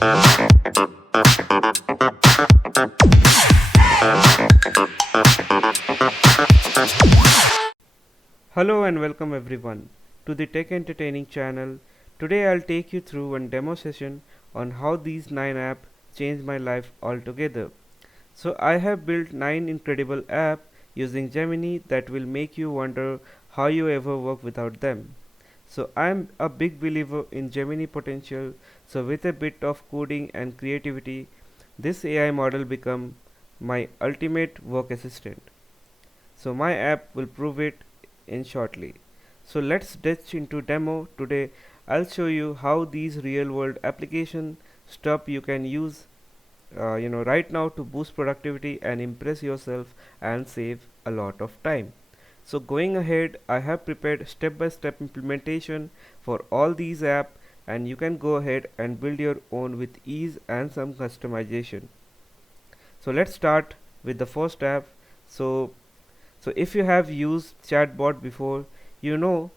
Hello and welcome everyone to the Tech Entertaining channel. Today I'll take you through one demo session on how these 9 apps changed my life altogether. So I have built 9 incredible apps using Gemini that will make you wonder how you ever work without them. So I'm a big believer in Gemini potential, so with a bit of coding and creativity, this AI model become my ultimate work assistant. So my app will prove it in shortly. So let's ditch into demo. Today I'll show you how these real world application stuff you can use right now to boost productivity and impress yourself and save a lot of time. So going ahead, I have prepared step-by-step implementation for all these apps, and you can go ahead and build your own with ease and some customization. So let's start with the first app. So if you have used chatbot before, you know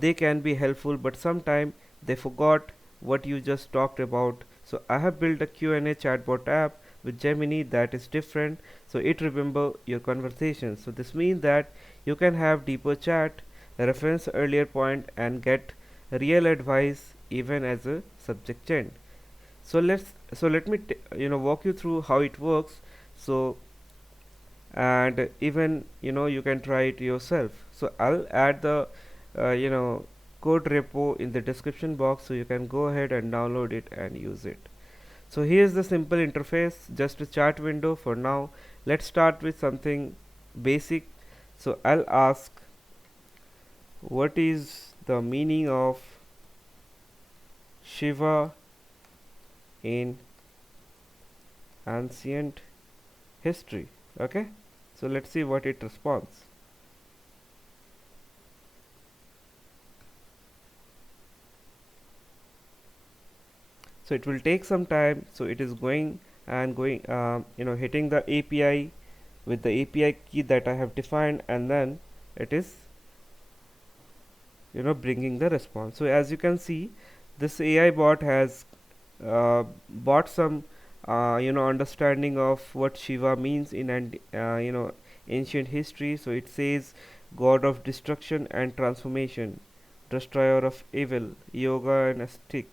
they can be helpful, but sometimes they forgot what you just talked about. So I have built a Q&A chatbot app with Gemini that is different, so it remember your conversations. So this means that you can have deeper chat, reference earlier point, and get real advice even as a subject change. So let me walk you through how it works. So and even you can try it yourself. So I'll add the code repo in the description box, so you can go ahead and download it and use it. So here's the simple interface, just a chat window for now. Let's start with something basic. So I'll ask, what is the meaning of Shiva in ancient history? Okay, so let's see what it responds. So it will take some time. So it is going and going hitting the API with the API key that I have defined, and then it is bringing the response. So as you can see, this AI bot has bought some understanding of what Shiva means in ancient history. So it says god of destruction and transformation, destroyer of evil, yoga and ascetic,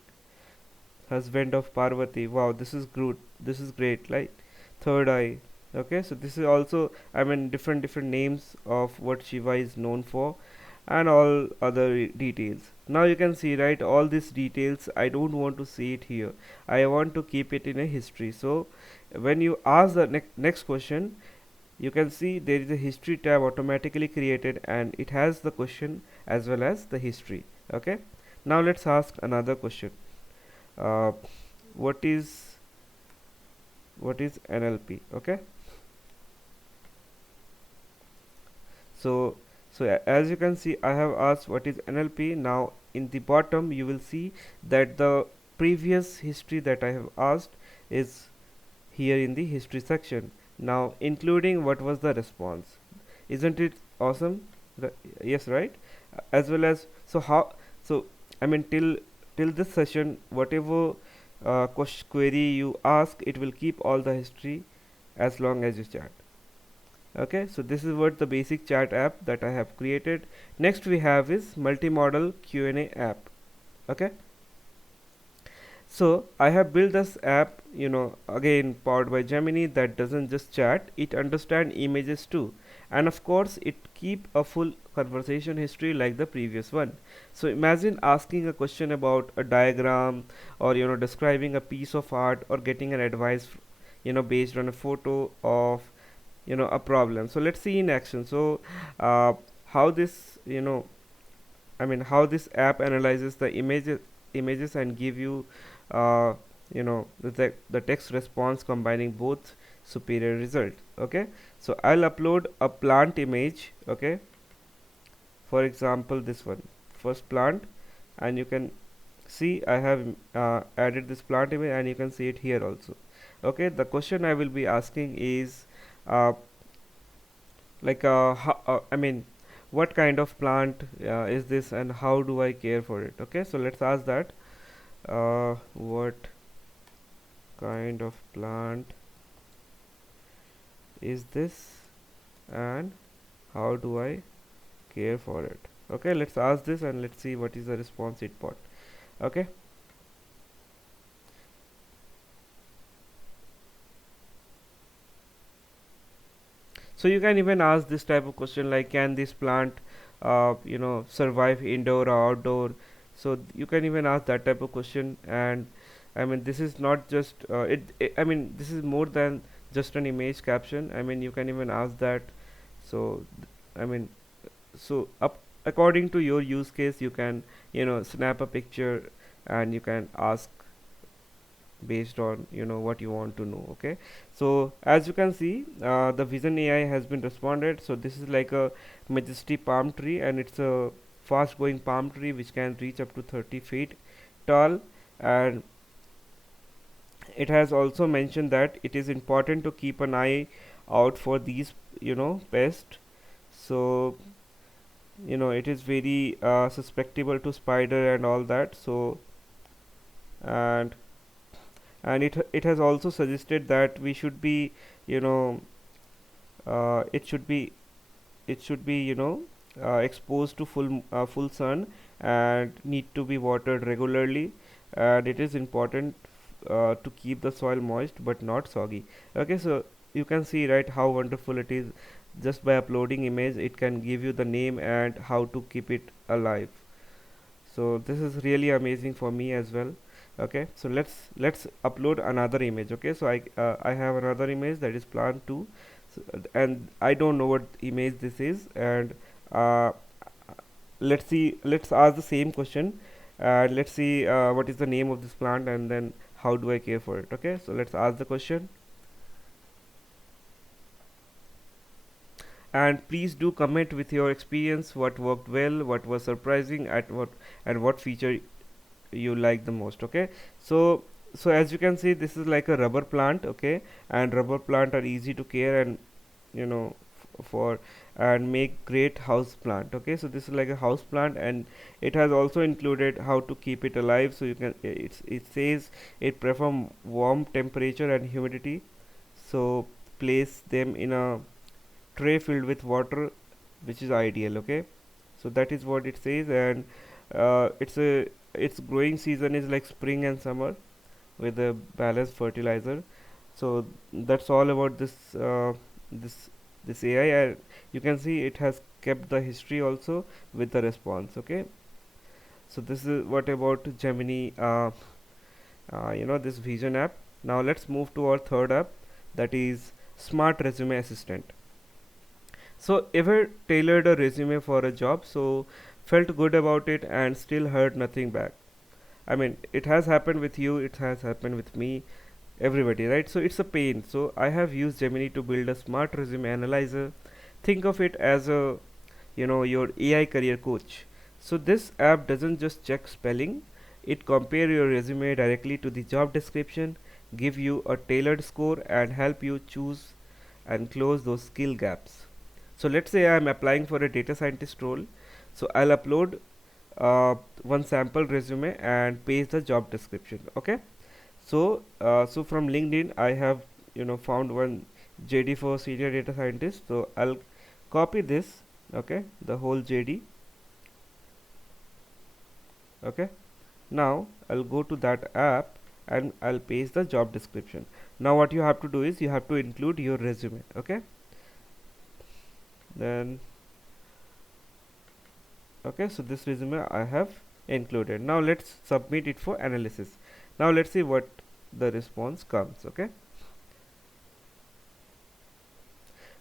husband of Parvati. Wow, this is good. This is great. Like third eye. Okay, so this is also, I mean, different names of what Shiva is known for, and all other details. Now you can see, right, all these details I don't want to see it here. I want to keep it in a history. So when you ask the next question, you can see there is a history tab automatically created, and it has the question as well as the history. Okay, now let's ask another question. uh, what is NLP? Okay, so as you can see, I have asked what is NLP. Now in the bottom you will see that the previous history that I have asked is here in the history section, now including what was the response. Isn't it awesome? Yes, right? As well as, so how, so I mean, till this session, whatever query you ask, it will keep all the history as long as you chat. Okay, so this is what the basic chat app that I have created. Next we have is multimodal Q&A app. Okay, so I have built this app, again powered by Gemini, that doesn't just chat, it understand images too, and of course it keep a full conversation history like the previous one. So imagine asking a question about a diagram, or describing a piece of art, or getting an advice based on a photo of a problem. So let's see in action. So how this how this app analyzes the images and give you the text response, combining both superior result. Okay, so I'll upload a plant image. Okay, for example this one, first plant, and you can see I have added this plant image, and you can see it here also. Okay, the question I will be asking is uh, I mean, what kind of plant is this, and how do I care for it? Okay, so let's ask that. What kind of plant is this, and how do I care for it? Okay, let's ask this and let's see what is the response it got. Okay, so you can even ask this type of question like, can this plant survive indoor or outdoor? So you can even ask that type of question. And I mean, this is not just I mean, this is more than just an image caption. I mean, you can even ask that. So I mean, so up according to your use case, you can snap a picture and you can ask based on what you want to know. Okay, so as you can see, the vision AI has been responded. So this is like a majesty palm tree, and it's a fast growing palm tree which can reach up to 30 feet tall. And it has also mentioned that it is important to keep an eye out for these pests. So it is very susceptible to spider and all that. So and it has also suggested that we should be you know it should be exposed to full sun, and need to be watered regularly. And it is important to keep the soil moist but not soggy. Okay, so you can see, right, how wonderful it is. Just by uploading image, it can give you the name and how to keep it alive. So this is really amazing for me as well. Okay, so let's upload another image. Okay, so I have another image that is plant 2. So, and I don't know what image this is. And uh, let's ask the same question, and let's see what is the name of this plant, and then how do I care for it. Okay, so let's ask the question, and please do comment with your experience, what worked well, what was surprising, at what and what feature you like the most. Okay, so as you can see, this is like a rubber plant. Okay, and rubber plant are easy to care, and you know for and make great house plant. Okay, so this is like a house plant, and it has also included how to keep it alive. So you can it says it prefer warm temperature and humidity. So place them in a tray filled with water, which is ideal. Okay, so that is what it says. And its growing season is like spring and summer with a balanced fertilizer. So that's all about this this AI. And you can see it has kept the history also with the response. Okay, so this is what about Gemini, this vision app. Now let's move to our third app, that is smart resume assistant. So ever tailored a resume for a job, so felt good about it and still heard nothing back? I mean, it has happened with you, it has happened with me, everybody, right? So it's a pain. So I have used Gemini to build a smart resume analyzer. Think of it as a your AI career coach. So this app doesn't just check spelling, it compare your resume directly to the job description, give you a tailored score, and help you choose and close those skill gaps. So let's say I'm applying for a data scientist role. So I'll upload one sample resume and paste the job description. Okay, so from LinkedIn I have found one JD for senior data scientist. So I'll copy this, okay, the whole JD. Okay, now I'll go to that app and I'll paste the job description. Now what you have to do is you have to include your resume. Okay, then okay, so this resume I have included. Now let's submit it for analysis. Now let's see what the response comes. Okay,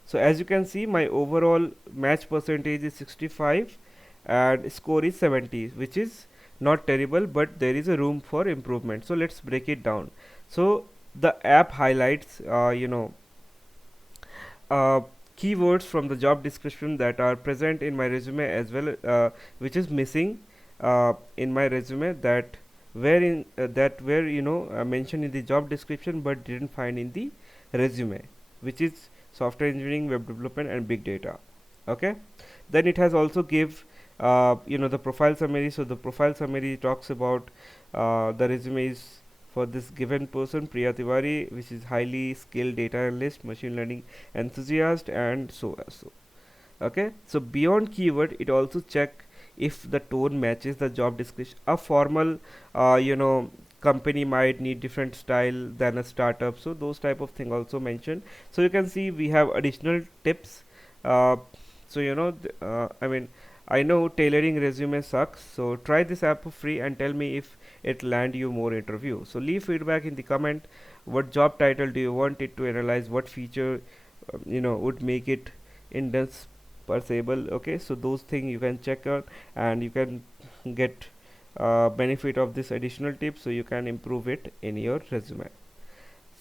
so as you can see, my overall match percentage is 65 and score is 70, which is not terrible, but there is a room for improvement. So let's break it down. So the app highlights uh, keywords from the job description that are present in my resume as well, which is missing in my resume, that were mentioned in the job description but didn't find in the resume, which is software engineering, web development, and big data. Okay, then it has also give the profile summary. So the profile summary talks about the resume is for this given person, Priya Tiwari, which is highly skilled data analyst, machine learning enthusiast, and so. Okay, so beyond keyword, it also check if the tone matches the job description. A formal company might need different style than a startup, so those type of thing also mentioned. So you can see we have additional tips. uh, so I mean, I know tailoring resume sucks, so try this app for free and tell me if it land you more interview. So leave feedback in the comment. What job title do you want it to analyze? What feature would make it indispensable? Okay, so those things you can check out, and you can get benefit of this additional tip, so you can improve it in your resume.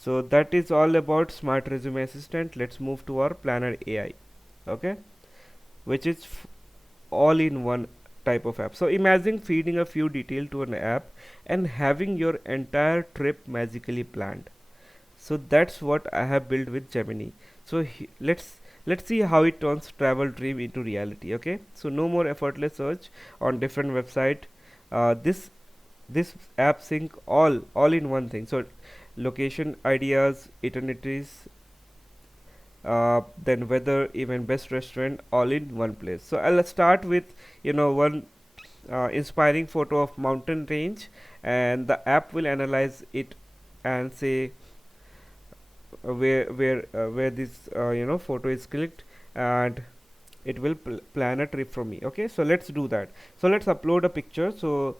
So that is all about smart resume assistant. Let's move to our planner AI. Okay, which is all in one type of app. So imagine feeding a few detail to an app and having your entire trip magically planned. So that's what I have built with Gemini. So let's see how it turns travel dream into reality. Okay, so no more effortless search on different website. This app sync all in one thing. So location, ideas, itineraries, then weather, even best restaurant, all in one place. So I'll start with one inspiring photo of mountain range, and the app will analyze it and say where this photo is clicked, and it will plan a trip for me. Okay, so let's do that. So let's upload a picture. So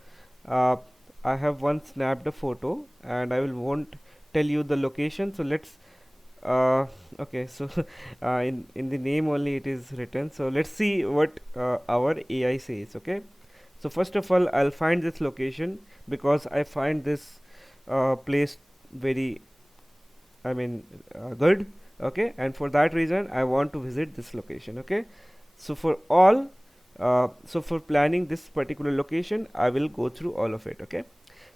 uh, I have one snapped a photo, and I will won't tell you the location. So let's okay, so in the name only it is written. So let's see what our AI says. Okay, so first of all, I'll find this location because I find this place very, I mean, good. Okay, and for that reason I want to visit this location. Okay, so for planning this particular location, I will go through all of it. Okay,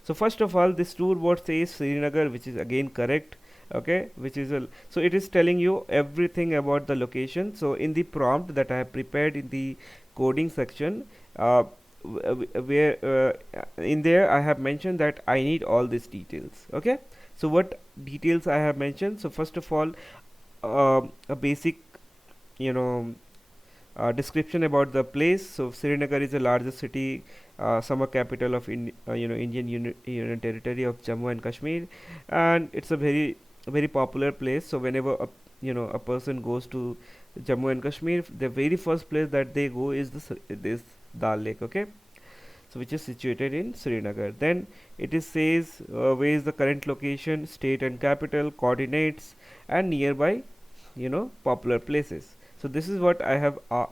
so first of all, this tour board says Srinagar, which is again correct. Okay, which is so it is telling you everything about the location. So in the prompt that I have prepared in the coding section, where in there I have mentioned that I need all these details. Okay, so what details I have mentioned? So first of all, a basic you know description about the place. So Srinagar is the largest city, summer capital of Indian Union Territory of Jammu and Kashmir, and it's a very popular place. So whenever a person goes to Jammu and Kashmir, the very first place that they go is this Dal Lake. Okay, so which is situated in Srinagar. Then it is says where is the current location, state and capital, coordinates, and nearby popular places. So this is what I have uh,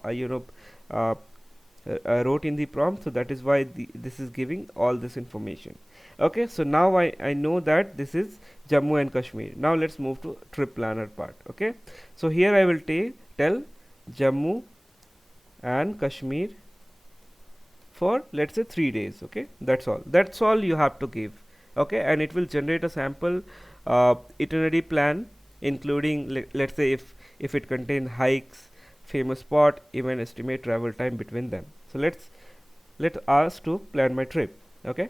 wrote in the prompt. So that is why this is giving all this information. Okay, so now I know that this is Jammu and Kashmir. Now let's move to trip planner part. Okay, so here I will tell Jammu and Kashmir for, let's say, 3 days. Okay, that's all you have to give. Okay, and it will generate a sample itinerary plan, including let's say if it contains hikes, famous spot, even estimate travel time between them. So let us to plan my trip. Okay,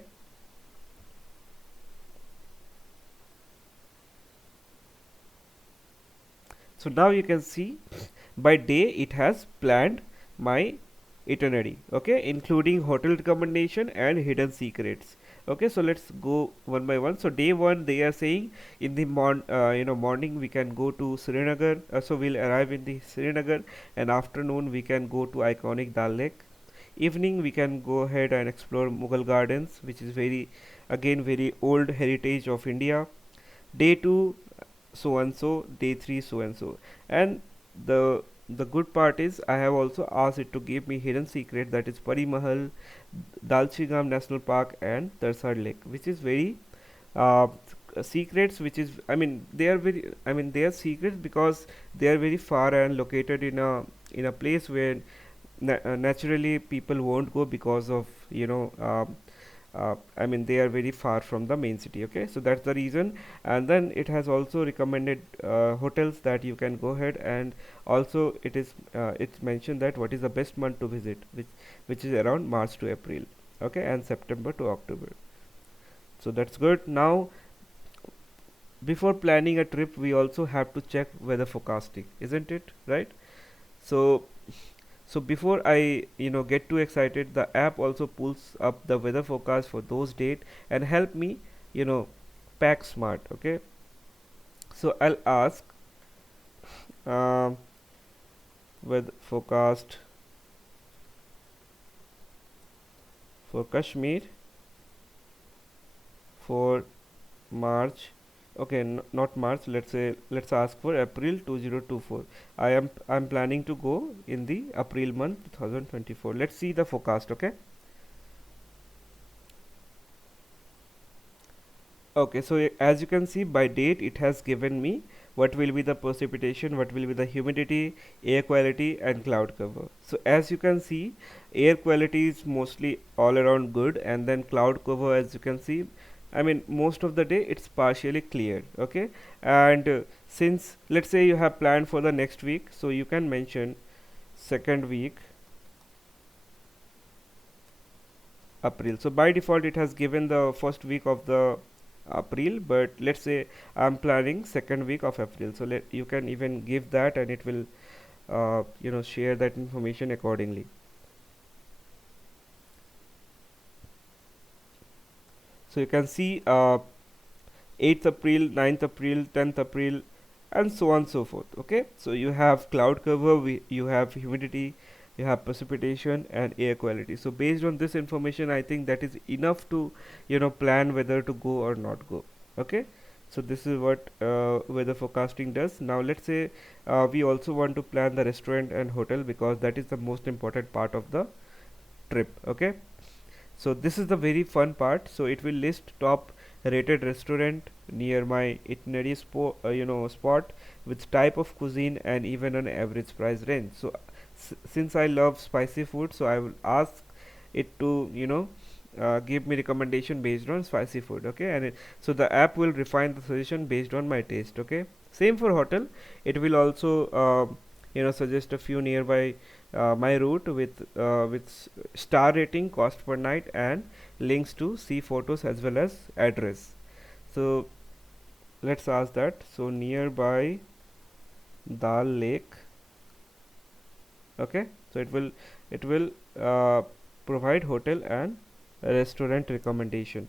so now you can see by day it has planned my itinerary. Okay, including hotel recommendation and hidden secrets. Okay, so let's go one by one. So day one, they are saying in the morning we can go to Srinagar. So we'll arrive in the Srinagar, and afternoon we can go to iconic Dal Lake. Evening we can go ahead and explore Mughal gardens, which is very old heritage of India. Day 2, so and so. Day 3, so and so. And the good part is I have also asked it to give me hidden secret, that is Pari Mahal, Dalchigam National Park, and Tarsar Lake, which is very uh, secrets, which is, I mean, they are secrets because they are very far and located in a place where naturally people won't go because of I mean, they are very far from the main city. Okay, so that's the reason. And then it has also recommended hotels that you can go ahead, and also it's mentioned that what is the best month to visit, which is around March to April. Okay, and September to October. So that's good. Now before planning a trip we also have to check weather forecasting, isn't it, right? So before I get too excited, the app also pulls up the weather forecast for those date and help me you know pack smart. Okay, so I'll ask um, weather forecast for Kashmir for March. Okay, not March. Let's ask for April 2024. I'm planning to go in the April month 2024. Let's see the forecast. Okay. Okay, so as you can see by date it has given me what will be the precipitation, what will be the humidity, air quality and cloud cover. So as you can see, air quality is mostly all around good, and then cloud cover, as you can see, I mean most of the day it's partially clear. Okay, and since let's say you have planned for the next week, so you can mention second week April. So by default it has given the first week of the April, but let's say I'm planning second week of April. So you can even give that, and it will share that information accordingly. So you can see 8th April, 9th April, 10th April, and so on and so forth. Okay, so you have cloud cover, you have humidity, you have precipitation and air quality. So based on this information, I think that is enough to plan whether to go or not go. Okay, so this is what weather forecasting does. Now let's say we also want to plan the restaurant and hotel, because that is the most important part of the trip. Okay, so this is the very fun part. So it will list top rated restaurant near my itinerary spot, with type of cuisine and even an average price range. So since I love spicy food, so I will ask it to give me recommendation based on spicy food. Okay, and so the app will refine the suggestion based on my taste. Okay, same for hotel. It will also suggest a few nearby my route with star rating, cost per night, and links to see photos as well as address. So let's ask that. So nearby Dal Lake. Okay, so it will provide hotel and restaurant recommendation.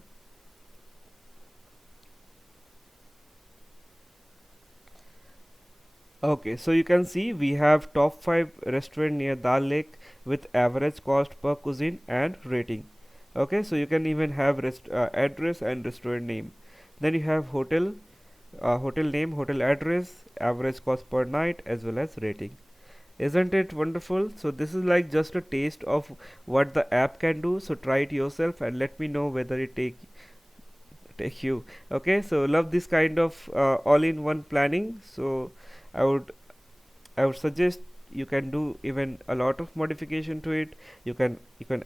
Okay, so you can see we have top 5 restaurant near Dal Lake with average cost per cuisine and rating. Okay, so you can even have address and restaurant name. Then you have hotel name, hotel address, average cost per night as well as rating. Isn't it wonderful? So this is like just a taste of what the app can do. So try it yourself and let me know whether it take you. Okay, so love this kind of all-in-one planning. So I would I would suggest you can do even a lot of modification to it. You can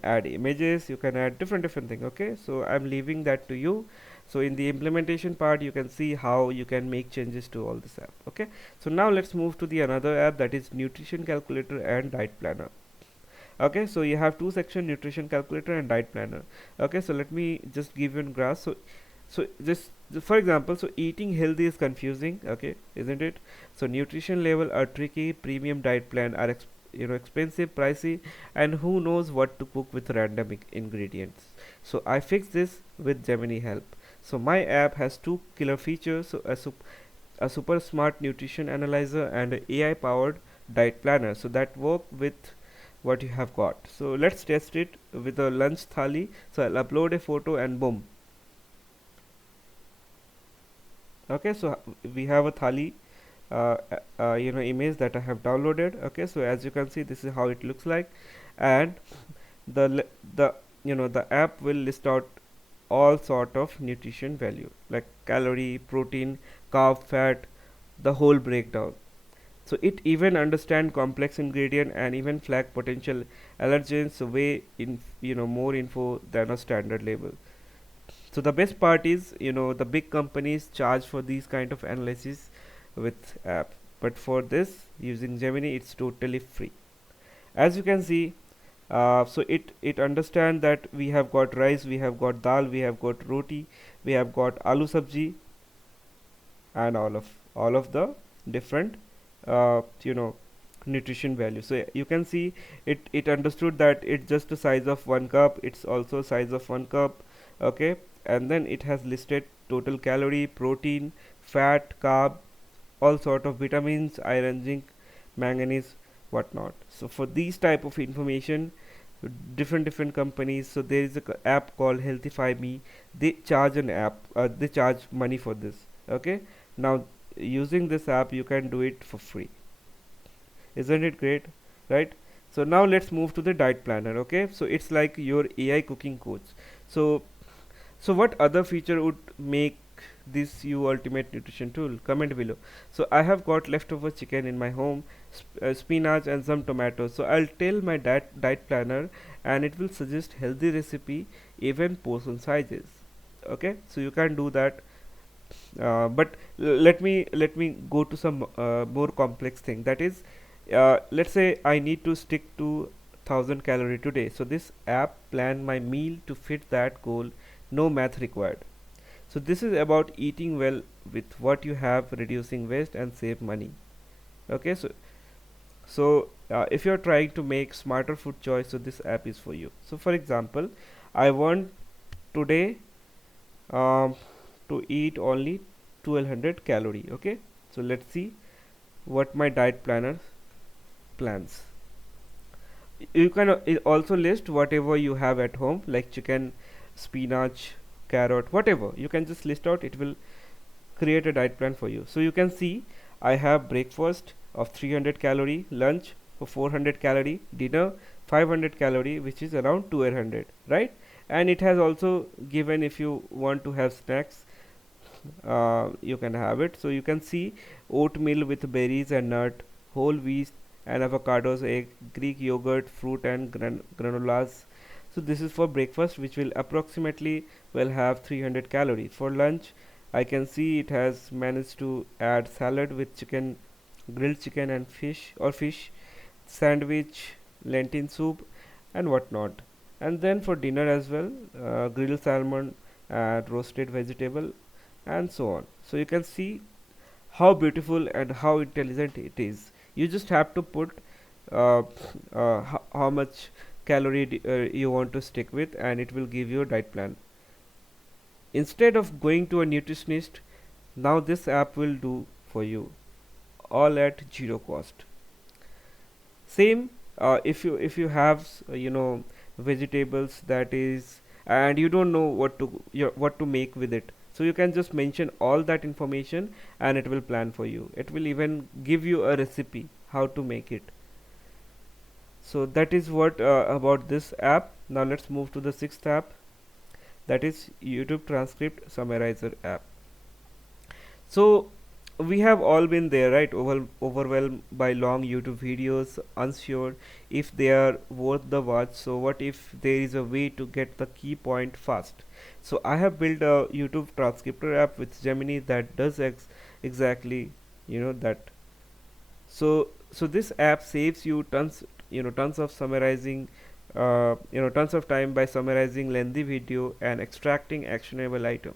add images, you can add different thing. Okay, so I'm leaving that to you. So in the implementation part you can see how you can make changes to all this app. Okay, so now let's move to the another app, that is nutrition calculator and diet planner. Okay, so you have two section, nutrition calculator and diet planner. Okay, so let me just give you a graph. So just for example, so eating healthy is confusing. Okay, isn't it? So nutrition level are tricky, premium diet plan are expensive, pricey, and who knows what to cook with random ingredients. So I fixed this with Gemini help. So my app has two killer features, so a super smart nutrition analyzer and a AI powered diet planner, so that work with what you have got. So let's test it with a lunch thali. So I'll upload a photo and boom. Okay, so we have a thali image that I have downloaded. Okay, so as you can see, this is how it looks like, and the app will list out all sort of nutrition value like calorie, protein, carb, fat, the whole breakdown. So it even understand complex ingredient and even flag potential allergens way in more info than a standard label. So the best part is the big companies charge for these kind of analysis with app, but for this using Gemini it's totally free. As you can see, so it understand that we have got rice, we have got dal, we have got roti, we have got aloo sabji, and all of the different you know, nutrition value. So you can see it understood that it's just the size of 1 cup, it's also size of 1 cup. Okay, and then it has listed total calorie, protein, fat, carb, all sort of vitamins, iron, zinc, manganese, whatnot. So for these type of information, different companies, so there is a app called Healthify Me. They charge an app, they charge money for this. Okay, now using this app you can do it for free. Isn't it great, right? So now let's move to the diet planner. Okay, so it's like your AI cooking coach. So what other feature would make this you ultimate nutrition tool? Comment below. So I have got leftover chicken in my home, spinach and some tomatoes. So I'll tell my diet planner and it will suggest healthy recipe, even portion sizes. Okay, so you can do that. But let me go to some more complex thing. That is, let's say I need to stick to 1,000 calorie today. So this app plan my meal to fit that goal, no math required. So this is about eating well with what you have, reducing waste and save money. Okay, so if you're trying to make smarter food choice, so this app is for you. So for example, I want today um, to eat only 1200 calorie. Okay, so let's see what my diet planner plans. You can also list whatever you have at home, like chicken, spinach, carrot, whatever. You can just list out, it will create a diet plan for you. So you can see I have breakfast of 300 calorie, lunch for 400 calorie, dinner 500 calorie, which is around 1200, right? And it has also given if you want to have snacks, you can have it. So you can see oatmeal with berries and nut, whole wheat and avocados, egg, Greek yogurt, fruit and granolas. So this is for breakfast, which will approximately will have 300 calorie. For lunch, I can see it has managed to add salad with chicken, grilled chicken and fish, sandwich, lentil soup and whatnot. And then for dinner as well, grilled salmon and roasted vegetable and so on. So you can see how beautiful and how intelligent it is. You just have to put uh, how much calorie you want to stick with, and it will give you a diet plan. Instead of going to a nutritionist, now this app will do for you, all at zero cost. Same, if you have vegetables, that is, and you don't know what to make with it, so you can just mention all that information and it will plan for you. It will even give you a recipe how to make it. So that is what about this app. Now let's move to the sixth app, that is YouTube transcript summarizer app. So we have all been there, right? Overwhelmed by long YouTube videos, unsure if they are worth the watch. So what if there is a way to get the key point fast? So I have built a YouTube transcriptor app with Gemini that does exactly that. So this app saves you tons of summarizing, tons of time by summarizing lengthy video and extracting actionable item.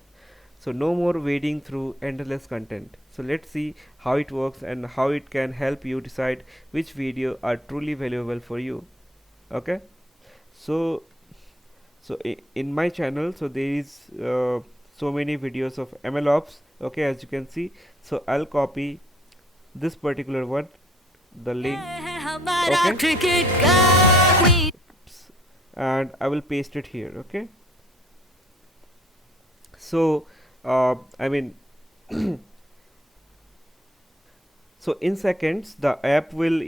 So no more wading through endless content. So let's see how it works and how it can help you decide which video are truly valuable for you. Okay, so in my channel, so there is so many videos of MLOps. Okay, as you can see, so I'll copy this particular one, the link. Okay, and I will paste it here. Okay, so I mean so in seconds the app will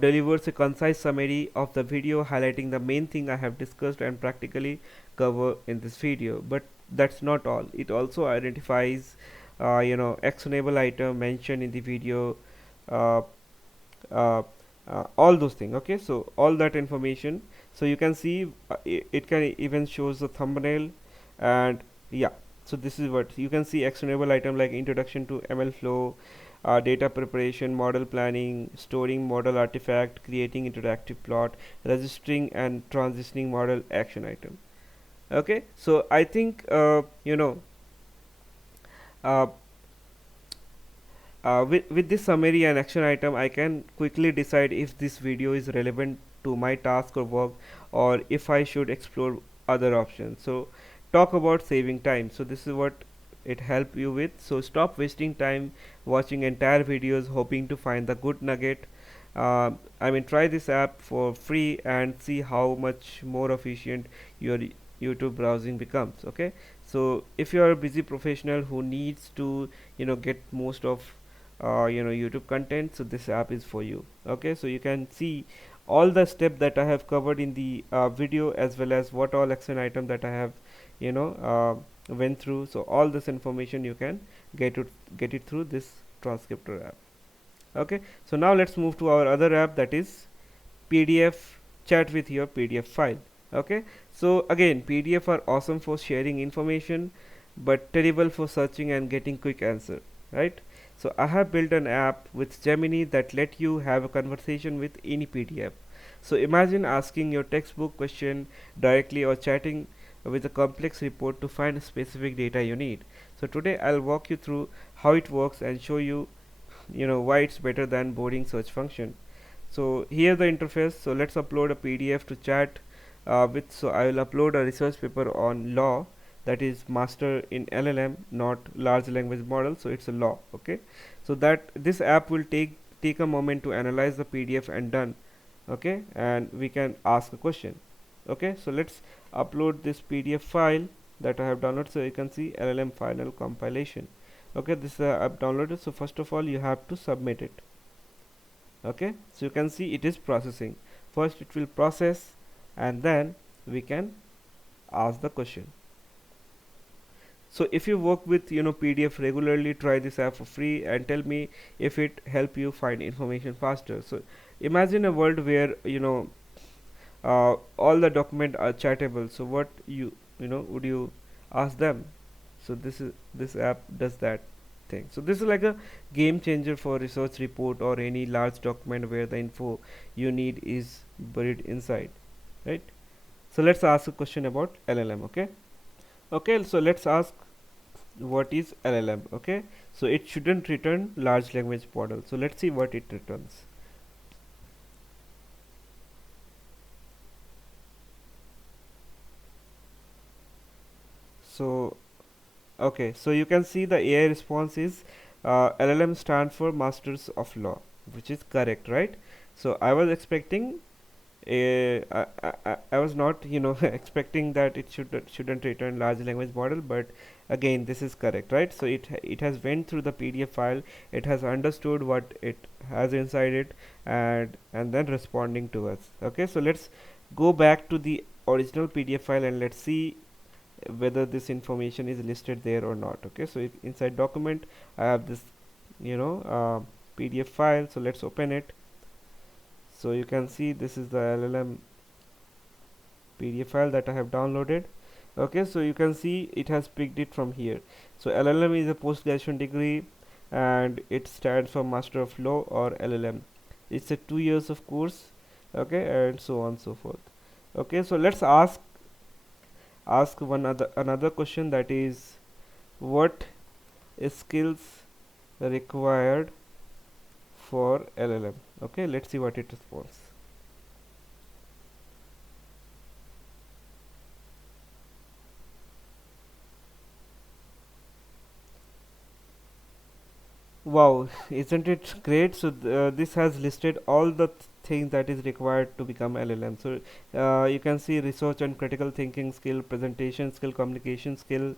delivers a concise summary of the video, highlighting the main thing I have discussed and practically cover in this video. But that's not all, it also identifies actionable item mentioned in the video, uh, uh, all those things. Okay, so all that information, so you can see it can even shows the thumbnail. And yeah, so this is what you can see: actionable item like introduction to ML flow, data preparation, model planning, storing model artifact, creating interactive plot, registering and transitioning model action item. Okay, so I think uh, with this summary and action item, I can quickly decide if this video is relevant to my task or work, or if I should explore other options. So talk about saving time. So this is what it help you with. So stop wasting time watching entire videos hoping to find the good nugget. Try this app for free and see how much more efficient your YouTube browsing becomes. Okay, so if you are a busy professional who needs to get most of YouTube content, so this app is for you. Okay, so you can see all the step that I have covered in the video, as well as what all action item that I have you know went through. So all this information you can get it through this transcriptor app. Okay, so now let's move to our other app, that is PDF chat with your PDF file. Okay, so again, PDF are awesome for sharing information but terrible for searching and getting quick answer, right? So I have built an app with Gemini that let you have a conversation with any PDF. So imagine asking your textbook question directly, or chatting with a complex report to find specific data you need. So today I'll walk you through how it works and show you why it's better than boring search function. So here the interface. So let's upload a PDF to chat with. So I will upload a research paper on law, that is master in LLM, not large language model, so it's a law. Okay, so that this app will take a moment to analyze the PDF and done. Okay, and we can ask a question. Okay, so let's upload this PDF file that I have downloaded. So you can see LLM final compilation. Okay, this I've downloaded. So first of all you have to submit it. Okay, so you can see it is processing. First it will process, and then we can ask the question. So if you work with PDF regularly, try this app for free and tell me if it help you find information faster. So imagine a world where all the document are chattable. So what would you ask them? So this app does that thing. So this is like a game changer for research report or any large document where the info you need is buried inside, right? So let's ask a question about LLM. Okay, so let's ask what is LLM. Okay, so it shouldn't return large language model. So let's see what it returns. So okay, so you can see the AI response is LLM stands for Masters of Law, which is correct, right? So I was expecting I was not expecting that it shouldn't return large language model, but again this is correct, right? So it has went through the PDF file, it has understood what it has inside it, and then responding to us. Okay, so let's go back to the original PDF file and let's see whether this information is listed there or not. Okay, so inside document I have this PDF file. So let's open it. So you can see this is the LLM PDF file that I have downloaded. Okay, so you can see it has picked it from here. So LLM is a post-graduation degree and it stands for Master of Law, or LLM. It's a 2 years of course. Okay, and so on and so forth. Okay, so let's ask another question, that is what skills required for LLM. Okay, let's see what it responds. Wow, isn't it great? So this has listed all the things that is required to become LLM. So you can see research and critical thinking skill, presentation skill, communication skill,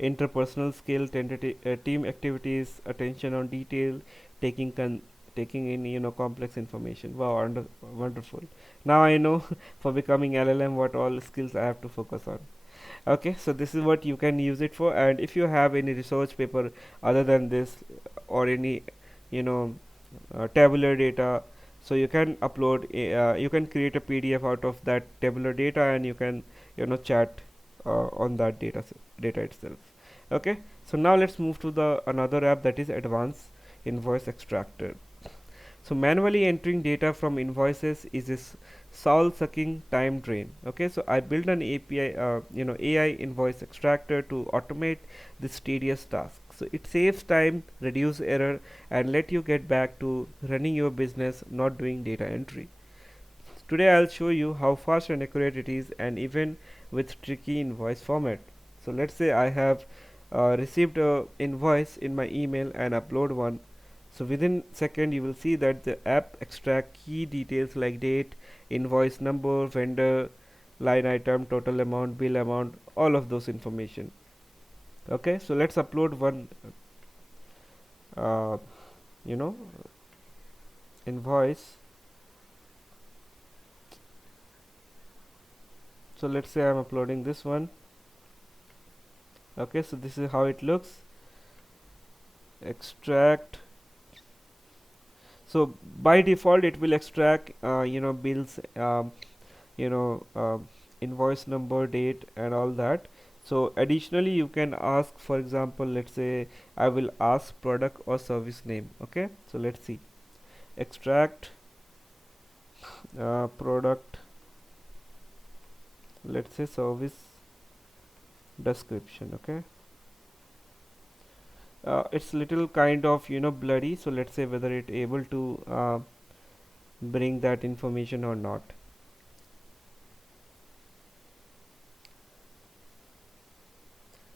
interpersonal skill, team activities, attention on detail, taking taking in complex information. Wow, wonderful. Now I know for becoming LLM what all skills I have to focus on. Okay, so this is what you can use it for. And if you have any research paper other than this, or any tabular data, so you can upload you can create a PDF out of that tabular data, and you can chat on that data itself. Okay, so now let's move to the another app, that is advanced invoice extractor. So manually entering data from invoices is a soul-sucking time drain. Okay, so I built an API, AI invoice extractor to automate this tedious task. So it saves time, reduce error, and let you get back to running your business, not doing data entry. Today I'll show you how fast and accurate it is, and even with tricky invoice format. So let's say I have received a invoice in my email and upload one. So within second you will see that the app extract key details like date, invoice number, vendor, line item, total amount, bill amount, all of those information. Okay, so let's upload one uh, you know invoice. So let's say I'm uploading this one. Okay, so this is how it looks. Extract. So by default it will extract bills, you know invoice number, date, and all that. So additionally you can ask, for example, let's say I will ask product or service name. Okay, so let's see. Extract product, let's say service description. Okay, it's little kind of blurry, so let's say whether it able to bring that information or not.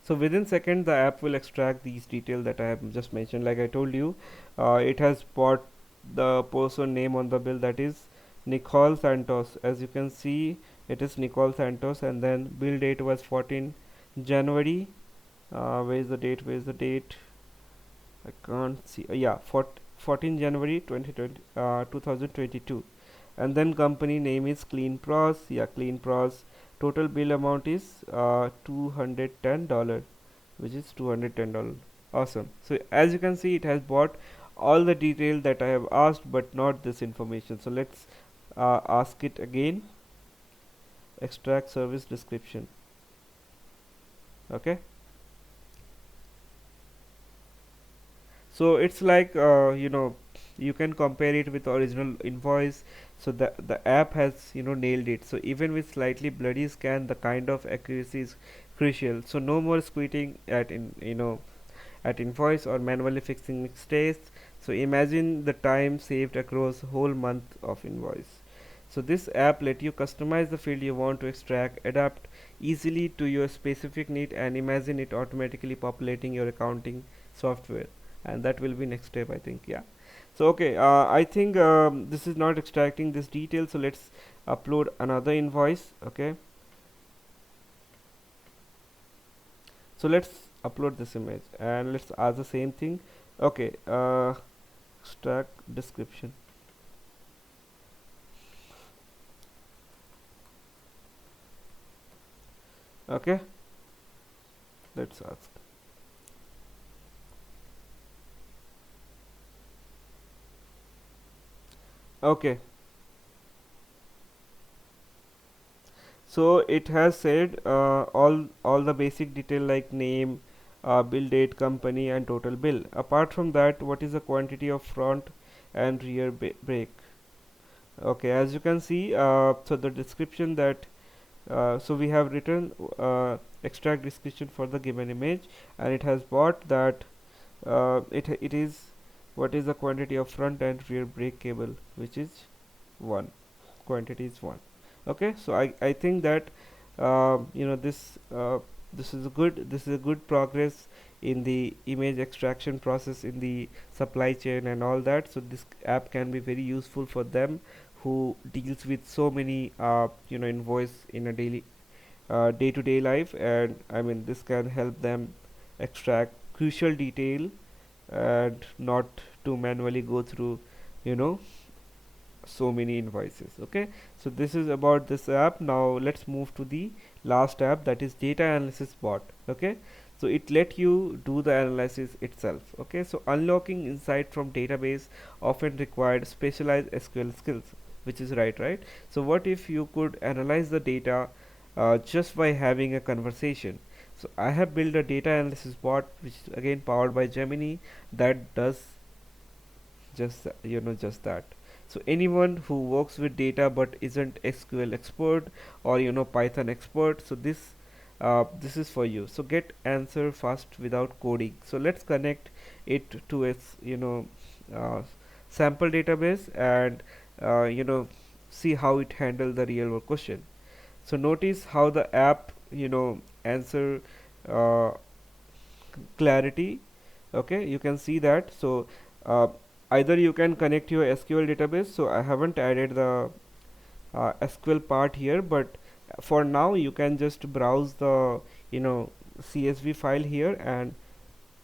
So within second the app will extract these details that I have just mentioned. Like I told you, it has bought the person name on the bill, that is Nicole Santos. As you can see, it is Nicole Santos, and then bill date was 14 January. Where is the date? Where is the date? I can't see. Yeah, 14 January 2022. And then company name is Clean Pros. Yeah, Clean Pros. Total bill amount is $210, which is $210. Awesome. So as you can see, it has bought all the detail that I have asked, but not this information. So let's ask it again. Extract service description. Okay. So it's like you can compare it with original invoice. So the app has nailed it. So even with slightly bloody scan, the kind of accuracy is crucial. So no more squinting at at invoice or manually fixing mistakes. So imagine the time saved across whole month of invoice. So this app let you customize the field you want to extract, adapt easily to your specific need, and imagine it automatically populating your accounting software. And that will be next step, I think. Yeah. So okay, I think this is not extracting this detail, so let's upload another invoice. Okay, so let's upload this image and let's ask the same thing. Okay, extract description. Okay, let's ask. Okay, so it has said all the basic detail like name, bill date, company, and total bill. Apart from that, what is the quantity of front and rear break? Okay, as you can see, so the description that so we have written extract description for the given image, and it has bought that it is what is the quantity of front and rear brake cable, which is 1. Quantity is 1. Okay, so I think that this is a good progress in the image extraction process in the supply chain and all that. So this app can be very useful for them who deals with so many invoice in a daily day-to-day life, and I mean this can help them extract crucial detail and not to manually go through you know so many invoices. Okay, so this is about this app. Now let's move to the last app, that is data analysis bot. Okay, so it let you do the analysis itself. Okay, so unlocking insight from database often required specialized SQL skills, which is right. So what if you could analyze the data just by having a conversation? So I have built a data analysis bot, which is again powered by Gemini, that does just that. So anyone who works with data but isn't SQL expert or Python expert, so this this is for you. So get answer fast without coding. So let's connect it to its uh, sample database and see how it handle the real world question. So notice how the app answer uh, clarity. Okay, you can see that. So either you can connect your SQL database. So I haven't added the SQL part here, but for now you can just browse the CSV file here, and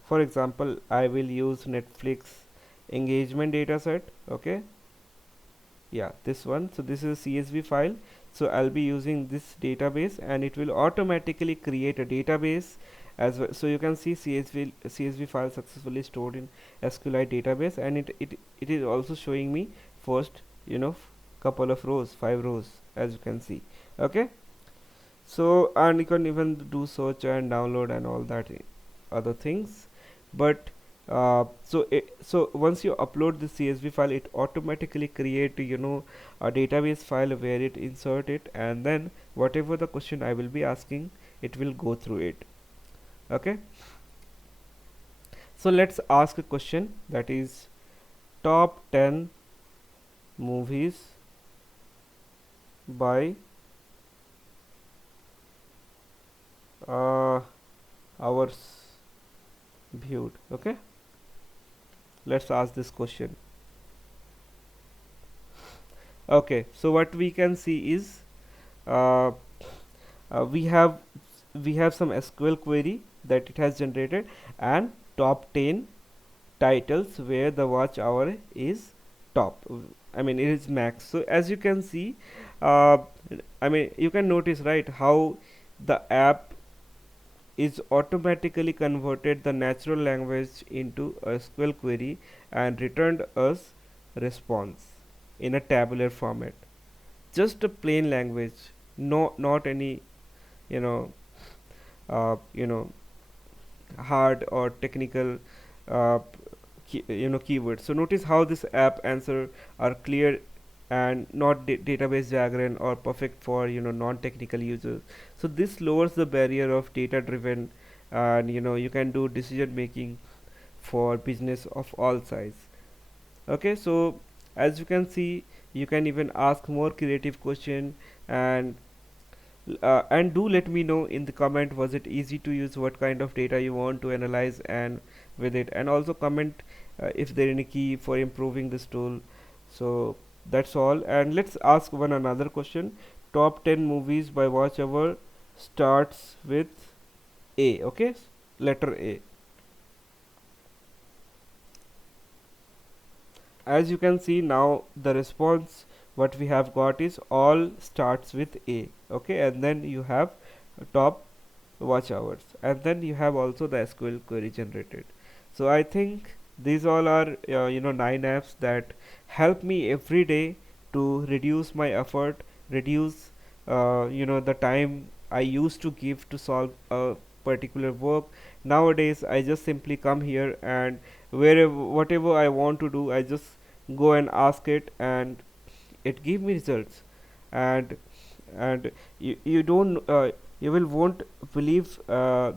for example I will use Netflix engagement dataset. Okay, yeah, this one. So this is a CSV file. So I'll be using this database, and it will automatically create a database as well. So you can see CSV file successfully stored in SQLite database, and it is also showing me first couple of rows, 5 rows, as you can see. Okay, so and you can even do search and download and all that other things. But so once you upload the CSV file, it automatically create a database file where it insert it, and then whatever the question I will be asking, it will go through it. Okay, so let's ask a question, that is top 10 movies by hours viewed. Okay, let's ask this question. Okay, so what we can see is uh, we have some SQL query that it has generated, and top 10 titles where the watch hour is top, I mean it is max. So as you can see, uh, I mean you can notice, right, how the app is automatically converted the natural language into a SQL query and returned us response in a tabular format. Just a plain language, no, not any you know you know hard or technical uh, keywords. So notice how this app answer are clear and not database diagram or perfect for non-technical users. So this lowers the barrier of data driven, and you can do decision making for business of all size. Okay, so as you can see, you can even ask more creative question, and do let me know in the comment, was it easy to use, what kind of data you want to analyze and with it, and also comment if there any key for improving this tool. So that's all, and let's ask one another question. Top 10 movies by watch hour starts with A. Okay, letter A. As you can see now, the response what we have got is all starts with A. Okay, and then you have top watch hours, and then you have also the SQL query generated. So I think these all are 9 apps that help me every day to reduce my effort, reduce the time I used to give to solve a particular work. Nowadays I just simply come here, and wherever whatever I want to do, I just go and ask it, and it give me results. And and you don't you will won't believe,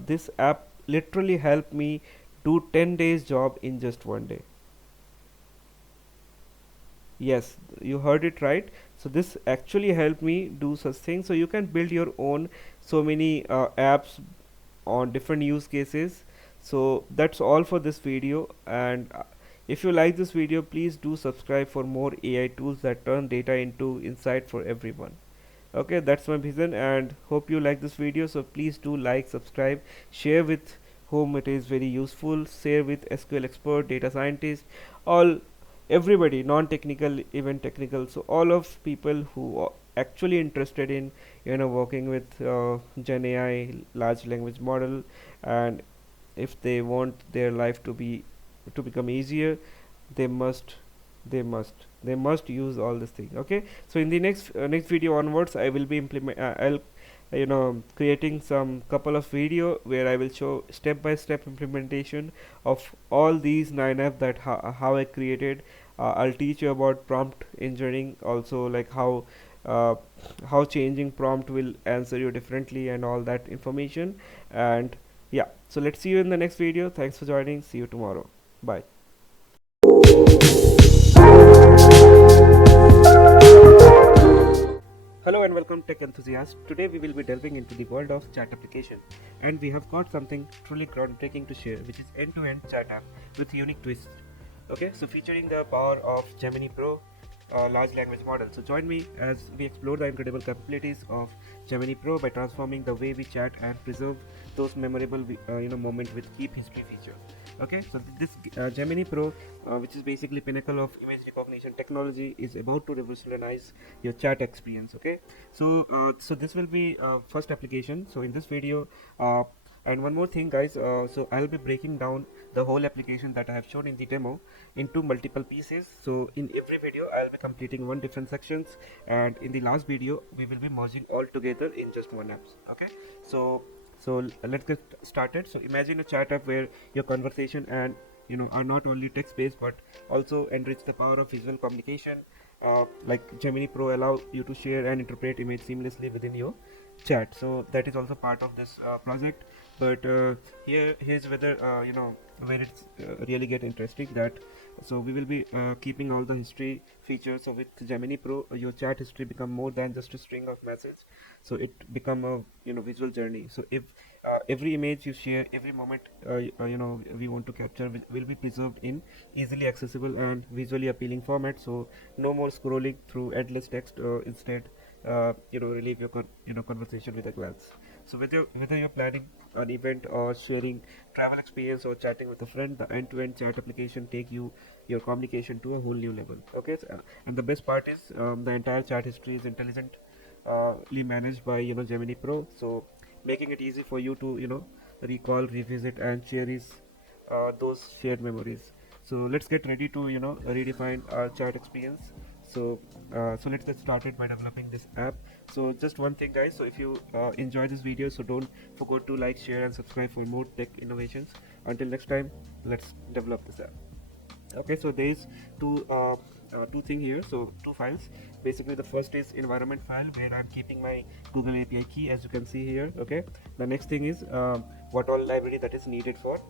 this app literally helped me do 10 days job in just one day. Yes, you heard it right. So this actually helped me do such things. So you can build your own so many apps on different use cases. So that's all for this video, and if you like this video, please do subscribe for more AI tools that turn data into insight for everyone. Okay, that's my vision, and hope you like this video. So please do like, subscribe, share with whom it is very useful, share with SQL expert, data scientist, all, everybody, non-technical, even technical. So all of people who are actually interested in working with Gen AI, large language model, and if they want their life to become easier, they must they must use all this thing. Okay, so in the next video onwards, I will be I'll creating some couple of video where I will show step by step implementation of all these 9 apps that how I created. I'll teach you about prompt engineering also, like how uh, how changing prompt will answer you differently and all that information. And yeah, so let's see you in the next video. Thanks for joining. See you tomorrow. Bye. Hello and welcome tech enthusiasts. Today we will be delving into the world of chat application, and we have got something truly groundbreaking to share, which is end-to-end chat app with unique twists. Okay, so featuring the power of Gemini Pro large language model. So join me as we explore the incredible capabilities of Gemini Pro by transforming the way we chat and preserve those memorable moments with keep history feature. Okay, so this Gemini Pro, which is basically pinnacle of image recognition technology, is about to revolutionize your chat experience. Okay, so this will be first application. So in this video, and one more thing guys, so I'll be breaking down the whole application that I have shown in the demo into multiple pieces. So in every video I'll be completing one different sections, and in the last video we will be merging all together in just one app. Okay, so let's get started. So imagine a chat app where your conversation and are not only text based but also enrich the power of visual communication. Like Gemini Pro allow you to share and interpret image seamlessly within your chat, so that is also part of this project. But here's whether where it's really get interesting, that so we will be keeping all the history features. So with Gemini Pro, your chat history become more than just a string of message, so it become a visual journey. So if every image you share, every moment we want to capture will be preserved in easily accessible and visually appealing format. So no more scrolling through endless text, instead relieve your conversation with a glance. So whether you're planning an event or sharing travel experience or chatting with a friend, the end-to-end chat application take your communication to a whole new level. Okay, so, and the best part is the entire chat history is intelligently managed by Gemini Pro, so making it easy for you to recall, revisit, and share those shared memories. So let's get ready to redefine our chat experience. So let's get started by developing this app. So just one thing guys, so if you enjoy this video, so don't forget to like, share, and subscribe for more tech innovations. Until next time, let's develop this app. Okay, so there is two thing here, so two files. Basically the first is environment file where I'm keeping my Google API key, as you can see here. Okay, the next thing is what all library that is needed for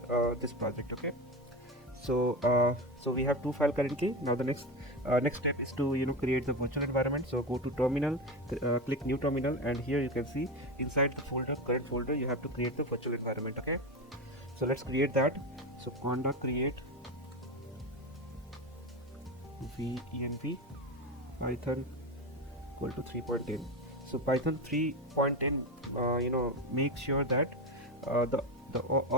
this project. Okay, so we have two file currently. Now the next step is to create the virtual environment. So go to terminal, click new terminal, and here you can see inside the folder, current folder, you have to create the virtual environment. Okay, so let's create that. So conda create venv python equal to 3.10. So python 3.10 make sure that all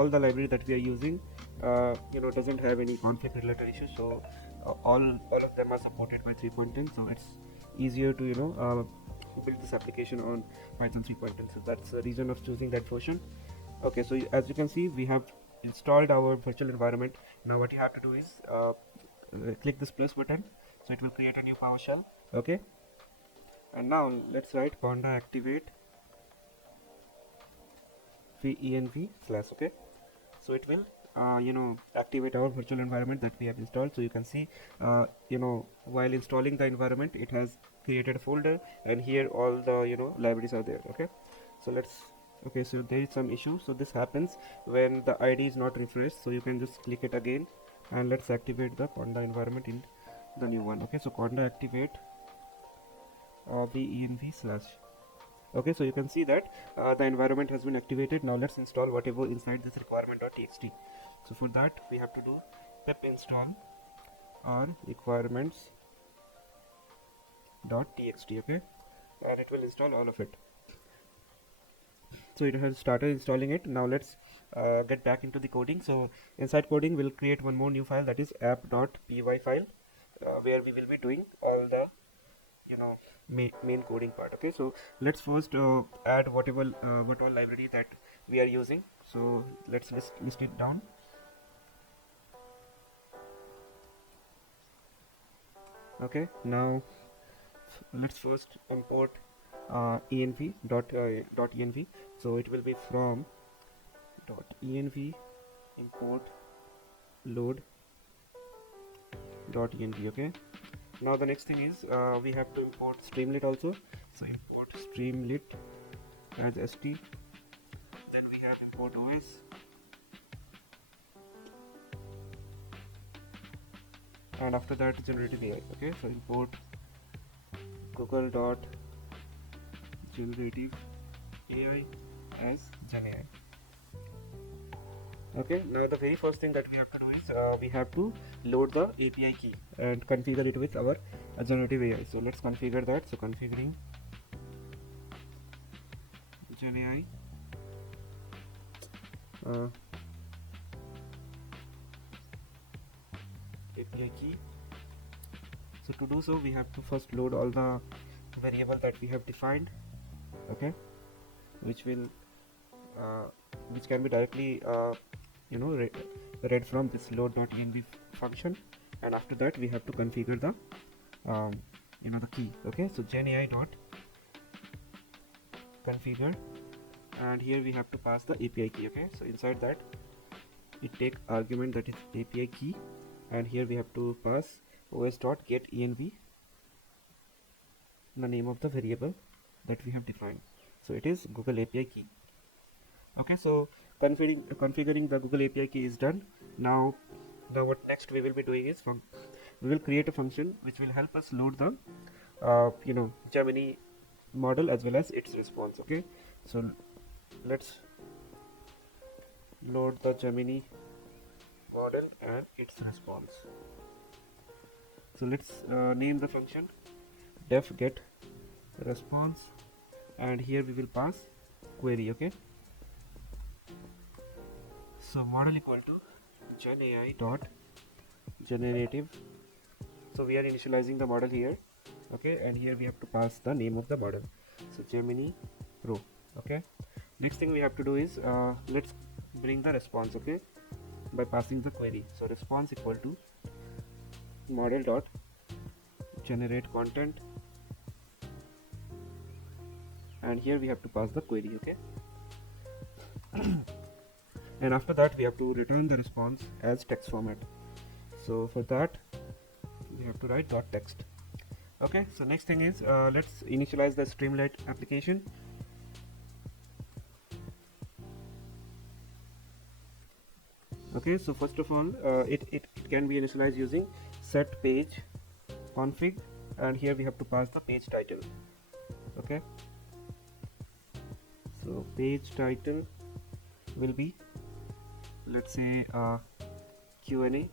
the library that we are using doesn't have any conflict related issues. So all of them are supported by 3.10, so it's easier to build this application on python 3.10. So that's the reason of choosing that version. Okay, so as you can see, we have installed our virtual environment. Now what you have to do is click this plus button, so it will create a new PowerShell. Okay, and now let's write conda activate venv slash. Okay, so it will activate our virtual environment that we have installed. So you can see while installing the environment, it has created a folder, and here all the libraries are there. Okay, so let's okay, so there is some issue. So this happens when the ID is not refreshed, so you can just click it again, and let's activate the conda environment in the new one. Okay, so conda activate venv slash. Okay, so you can see that the environment has been activated. Now let's install whatever inside this requirement.txt. So for that we have to do pip install our requirements.txt. okay, and it will install all of it. So it has started installing it. Now let's get back into the coding. So inside coding, we'll create one more new file, that is app.py file, where we will be doing all the main coding part. Okay, so let's first add what all library that we are using. So let's list it down. Okay, now let's first import env. So it will be from .env import load .env. okay, Now the next thing is we have to import Streamlit also. So import Streamlit as st. Then we have import OS, and after that generative AI. Okay, so import Google dot generative AI as GenAI. Okay, now the very first thing that we have to do is we have to load the API key and configure it with our generative AI. So let's configure that. So configuring GenAI API key. So to do so, we have to first load all the variable that we have defined. Okay, which will which can be directly read from this load.env function, and after that we have to configure the the key. Okay, so genai dot configure, and here we have to pass the API key. Okay, so inside that it take argument that is API key, and here we have to pass os dot get env, the name of the variable that we have defined. So it is Google API key. Okay, so configuring the Google API key is done. Now what next we will be doing is we will create a function which will help us load the Gemini model as well as its response. Okay, so let's load the Gemini model and its response. So let's name the function def get response, and here we will pass query. Okay, so model equal to genai dot generative. So we are initializing the model here. Okay, and here we have to pass the name of the model, so Gemini Pro. Okay, next thing we have to do is let's bring the response. Okay, by passing the query. So response equal to model dot generate content, and here we have to pass the query. Okay, and after that we have to return the response as text format. So for that we have to write dot text. Okay, so next thing is let's initialize the Streamlit application. Okay, so first of all it can be initialized using set page config, and here we have to pass the page title. Okay, so page title will be, let's say, Q&A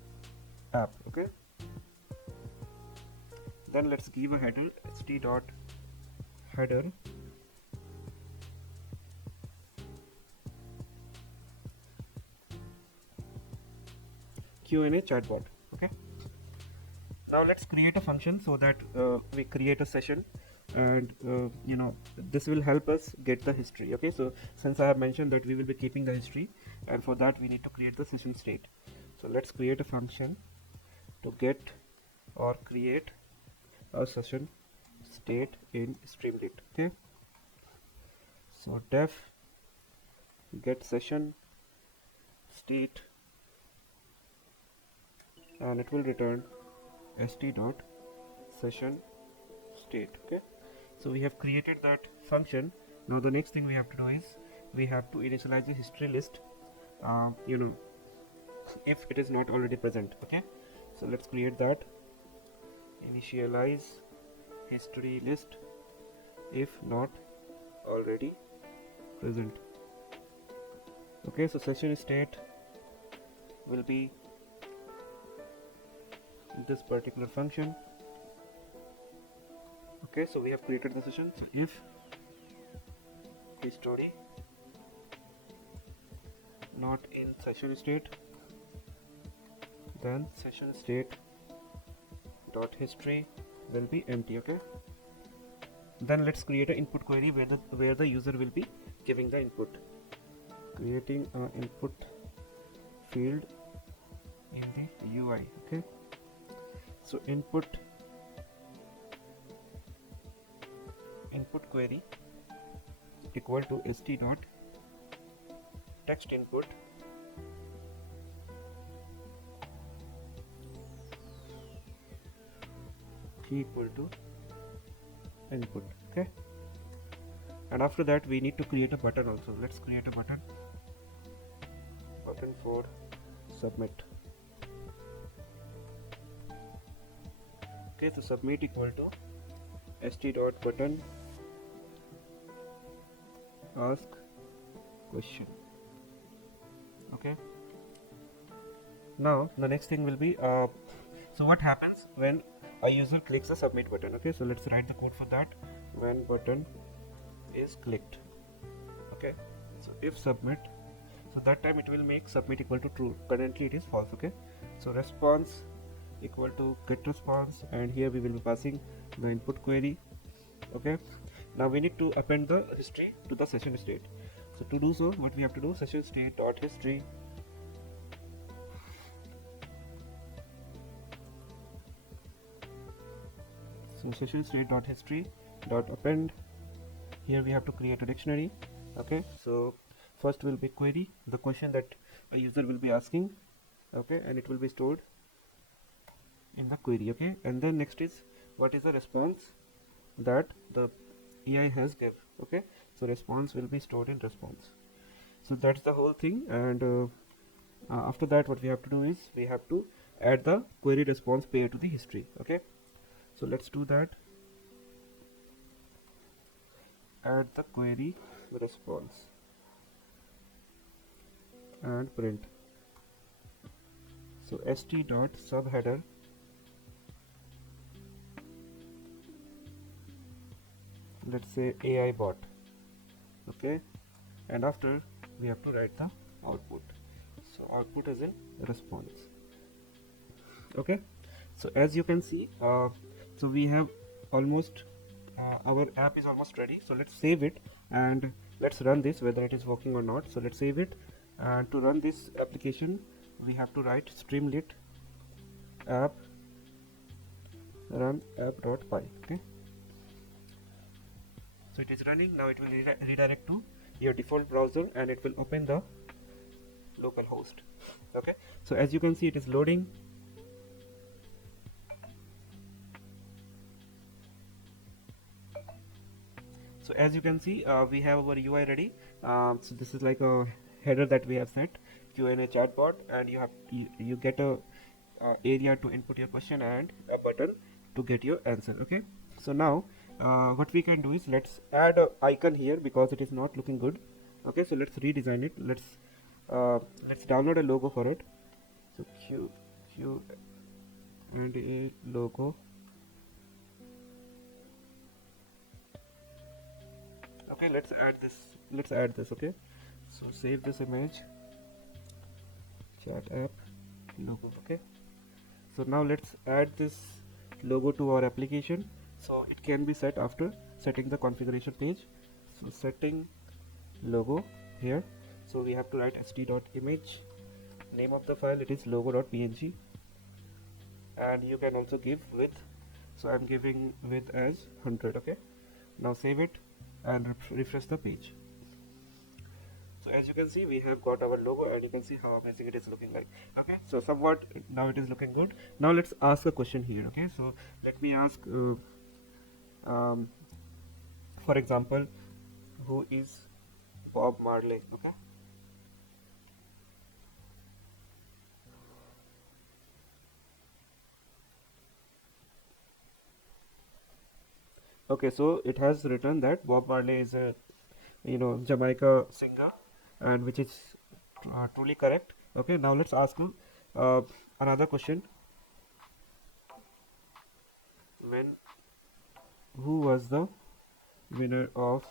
app. Okay, then let's give a header st dot header Q&A chatbot. Okay, now let's create a function so that we create a session, and this will help us get the history. Okay, so since I have mentioned that we will be keeping the history, and for that we need to create the session state. So let's create a function to get or create a session state in Streamlit. Okay, so def get session state, and it will return st dot session state. Okay, so we have created that function. Now the next thing we have to do is we have to initialize the history list, if it is not already present. Okay, so let's create that initialize history list if not already present. Okay, so session state will be this particular function. Okay, so we have created the session. So if history not in session state, then session state dot history will be empty. Okay, then let's create an input query where the user will be giving the input, creating an input field in the UI. Okay, so input query equal to st dot text input key equal to input. Okay, and after that we need to create a button also. Let's create a button for submit. Okay, so submit equal to st.button ask question. Okay, now the next thing will be so what happens when a user clicks the submit button. Okay, so let's write the code for that. When button is clicked, okay, so if submit, so that time it will make submit equal to true. Currently it is false. Okay, so response equal to get response, and here we will be passing the input query. Okay, now we need to append the history to the session state. So to do so, what we have to do, session state dot history. So session state dot history dot append. Here we have to create a dictionary. Okay, so first will be query, the question that a user will be asking. Okay, and it will be stored in the query. Okay, and then next is what is the response that the AI has give. Okay, so response will be stored in response. So that's the whole thing, and after that what we have to do is we have to add the query response pair to the history. Okay, so let's do that. Add the query response and print. So st dot subheader let's say AI bot. Okay, and after we have to write the output. So output is in response. Okay, so as you can see, so we have almost our app is almost ready. So let's save it and let's run this whether it is working or not. So let's save it, and to run this application we have to write streamlit app run app.py. Okay, so it is running now. It will redirect to your default browser and it will open the local host. Okay, so as you can see, it is loading. So as you can see, we have our UI ready. So this is like a header that we have set, Q&A chatbot, and you get a area to input your question and a button to get your answer. Okay, so now what we can do is let's add an icon here because it is not looking good. Okay, so let's redesign it. Let's download a logo for it. So Q and a logo. Okay, let's add this. Okay, so save this image, chat app logo. Okay, so now let's add this logo to our application. So it can be set after setting the configuration page. So setting logo here, so we have to write st.image, name of the file it is logo.png, and you can also give width. So I'm giving width as 100. Okay, now save it and refresh the page. So as you can see, we have got our logo and you can see how amazing it is looking like. Okay, so somewhat now it is looking good. Now let's ask a question here. Okay, so let me ask for example, who is Bob Marley? Okay, okay, so it has written that Bob Marley is a Jamaica singer, and which is truly correct. Okay, now let's ask him another question. Who was the winner of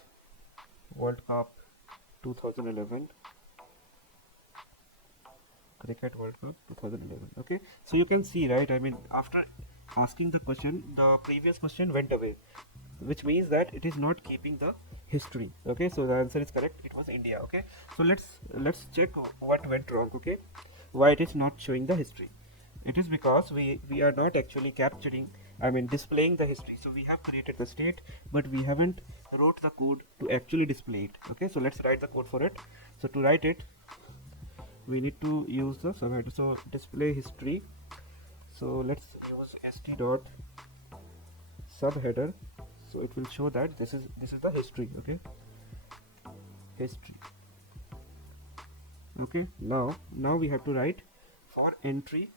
World Cup 2011? Cricket World Cup 2011. Okay, so you can see, right? I mean, after asking the question, the previous question went away, which means that it is not keeping the history. Okay, so the answer is correct. It was India. Okay, so let's check what went wrong. Okay, why it is not showing the history? It is because we are not actually capturing, I mean displaying the history. So we have created the state, but we haven't wrote the code to actually display it. Okay, so let's write the code for it. So to write it, we need to use the subheader. So display history. So let's use st dot subheader, so it will show that this is the history. Okay, history. Okay, now we have to write for entry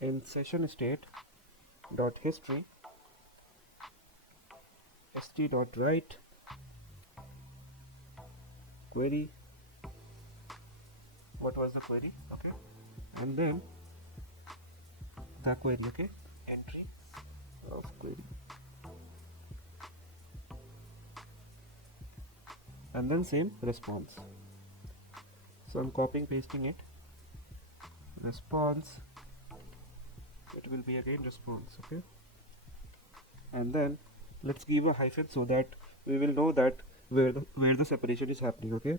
in session state dot history st dot write query. What was the query? Okay, and then the query. Okay, entry of query, and then same response. So I'm copying pasting it, response, it will be again response. Okay, and then let's give a hyphen so that we will know that where the separation is happening. Okay,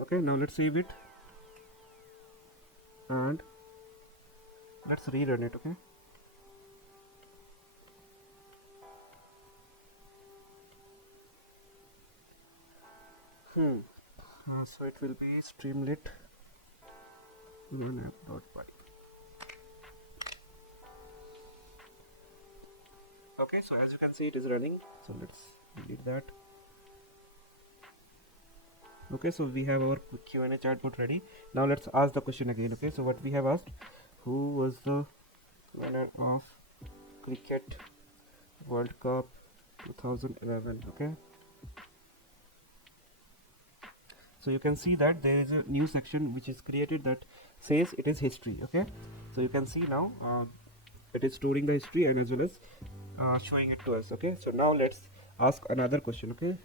okay, now let's save it and let's rerun it. Okay, so it will be streamlit run app.py. Okay, so as you can see, it is running, so let's delete that. Okay, so we have our Q&A chatbot ready. Now let's ask the question again. Okay, so what we have asked: who was the winner of Cricket World Cup 2011? Okay, so you can see that there is a new section which is created that says it is history. Okay, so you can see now it is storing the history and as well as showing it to us. Okay, so now let's ask another question. Okay,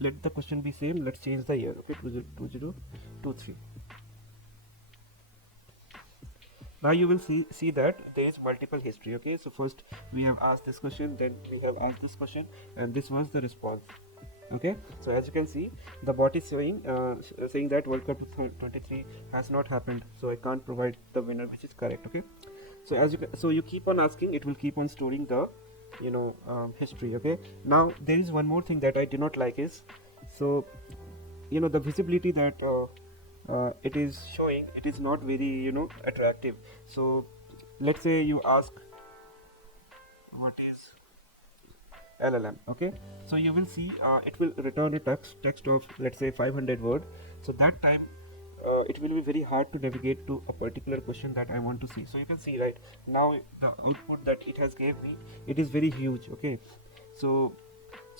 let the question be same. Let's change the year. Okay, 2023. Now you will see that there is multiple history. Okay, so first we have asked this question, then we have asked this question, and this was the response. Okay, so as you can see, the bot is saying that World Cup 2023 has not happened, so I can't provide the winner, which is correct. Okay, so you keep on asking, it will keep on storing the history. Okay, now there is one more thing that I do not like is, so the visibility that it is showing, it is not very attractive. So let's say you ask what is LLM. Okay, so you will see it will return a text of, let's say, 500 word. So that time it will be very hard to navigate to a particular question that I want to see. So you can see right now the output that it has gave me, it is very huge. Okay, so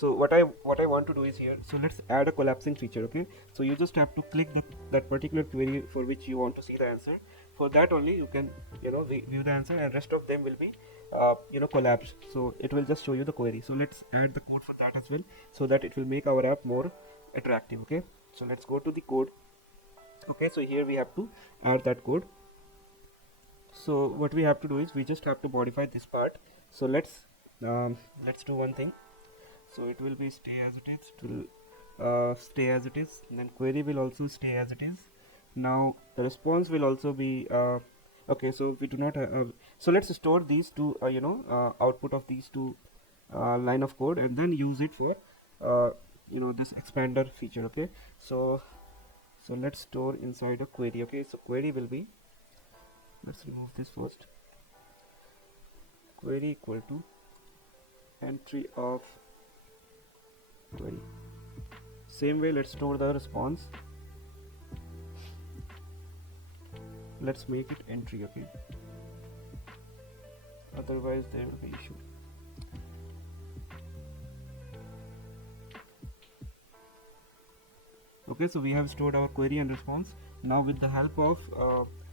what I want to do is here, so let's add a collapsing feature. Okay, so you just have to click that particular query for which you want to see the answer. For that only you can view the answer, and rest of them will be collapsed, so it will just show you the query. So let's add the code for that as well, so that it will make our app more attractive. Okay, so let's go to the code. Okay, so here we have to add that code. So what we have to do is we just have to modify this part. So let's do one thing. So it will be stay as it is, it will stay as it is, and then query will also stay as it is. Now the response will also be okay, so we do not so let's store these two output of these two line of code, and then use it for this expander feature. Okay, so let's store inside a query. Okay, so query will be, let's remove this first, query equal to entry of query. Same way, let's store the response, let's make it entry. Okay, otherwise there will be issue. Okay, so we have stored our query and response. Now with the help of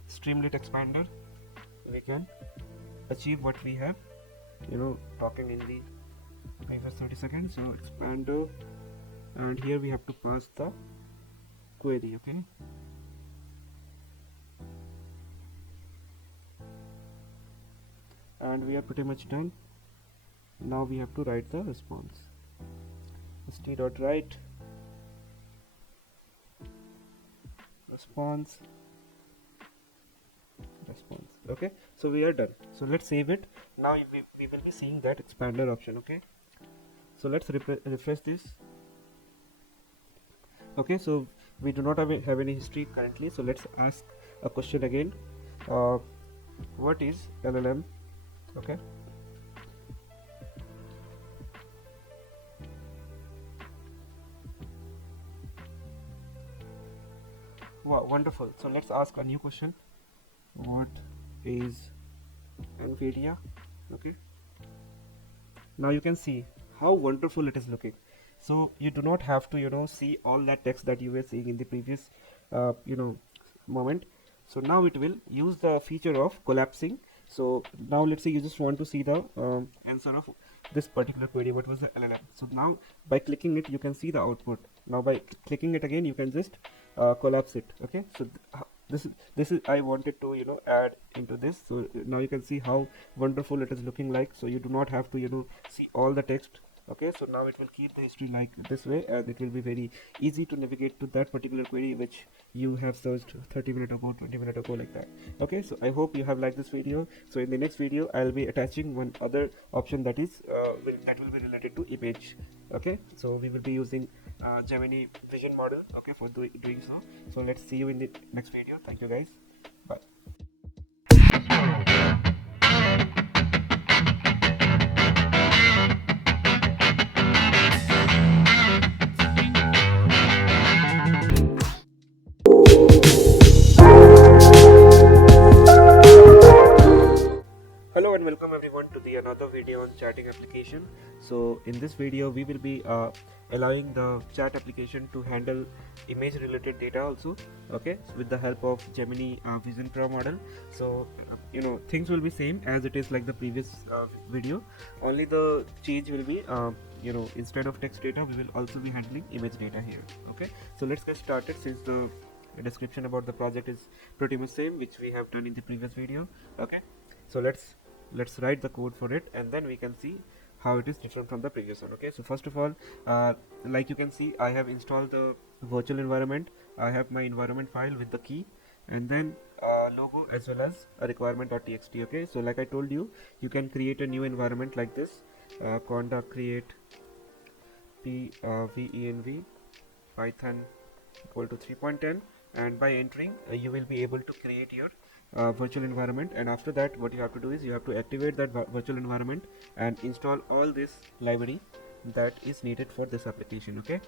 Streamlit expander, we can achieve what we have talking in the previous 30 seconds. So expander, and here we have to pass the query. Okay, and we are pretty much done. Now we have to write the response. st.write response. Okay, so we are done. So let's save it. Now we will be seeing that expander option. Okay, so let's refresh this. Okay, so we do not have any history currently, so let's ask a question again. uh, what is LLM. Okay, wow, wonderful. So let's ask a new question. What is NVIDIA? Okay, now you can see how wonderful it is looking. So you do not have to see all that text that you were seeing in the previous moment. So now it will use the feature of collapsing. So now let's say you just want to see the answer of this particular query, what was the LLM. So now by clicking it you can see the output. Now by clicking it again you can just collapse it. Okay, so this is I wanted to add into this. So now you can see how wonderful it is looking like. So you do not have to see all the text. Okay, so now it will keep the history like this way, and it will be very easy to navigate to that particular query which you have searched 30 minutes ago, 20 minutes ago, like that. Okay, so I hope you have liked this video. So in the next video I'll be attaching one other option that is that will be related to image. Okay, so we will be using Gemini vision model, okay, for doing so. So let's see you in the next video. Thank you guys, bye. Hello and welcome everyone to the another video on chatting application. So in this video we will be allowing the chat application to handle image related data also, okay, with the help of Gemini Vision Pro model. So things will be same as it is like the previous video, only the change will be instead of text data we will also be handling image data here. Okay, so let's get started since the description about the project is pretty much same which we have done in the previous video. Okay, so let's write the code for it, and then we can see how it is different from the previous one. Okay, so first of all, like you can see, I have installed the virtual environment. I have my environment file with the key, and then logo as well as a requirement.txt. okay, so like I told you, you can create a new environment like this. Conda create venv python equal to 3.10, and by entering you will be able to create your virtual environment. And after that what you have to do is you have to activate that virtual environment and install all this library that is needed for this application. Okay,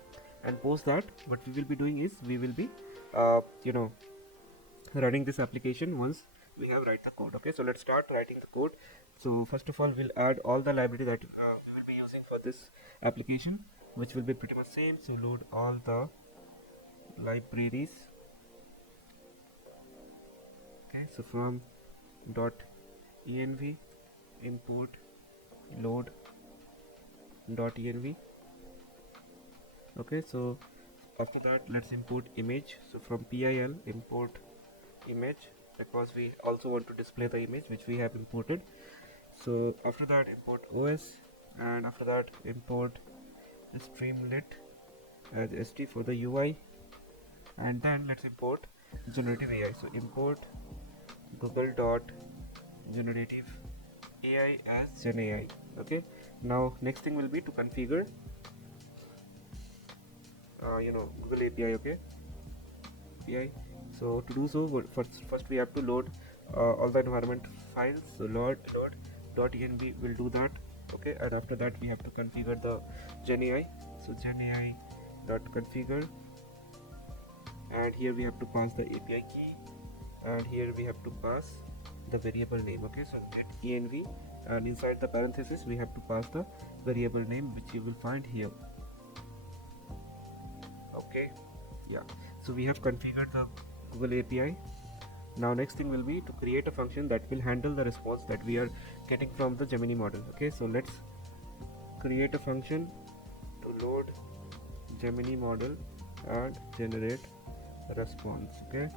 and post that what we will be doing is we will be running this application once we have write the code. Okay, so let's start writing the code. So first of all we'll add all the library that we will be using for this application, which will be pretty much same. So load all the libraries. Okay, so from .env import load .env. okay, so after that let's import image. So from pil import image, because we also want to display the image which we have imported. So after that import os, and after that import streamlit as st for the ui, and then let's import generative ai. So import google dot generative ai as gen ai. Okay, now next thing will be to configure Google api. Okay, api. So to do so, first we have to load all the environment files. So load .env will do that. Okay, and after that we have to configure the gen ai. So gen ai dot configure, and here we have to pass the api key, and here we have to pass the variable name. Okay, so get env, and inside the parenthesis we have to pass the variable name which you will find here. Okay, yeah, so we have configured the Google API. Now next thing will be to create a function that will handle the response that we are getting from the Gemini model. Okay, so let's create a function to load Gemini model and generate a response. Okay,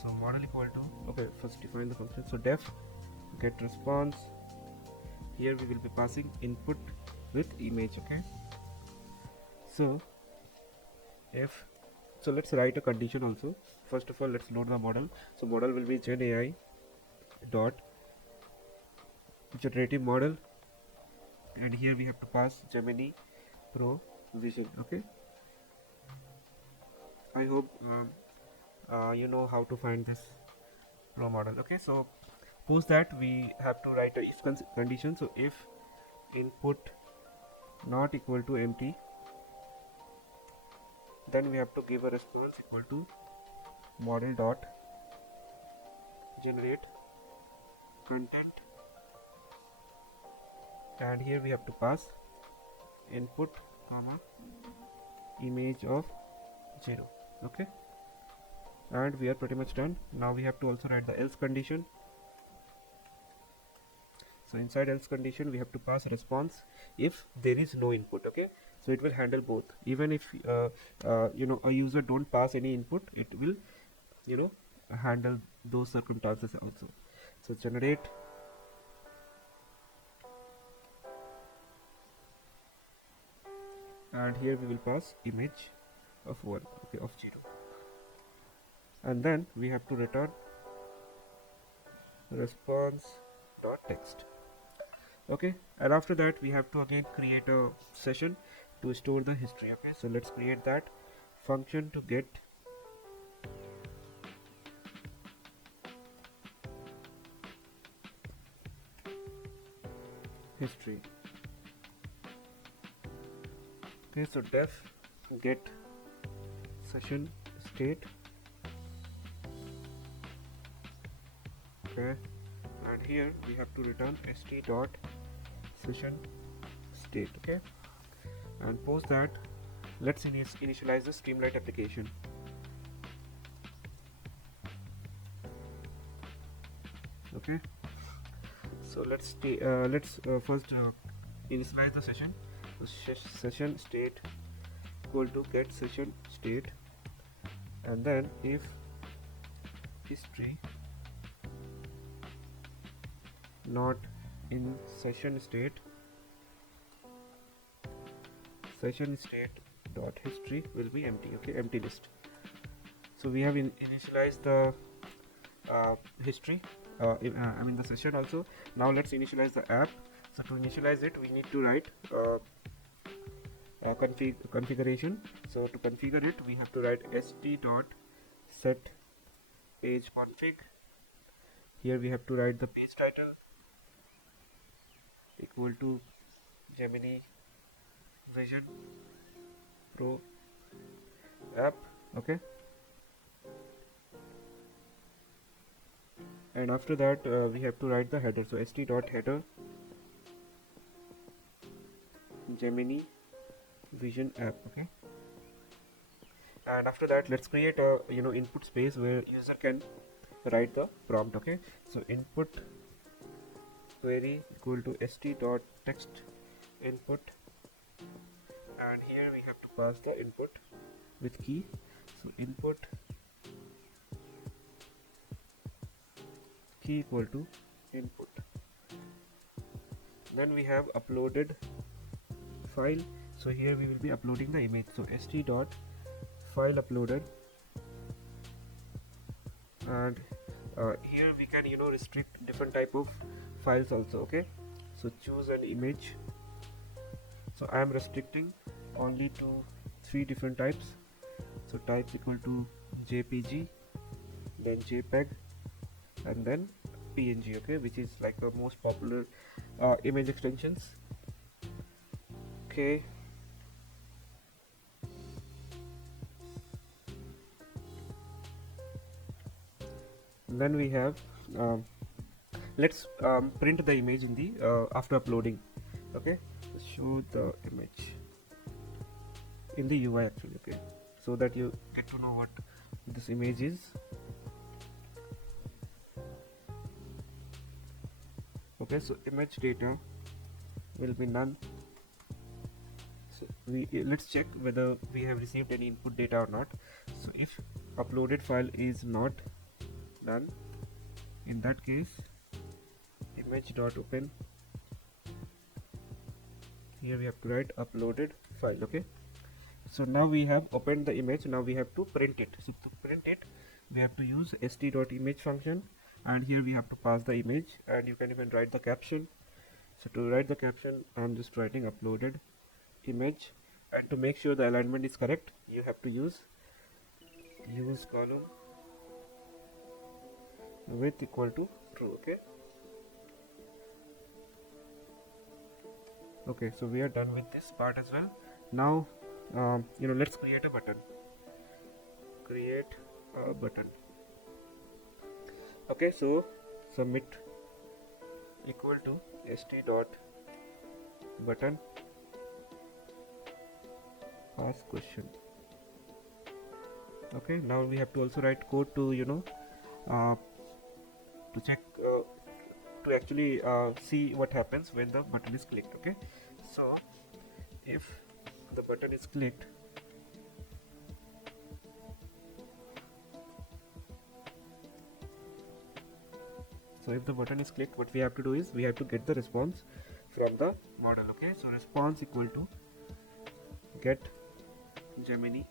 so model equal to, okay, first define the function. So def get response. Here we will be passing input with image. Okay, so if, so let's write a condition also. First of all let's load the model. So model will be gen ai dot generative model, and here we have to pass Gemini Pro Vision. Okay, I hope you know how to find this pro model. Okay, so post that we have to write a if condition. So if input not equal to empty, then we have to give a response equal to model dot generate content, and here we have to pass input comma image of 0. Okay, and we are pretty much done. Now we have to also write the else condition. So inside else condition we have to pass response if there is no input. Okay, so it will handle both. Even if a user don't pass any input, it will handle those circumstances also. So generate and here we will pass image of 1, okay, of 0, and then we have to return response dot text. Okay, and after that we have to again create a session to store the history. Okay, so let's create that function to get history. Okay, so def get session state. Okay, and here we have to return st dot session state. Okay, and post that let's initialize the Streamlight application. Okay, so let's first initialize the session. So session state equal to get session state, and then if history not in session state dot history will be empty. Okay, empty list. So we have initialized the history, I mean the session also. Now let's initialize the app. So to initialize it we need to write configuration. So to configure it we have to write st dot set page config. Here we have to write the page title equal to Gemini Vision Pro app. Okay, and after that we have to write the header. So st dot header Gemini Vision app. Okay, and after that let's create a input space where user can write the prompt. Okay, so input query equal to st dot text input, and here we have to pass the input with key. So input key equal to input. Then we have uploaded file. So here we will be uploading the image. So st dot file uploaded, and here we can restrict different type of files also. Okay, so choose an image. So I am restricting only to 3 different types. So types equal to jpg, then jpeg, and then png. Okay, which is like the most popular image extensions. Okay, then we have let's print the image in the after uploading. Okay, show the image in the UI actually. Okay, so that you get to know what this image is. Okay, so image data will be none. So let's check whether we have received any input data or not. So if uploaded file is not none, in that case image.open, here we have to write uploaded file. Okay, so now we have opened the image. Now we have to print it. So to print it we have to use st.image function, and here we have to pass the image, and you can even write the caption. So to write the caption I'm just writing uploaded image, and to make sure the alignment is correct you have to use column with equal to true. Okay, so we are done with this part as well. Now let's create a button. Okay, so submit equal to st dot button ask question. Okay, now we have to also write code to to check to actually see what happens when the button is clicked. Okay, so if the button is clicked, what we have to do is we have to get the response from the model. Okay, so response equal to get Gemini,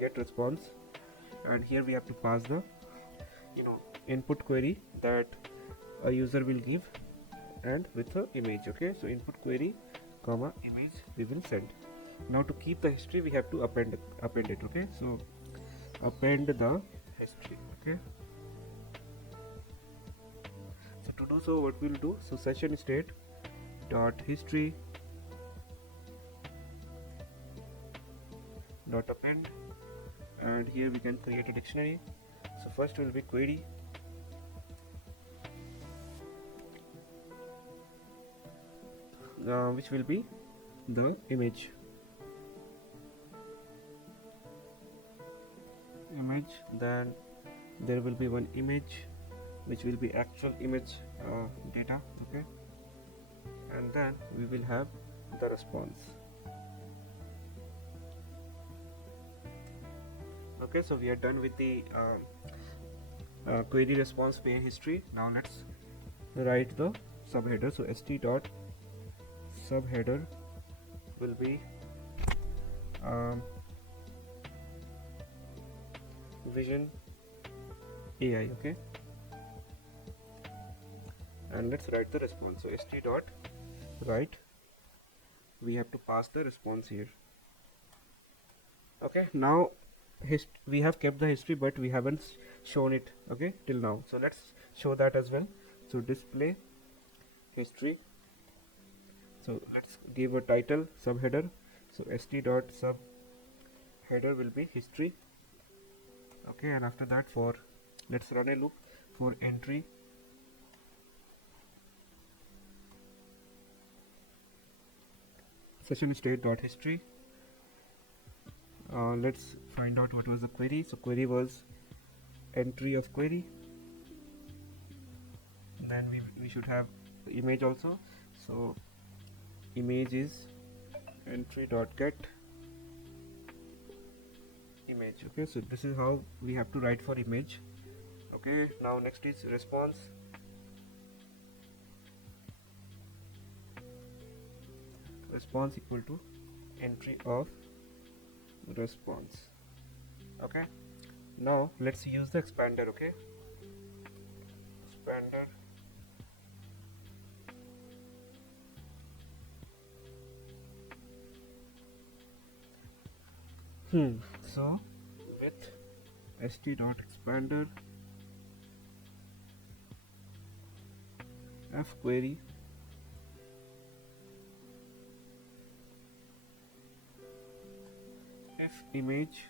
get response, and here we have to pass the input query that a user will give and with the image. Okay, so input query comma image we will send. Now to keep the history we have to append it. Okay, so append the history. Okay, so to do so, what we'll do, so session state dot history dot append, and here we can create a dictionary. So first will be query, which will be the image, then there will be one image which will be actual image data. Okay, and then we will have the response. Okay, so we are done with the query response pay history. Now let's write the subheader. So st dot subheader will be vision AI. Okay, and let's write the response. So st dot write, we have to pass the response here. Okay, now we have kept the history but we haven't shown it, okay, till now. So let's show that as well. So display history, so let's give a title subheader. So st dot subheader will be history. Okay, and after that, for let's run a loop for entry session state dot history. Let's find out what was the query. So query was entry of query, then we should have the image also. So image is entry dot get image. Okay, so this is how we have to write for image. Okay, now next is response. Response equal to entry of response. Okay, now let's use the expander. Okay, expander so with st dot expander f query if image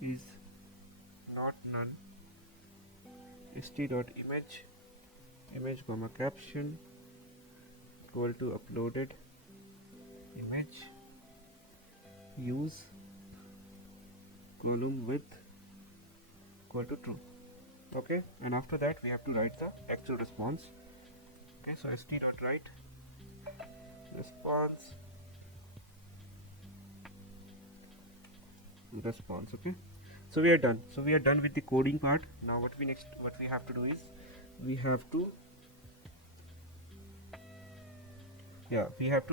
is not none, st dot image comma caption equal to uploaded image, use column width equal to true. Okay, and after that we have to write the actual response. Okay, so st dot write response. Okay, so we are done. So we are done with the coding part. Now what we have to do is we have to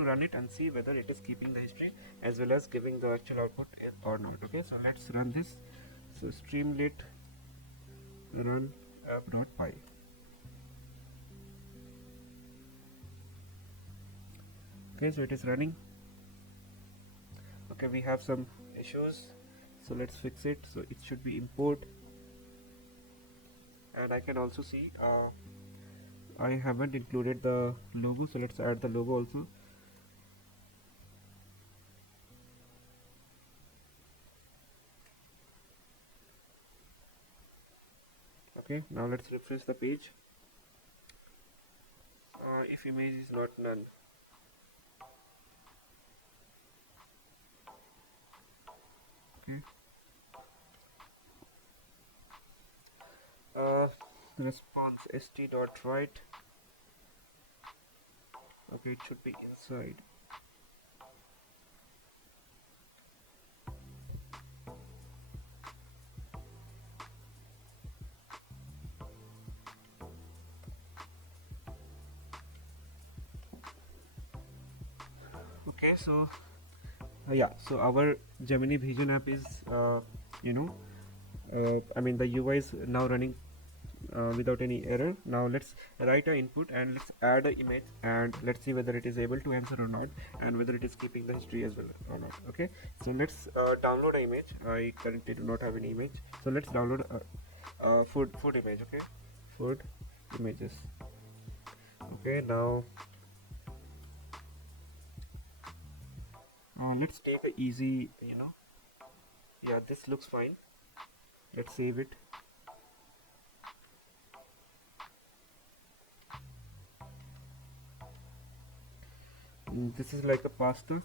run it and see whether it is keeping the history as well as giving the actual output or not. Okay, so let's run this. So streamlit run app.py. Okay, so it is running. Okay, we have some issues, so let's fix it. So it should be import and I can also see I haven't included the logo, so let's add the logo also. Okay, now let's refresh the page. If image is not none. Okay. Response st.write. Okay, it should be inside. Okay, so yeah, so our Gemini Vision app is you know I mean the UI is now running without any error. Now let's write an input and let's add an image and let's see whether it is able to answer or not, and whether it is keeping the history as well or not. Okay, so let's download an image. I currently do not have any image, so let's download a food image. Okay, food images. Okay, now let's take a easy, yeah, this looks fine. Let's save it. This is like a pasta,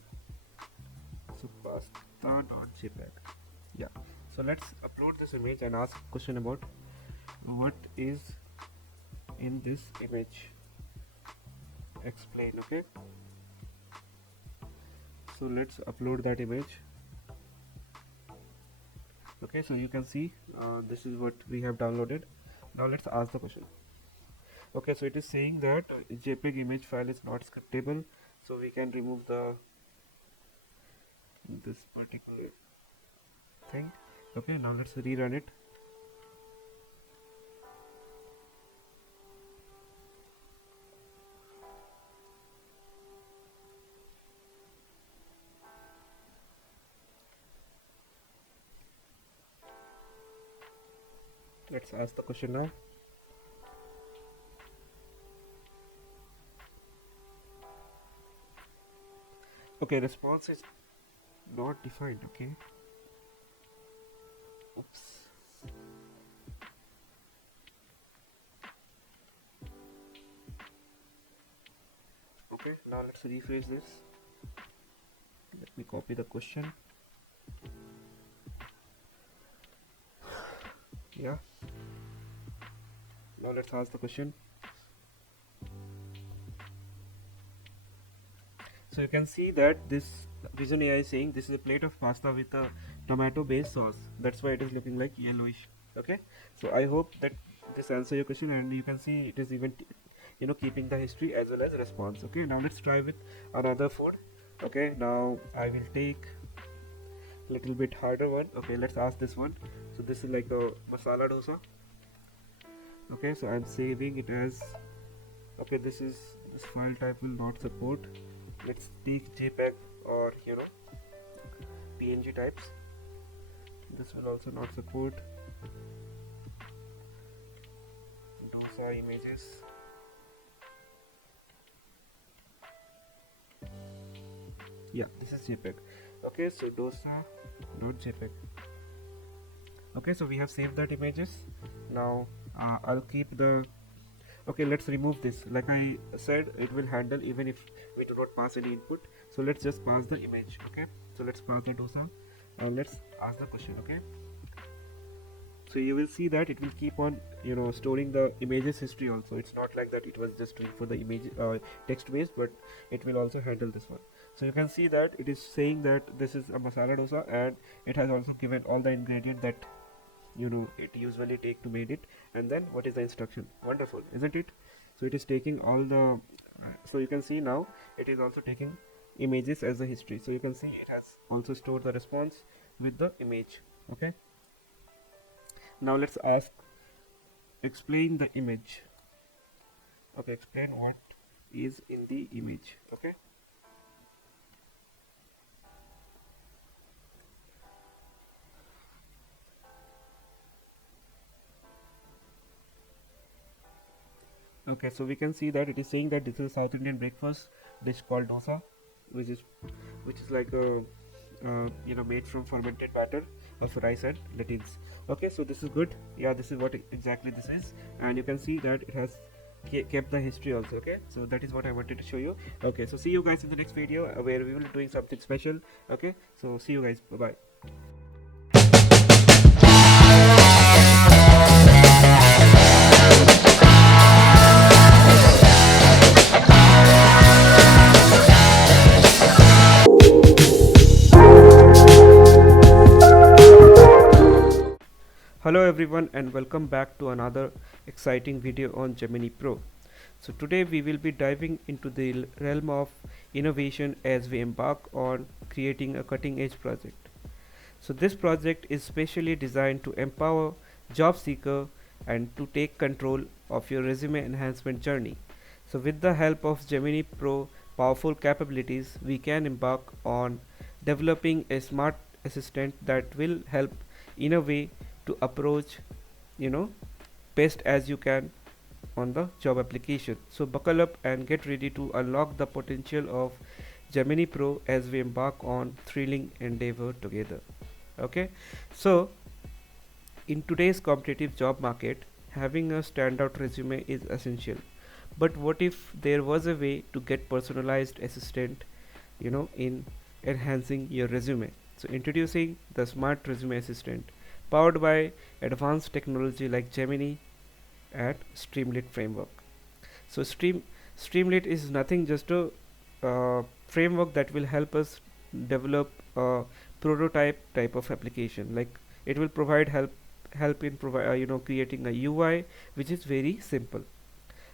so pasta.jpg. Yeah, so let's upload this image and ask a question about what is in this image. Explain. Okay, so let's upload that image. Okay, so you can see this is what we have downloaded. Now let's ask the question. Okay, so it is saying that JPEG image file is not scriptable, so we can remove this particular thing. Okay, now let's rerun it. Let's ask the question now. Okay, response is not defined. Okay, oops. Okay, now let's rephrase this. Let me copy the question. Yeah, now let's ask the question. So you can see that this Vision AI is saying this is a plate of pasta with a tomato based sauce. That's why it is looking like yellowish. Okay, so I hope that this answers your question, and you can see it is even keeping the history as well as response. Okay, now let's try with another food. Okay, now I will take little bit harder one. Okay, let's ask this one. So this is like a masala dosa. Okay, so I'm saving it as, okay, this file type will not support. Let's take JPEG or PNG types. This will also not support. Dosa images. Yeah, this is JPEG. Okay, so dosa.jpg. Okay, so we have saved that images. Now I'll keep the, okay, let's remove this. Like I said, it will handle even if we do not pass any input. So let's just pass the image. Okay, so let's pass the dosa and let's ask the question. Okay, so you will see that it will keep on storing the images history also. It's not like that it was just doing for the image text based, but it will also handle this one. So you can see that it is saying that this is a masala dosa, and it has also given all the ingredient that it usually take to made it, and then what is the instruction. Wonderful, isn't it? So it is taking all the so you can see now it is also taking images as a history. So you can see it has also stored the response with the image. Okay, now let's ask, explain the image. Okay, explain what is in the image. Okay, Okay, so we can see that it is saying that this is South Indian breakfast dish called dosa, which is like a made from fermented batter of rice and lentils. Okay, so this is good. Yeah, this is what exactly this is, and you can see that it has kept the history also. Okay, so that is what I wanted to show you. Okay, so see you guys in the next video where we will be doing something special. Okay, so see you guys. Bye bye. Hello everyone and welcome back to another exciting video on Gemini Pro. So today we will be diving into the realm of innovation as we embark on creating a cutting edge project. So this project is specially designed to empower job seeker and to take control of your resume enhancement journey. So with the help of Gemini Pro powerful capabilities, we can embark on developing a smart assistant that will help in a way to approach, you know, best as you can on the job application. So buckle up and get ready to unlock the potential of Gemini Pro as we embark on thrilling endeavor together. Okay, so in today's competitive job market, having a standout resume is essential. But what if there was a way to get personalized assistant, in enhancing your resume? So introducing the Smart Resume Assistant, powered by advanced technology like Gemini at Streamlit framework. So Streamlit is nothing just a framework that will help us develop a prototype type of application. Like it will provide help in creating a UI which is very simple.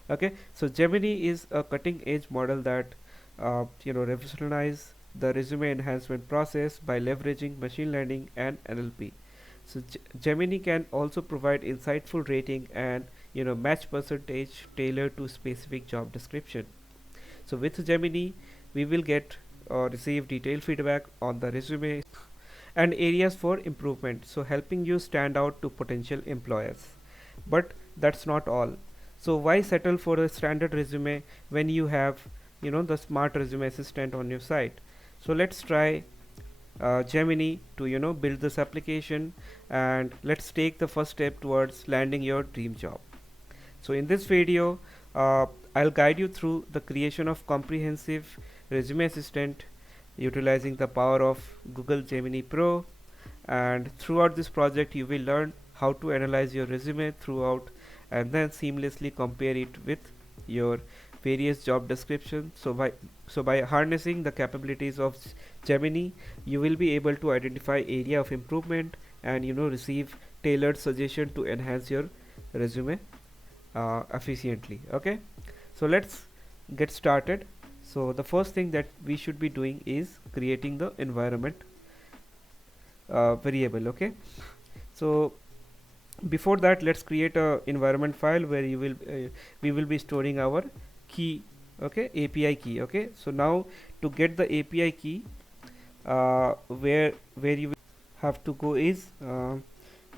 Okay, so Gemini is a cutting edge model that revolutionize the resume enhancement process by leveraging machine learning and NLP. So Gemini can also provide insightful rating and match percentage tailored to specific job description. So with Gemini, we will get or receive detailed feedback on the resume and areas for improvement, so helping you stand out to potential employers. But that's not all. So why settle for a standard resume when you have the Smart Resume Assistant on your site? So let's try Gemini to build this application, and let's take the first step towards landing your dream job. So in this video, I'll guide you through the creation of comprehensive resume assistant utilizing the power of Google Gemini Pro, and throughout this project you will learn how to analyze your resume throughout and then seamlessly compare it with your various job descriptions. So by harnessing the capabilities of Gemini, you will be able to identify area of improvement and receive tailored suggestion to enhance your resume efficiently. Okay, so let's get started. So the first thing that we should be doing is creating the environment variable. Okay, so before that, let's create a environment file where we will be storing our key. Okay, API key. Okay, so now to get the API key, where you will have to go is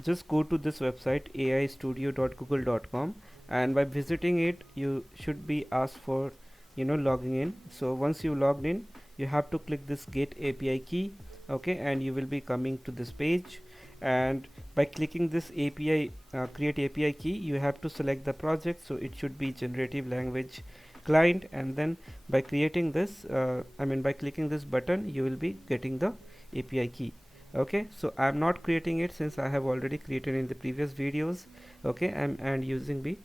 just go to this website aistudio.google.com, and by visiting it you should be asked for logging in. So once you logged in, you have to click this get API key. Okay, and you will be coming to this page, and by clicking this API create API key, you have to select the project. So it should be generative language client, and then by creating this by clicking this button, you will be getting the API key. Okay, so I'm not creating it since I have already created in the previous videos. Okay, I'm using the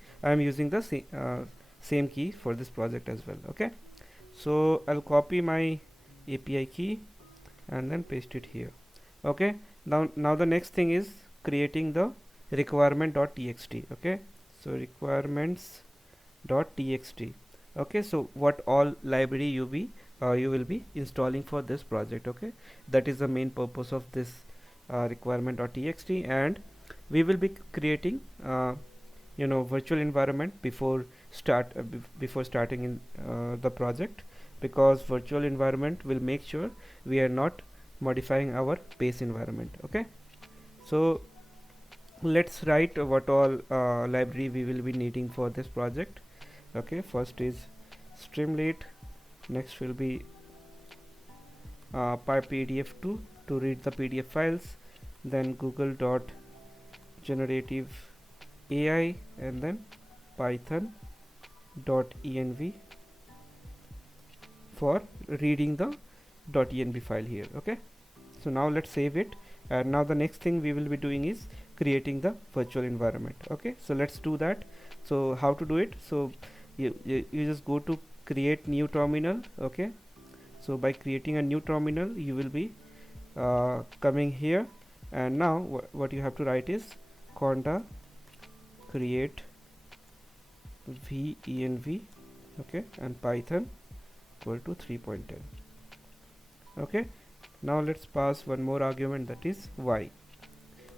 same key for this project as well. Okay, so I'll copy my API key and then paste it here. Okay, now the next thing is creating the requirement.txt. Okay, so requirements.txt. Okay, so what all library you will be installing for this project. Okay, that is the main purpose of this requirement.txt, and we will be creating virtual environment before starting in the project, because virtual environment will make sure we are not modifying our base environment. Okay, so let's write what all library we will be needing for this project. Okay, first is Streamlit, next will be PyPDF2 to read the PDF files, then Google dot generative AI, and then Python dot env for reading the .env file here. Okay, so now let's save it, and now the next thing we will be doing is creating the virtual environment. Okay, so let's do that. So how to do it? So you just go to create new terminal. Okay, so by creating a new terminal you will be coming here, and now what you have to write is conda create venv, okay, and Python equal to 3.10. okay, now let's pass one more argument, that is y.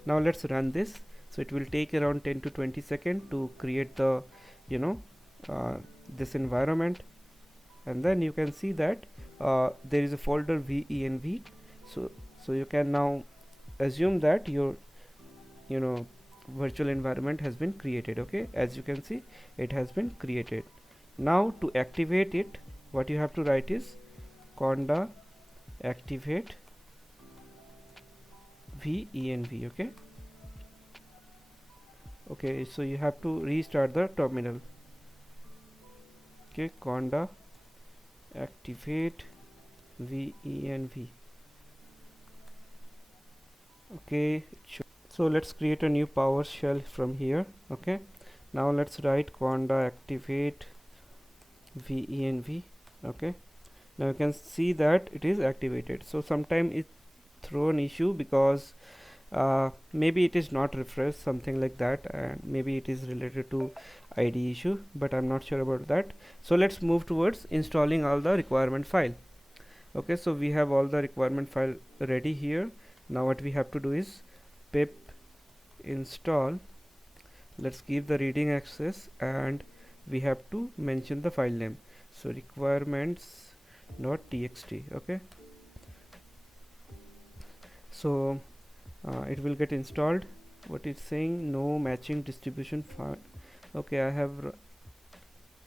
Now let's run this. So it will take around 10 to 20 seconds to create the this environment, and then you can see that there is a folder venv. So you can now assume that your virtual environment has been created. Okay, as you can see, it has been created. Now to activate it, what you have to write is conda activate venv. Okay, so you have to restart the terminal. Okay, conda activate venv. Okay, so let's create a new PowerShell from here. Okay, now let's write conda activate venv. Okay, now you can see that it is activated. So sometime it throw an issue because maybe it is not refreshed, something like that, and maybe it is related to ID issue, but I'm not sure about that. So let's move towards installing all the requirement file. Okay, so we have all the requirement file ready here. Now what we have to do is pip install. Let's give the reading access, and we have to mention the file name. So requirements.txt. okay, so it will get installed. What it's saying, no matching distribution file. Okay, I have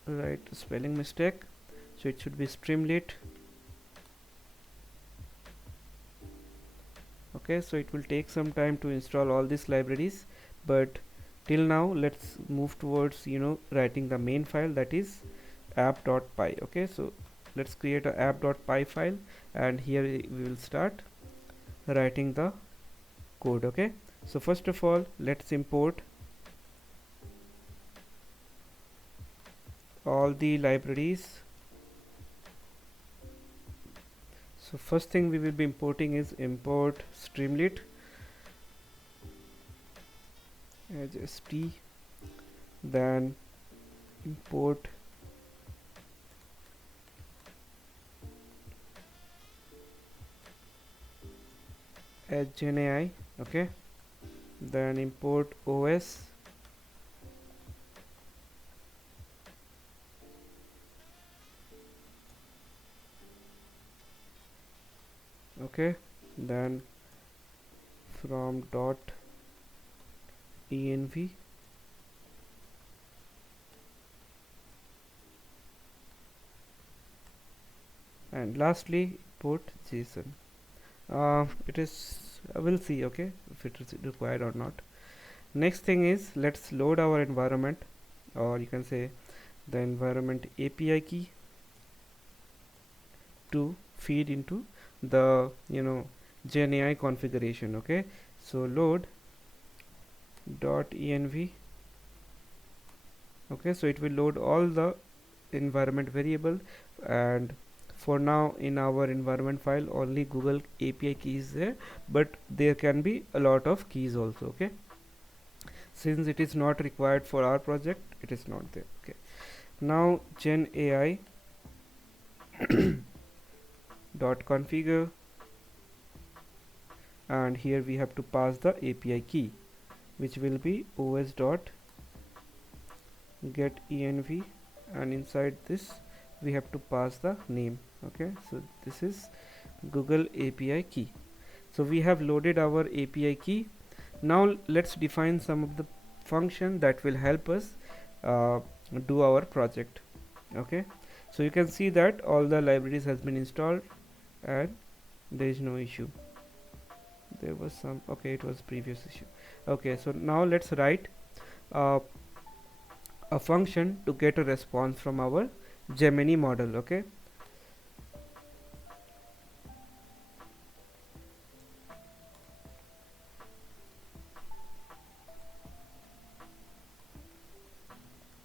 right spelling mistake, so it should be Streamlit. Okay, so it will take some time to install all these libraries, but till now let's move towards writing the main file, that is app.py. okay, so let's create a app.py file, and here we will start writing the code. Okay, so first of all let's import all the libraries. So first thing we will be importing is import Streamlit as st, then import as Gemini. Okay, then import os, okay, then from .env, and lastly import JSON. It is we'll see, okay, if it is required or not. Next thing is let's load our environment, or you can say the environment API key to feed into the GenAI configuration. Okay, so load .env. okay, so it will load all the environment variable, and for now in our environment file only Google API key is there, but there can be a lot of keys also. Okay, since it is not required for our project, it is not there. Okay, now GenAI dot configure, and here we have to pass the API key, which will be os dot get env, and inside this we have to pass the name. Okay, so this is Google API key. So we have loaded our API key. Now let's define some of the function that will help us do our project. Okay, so you can see that all the libraries has been installed and there is no issue. There was some, okay, it was previous issue. Okay, so now let's write uh, a function to get a response from our Gemini model. Okay,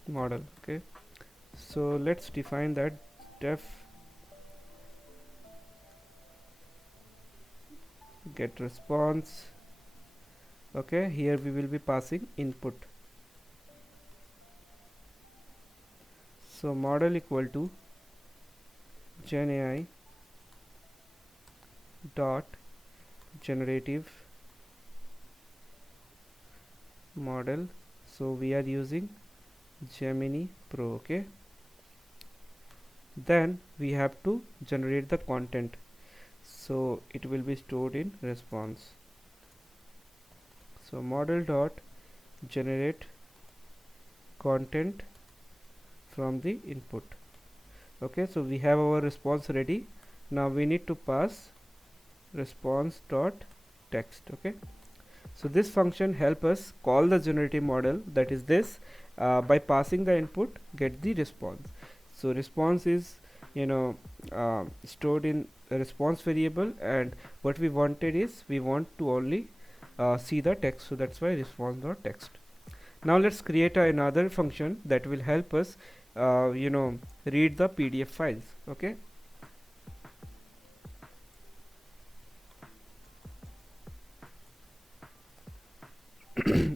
model. Okay, so let's define that def get response. Okay, here we will be passing input. So model equal to GenAI dot generative model. So we are using Gemini Pro. Okay, then we have to generate the content, so it will be stored in response. So model dot generate content from the input. Okay, so we have our response ready. Now we need to pass response dot text. Okay, so this function help us call the generative model, that is this, by passing the input get the response. So response is, you know, stored in a response variable, and what we wanted is we want to only see the text, so that's why response dot text. Now let's create another function that will help us read the PDF files. Okay,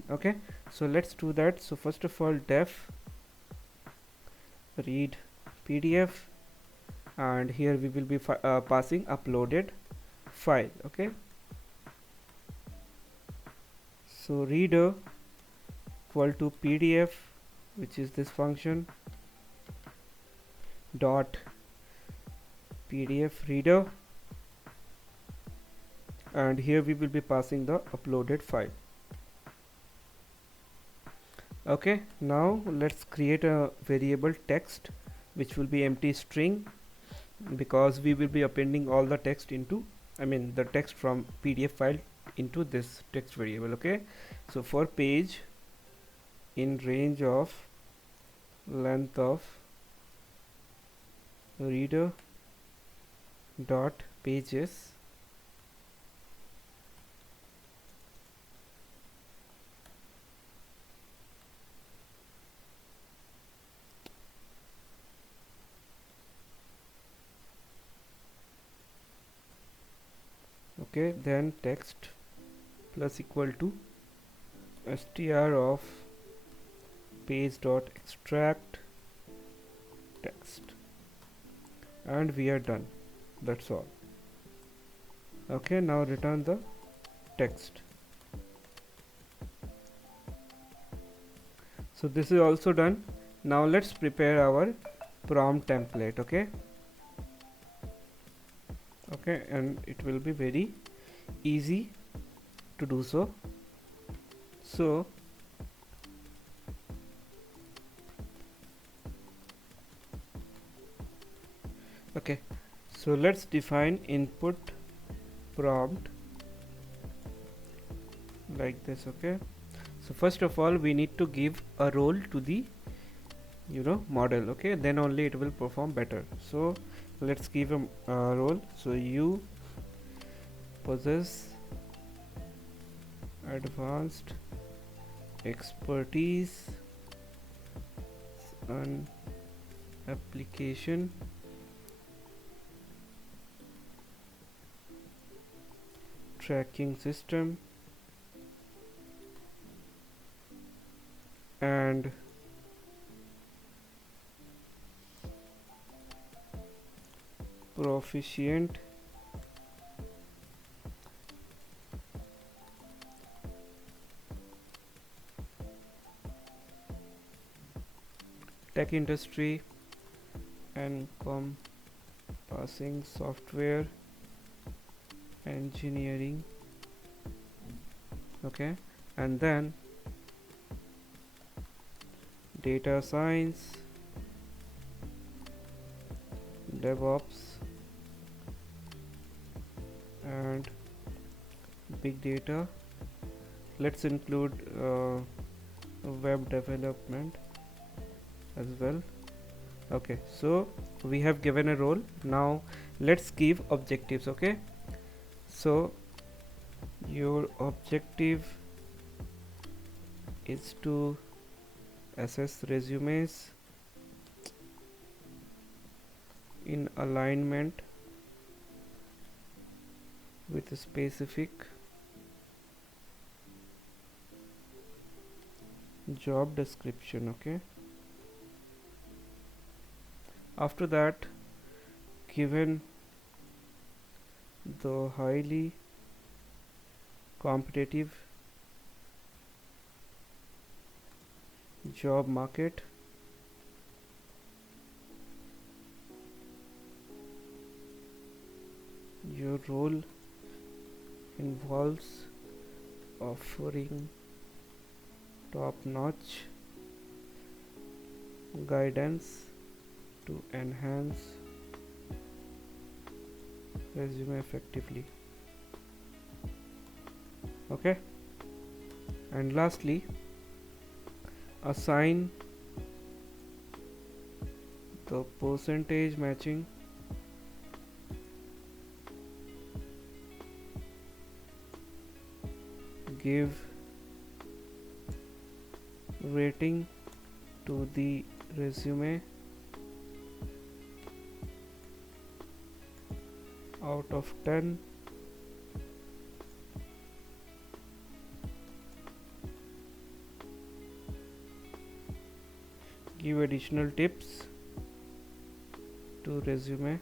okay, so let's do that. So first of all, def read PDF, and here we will be passing uploaded file. Okay, so reader equal to PDF, which is this function, dot PDF reader, and here we will be passing the uploaded file. Okay, now let's create a variable text which will be empty string, because we will be appending all the text into, the text from PDF file into this text variable. Okay, so for page in range of length of reader dot pages okay, then text plus equal to str of page dot extract text, and we are done. That's all. Okay, now return the text. So this is also done. Now let's prepare our prompt template. Okay, and it will be very easy to do so. So okay, so let's define input prompt like this. Okay, so first of all we need to give a role to the model. Okay, then only it will perform better. So let's give a role. So you possess advanced expertise on application tracking system and proficient tech industry encompassing software engineering. Okay, and then data science, DevOps, and big data. Let's include web development as well. Okay, so we have given a role. Now let's give objectives. Okay, so your objective is to assess resumes in alignment with a specific job description. Okay, after that, given the highly competitive job market, your role involves offering top-notch guidance to enhance resume effectively. Okay, and lastly, assign the percentage matching give rating to the resume out of 10. Give additional tips to resume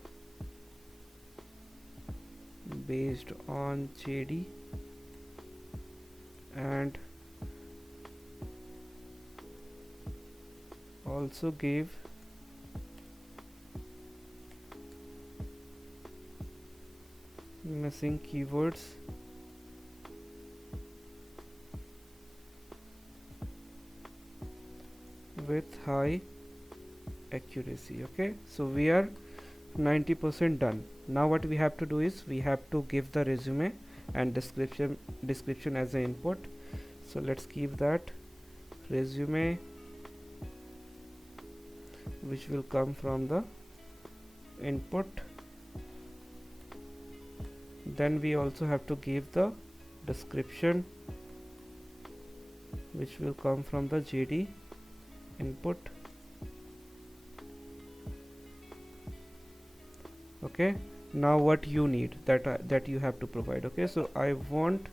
based on JD, and also give missing keywords with high accuracy. Okay, so we are 90% done. Now what we have to do is we have to give the resume and description as an input. So let's give that resume, which will come from the input. Then we also have to give the description, which will come from the JD input. Okay, now what you need, that you have to provide. Okay, so I want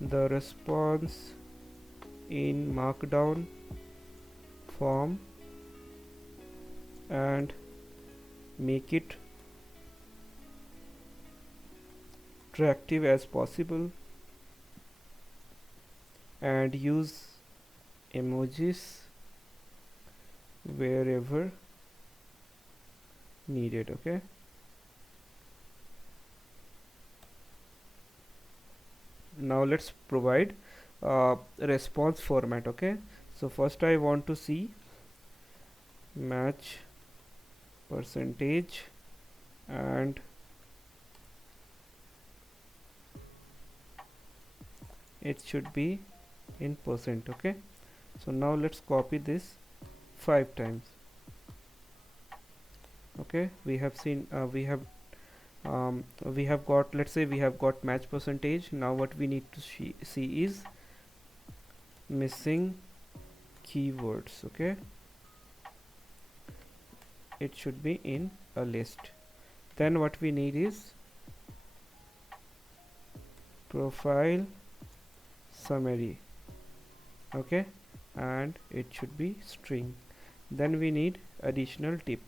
the response in markdown form and make it attractive as possible, and use emojis wherever needed. Okay, now let's provide response format. Okay, so first I want to see match percentage, and it should be in percent. Okay, so now let's copy this 5 times. Okay, we have seen we have got, let's say we have got match percentage. Now what we need to see is missing keywords. Okay, it should be in a list. Then what we need is profile summary. Okay, and it should be string. Then we need additional tip.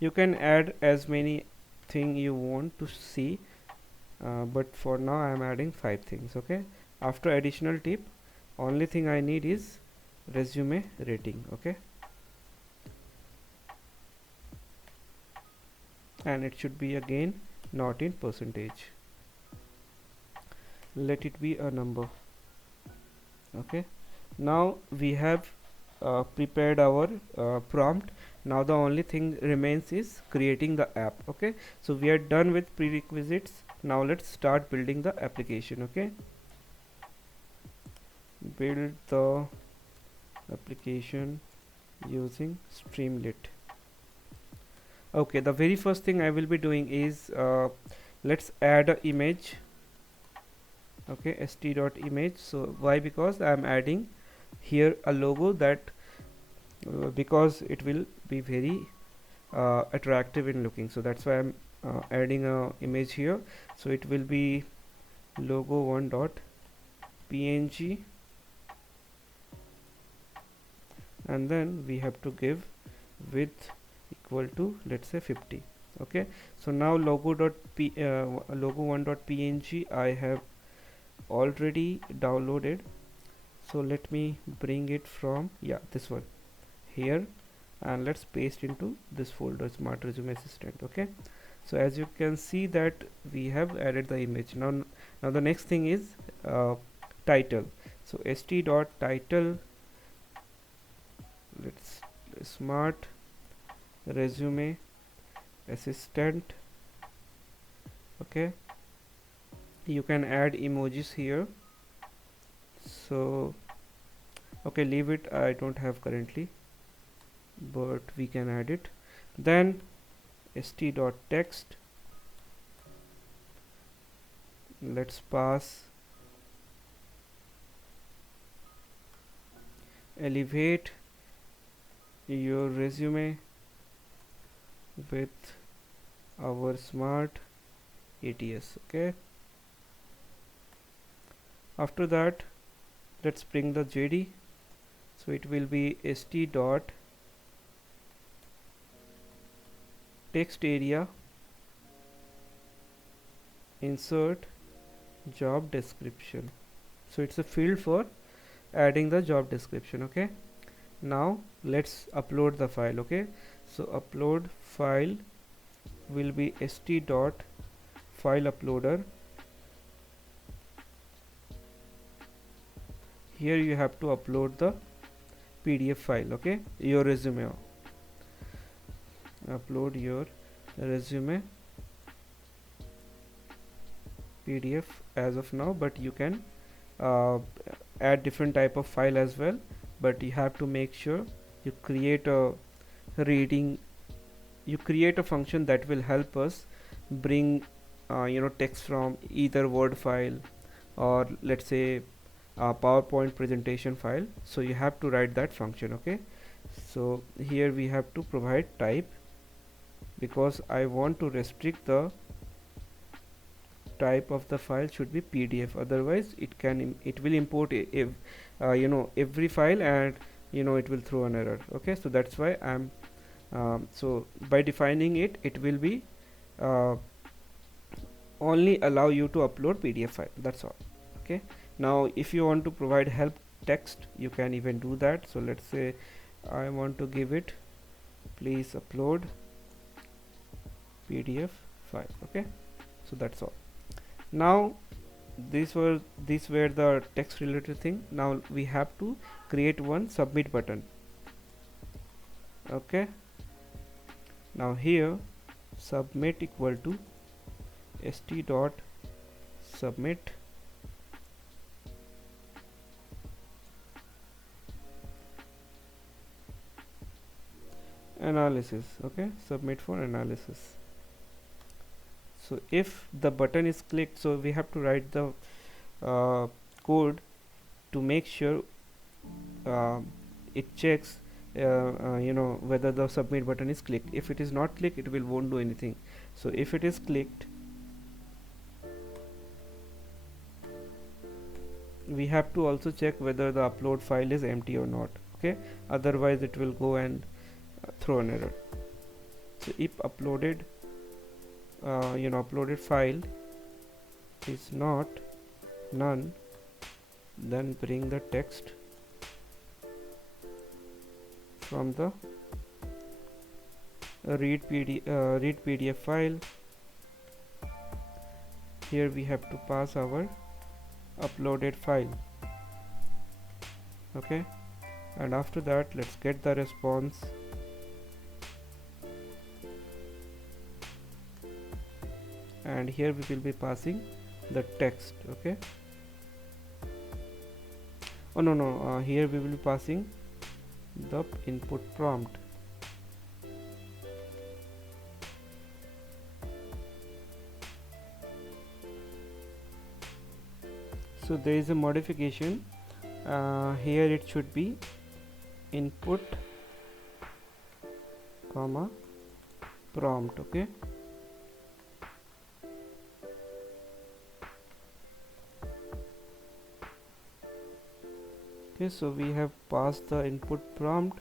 You can add as many thing you want to see, but for now I am adding 5 things. Okay, after additional tip, only thing I need is resume rating. Okay, and it should be again not in percentage. Let it be a number. Okay, now we have prepared our prompt. Now the only thing remains is creating the app. Okay, so we are done with prerequisites. Now let's start building the application. Okay, build the application using Streamlit. Okay, the very first thing I will be doing is let's add an image. Okay, st.image. So why? Because I am adding here a logo that because it will be very attractive in looking, so that's why I'm adding a image here. So it will be logo1.png, and then we have to give width equal to, let's say, 50. Okay, so now logo1.png I have already downloaded. So let me bring it from this one here, and let's paste into this folder, Smart Resume Assistant. Okay, so as you can see that we have added the image. Now the next thing is title. So st.title, let's Smart Resume Assistant. Okay, you can add emojis here. So okay, leave it, I don't have currently, but we can add it. Then st.text, let's pass elevate your resume with our smart ATS. Okay, after that let's bring the JD. So it will be st.text area, insert job description. So it's a field for adding the job description. Okay, now let's upload the file. Okay, so upload file will be st.file uploader. Here you have to upload the PDF file. Okay, your resume, upload your resume PDF as of now, but you can add different type of file as well, but you have to make sure you create a function that will help us bring text from either Word file or let's say a PowerPoint presentation file. So you have to write that function. Okay, so here we have to provide type, because I want to restrict the type of the file should be PDF, otherwise it will import every file, and it will throw an error. Okay, so that's why I'm so by defining it will be only allow you to upload PDF file, that's all. Okay, now if you want to provide help text, you can even do that. So let's say I want to give it, please upload PDF file. Okay, so that's all. Now these were the text related thing. Now we have to create one submit button. Okay, now here submit equal to st.submit analysis. Okay, submit for analysis. So if the button is clicked, so we have to write the code to make sure it checks whether the submit button is clicked. If it is not clicked, it won't do anything. So if it is clicked, we have to also check whether the upload file is empty or not. Okay, otherwise it will go and throw an error. So if uploaded uploaded file is not none, then bring the text from the read PDF file. Here we have to pass our uploaded file. Okay, and after that let's get the response. And here we will be passing the text. Okay, oh no, here we will be passing the input prompt. So there is a modification. Here it should be input comma prompt. Okay, so we have passed the input prompt.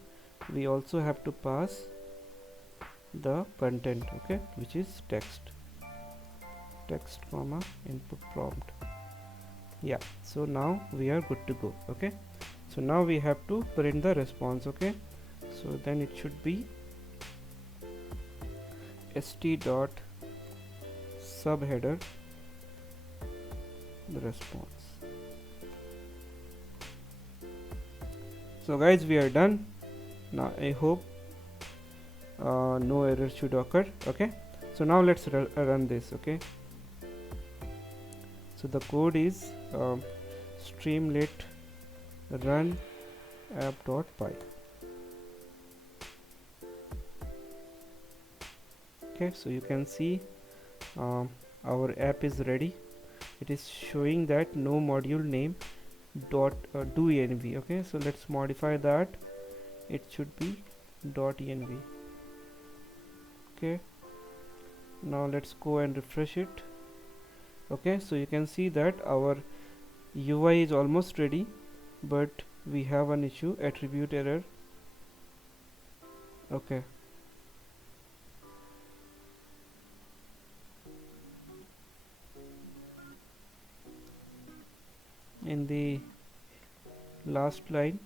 We also have to pass the content, okay, which is text comma input prompt. Yeah, so now we are good to go. Okay, so now we have to print the response. Okay, so then it should be st dot subheader the response. So guys, we are done. Now I hope no error should occur. Okay, so now let's run this. Okay, so the code is streamlit run app.py. Okay, so you can see our app is ready. It is showing that no module name dot do env. Okay, so let's modify that. It should be dot env. Okay, now let's go and refresh it. Okay, so you can see that our UI is almost ready, but we have an issue, attribute error. Okay, in the last line,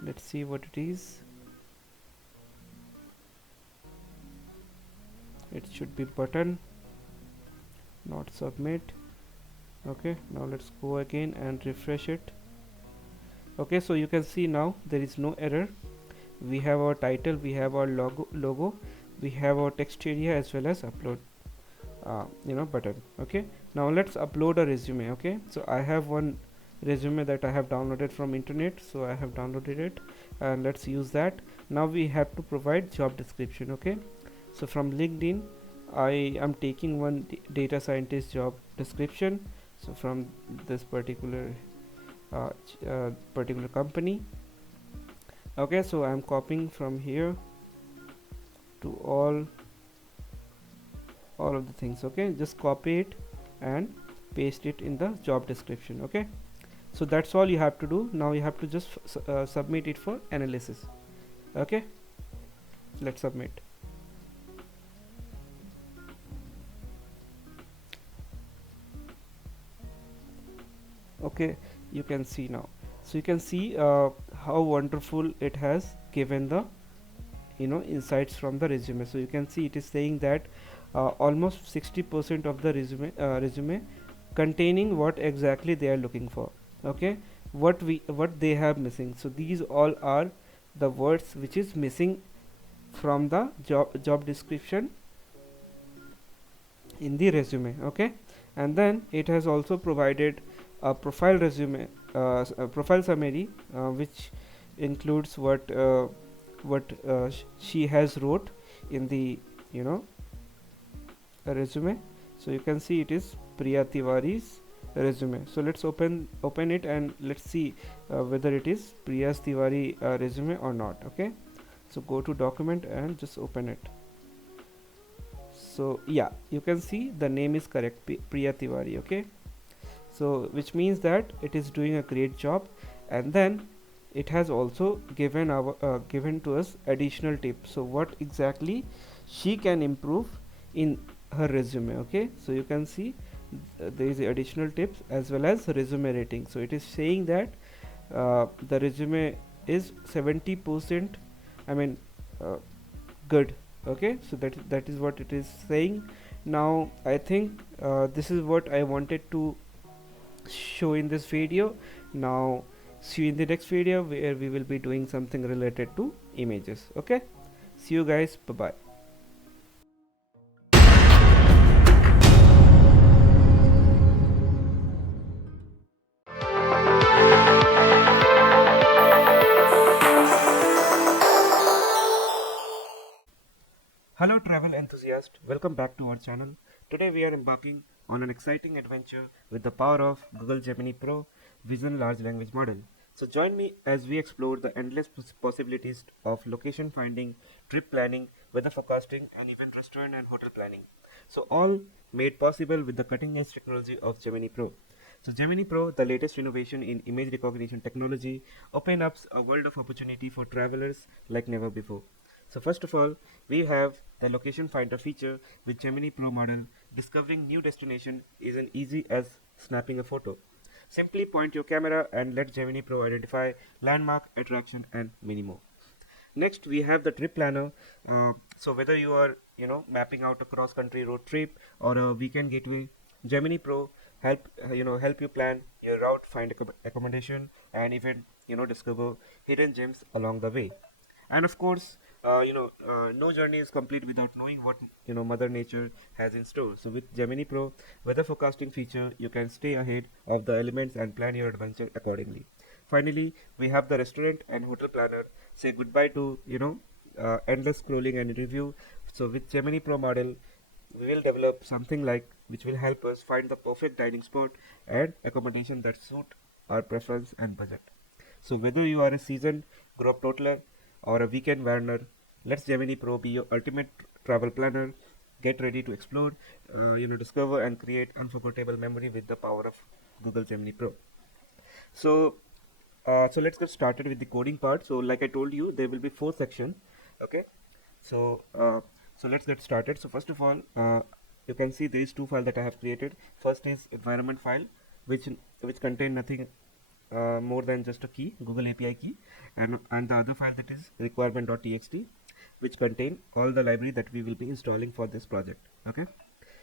let's see what it is. It should be button, not submit. Okay, now let's go again and refresh it. Okay, so you can see now there is no error. We have our title, we have our logo, we have our text area as well as upload button. Okay, now let's upload a resume. Okay, so I have one resume that I have downloaded from internet, so I have downloaded it and let's use that. Now we have to provide job description. Okay, so from LinkedIn I am taking one data scientist job description, so from this particular company. Okay, so I am copying from here to all of the things. Okay, just copy it and paste it in the job description. Okay, so that's all you have to do. Now you have to just submit it for analysis. Okay, let's submit. Okay, you can see now. So you can see how wonderful it has given the insights from the resume. So you can see it is saying that almost 60% of the resume containing what exactly they are looking for. Okay, what they have missing. So these all are the words which is missing from the job description in the resume. Okay, and then it has also provided a profile resume, a profile summary, which includes what she has wrote in the resume. So you can see it is Priya Tiwari's resume. So let's open it and let's see whether it is Priya Tiwari resume or not. Okay, so go to document and just open it. So yeah, you can see the name is correct, Priya Tiwari. Okay, so which means that it is doing a great job, and then it has also given to us additional tips. So what exactly she can improve in her resume. Okay, so you can see there is additional tips as well as resume rating. So it is saying that the resume is 70%, I mean good. Okay, so that is what it is saying. Now I think this is what I wanted to show in this video. Now See you in the next video where we will be doing something related to images. Okay, see you guys. Bye bye. Hello travel enthusiast, welcome back to our channel. Today we are embarking on an exciting adventure with the power of Google Gemini Pro Vision Large Language Model. So join me as we explore the endless possibilities of location finding, trip planning, weather forecasting and even restaurant and hotel planning. So all made possible with the cutting edge technology of Gemini Pro. So Gemini Pro, the latest innovation in image recognition technology, opens up a world of opportunity for travelers like never before. So first of all, we have the location finder feature with Gemini Pro model. Discovering new destination is as easy as snapping a photo. Simply point your camera and let Gemini Pro identify landmark, attraction and many more. Next, we have the trip planner. So whether you are mapping out a cross country road trip or a weekend getaway, Gemini Pro help you plan your route, find accommodation and even discover hidden gems along the way. And of course, no journey is complete without knowing what Mother Nature has in store. So with Gemini Pro weather forecasting feature, you can stay ahead of the elements and plan your adventure accordingly. Finally, we have the restaurant and hotel planner. Say goodbye to endless scrolling and review. So with Gemini Pro model, we will develop something like which will help us find the perfect dining spot and accommodation that suit our preference and budget. So whether you are a seasoned globetrotter or a weekend warner, let Gemini Pro be your ultimate travel planner. Get ready to explore, discover and create unforgettable memory with the power of Google Gemini Pro. So, so let's get started with the coding part. So, like I told you, there will be 4 sections. Okay. So, so let's get started. So first of all, you can see there is 2 files that I have created. First is environment file, which contain nothing more than just a key, Google API key, and the other file that is requirement.txt, which contain all the library that we will be installing for this project. Okay.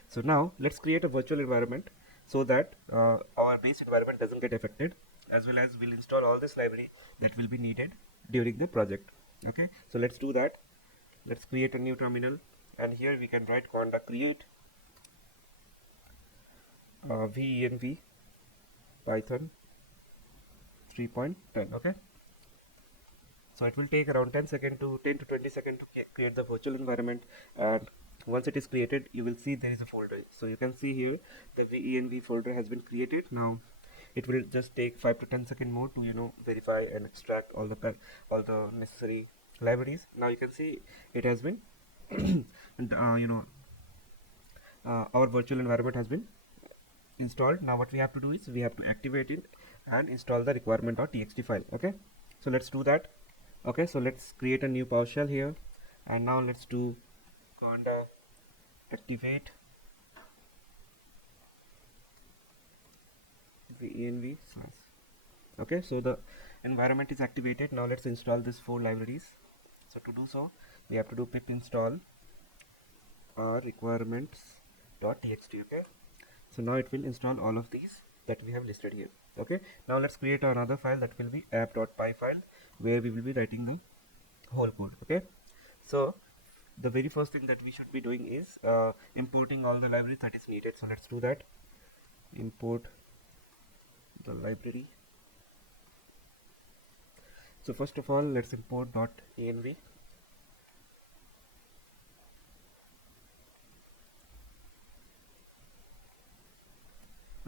So now let's create a virtual environment so that our base environment doesn't get affected, as well as we'll install all this library that will be needed during the project. Okay. So let's do that. Let's create a new terminal, and here we can write conda create venv python 3.10. Okay, so it will take around 10 to 20 seconds to create the virtual environment, and once it is created you will see there is a folder. So you can see here the venv folder has been created. Now it will just take 5 to 10 seconds more to verify and extract all the necessary libraries. Now you can see it has been and our virtual environment has been installed. Now what we have to do is we have to activate it and install the requirement.txt file. Okay, so let's do that. Okay, so let's create a new PowerShell here, and now let's do conda activate venv source. Okay, so the environment is activated. Now let's install these 4 libraries. So to do so, we have to do pip install requirements.txt. Okay, so now it will install all of these that we have listed here. Okay, now let's create another file that will be app.py file, where we will be writing the whole code. Okay, so the very first thing that we should be doing is importing all the libraries that is needed. So let's do that. Import the library. So first of all, let's import .env.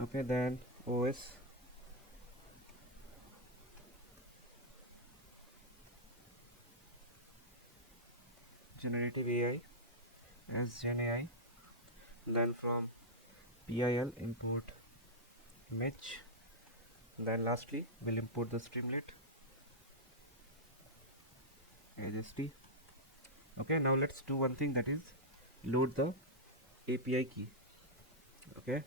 Okay, then OS generative AI as GenAI. Then from PIL import image. Then lastly we'll import the streamlet AST. Okay, now let's do one thing, that is load the API key. Okay,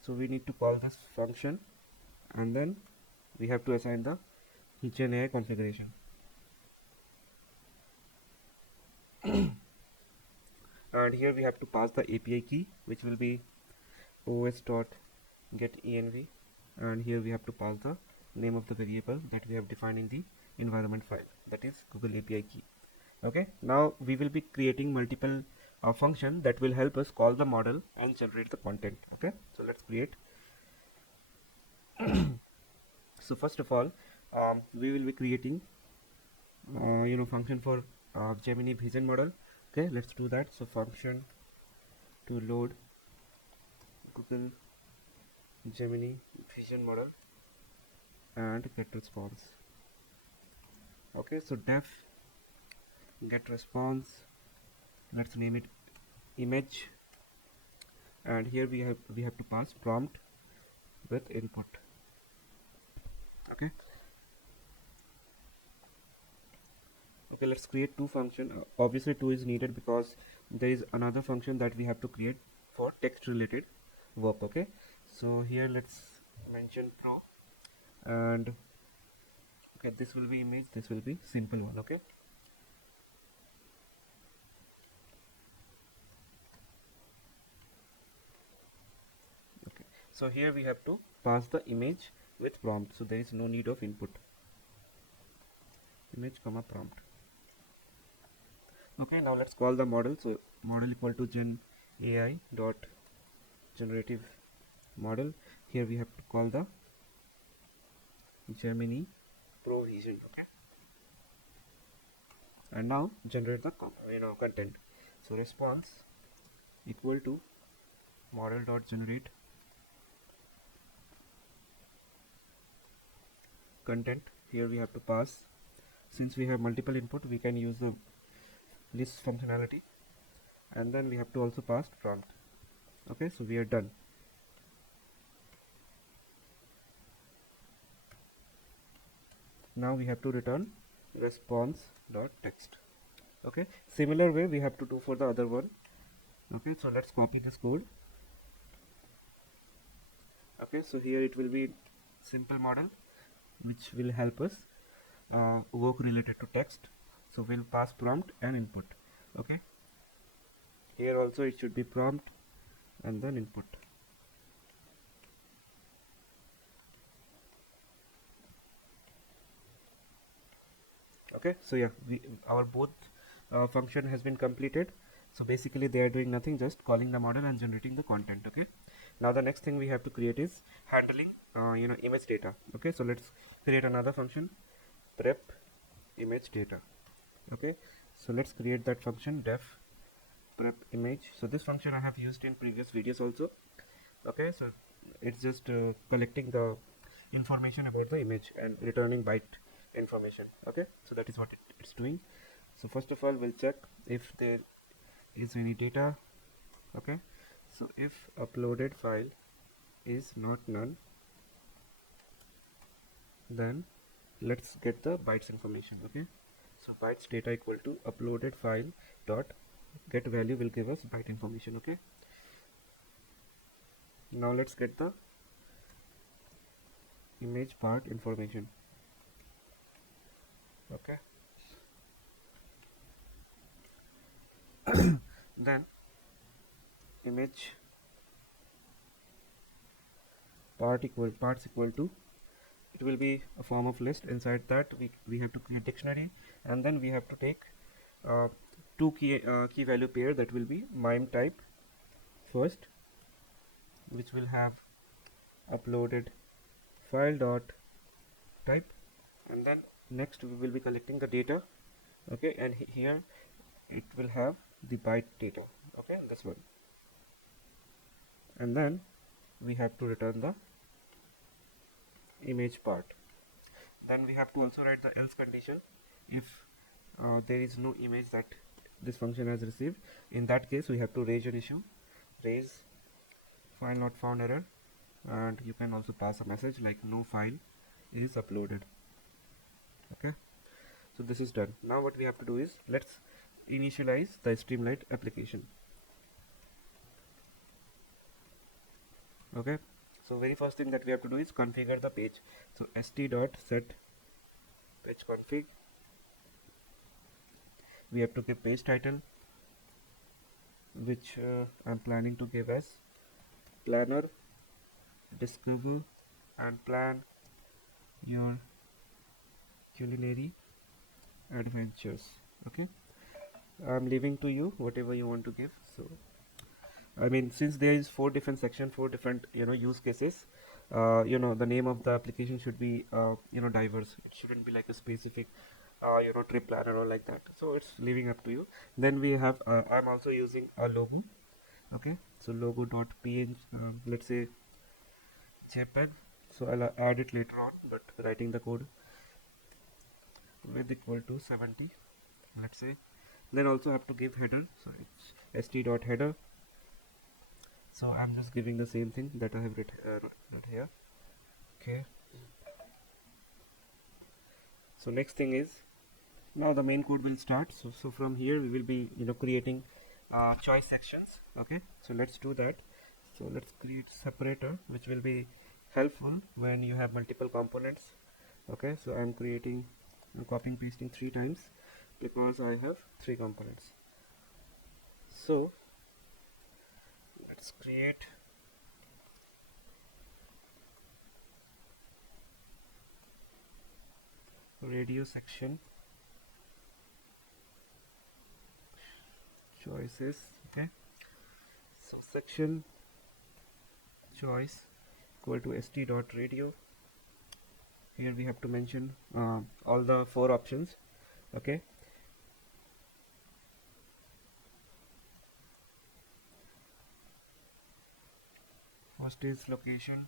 so we need to call this function, and then we have to assign the GenAI configuration. And here we have to pass the API key, which will be os.getEnv, and here we have to pass the name of the variable that we have defined in the environment file, that is Google API key. Okay, now we will be creating multiple function that will help us call the model and generate the content. Okay, so let's create. So first of all, we will be creating function for Gemini vision model. Okay, let's do that. So function to load Google Gemini vision model and get response. Okay, so def get response, let's name it image, and here we have to pass prompt with input. Okay, let's create two function. Obviously two is needed because there is another function that we have to create for text related verb. Okay, so here let's mention pro, and okay, this will be image, this will be simple one. Okay, so here we have to pass the image with prompt, so there is no need of input. Image comma prompt. Okay, now let's call the model. So model equal to gen AI dot generative model. Here we have to call the Gemini Pro Vision. Okay, and now generate the content. So response equal to model dot generate content. Here we have to pass, since we have multiple input, we can use the list functionality, and then we have to also pass prompt. Okay, so we are done. Now we have to return response dot text. Okay, similar way we have to do for the other one. Okay, so let's copy this code. Okay, so here it will be simple model which will help us work related to text. So we'll pass prompt and input. Okay, here also it should be prompt and then input. Okay, so yeah, our both function has been completed. So basically they are doing nothing, just calling the model and generating the content. Okay, now the next thing we have to create is handling image data. Okay, so let's create another function, prep image data. Okay, so let's create that function, def prep image. So this function I have used in previous videos also. Okay, so it's just collecting the information about the image and returning byte information. Okay, so that is what it's doing. So first of all we'll check if there is any data. Okay, so if uploaded file is not none, then let's get the bytes information. Okay, so bytes data equal to uploaded file dot get value will give us byte information. Okay, now let's get the image part information. Okay, then image parts equal to, it will be a form of list. Inside that we have to create dictionary, and then we have to take two key value pair, that will be mime type first, which will have uploaded file dot type, and then next we will be collecting the data. Okay, and here it will have the byte data. Okay, this one, and then we have to return the image part. Then we have to also write the else condition. If there is no image that this function has received, in that case we have to raise an issue, raise file not found error, and you can also pass a message like no file is uploaded. Okay, so this is done. Now what we have to do is, let's initialize the Streamlight application. Okay, so very first thing that we have to do is configure the page. So st.set page config, we have to give page title, which I'm planning to give as planner, discover and plan your culinary adventures. Okay, I'm leaving to you whatever you want to give. So I mean, since there is four different section, four different use cases, the name of the application should be diverse. It shouldn't be like a specific trip planner or like that. So it's leaving up to you. Then we have I'm also using a logo. Okay, so logo.png, let's say JPEG. So I'll add it later on, but writing the code with equal to 70, let's say. Then also have to give header, so it's st.header. So I'm just giving the same thing that I have written here. Okay, so next thing is, now the main code will start. So from here we will be creating choice sections. Okay, so let's do that. So let's create separator, which will be helpful when you have multiple components. Okay, so I'm creating, copying pasting 3 times because I have 3 components. So let's create radio section choices. Okay, so section choice equal to st.radio. Here we have to mention all the 4 options. Okay, first is location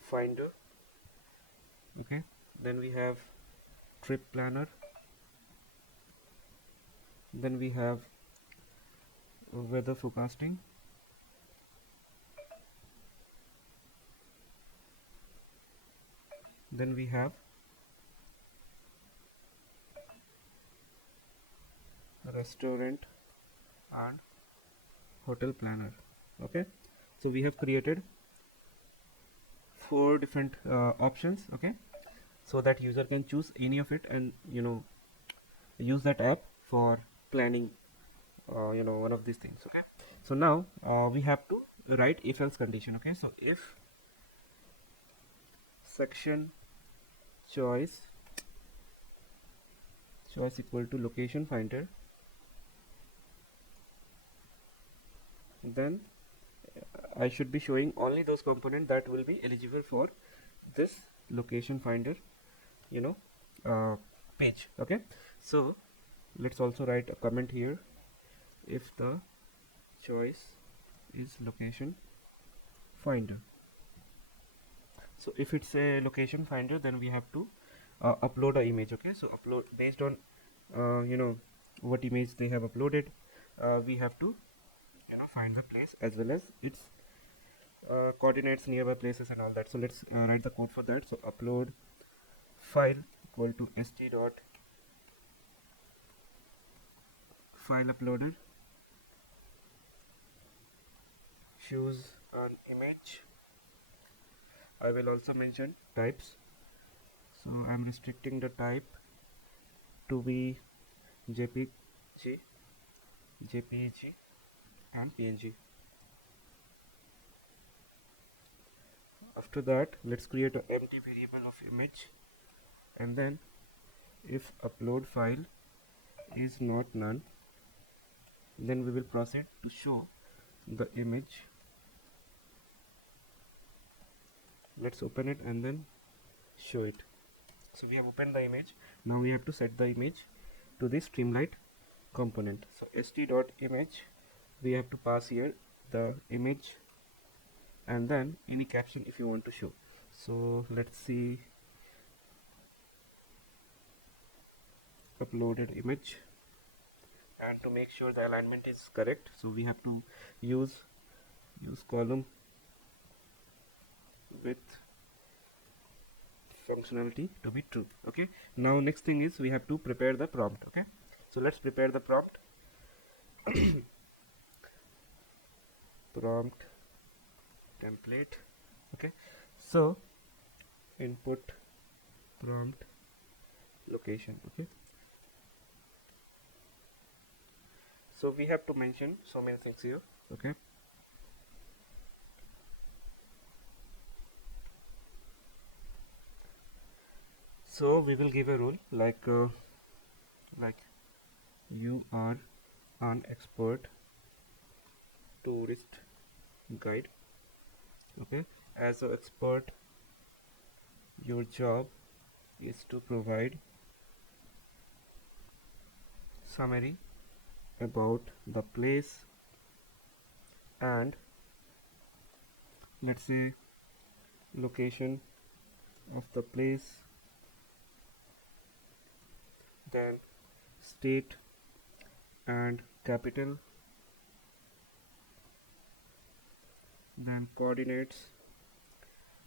finder. Okay, then we have trip planner, then we have weather forecasting, then we have restaurant and hotel planner. Okay, so we have created 4 different options. Okay, so that user can choose any of it and use that app for planning one of these things. Okay, so now we have to write if else condition. Okay, so if section choice equal to location finder, then I should be showing only those components that will be eligible for this location finder you know page. Okay, so let's also write a comment here. If the choice is location finder, so if it's a location finder, then we have to upload a image. Okay, so upload based on what image they have uploaded. We have to find the place as well as its coordinates, nearby places and all that. So let's write the code for that. So upload file equal to st dot file uploaded choose an image. I will also mention types, so I'm restricting the type to be JPG, JPG and PNG. After that, let's create an empty variable of image, and then if upload file is not none, then we will proceed to show the image. Let's open it and then show it. So we have opened the image. Now we have to set the image to the Streamlight component. So st.image, we have to pass here the image and then any caption if you want to show. So let's see uploaded image, and to make sure the alignment is correct, so we have to use column with functionality to be true. Okay, now next thing is we have to prepare the prompt. Okay, so let's prepare the prompt. Prompt template. Okay, so input prompt location. Okay, so we have to mention so many things here. Okay, So we will give a rule like you are an expert tourist guide. Okay, as an expert, your job is to provide summary about the place and, let's say, location of the place, then state and capital, then coordinates.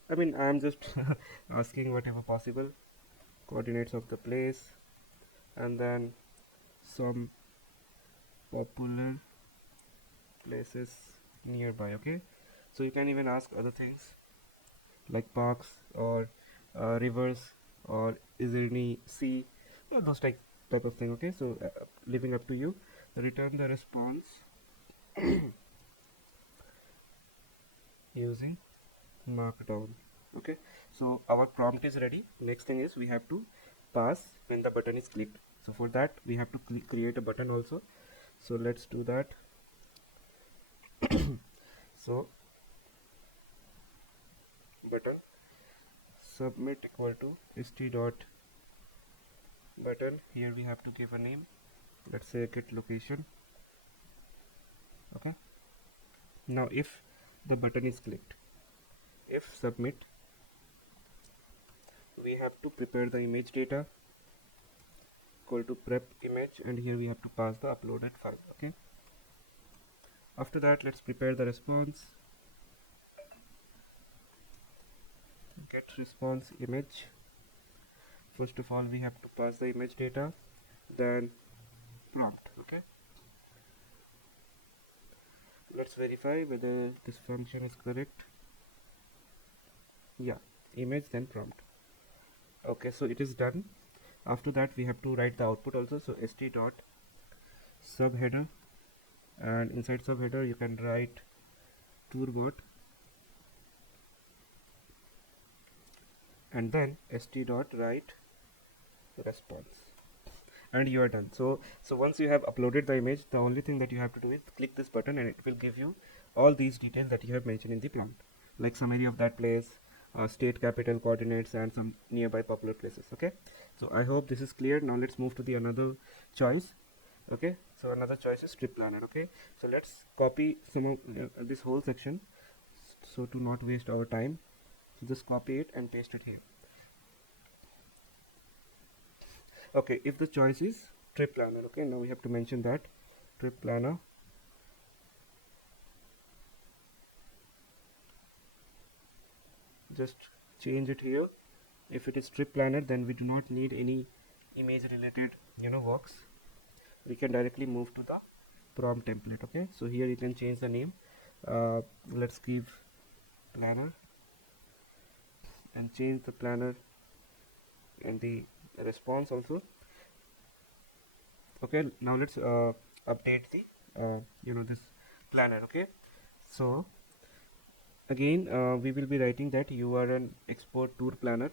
I mean, I'm just asking whatever possible coordinates of the place, and then some popular places nearby. Okay, so you can even ask other things like parks or rivers, or is there any sea, those type of thing. Okay, so leaving up to you. Return the response using markdown. Okay, so our prompt is ready. Next thing is we have to pass when the button is clicked. So for that we have to create a button also. So let's do that. So button submit equal to st dot button. Here we have to give a name, let's say get location. Okay, now if the button is clicked, if submit, we have to prepare the image data equal to prep image, and here we have to pass the uploaded file. Okay, after that let's prepare the response. Get response image. First of all we have to pass the image data, then prompt. Okay, let's verify whether this function is correct. Yeah, image then prompt. Okay, so it is done. After that we have to write the output also. So st dot subheader, and inside subheader you can write tourbot, and then st dot write response, and you are done. So once you have uploaded the image, the only thing that you have to do is click this button, and it will give you all these details that you have mentioned in the prompt, like summary of that place, state, capital, coordinates, and some nearby popular places. Okay, so I hope this is clear. Now let's move to the another choice. Okay, so another choice is trip planner. Okay, so let's copy some of this whole section, so to not waste our time. So just copy it and paste it here. Okay, if the choice is trip planner, okay, now we have to mention that trip planner. Just change it here. If it is trip planner, then we do not need any image related works. We can directly move to the prompt template. Okay, so here you can change the name. Let's give planner, and change the planner and the response also. Okay, now let's update the this planner. Okay, so again we will be writing that you are an expert tour planner.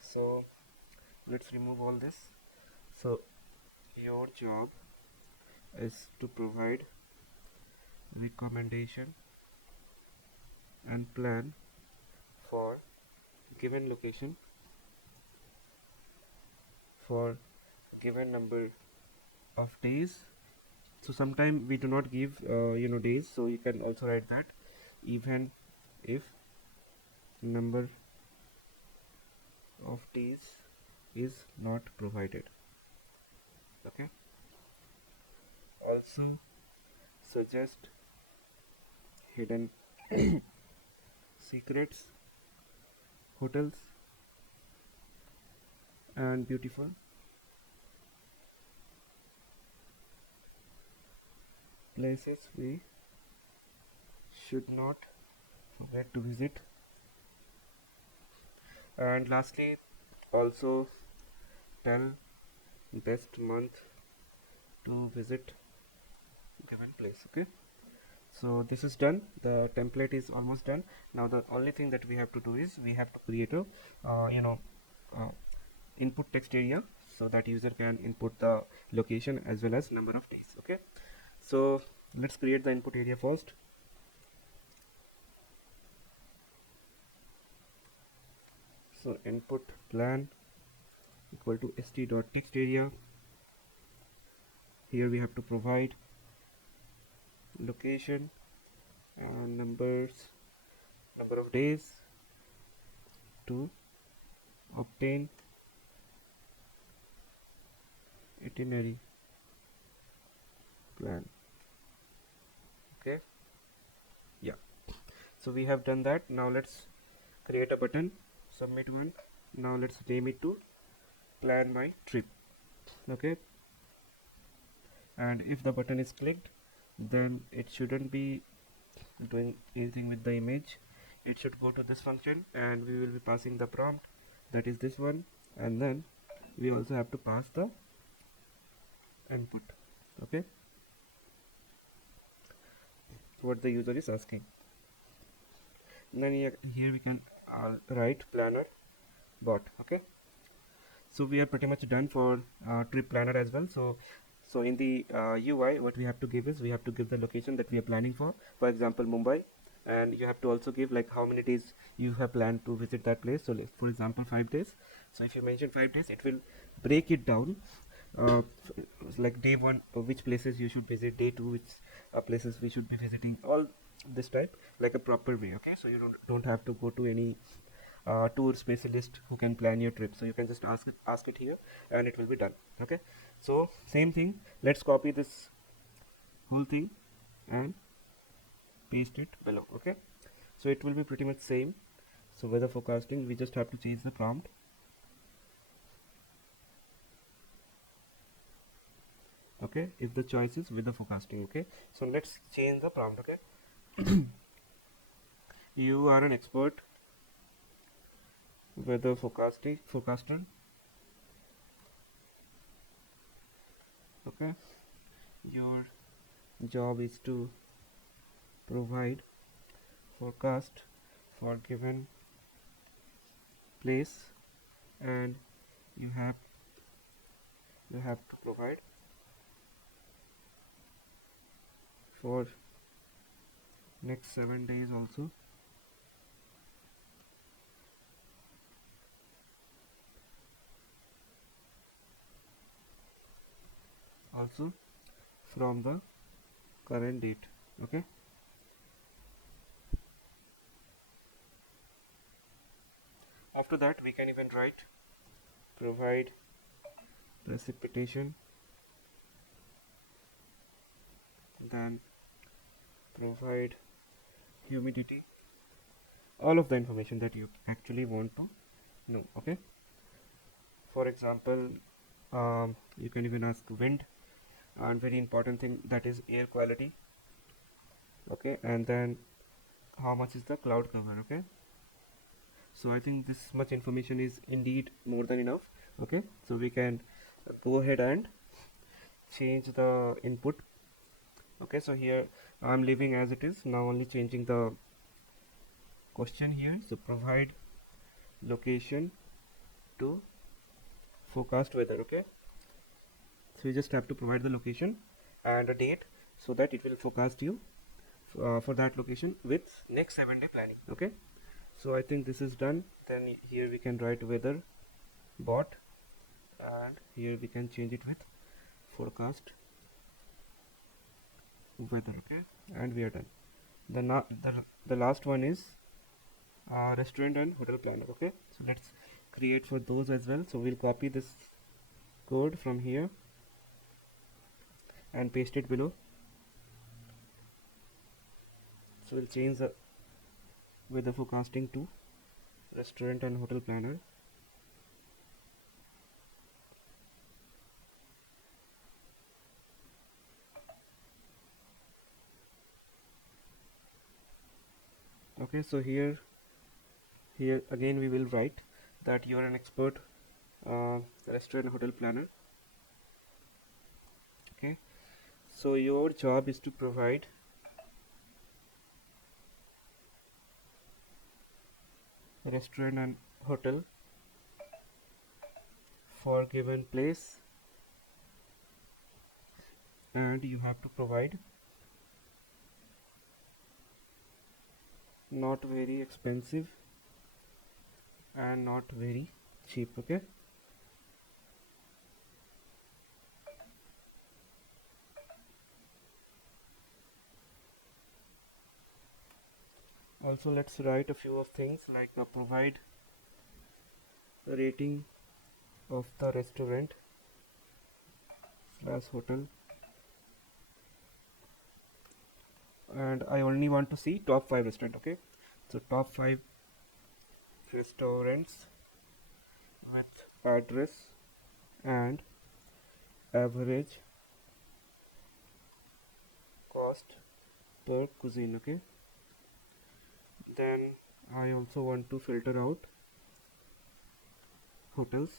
So let's remove all this. So your job is to provide recommendation and plan for given location for given number of days. So sometimes we do not give days, so you can also write that even if number of days is not provided. Okay, also suggest hidden secrets, hotels, and beautiful places we should not forget to visit. And lastly, also tell best month to visit given place. Okay, so this is done, the template is almost done. Now the only thing that we have to do is we have to create a uh, input text area so that user can input the location as well as number of days. Okay, so let's create the input area first. So input plan equal to st.text area. Here we have to provide location and number of days to obtain itinerary plan. Okay, yeah, so we have done that. Now let's create a button, submit one. Now let's name it to plan my trip. Okay, and if the button is clicked, then it shouldn't be doing anything with the image. It should go to this function and we will be passing the prompt, that is this one, and then we also have to pass the input. Okay, what the user is asking. And then here we can write planner bot. Okay, so we are pretty much done for trip planner as well. So in the UI, what we have to give is we have to give the location that we are planning for example Mumbai, and you have to also give like how many days you have planned to visit that place. So for example 5 days. So if you mention 5 days, it will break it down, like day one which places you should visit, day two which places we should be visiting, all this type, like a proper way. Okay, so you don't have to go to any tour specialist who can plan your trip. So you can just ask it here and it will be done. Okay, so same thing, let's copy this whole thing and paste it below. Okay, so it will be pretty much same. So weather forecasting, we just have to change the prompt. Okay, if the choice is weather forecasting. Okay, so let's change the prompt. Okay, you are an expert weather forecaster. Okay, your job is to provide forecast for given place, and you have to provide for next 7 days also from the current date. Okay, after that we can even write provide precipitation, then provide humidity, all of the information that you actually want to know. Okay, for example, you can even ask wind, and very important thing, that is air quality. Okay, and then how much is the cloud cover. Okay, so I think this much information is indeed more than enough. Okay, so we can go ahead and change the input. Okay, so here I'm leaving as it is, now only changing the question here. So provide location to forecast weather. Okay, so you just have to provide the location and a date so that it will forecast you for that location with next 7-day planning. Okay, so I think this is done. Then here we can write weather bot, and here we can change it with forecast weather. Okay, and we are done. The last one is restaurant and hotel planner. Okay, so let's create for those as well. So we'll copy this code from here and paste it below. So we'll change the weather forecasting to restaurant and hotel planner. Okay, so here again we will write that you are an expert restaurant and hotel planner. Okay, So your job is to provide restaurant and hotel for given place, and you have to provide not very expensive and not very cheap. Okay, also let's write a few of things like provide rating of the restaurant slash hotel, and I only want to see top 5 restaurant. Okay, so top 5 restaurants with address and average cost per cuisine. Okay, then I also want to filter out hotels,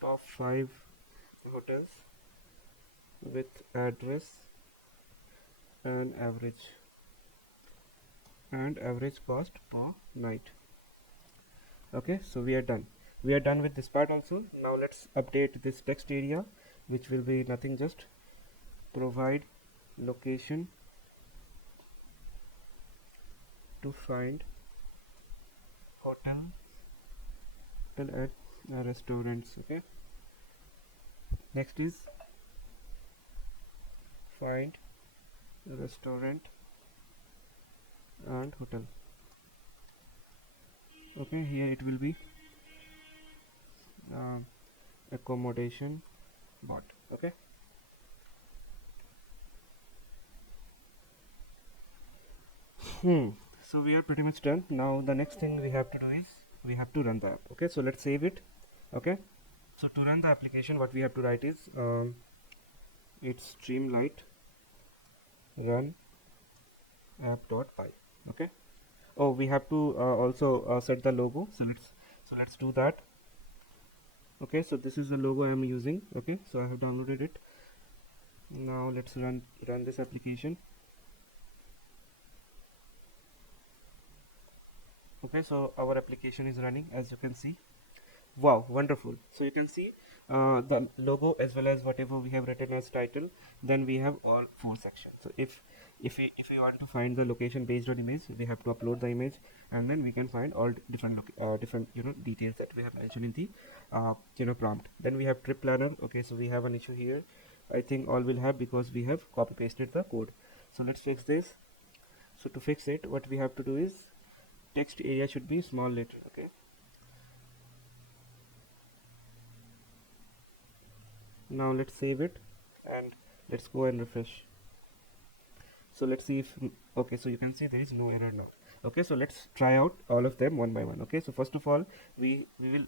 top 5 hotels with address and average cost per night. Okay, so we are done with this part also. Now let's update this text area, which will be nothing, just provide location to find hotel at restaurants. Okay, next is find restaurant and hotel. Okay, here it will be accommodation bot. Okay, so we are pretty much done. Now the next thing we have to do is we have to run the app. Okay, so let's save it. Okay, so to run the application, what we have to write is it's streamlight run app.py. Okay, oh, we have to also set the logo, so let's do that. Okay, so this is the logo I am using. Okay, so I have downloaded it. Now let's run this application. Okay, so our application is running, as you can see. Wow, wonderful. So you can see the logo as well as whatever we have written as title. Then we have all 4 sections. So if we want to find the location based on image, we have to upload the image, and then we can find all different details that we have mentioned in the prompt. Then we have trip planner. Okay, so we have an issue here. I think all will have, because we have copy pasted the code. So let's fix this. So to fix it, what we have to do is text area should be small letter. Okay, now let's save it and let's go and refresh. So let's see if okay, so you can see there is no error now. Okay, so let's try out all of them one by one. Okay, so first of all, we will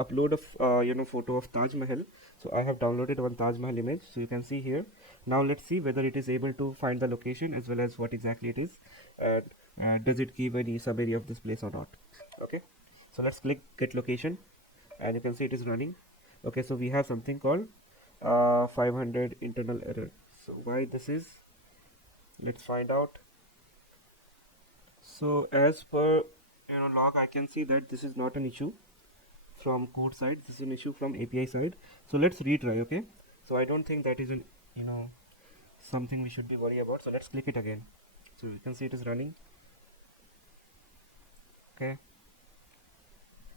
upload a photo of Taj Mahal. So I have downloaded one Taj Mahal image, so you can see here. Now let's see whether it is able to find the location as well as what exactly it is, and does it give any summary of this place or not. Okay, so let's click get location, and you can see it is running. Okay, so we have something called 500 internal error. So why this is, let's find out. So as per log, I can see that this is not an issue from code side, this is an issue from API side. So let's retry. Okay, so I don't think that is an something we should be worried about. So let's click it again. So you can see it is running.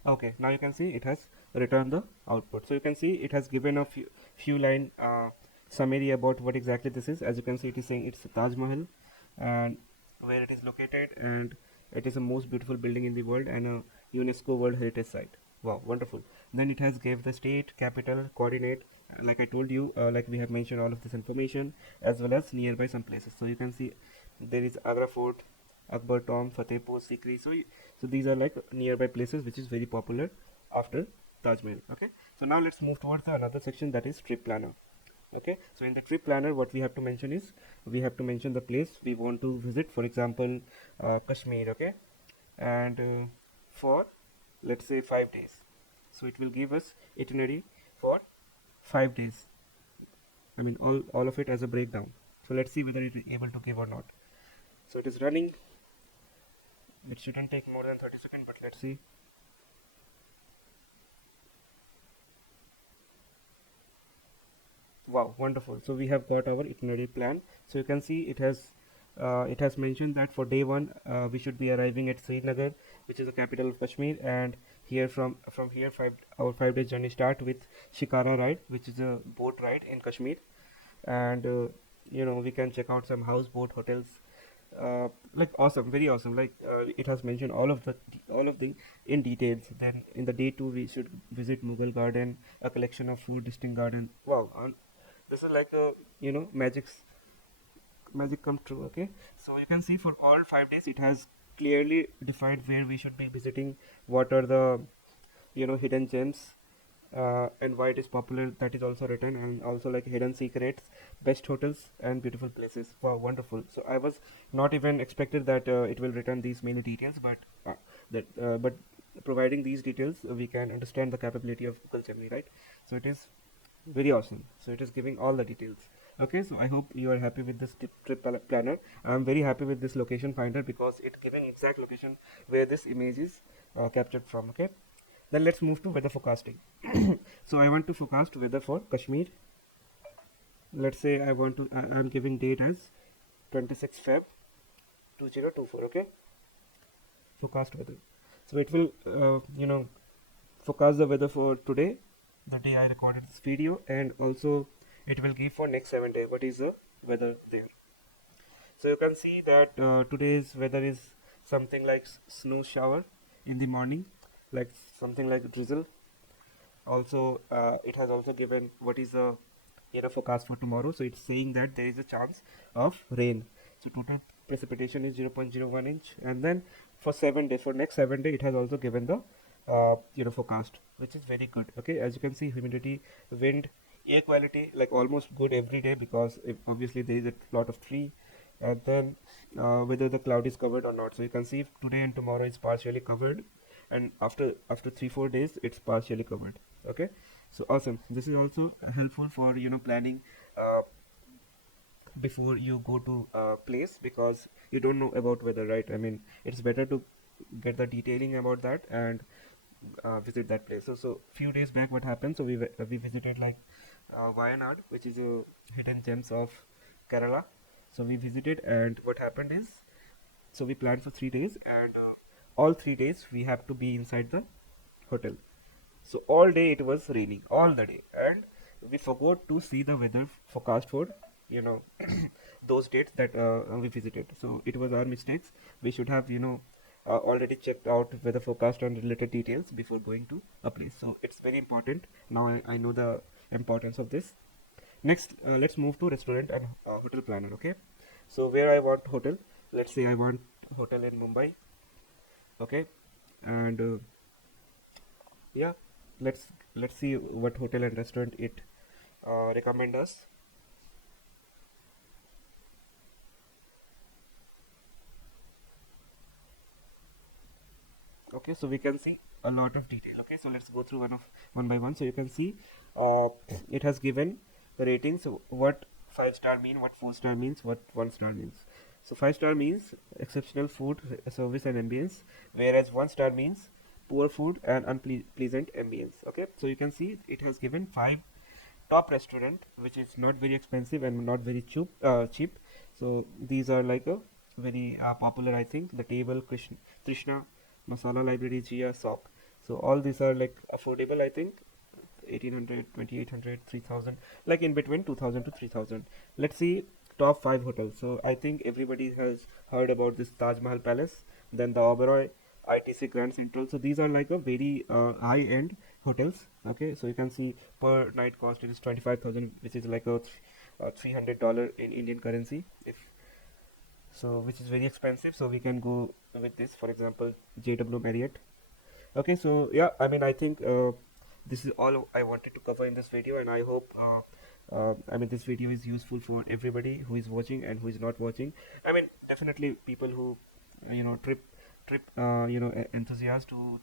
Okay, now you can see it has returned the output. So you can see it has given a few line summary about what exactly this is. As you can see, it is saying it's Taj Mahal and where it is located, and it is the most beautiful building in the world and a UNESCO World Heritage Site. Wow, wonderful. Then it has gave the state, capital, coordinate, like I told you, like we have mentioned all of this information, as well as nearby some places. So you can see there is Agra Fort, Akbar Tomb, Fatehpur Sikri. So these are like nearby places which is very popular after Taj Mahal. Okay, so now let's move towards the another section, that is trip planner. Okay, so in the trip planner, what we have to mention is we have to mention the place we want to visit. For example, Kashmir. Okay, and for let's say 5 days. So it will give us itinerary for 5 days. I mean all of it as a breakdown. So let's see whether it is able to give or not. So it is running. It shouldn't take more than 30 seconds, but let's see. Wow, wonderful. So we have got our itinerary plan. So you can see it has mentioned that for day one we should be arriving at Srinagar, which is the capital of Kashmir, and here from here our 5 days journey start with Shikara ride, which is a boat ride in Kashmir, and we can check out some houseboat hotels. Like awesome, very awesome. Like it has mentioned all of the in details. Then in the day two we should visit Mughal Garden, a collection of food distinct garden. Wow, this is like a magic come true. Okay, so you can see for all 5 days it has clearly defined where we should be visiting, what are the hidden gems, and why it is popular. That is also written, and also like hidden secrets, best hotels and beautiful places. Wow, wonderful. So I was not even expected that it will return these many details, but providing these details we can understand the capability of Google Gemini, right? So it is very awesome. So it is giving all the details. Okay, so I hope you are happy with this planner. I'm very happy with this location finder because it's giving exact location where this image is captured from. Okay, then let's move to weather forecasting. So I want to forecast weather for Kashmir. Let's say I'm giving date as 26 Feb 2024. Okay, forecast weather. So it will forecast the weather for today, the day I recorded this video, and also it will give for next 7 days what is the weather there. So you can see that today's weather is something like snow shower in the morning, like something like drizzle. Also it has also given what is the forecast for tomorrow. So it's saying that there is a chance of rain. So total precipitation is 0.01 inch, and then for 7 days, for next 7 days, it has also given the forecast, which is very good. Okay, as you can see, humidity, wind, air quality, like almost good every day, because obviously there is a lot of tree. And then whether the cloud is covered or not. So you can see today and tomorrow is partially covered, and after 3-4 days it's partially covered. Okay, so awesome. This is also helpful for planning before you go to a place, because you don't know about weather, right? I mean, it's better to get the detailing about that and visit that place. So few days back what happened, so we visited like Wayanad, which is a hidden gems of Kerala. So we visited, and what happened is, so we planned for 3 days, and all 3 days we have to be inside the hotel. So all day it was raining, all the day, and we forgot to see the weather forecast for you know those dates that we visited. So it was our mistakes. We should have already checked out weather forecast and related details before going to a place. So it's very important. Now I know the importance of this. Next, let's move to restaurant and hotel planner. Okay, so where I want hotel, let's say I want hotel in Mumbai. Okay, and yeah, let's see what hotel and restaurant it recommend us. Okay, so we can see a lot of detail. Okay, so let's go through one by one. So you can see uh, it has given the rating. So what 5 star mean, what 4 star means, what 1 star means. So 5 star means exceptional food, service and ambience, whereas 1 star means poor food and unpleasant ambience. Okay, so you can see it has given 5 top restaurant, which is not very expensive and not very cheap. So these are like a very popular, I think. The Table, Krishna, Masala Library, Jia, Sock. So all these are like affordable, I think. 1800, 2800, 3000, like in between 2000 to 3000. Let's see top 5 hotels. So I think everybody has heard about this Taj Mahal Palace, then the Oberoi, ITC Grand Central. So these are like a very high end hotels. Okay, so you can see per night cost it is 25,000, which is like a $300 in Indian currency, if so, which is very expensive. So we can go with this, for example, JW Marriott. Okay, so yeah, I mean, I think this is all I wanted to cover in this video, and I hope I mean, this video is useful for everybody who is watching and who is not watching. I mean, definitely people who trip enthusiasts who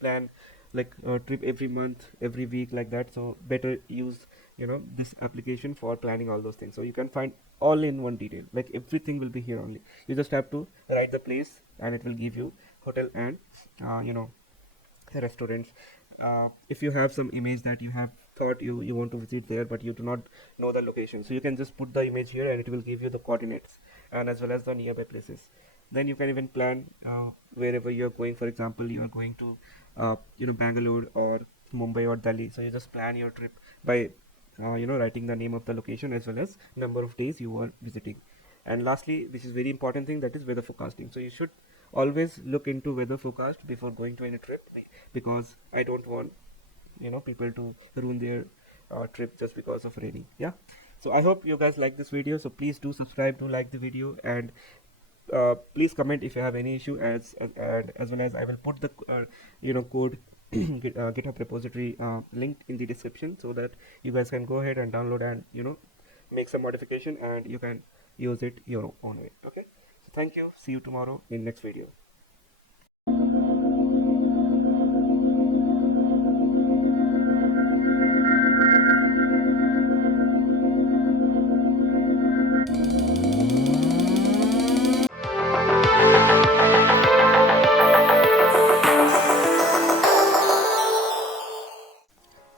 plan like trip every month, every week, like that. So better use this application for planning all those things. So you can find all in one detail, like everything will be here only. You just have to write the place and it will give you hotel and restaurants. If you have some image that you have thought you want to visit there, but you do not know the location, so you can just put the image here and it will give you the coordinates and as well as the nearby places. Then you can even plan wherever you are going. For example, you are going to Bangalore or Mumbai or Delhi, so you just plan your trip by writing the name of the location as well as number of days you are visiting. And lastly, which is very important thing, that is weather forecasting. So you should always look into weather forecast before going to any trip, because I don't want people to ruin their trip just because of raining. Yeah, so I hope you guys like this video. So please do subscribe, do like the video, and please comment if you have any issue, as well as I will put the code GitHub repository link in the description, so that you guys can go ahead and download and make some modification and you can use it your own way. Okay, so thank you, see you tomorrow in next video.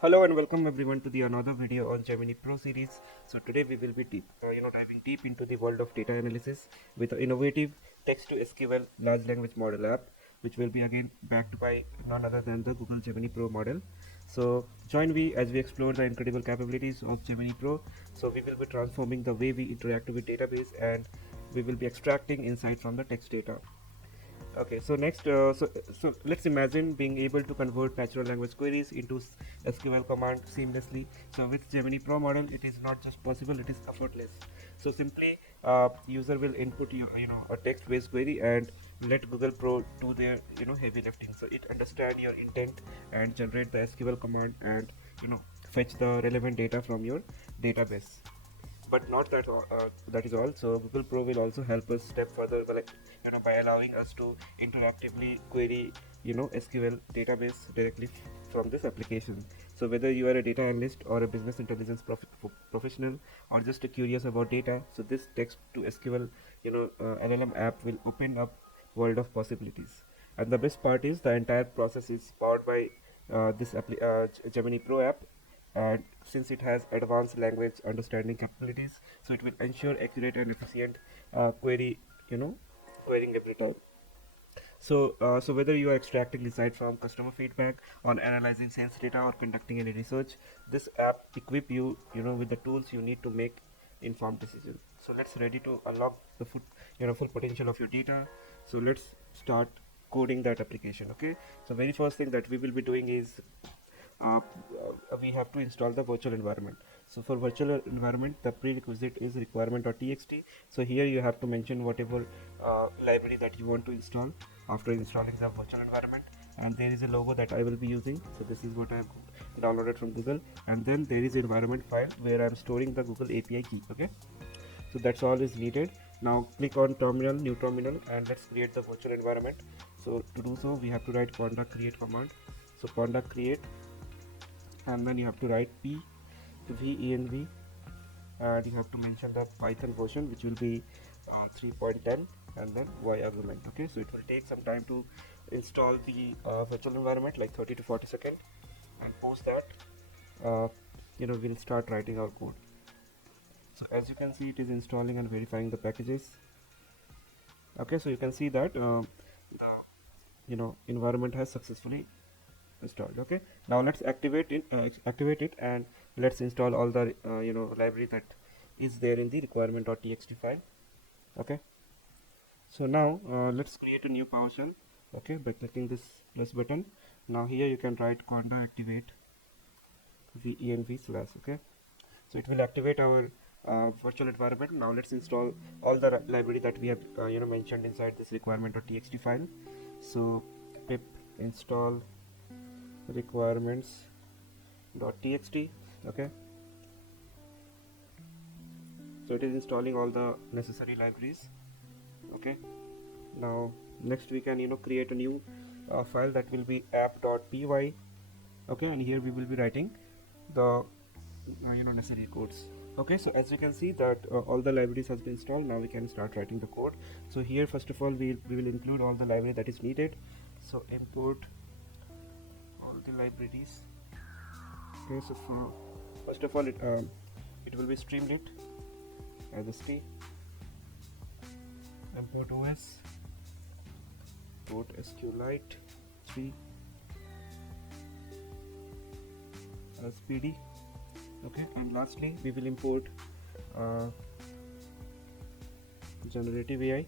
Hello and welcome everyone to the another video on Gemini Pro series. So today we will be diving deep into the world of data analysis with an innovative text to SQL large language model app, which will be again backed by none other than the Google Gemini Pro model. So join me as we explore the incredible capabilities of Gemini Pro. So we will be transforming the way we interact with database, and we will be extracting insight from the text data. Okay, so next, so let's imagine being able to convert natural language queries into SQL command seamlessly. So with Gemini Pro model, it is not just possible; it is effortless. So simply, user will input a text-based query and let Google Pro do their heavy lifting. So it understand your intent and generate the SQL command and fetch the relevant data from your database. But not that that is all. So Google Pro will also help us step further by, by allowing us to interactively query SQL database directly from this application. So whether you are a data analyst or a business intelligence professional, or just curious about data, so this text to SQL LLM app will open up world of possibilities. And the best part is the entire process is powered by Gemini Pro app, and since it has advanced language understanding capabilities, so it will ensure accurate and efficient query querying every time. So whether you are extracting insight from customer feedback, on analyzing sales data, or conducting any research, this app equip you with the tools you need to make informed decisions. So let's ready to unlock the full potential of your data. So let's start coding that application. Okay, so very first thing that we will be doing is we have to install the virtual environment. So for virtual environment, the prerequisite is requirement.txt. So here you have to mention whatever library that you want to install after installing the virtual environment. And there is a logo that I will be using. So this is what I have downloaded from Google. And then there is environment file where I am storing the Google API key. Okay, so that's all is needed. Now click on terminal, new terminal, and let's create the virtual environment. So to do so, we have to write conda create command. So conda create, and then you have to write venv, and you have to mention the Python version, which will be 3.10, and then y argument. Okay, so it will take some time to install the virtual environment, like 30 to 40 seconds, and post that we'll start writing our code. So as you can see, it is installing and verifying the packages. Okay, so you can see that the environment has successfully installed. Okay, now let's activate it, and let's install all the library that is there in the requirement.txt file. Okay, so now let's create a new PowerShell. Okay, by clicking this plus button. Now here you can write conda activate venv slash. Okay, so it will activate our virtual environment. Now let's install all the library that we have mentioned inside this requirement.txt file. So pip install requirements.txt. Okay, so it is installing all the necessary libraries. Okay, now next we can create a new file that will be app.py. Okay, and here we will be writing the necessary codes. Okay, so as you can see that all the libraries has been installed. Now we can start writing the code. So here first of all we will include all the library that is needed. So import all the libraries. Okay, so first of all it will be streamlit as st, import os, import sqlite 3 as pd. Okay, and lastly we will import generative AI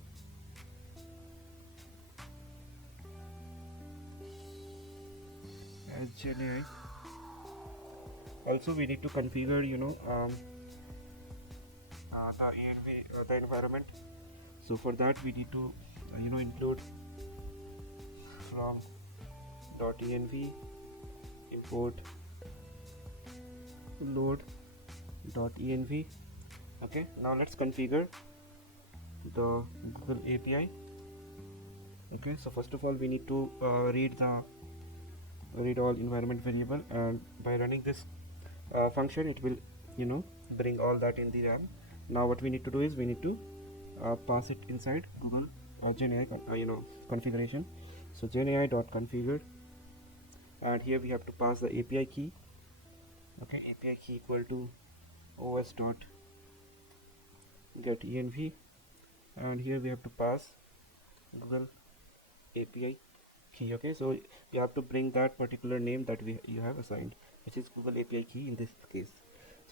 as Gemini. Also we need to configure the environment. So for that we need to include from .env import load.env. Okay, now let's configure the Google API. Okay, so first of all we need to read all environment variable, and by running this function it will bring all that in the RAM. Now what we need to do is we need to pass it inside Google GenAI configuration. So GenAI.configure, and here we have to pass the API key. Okay, API key equal to os.getEnv, and here we have to pass Google API key. Okay, so you have to bring that particular name that you have assigned, which is Google API key in this case.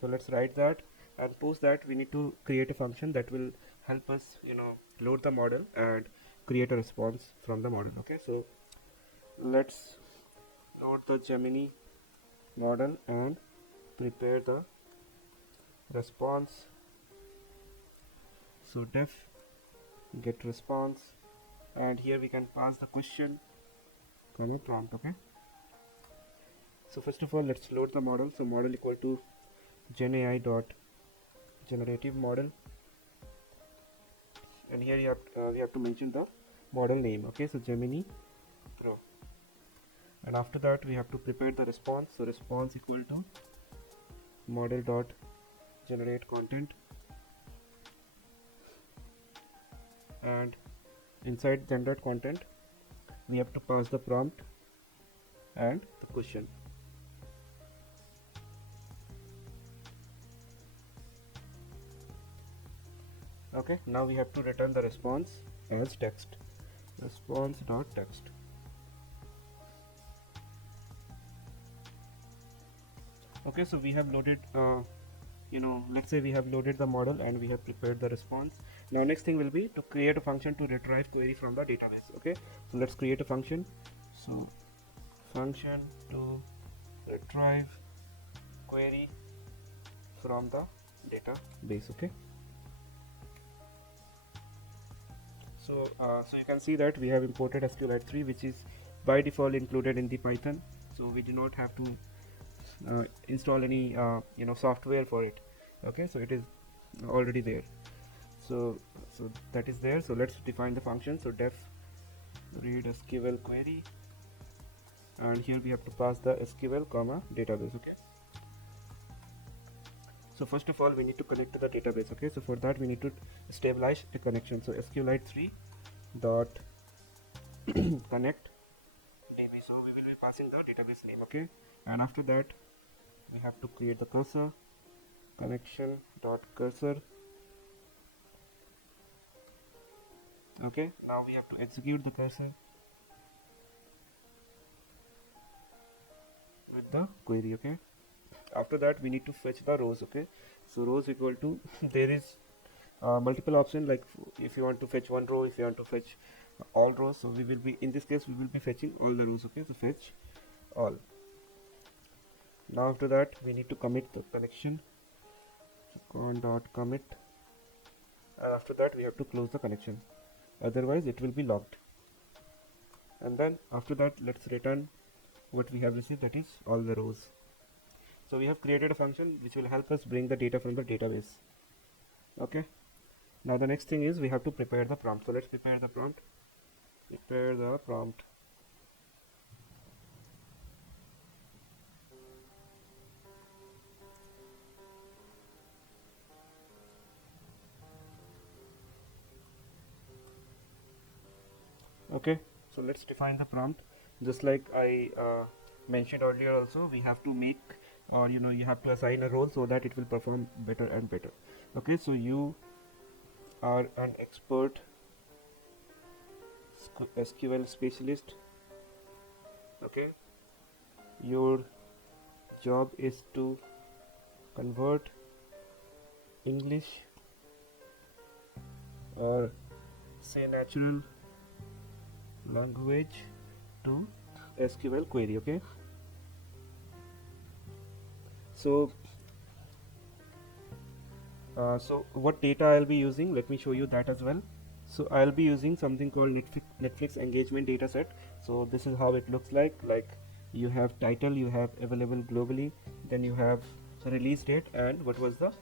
So let's write that, and post that we need to create a function that will help us load the model and create a response from the model. Okay, so let's load the Gemini model and prepare the response. So def get response, and here we can pass the question comma prompt. Okay, so first of all let's load the model. So model equal to GenAI dot generative model, and here we have to mention the model name. Okay, so Gemini Pro, and after that we have to prepare the response. So response equal to model dot generate content, and inside generate content we have to pass the prompt and the question. Okay, now we have to return the response as text, response.text. Okay, so we have loaded let's say we have loaded the model and we have prepared the response. Now next thing will be to create a function to retrieve query from the database. Okay, so let's create a function. So function to retrieve query from the database. Okay, so you can see that we have imported SQLite 3, which is by default included in the Python, so we do not have to install any software for it. Okay, so it is already there. So that is there. So let's define the function. So def read SQL query, and here we have to pass the SQL comma database. Okay, so first of all we need to connect to the database. Okay, so for that we need to stabilize the connection. So SQLite 3 dot connect DB. So we will be passing the database name. Okay, and after that we have to create the cursor, connection dot cursor. Okay, now we have to execute the cursor with the query. Okay, after that we need to fetch the rows. Okay, so rows equal to there is multiple options, like if you want to fetch one row, if you want to fetch all rows. So we will be, in this case we will be fetching all the rows. Okay, so fetch all. Now after that we need to commit the connection, so con.commit, and after that we have to close the connection, otherwise it will be locked. And then after that let's return what we have received, that is all the rows. So we have created a function which will help us bring the data from the database. Okay, now the next thing is we have to prepare the prompt. So let's prepare the prompt. Okay, so let's define the prompt. Just like I mentioned earlier also, we have to make, or you have to assign a role so that it will perform better and better. Okay, so you are an expert SQL specialist. Okay, your job is to convert English, or say natural language, to SQL query. Okay, so so what data I'll be using, let me show you that as well. So I'll be using something called Netflix engagement data set. So this is how it looks like you have title, you have available globally, then you have release date, and what was the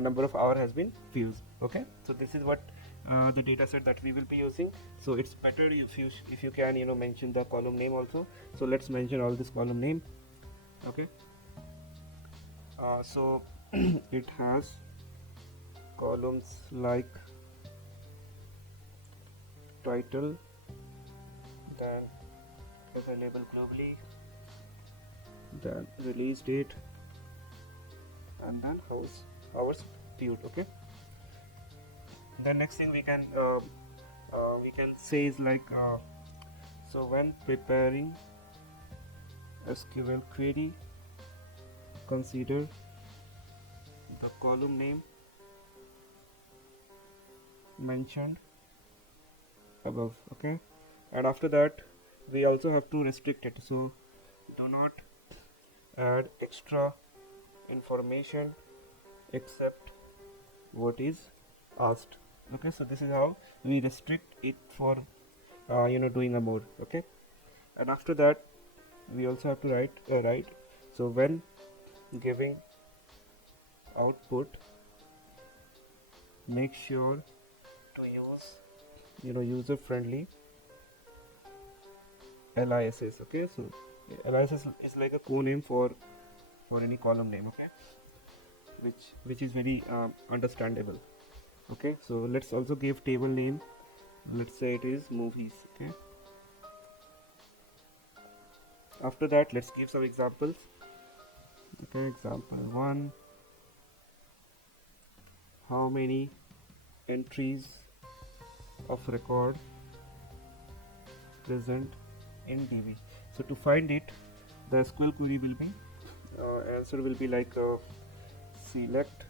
number of hour has been viewed. Okay, so this is what the data set that we will be using. So it's better if you can mention the column name also. So let's mention all this column name. Okay, so it has columns like title, then available globally, then release date, and then hours viewed. Okay, the next thing we can say is like so when preparing SQL query, consider the column name mentioned above. Okay, and after that we also have to restrict it. So do not add extra information except what is asked. Okay, so this is how we restrict it for doing a mode. Okay, and after that we also have to write so when giving output, make sure to use user friendly LISs. Okay, so LISs is like a co-name for any column name. Okay, which is very understandable. Okay, so let's also give table name. Let's say it is movies. Okay, after that let's give some examples. Okay, example 1, how many entries of record present in DB. So to find it, the SQL query will be answer will be like select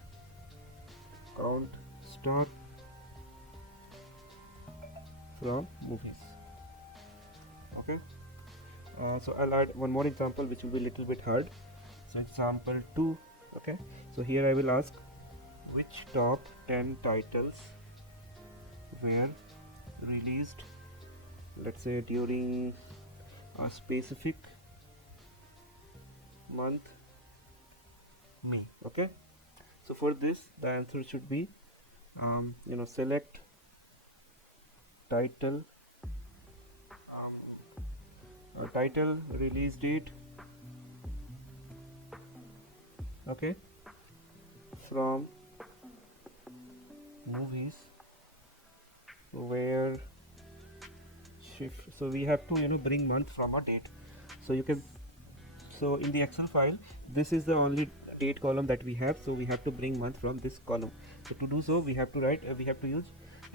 count star from movies. Okay, so I'll add one more example which will be a little bit hard. So example 2. Okay, so here I will ask which top 10 titles were released, let's say during a specific month me. Okay, so for this the answer should be select title, title, release date, okay, from movies where shift. So we have to bring month from a date. So you can, so in the Excel file this is the only date column that we have, so we have to bring month from this column. So to do so we have to use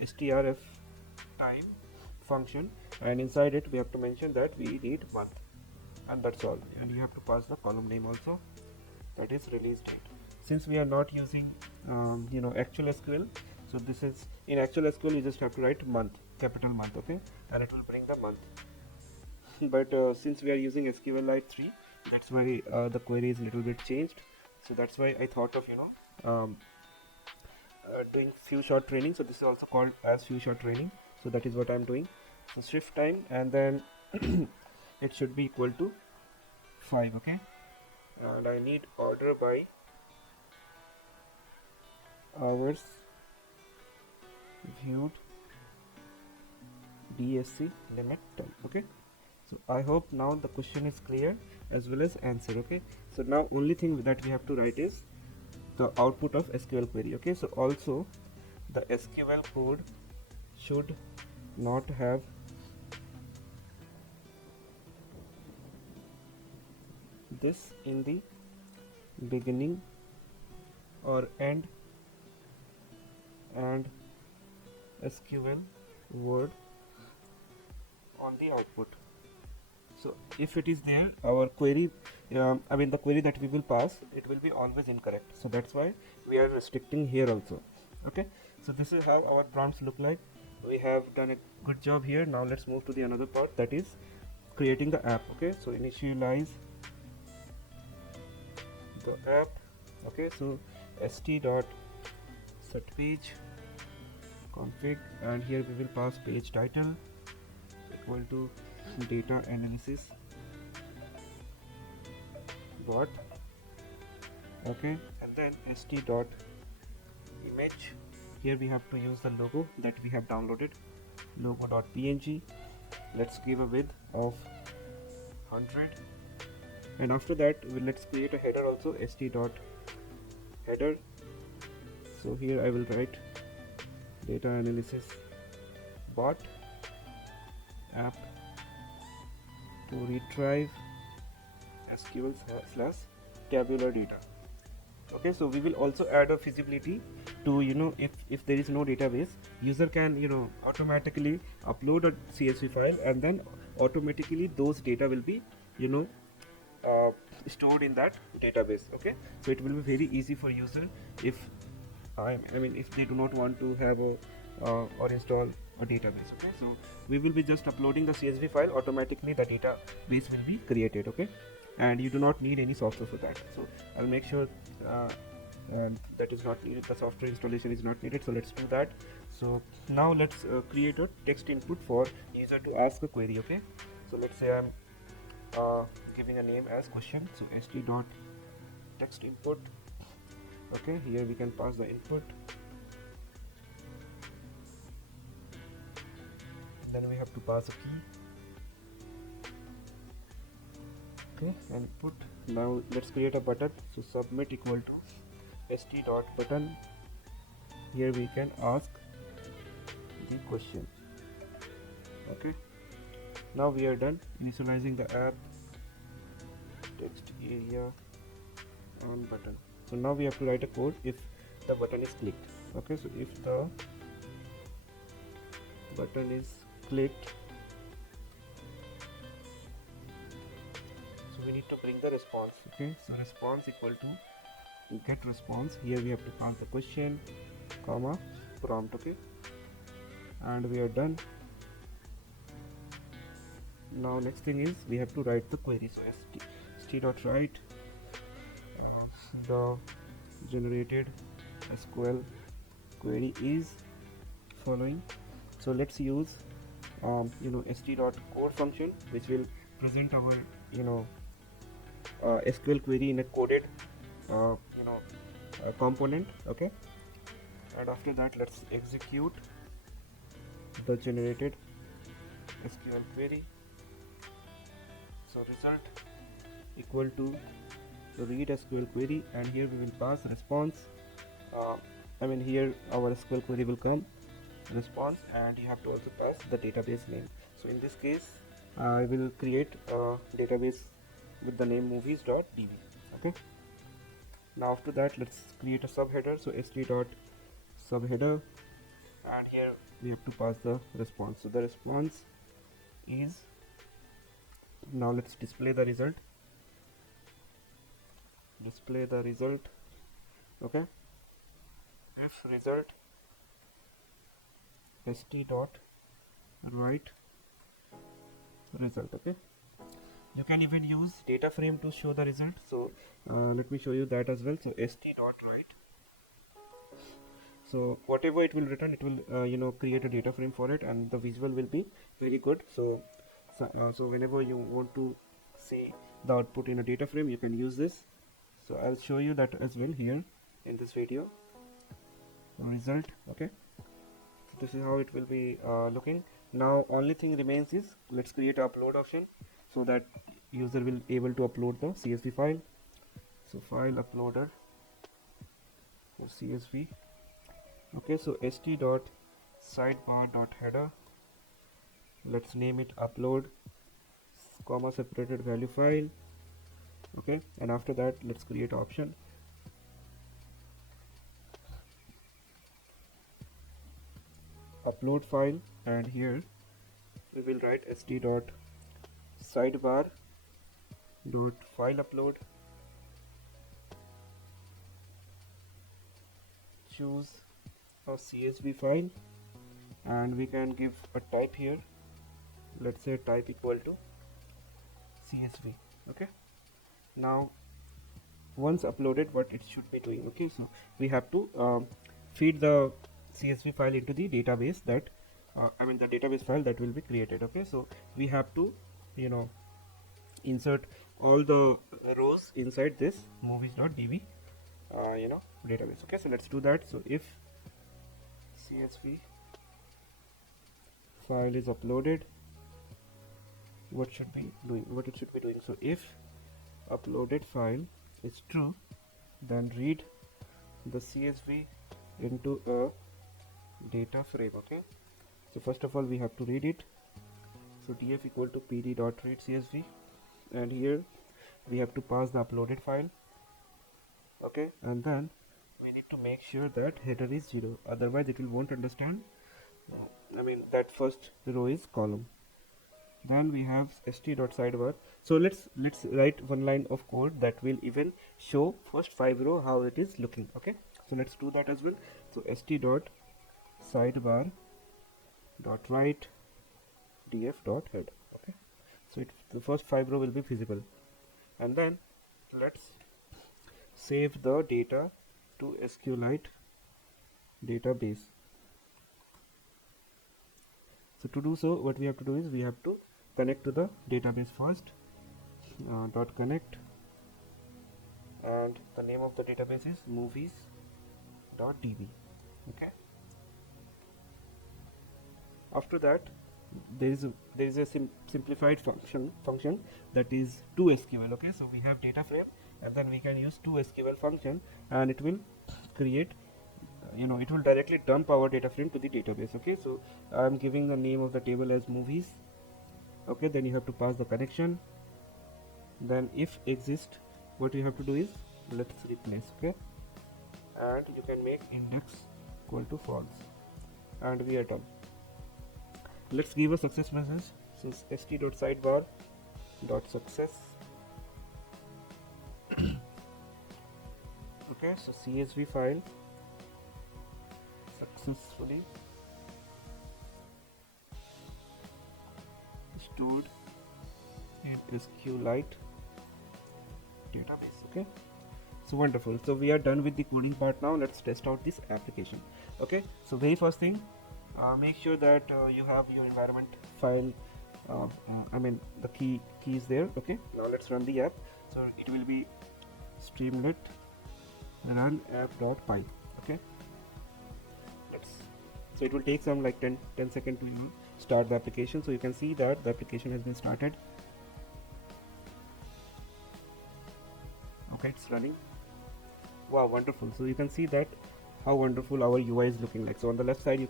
strf time function, and inside it we have to mention that we need month, and that's all. And you have to pass the column name also, that is release date. Since we are not using actual SQL, so this is in actual SQL you just have to write month, capital month. Okay, and it will bring the month. But since we are using SQLite 3, that's why the query is a little bit changed. So that's why I thought of doing few short training. So this is also called as few short training. So that is what I'm doing. So shift time, and then it should be equal to 5. Okay, and I need order by hours viewed DSC limit 10. Okay, so I hope now the question is clear as well as answer. Okay, so now only thing that we have to write is the output of SQL query. Okay, so also the SQL code should not have this in the beginning or end and SQL word on the output. So if it is there, our query, the query that we will pass, it will be always incorrect. So that's why we are restricting here also. Okay, so this is how our prompts look like. We have done a good job here. Now let's move to the another part, that is creating the app. Okay, so initialize the app. Okay, so st dot set page config, and here we will pass page title equal to data analysis bot. Okay, and then st dot image, here we have to use the logo that we have downloaded, logo.png. let's give a width of 100, and after that let's create a header also, st dot header. So here I will write data analysis bot app to retrieve SQL slash tabular data. Okay, so we will also add a feasibility to, if there is no database, user can automatically upload a CSV file, and then automatically those data will be stored in that database. Okay, so it will be very easy for user if if they do not want to have a or install a database. Okay, so we will be just uploading the CSV file, automatically the database will be created. Okay, and you do not need any software for that. So I'll make sure and that is not needed, the software installation is not needed. So let's do that. So now let's create a text input for user to ask a query. Okay, so let's say I'm giving a name as question, so st dot text input. Okay, here we can pass the input, then we have to pass a key. Okay, and put, now let's create a button, so submit equal to st dot button. Here we can ask the question. Okay, now we are done initializing the app, text area and button. So now we have to write a code if the button is clicked. Okay, so if the button is clicked, so we need to bring the response. Okay, so response equal to get response. Here we have to pass the question, comma, prompt. Okay, and we are done. Now next thing is we have to write the query. So st dot write the generated SQL query is following. So let's use st dot code function, which will present our SQL query in a coded component. Okay, and after that let's execute the generated SQL query. So result equal to the read SQL query, and here we will pass response. Here our SQL query will come response, and you have to also pass the database name. So in this case I will create a database with the name movies.db. Okay, now after that let's create a subheader. So st dot subheader, and here we have to pass the response. So the response is, now let's display the result. Okay, if result st dot write result. Okay, you can even use data frame to show the result. So let me show you that as well. So st dot write, so whatever it will return, it will create a data frame for it, and the visual will be very good. So whenever you want to see the output in a data frame, you can use this. So I'll show you that as well here in this video. Result. Okay, so this is how it will be looking. Now only thing remains is let's create an upload option, so that user will able to upload the CSV file. So file uploader for CSV. Okay, so st dot sidebar dot header, let's name it upload, comma separated value file, Okay, and after that let's create option upload file, and here we will write st dot sidebar dot file upload, choose a CSV file, and we can give a type here. Let's say type equal to CSV. Okay, now once uploaded, what it should be doing, okay, so we have to feed the CSV file into the database that the database file that will be created. Okay, so we have to insert all the rows inside this movies.db database. Okay, so let's do that. So if CSV file is uploaded, what it should be doing, so if uploaded file is true, then read the CSV into a data frame. Okay, so first of all we have to read it, so df equal to pd.read CSV, and here we have to pass the uploaded file. Okay, and then we need to make sure that header is 0, otherwise it will won't understand that first row is column. Then we have st.sidebar. So let's write one line of code that will even show first 5 row how it is looking. Okay, so let's do that as well. So st.sidebar dot write df dot head. Okay, so the first 5 row will be visible, and then let's save the data to SQLite database. So to do so, what we have to do is we have to connect to the database first. Dot connect, and the name of the database is movies.db. Okay, after that there is a simplified function that is toSQL. Okay, so we have data frame, and then we can use toSQL function, and it will create it will directly dump our data frame to the database. Okay, so I'm giving the name of the table as movies. Okay, then you have to pass the connection, then if exist, what you have to do is let's replace. Okay, and you can make index equal to false, and we are done. Let's give a success message. So st.sidebar.success. Okay, so CSV file successfully stored in SQLite database. Okay, so wonderful. So we are done with the coding part. Now let's test out this application. Okay, so very first thing, make sure that you have your environment file, the key is there. Okay, now let's run the app. So it will be streamlit run app.py. Okay, so it will take some like 10 seconds to start the application. So you can see that the application has been started. Okay, it's running. Wow, wonderful. So you can see that how wonderful our UI is looking like. So on the left side you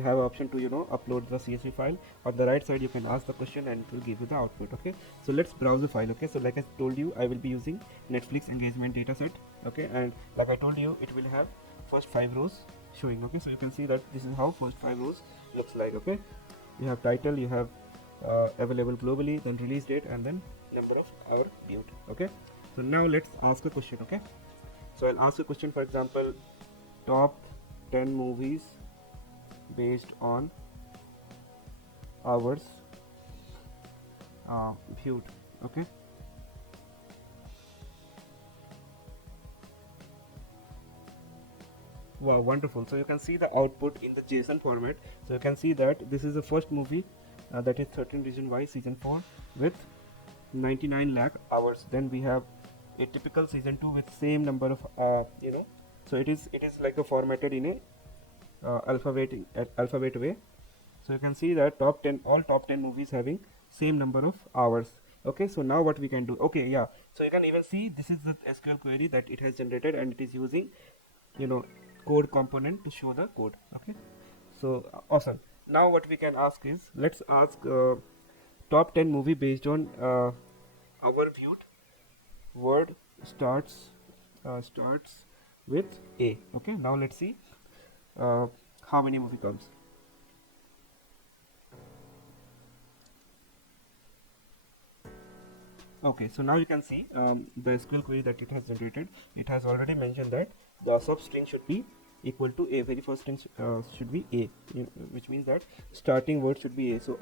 have an option to upload the CSV file. On the right side you can ask the question and it will give you the output. Okay, so let's browse the file. Okay, so like I told you, I will be using Netflix engagement dataset. Okay, and like I told you, it will have first 5 rows showing. Okay, so you can see that this is how first 5 rows looks like. Okay, you have title, you have available globally, then release date, and then number of hour viewed. Okay, so now let's ask a question. Okay, so I'll ask a question, for example, top 10 movies based on hours viewed. Okay, wow, wonderful. So you can see the output in the JSON format. So you can see that this is the first movie, that is 13 Reasons Why season 4 with 99 lakh hours. Then we have a typical season 2 with same number of so it is like a formatted in a alphabet way. So you can see that all top 10 movies having same number of hours. Okay, so now what we can do, okay, yeah, so you can even see this is the SQL query that it has generated, and it is using code component to show the code. Okay, so awesome. Now what we can ask is, let's ask top 10 movie based on hour viewed word starts with A. Okay, now let's see how many movie comes. Okay, so now you can see the SQL query that it has generated. It has already mentioned that the substring should be equal to A. Very first string should be A, which means that starting word should be A. So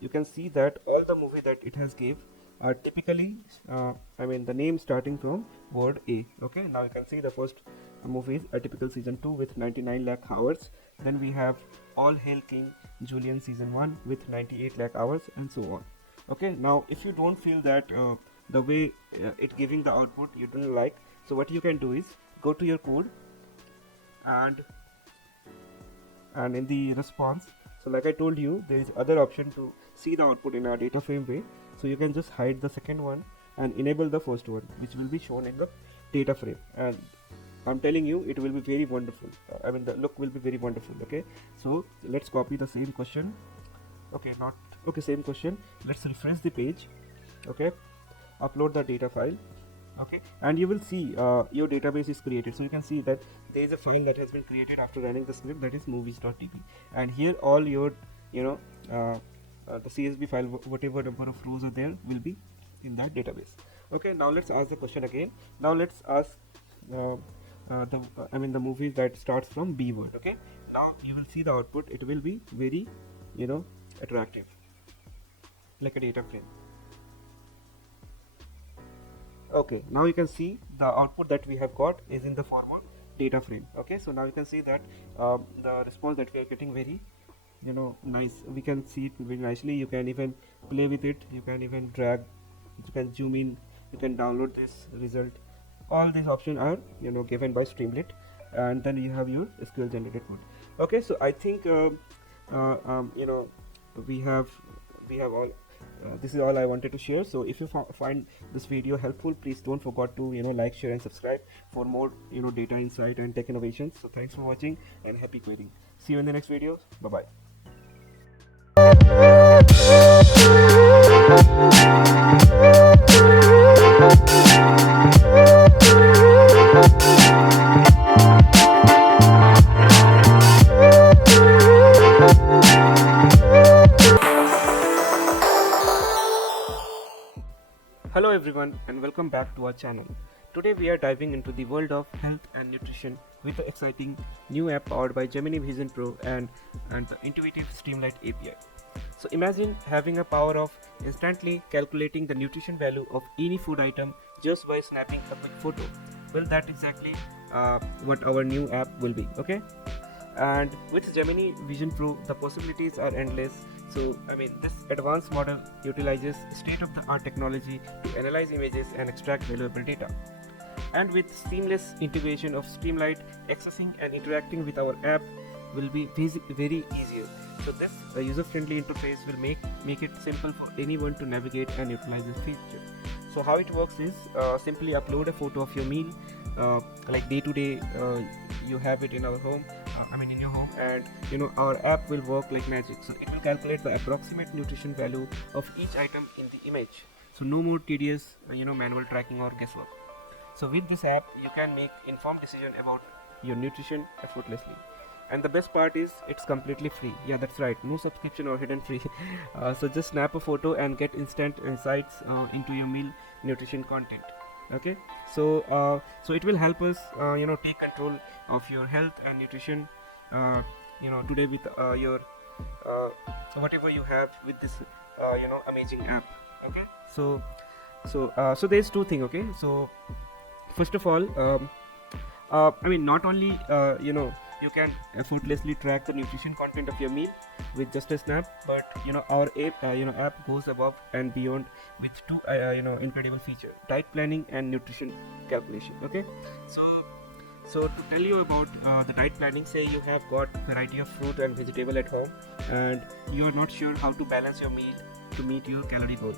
you can see that all the movie that it has gave are typically, the name starting from word A. Okay, now you can see the first movie is A Typical Season 2 with 99 lakh hours. Then we have All Hail King Julian Season 1 with 98 lakh hours, and so on. Okay, now if you don't feel that the way it giving the output you don't like, so what you can do is go to your code and in the response, so like I told you, there is other option to see the output in a data frame way. So you can just hide the second one and enable the first one, which will be shown in the data frame, and I'm telling you it will be very wonderful. The look will be very wonderful. Okay, so let's copy the same question. Same question. Let's refresh the page. Okay, upload the data file. Okay, and you will see your database is created. So you can see that there is a file that has been created after running the script, that is movies.tp, and here all your the CSV file, whatever number of rows are there, will be in that database. Okay, now let's ask the question again. Now let's ask the movie that starts from B word. Okay, now you will see the output. It will be very attractive, like a data frame. Okay, now you can see the output that we have got is in the form of data frame. Okay, so now you can see that the response that we are getting very nice. We can see it very nicely. You can even play with it, you can even drag, you can zoom in, you can download this result. All these options are given by Streamlit, and then you have your SQL generated code. Okay, so I think we have all. This is all I wanted to share. So if you find this video helpful, please don't forget to like, share and subscribe for more data insight and tech innovations. So thanks for watching and happy coding. See you in the next video. Bye bye. Hello everyone and welcome back to our channel. Today we are diving into the world of health and nutrition with the exciting new app powered by Gemini Vision Pro and the intuitive Streamlit API. So imagine having a power of instantly calculating the nutrition value of any food item just by snapping a quick photo. Well, that's exactly what our new app will be. Okay, and with Gemini Vision Pro the possibilities are endless. So this advanced model utilizes state-of-the-art technology to analyze images and extract valuable data. And with seamless integration of Streamlit, accessing and interacting with our app will be very easier. So this user-friendly interface will make it simple for anyone to navigate and utilize this feature. So how it works is simply upload a photo of your meal, like day to day you have it in our home. In your home, and our app will work like magic. So it will calculate the approximate nutrition value of each item in the image. So no more tedious manual tracking or guesswork. So with this app you can make informed decision about your nutrition effortlessly. And the best part is it's completely free. Yeah, that's right, no subscription or hidden free. So just snap a photo and get instant insights into your meal nutrition content. Okay, so it will help us take control of your health and nutrition today with your whatever you have with this amazing app. Okay, so there's two things. Okay, so first of all, not only you can effortlessly track the nutrition content of your meal with just a snap, but our app goes above and beyond with two incredible features: diet planning and nutrition calculation. Okay, so to tell you about the diet planning, say you have got variety of fruit and vegetable at home and you are not sure how to balance your meal to meet your calorie goal.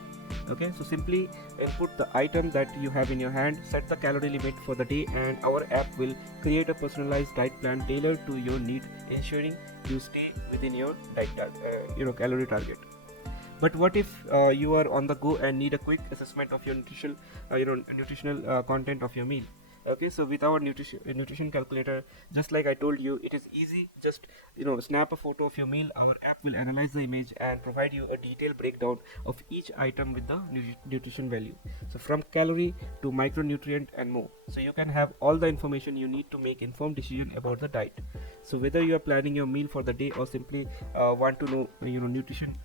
Okay, so simply input the item that you have in your hand, set the calorie limit for the day, and our app will create a personalized diet plan tailored to your need, ensuring you stay within your diet calorie target. But what if you are on the go and need a quick assessment of your nutritional content of your meal? Okay, so with our nutrition calculator, just like I told you, it is easy. Just snap a photo of your meal. Our app will analyze the image and provide you a detailed breakdown of each item with the nutrition value. So from calorie to micronutrient and more. So you can have all the information you need to make informed decision about the diet. So whether you are planning your meal for the day or simply want to know nutrition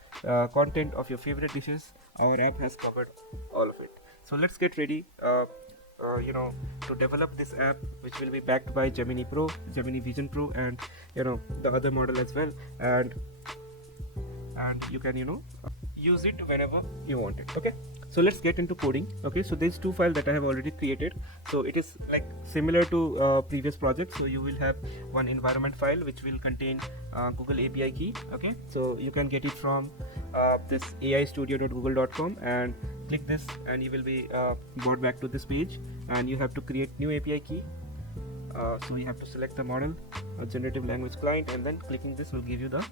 content of your favorite dishes, our app has covered all of it. So let's get ready to develop this app, which will be backed by Gemini Vision Pro, and the other model as well, and you can use it whenever you want it. Okay, so let's get into coding. Okay, so there's two files that I have already created. So it is like similar to previous projects. So you will have one environment file which will contain Google API key. Okay, so you can get it from this aistudio.google.com, and click this and you will be brought back to this page, and you have to create new API key. So you have to select the model, generative language client, and then clicking this will give you the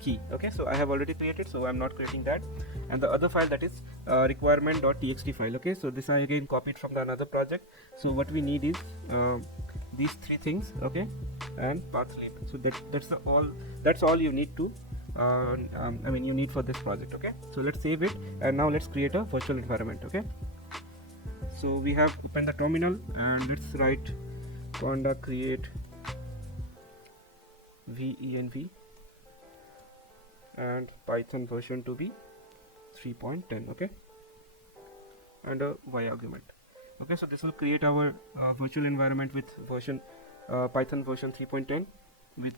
key. Okay, so I have already created, so I'm not creating that. And the other file, that is requirement.txt file. Okay, so this I again copied from the another project. So what we need is these three things, okay, and path label. So that's all you need to you need for this project. Okay, so let's save it, and now let's create a virtual environment. Okay, so we have opened the terminal, and let's write conda create venv and Python version to be 3.10. okay, and a y argument. Okay, so this will create our virtual environment with version Python version 3.10 with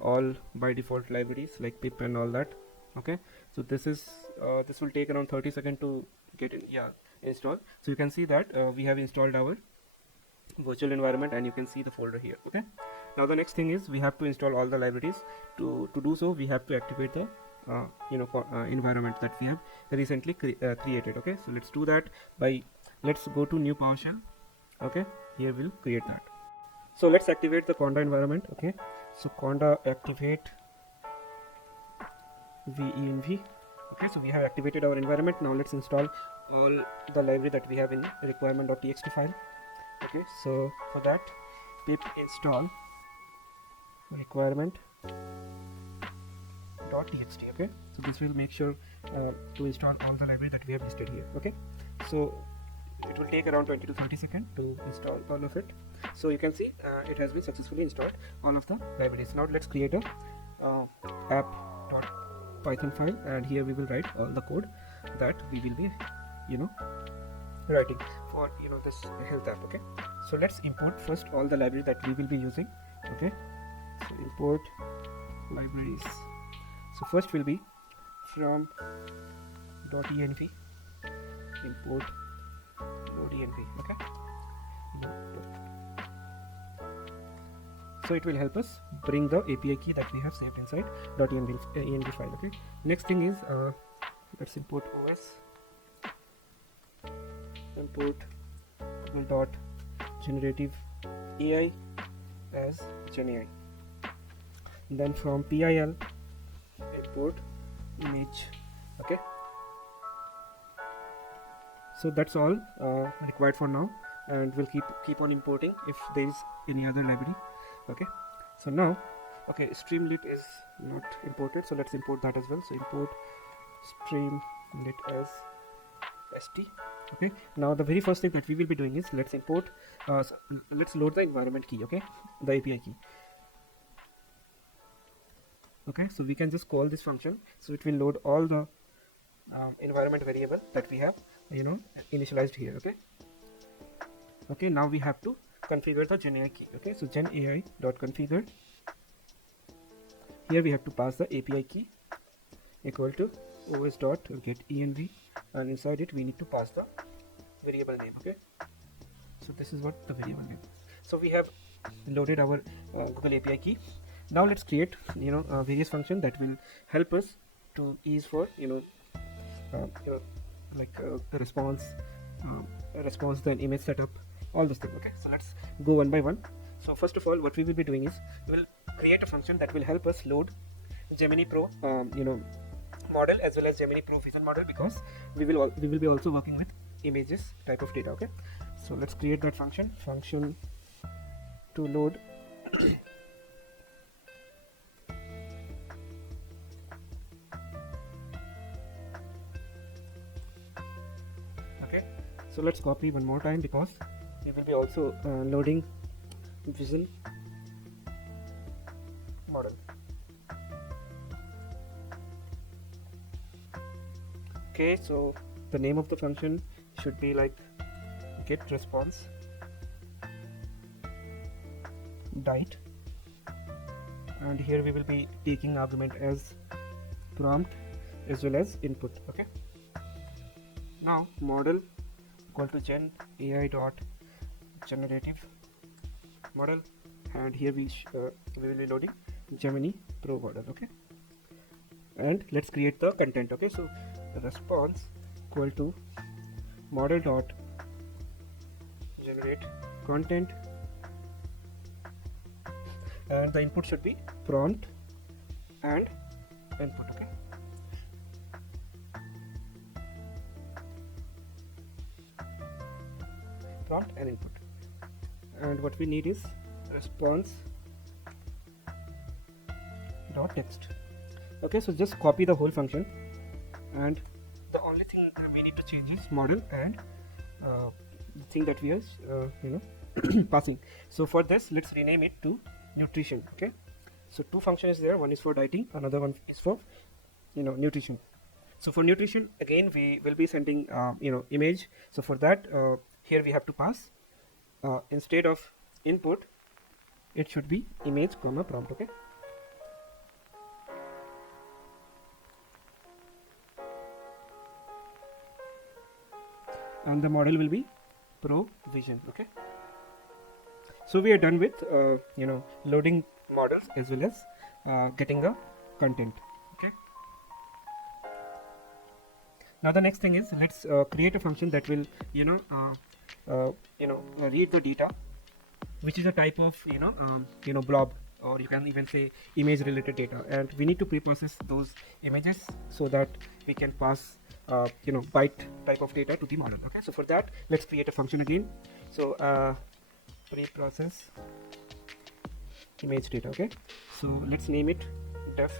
all by default libraries like pip and all that. Okay, so this will take around 30 seconds to get installed. So you can see that we have installed our virtual environment, and you can see the folder here. Okay, now the next thing is we have to install all the libraries. To do so, we have to activate the environment that we have recently created. Okay, so let's do that let's go to new PowerShell. Okay, here we'll create that. So let's activate the conda environment. Okay, so conda activate venv. Okay, so we have activated our environment. Now let's install all the library that we have in requirement.txt file. Okay, so for that, pip install requirement.txt. okay, so this will make sure to install all the library that we have listed here. Okay, so it will take around 20 to 30 seconds to install all of it. So you can see it has been successfully installed all of the libraries. Now let's create a app.python file, and here we will write all the code that we will be writing for this health app. Okay, so let's import first all the library that we will be using. Okay, so import libraries. So first will be from .env, import .env. okay, so it will help us bring the API key that we have saved inside .env file. Okay, next thing is let's import os, import generative AI as Gemini. Then from PIL import image. Okay, so that's all required for now, and we'll keep on importing if there is any other library. Okay, so now Streamlit is not imported, so let's import that as well. So import Streamlit as st. Okay, now the very first thing that we will be doing is let's import let's load the environment key. Okay, the API key. Okay, so we can just call this function, so it will load all the environment variable that we have initialized here. Okay, now we have to configure the GenAI key. Okay, so genai.configure. Here we have to pass the API key equal to os.getEnv, and inside it we need to pass the variable name. Okay, so this is what the variable name is. So we have loaded our Google API key. Now let's create various functions that will help us to ease for the response, then image setup, all those things. Okay, so let's go one by one. So first of all, what we will be doing is we will create a function that will help us load Gemini Pro model as well as Gemini Pro Vision model, because we will be also working with images type of data. Okay, so let's create that function to load. Okay, so let's copy one more time, because we will be also loading vision model. Okay, so the name of the function should be like get response diet, and here we will be taking argument as prompt as well as input. Okay, now model equal to gen AI dot generative model, and here we will be loading Gemini Pro model. Okay, and let's create the content. Okay, so response equal to model dot generate content, and the input should be prompt and input. Okay, prompt and input, and what we need is response dot text. Okay, so just copy the whole function, and the only thing we need to change is model and the thing that we are passing. So for this, let's rename it to nutrition. Okay, so two functions is there, one is for dieting, another one is for nutrition. So for nutrition, again we will be sending image. So for that, here we have to pass instead of input, it should be image comma prompt. Okay, and the model will be Pro Vision. Okay, so we are done with loading models as well as getting the content. Okay, now the next thing is, let's create a function that will read the data, which is a type of blob, or you can even say image related data, and we need to pre-process those images so that we can pass byte type of data to the model. Okay, so for that, let's create a function again. So pre-process image data. Okay, so let's name it def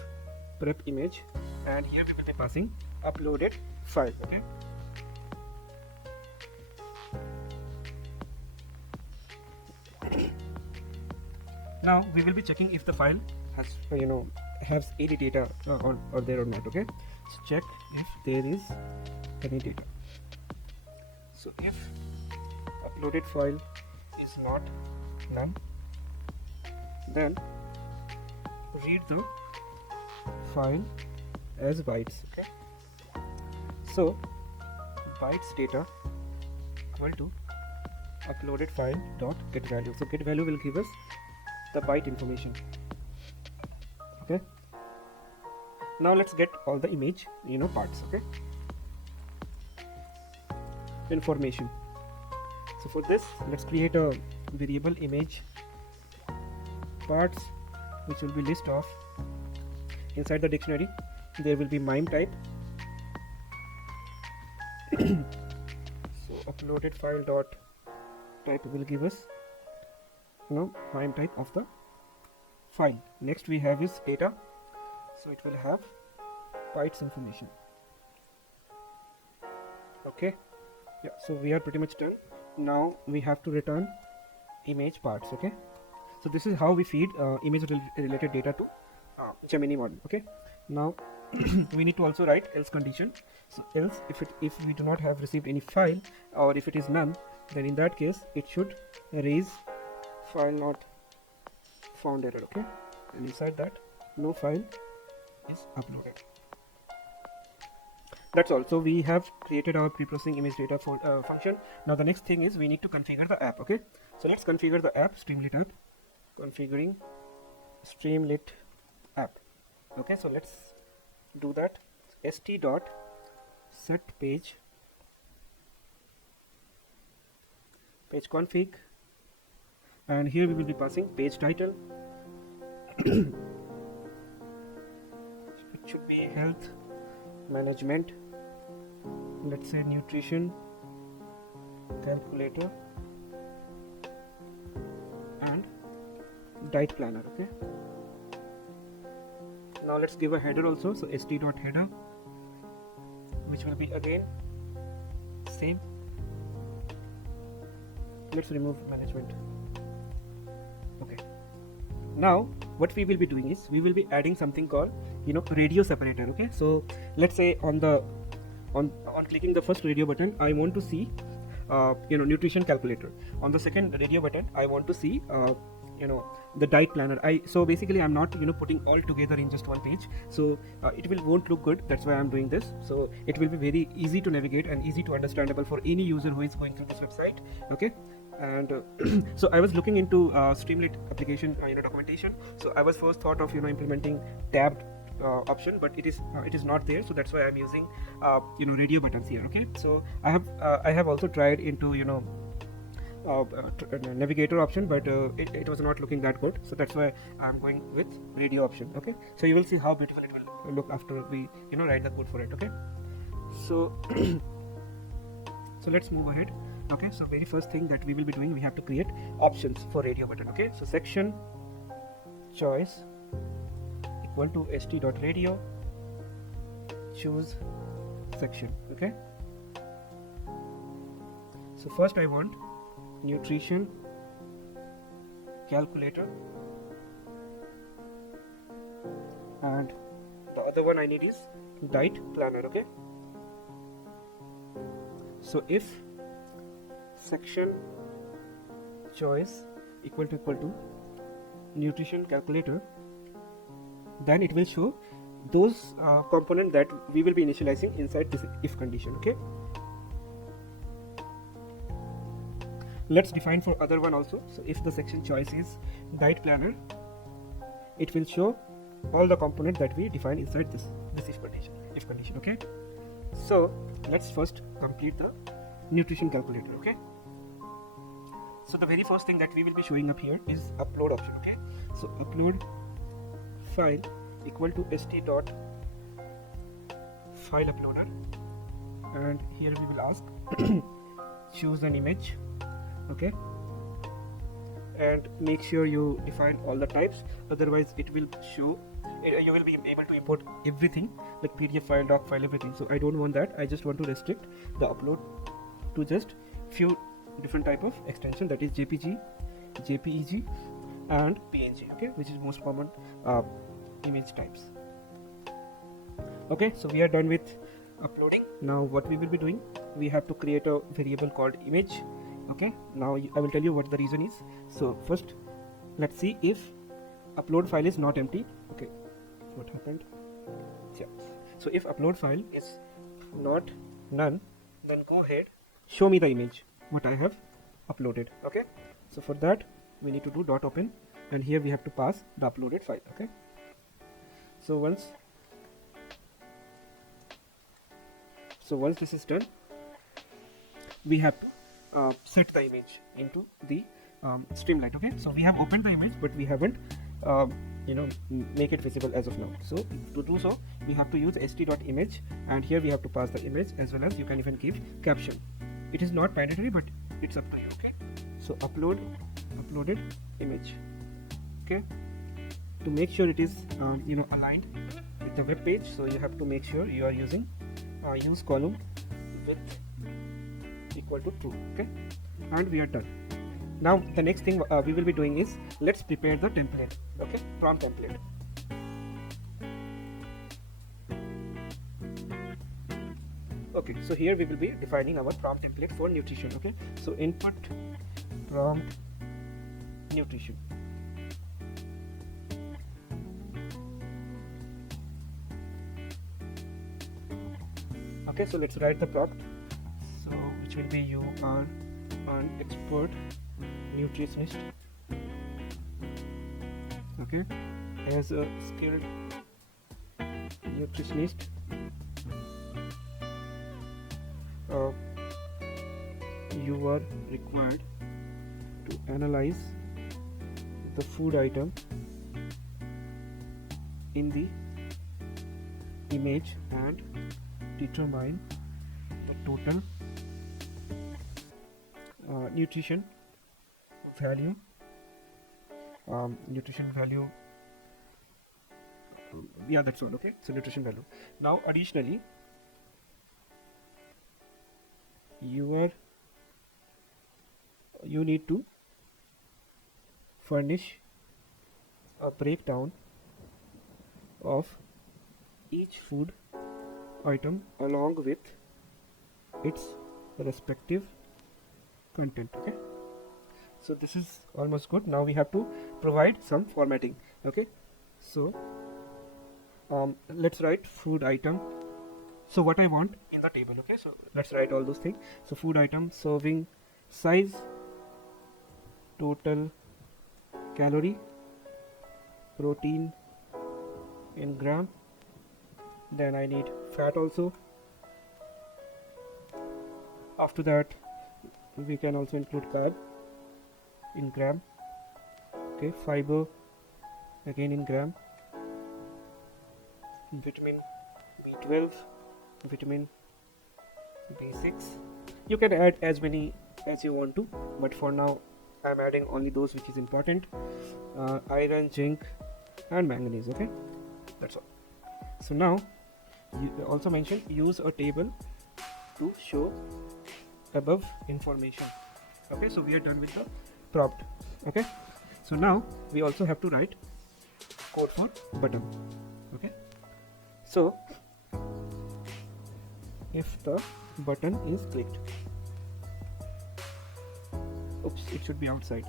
prep image, and here we will be passing uploaded file. Okay, now we will be checking if the file has has any data or there or not. Okay, so check if there is any data. So if uploaded file is not none, then read the file as bytes. Okay, so bytes data equal to uploaded file dot get value. So get value will give us the byte information. Okay, now let's get all the image parts. Okay, information. So for this, let's create a variable image parts, which will be list of. Inside the dictionary there will be MIME type. So uploaded file dot type will give us MIME type of the file. Next we have is data, so it will have bytes information. Okay, yeah, so we are pretty much done. Now we have to return image parts. Okay, so this is how we feed image related data to Gemini model. Okay, now we need to also write else condition. So else, if we do not have received any file, or if it is none, then in that case it should raise file not found error. Okay, and inside that, no file is uploaded. That's all. So we have created our pre-processing image data for function. Now the next thing is we need to configure the app. Okay, so let's configure the app, Streamlit app. Configuring Streamlit app. Okay, so let's do that. st dot set page config, and here we will be passing page title. It should be health management, let's say nutrition calculator and diet planner. Okay, now let's give a header also. So st.header, which will be again same. Let's remove management. Okay, now what we will be doing is we will be adding something called radio separator. Okay, so let's say on clicking the first radio button, I want to see nutrition calculator. On the second radio button, I want to see the diet planner. So basically I'm not putting all together in just one page, so it won't look good. That's why I'm doing this. So it will be very easy to navigate and easy to understandable for any user who is going through this website. Okay, and so I was looking into Streamlit application documentation. So I was first thought of implementing tabbed option, but it is not there. So that's why I'm using radio buttons here. Okay, so I have also tried into navigator option, but it was not looking that good. So that's why I'm going with radio option. Okay, so you will see how beautiful it will look after we write the code for it. Okay, so so let's move ahead. Okay, so very first thing that we will be doing, we have to create options for radio button. Okay, so section choice equal to st.radio, choose section. Okay, so first I want nutrition calculator, and the other one I need is diet planner. Okay, so if section choice equal to nutrition calculator, then it will show those component that we will be initializing inside this if condition. Okay, let's define for other one also. So if the section choice is diet planner, it will show all the component that we define inside this if condition. Okay, so let's first complete the nutrition calculator. Okay, so the very first thing that we will be showing up here is upload option. Okay, so upload file equal to st.file uploader, and here we will ask choose an image. Okay, and make sure you define all the types, otherwise it will show you will be able to import everything like PDF file, doc file, everything. So I don't want that. I just want to restrict the upload to just few different type of extension, that is JPG, JPEG and PNG. Okay, which is most common image types. Okay, so we are done with uploading. Now what we will be doing, we have to create a variable called image. Okay, now I will tell you what the reason is. So first let's see if upload file is not empty. Okay, what happened? Yeah, so if upload file is not none, then go ahead, show me the image what I have uploaded. Okay, so for that we need to do dot open, and here we have to pass the uploaded file. Okay, so once this is done, we have to set the image into the Streamlit. Okay, so we have opened the image, but we haven't make it visible as of now. So to do so, we have to use st.image, and here we have to pass the image, as well as you can even give caption. It is not mandatory, but it's up to you. Okay, so uploaded image. Okay, to make sure it is aligned with the web page, so you have to make sure you are using use column width equal to true. Okay, and we are done. Now the next thing we will be doing is, let's prepare the template. Okay, prompt template. Okay, so here we will be defining our prompt template for nutrition. Okay, so input prompt nutrition. Okay, so let's write the prompt. So which will be, you are an expert nutritionist. Okay, as a skilled nutritionist, you are required to analyze the food item in the image and determine the total nutrition value. Nutrition value, yeah, that's all. Okay, so nutrition value. Now additionally, you need to furnish a breakdown of each food item along with its respective content. Okay, so this is almost good. Now we have to provide some formatting. Okay, so let's write food item. So what I want in the table. Okay, so let's write all those things. So food item, serving size, total calorie, protein in gram, then I need fat also. After that we can also include carb in gram. Okay, fiber again in gram, vitamin B12, vitamin B6. You can add as many as you want to, but for now I'm adding only those which is important. Iron, zinc and manganese. Okay, that's all. So now you also mentioned use a table to show above information. Okay, so we are done with the prompt. Okay, so now we also have to write code for button. Okay, so if the button is clicked, oops, it should be outside.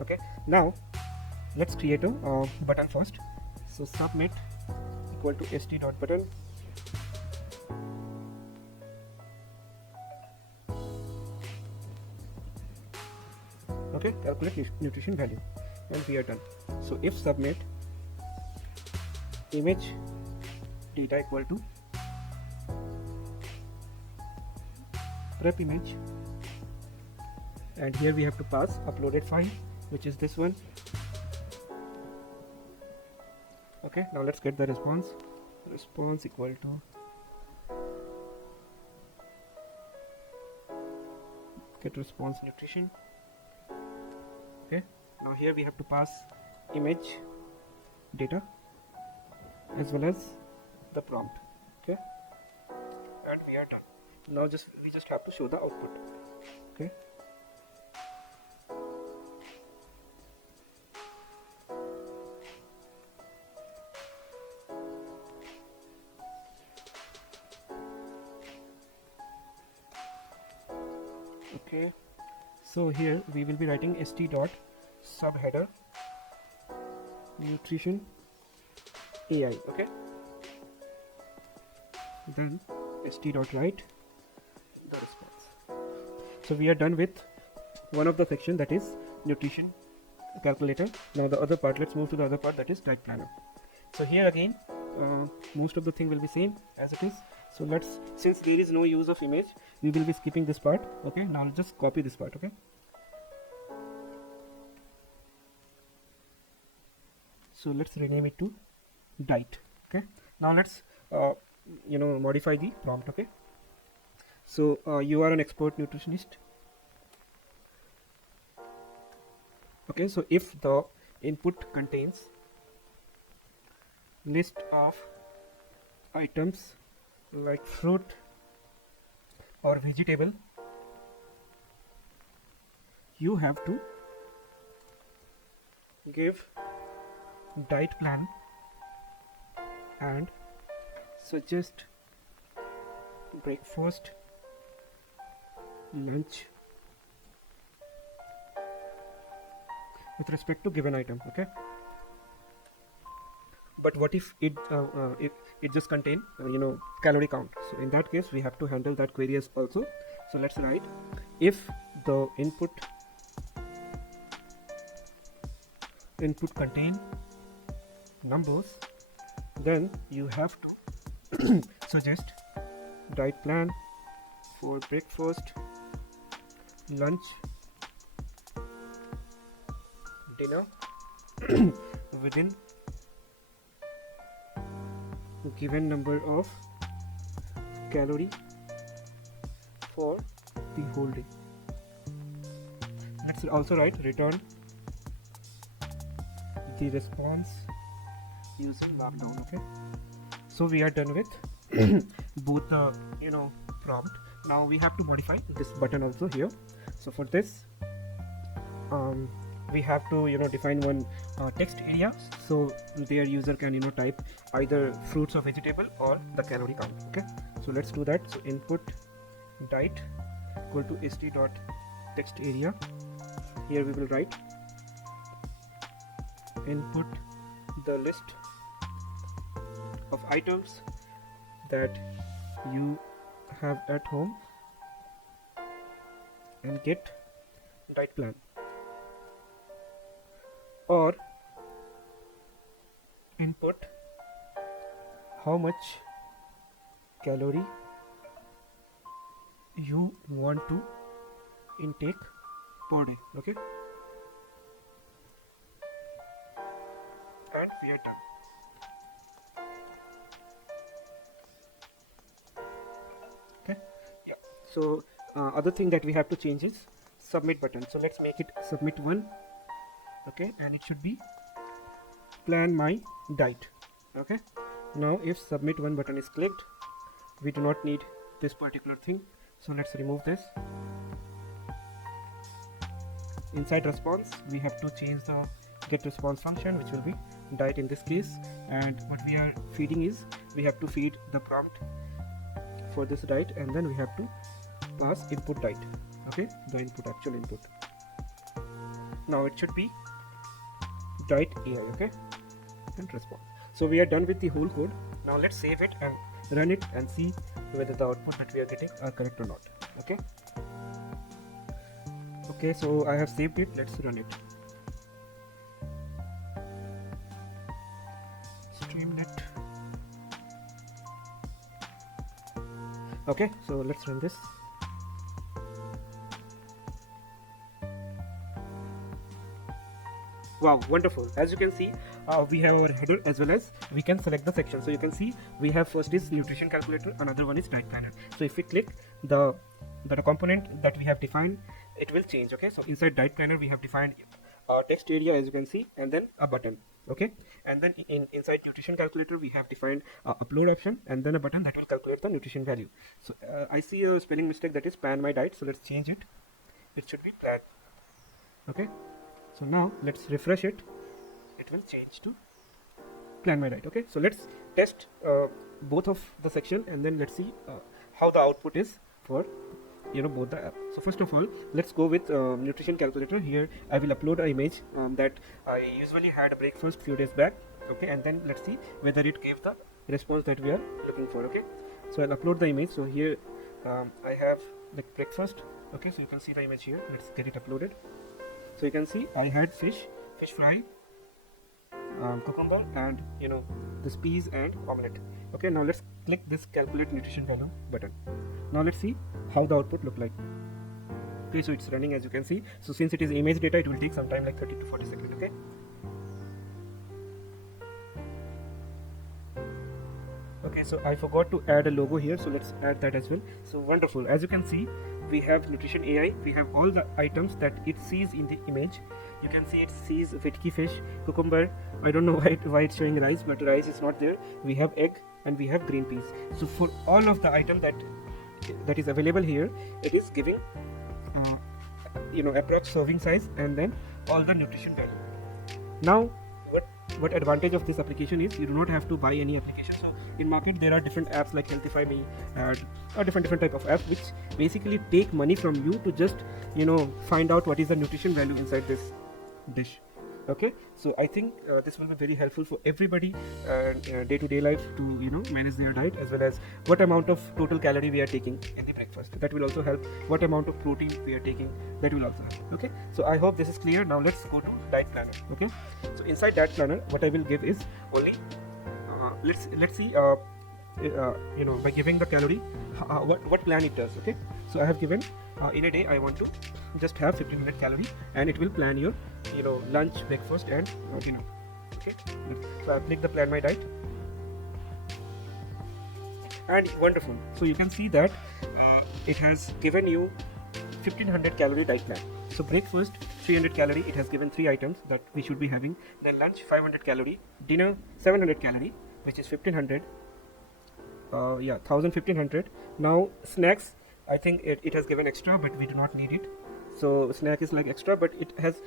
Okay, now let's create a button first. So submit equal to st.button. Okay, calculate nutrition value, and we are done. So if submit image data equal to prep image, and here we have to pass uploaded file, which is this one. Okay, now let's get the response. Response equal to get response nutrition. Okay, now here we have to pass image data as well as the prompt. Okay, and we are done. Now we just have to show the output. Okay, okay, so here we will be writing st dot subheader nutrition AI. Okay, then st dot write the response. So we are done with one of the section, that is nutrition calculator. Now the other part, let's move to the other part, that is diet planner. So here again most of the thing will be same as it is. So since there is no use of image, we will be skipping this part. Okay, now I'll just copy this part. Okay, so let's rename it to diet. Okay, now let's modify the prompt. Okay, so you are an expert nutritionist. Okay, so if the input contains list of items like fruit or vegetable, you have to give diet plan and suggest breakfast, lunch with respect to given item. Okay, but what if it just contain calorie count? So in that case we have to handle that query as also. So let's write if the input contain numbers, then you have to suggest diet plan for breakfast, lunch, dinner within given number of calorie for the whole day. Let's also write return the response using markdown. Okay, so we are done with both the prompt. Now we have to modify this button also here. So for this we have to define one text area, so their user can type either fruits or vegetable or the calorie count. Okay, so let's do that. So input diet equal to st dot text area. Here we will write input the list of items that you have at home and get diet plan, or input how much calorie you want to intake per day. Okay, and we are done. Okay, yeah. So other thing that we have to change is submit button. So let's make it submit 1. Okay, and it should be plan my diet. Okay, now if submit 1 button is clicked, we do not need this particular thing, so let's remove this. Inside response we have to change the get response function, which will be diet in this case, and what we are feeding is we have to feed the prompt for this diet, and then we have to pass input diet. Okay, the input, actual input. Now it should be diet AI. Okay, and response. So we are done with the whole code. Now let's save it and run it and see whether the output that we are getting are correct or not. Okay, okay, so I have saved it. Let's run it. Streamnet. Okay, so let's run this. Wow, wonderful. As you can see, we have our header as well as we can select the section. So you can see we have first is nutrition calculator, another one is diet planner. So if we click the component that we have defined, it will change. Okay, so inside diet planner we have defined text area, as you can see, and then a button. Okay, and then inside nutrition calculator we have defined upload option and then a button that will calculate the nutrition value. So I see a spelling mistake, that is plan my diet, so let's change it. It should be plan. Okay, so now let's refresh it. It will change to plan my diet. Okay, so let's test both of the section, and then let's see how the output is for both the app. So first of all, let's go with nutrition calculator. Here I will upload an image that I usually had a breakfast few days back. Okay, and then let's see whether it gave the response that we are looking for. Okay, so I'll upload the image. So here I have the breakfast. Okay, so you can see the image here. Let's get it uploaded. So you can see I had fish fry, cucumber, and this peas and omelette. Okay, now let's click this calculate nutrition value button. Now let's see how the output look like. Okay, so it's running, as you can see. So since it is image data, it will take some time, like 30 to 40 seconds. Okay, okay, so I forgot to add a logo here, so let's add that as well. So wonderful. As you can see, we have nutrition AI. We have all the items that it sees in the image. You can see it sees vetki fish, cucumber. I don't know why it's showing rice, but rice is not there. We have egg and we have green peas. So for all of the item that is available here, it is giving approx serving size and then all the nutrition value. Now what advantage of this application is, you do not have to buy any application. So in market there are different apps like Healthify Me or different type of apps which basically take money from you to just find out what is the nutrition value inside this dish. Okay, so I think this will be very helpful for everybody day-to-day life to manage their diet, as well as what amount of total calorie we are taking in the breakfast. That will also help. What amount of protein we are taking, that will also help. Okay, so I hope this is clear. Now let's go to diet planner. Okay, so inside diet planner, what I will give is only let's see by giving the calorie what plan it does. Okay, so I have given in a day I want to just have 1500 calorie, and it will plan your lunch, breakfast and dinner. Okay, so I click the plan my diet. and wonderful. So you can see that it has given you 1500 calorie diet plan. So breakfast 300 calorie, it has given 3 items that we should be having. Then lunch 500 calorie, dinner 700 calorie, which is 1500. Yeah, 1500. Now snacks, I think it has given extra, but we do not need it. So snack is like extra, but it has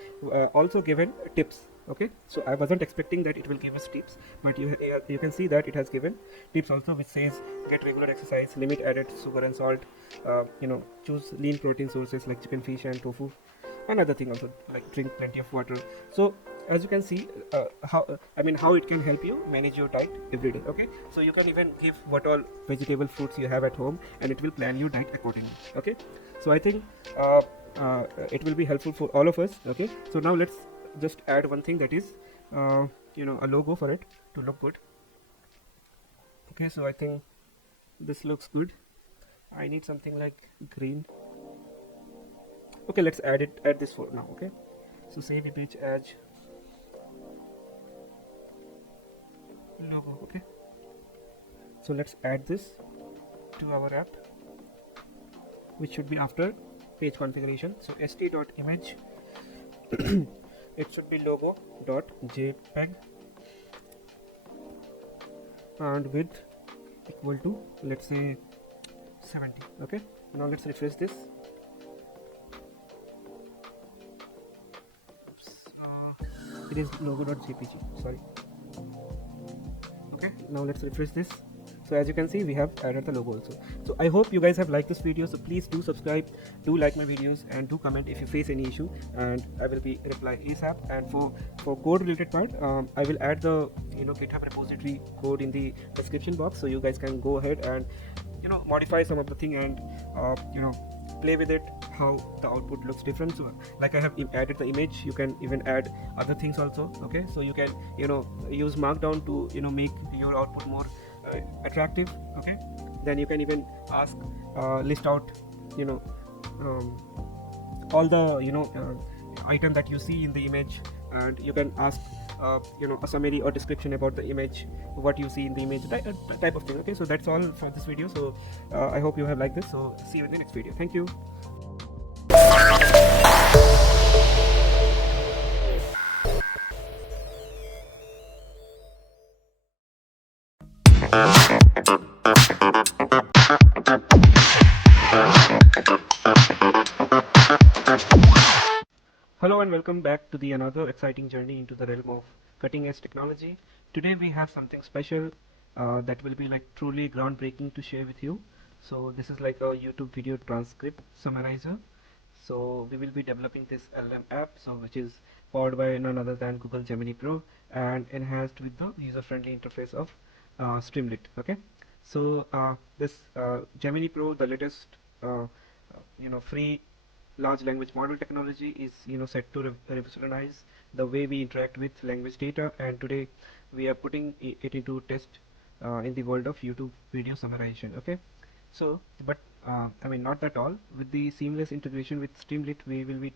also given tips. Okay, so I wasn't expecting that it will give us tips, but you can see that it has given tips also, which says get regular exercise, limit added sugar and salt, choose lean protein sources like chicken, fish and tofu. Another thing also, like drink plenty of water. So as you can see, how it can help you manage your diet every day. Okay, so you can even give what all vegetable fruits you have at home, and it will plan your diet accordingly. Okay, so I think it will be helpful for all of us. Okay, so now let's just add one thing, that is a logo for it to look good. Okay, so I think this looks good. I need something like green. Okay, let's add this for now. Okay, so save image as logo. Okay, so let's add this to our app, which should be after page configuration. So st.image it should be logo.jpg and width equal to, let's say, 70. Okay, now let's refresh this. It is logo.jpg, sorry. Okay, now let's refresh this. So as you can see, we have added the logo also. So I hope you guys have liked this video. So please do subscribe, do like my videos, and do comment if you face any issue, and I will be reply ASAP. And for code related part, I will add the GitHub repository code in the description box, so you guys can go ahead and modify some of the thing and play with it, how the output looks different. So like I have added the image, you can even add other things also. Okay, so you can use markdown to make your output more attractive. Okay, then you can even ask list out all the item that you see in the image, and you can ask a summary or description about the image, what you see in the image, type of thing. Okay, so that's all for this video. So I hope you have liked this. So see you in the next video. Thank you. Hello and welcome back to the another exciting journey into the realm of cutting edge technology. Today we have something special that will be like truly groundbreaking to share with you. So this is like a YouTube video transcript summarizer. So we will be developing this LM app, so which is powered by none other than Google Gemini Pro and enhanced with the user-friendly interface of Streamlit. Okay, so this Gemini Pro, the latest free large language model technology, is set to revolutionize the way we interact with language data, and today we are putting it into test in the world of YouTube video summarization. Okay, so but not that all. With the seamless integration with Streamlit, we will be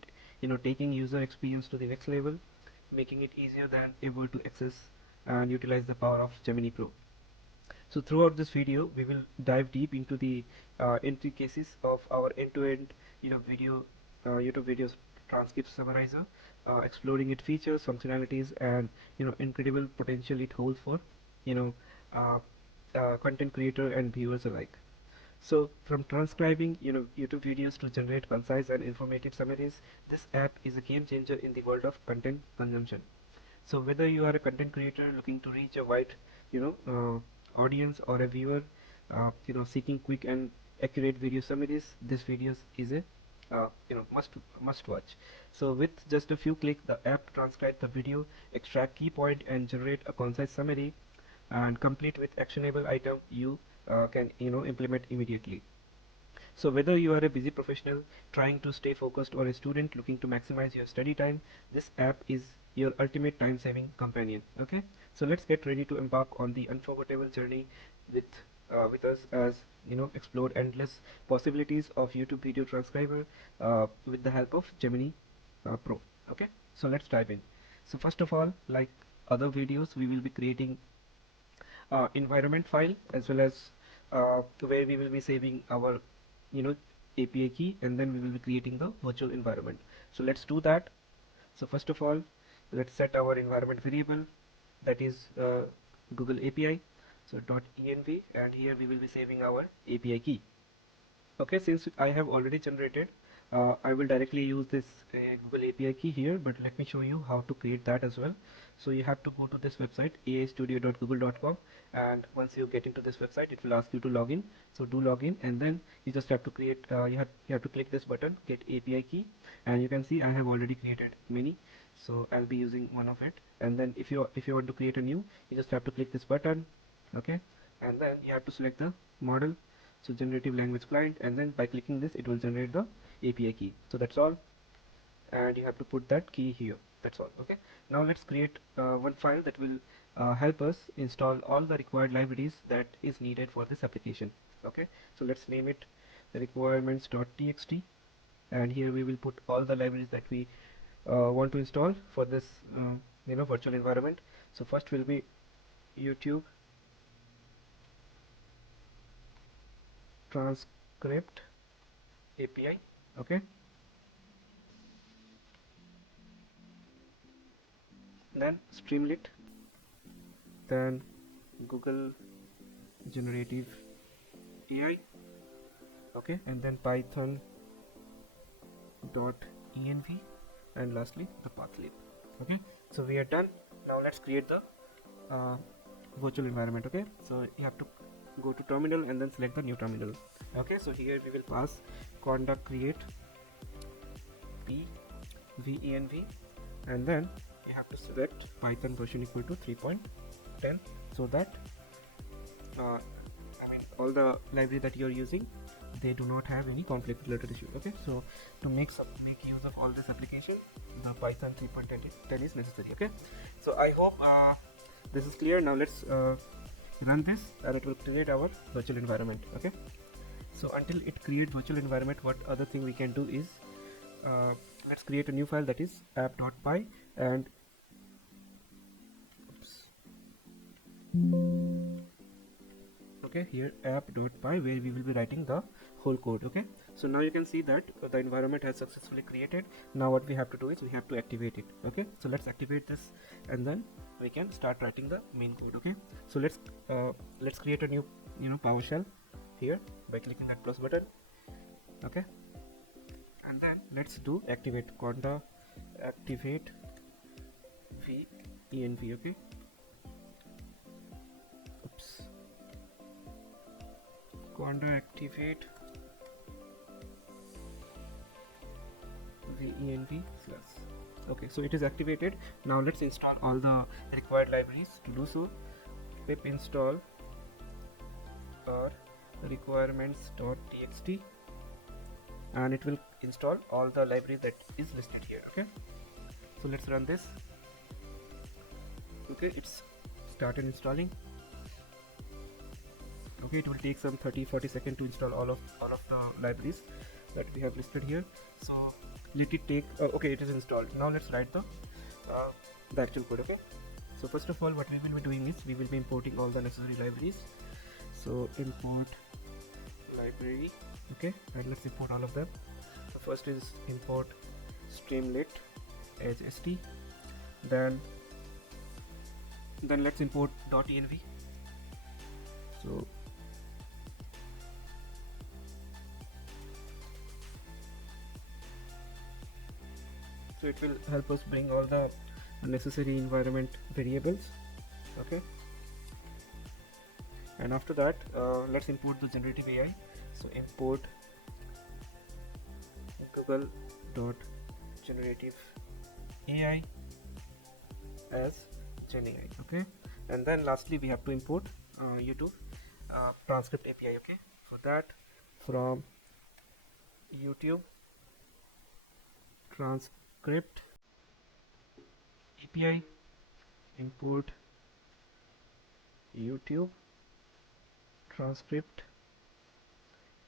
taking user experience to the next level, making it easier than ever to access and utilize the power of Gemini Pro. So throughout this video, we will dive deep into the intricacies of our end-to-end, video, YouTube videos transcript summarizer, exploring its features, functionalities, and incredible potential it holds for, you know, uh, content creator and viewers alike. So from transcribing YouTube videos to generate concise and informative summaries, this app is a game changer in the world of content consumption. So whether you are a content creator looking to reach a wide audience, or a viewer seeking quick and accurate video summaries, this video is a must watch. So with just a few clicks, the app transcribes the video, extract key point, and generate a concise summary, and complete with actionable item you can implement immediately. So whether you are a busy professional trying to stay focused, or a student looking to maximize your study time, this app is your ultimate time saving companion. Okay, so let's get ready to embark on the unforgettable journey with us, as explore endless possibilities of YouTube video transcriber with the help of Gemini Pro. Okay, so let's dive in. So first of all, like other videos, we will be creating environment file, as well as where we will be saving our you know API key, and then we will be creating the virtual environment. So let's do that. So first of all, let's set our environment variable, that is Google API. So .env, and here we will be saving our API key. Okay, since I have already generated, I will directly use this Google API key here, but let me show you how to create that as well. So you have to go to this website aistudio.google.com, and once you get into this website, it will ask you to log in. So do log in, and then you just have to create, you have to click this button, get API key, and you can see I have already created many, so I'll be using one of it. And then if you want to create a new, you just have to click this button, okay, and then you have to select the model, so generative language client, and then by clicking this it will generate the API key. So that's all, and you have to put that key here. That's all. Okay, now let's create one file that will help us install all the required libraries that is needed for this application. Okay, so let's name it requirements.txt, and here we will put all the libraries that we want to install for this virtual environment. So first will be YouTube transcript API. Okay, then Streamlit, then Google generative AI, okay, and then Python .env, and lastly the pathlib. Okay, so we are done. Now let's create the uh, virtual environment. Okay, so you have to go to terminal and then select the new terminal. Okay, so here we will pass conda create pvenv, and then you have to select Python version equal to 3.10, so that all the library that you are using, they do not have any conflict related issue. Okay, so to make use of all this application, the Python 3.10 is necessary. Okay, so I hope this is clear. Now let's run this, and it will create our virtual environment. Okay, so until it creates virtual environment, what other thing we can do is let's create a new file, that is app.py, and okay, here app.py, where we will be writing the whole code. Okay, so now you can see that the environment has successfully created. Now what we have to do is we have to activate it. Okay, so let's activate this, and then we can start writing the main code. Okay, so let's create a new PowerShell here by clicking that plus button. Okay, and then let's do activate conda activate venv. Okay, conda activate venv slash. Okay, so it is activated. Now let's install all the required libraries. To do so, pip install our requirements.txt, and it will install all the libraries that is listed here. Okay, so let's run this. Okay, it's started installing. Okay, it will take some 30-40 seconds to install all of the libraries that we have listed here. So let it take. Okay, it is installed. Now let's write the actual code. Okay, so first of all, what we will be doing is we will be importing all the necessary libraries. So import library. Okay, and let's import all of them. So first is import Streamlit as st, then let's import .env. So it will help us bring all the necessary environment variables. Okay, and after that let's import the generative AI. So import google.generative AI as Gemini. Okay, and then lastly we have to import YouTube transcript API. Okay, for that, from YouTube transcript API, import YouTube transcript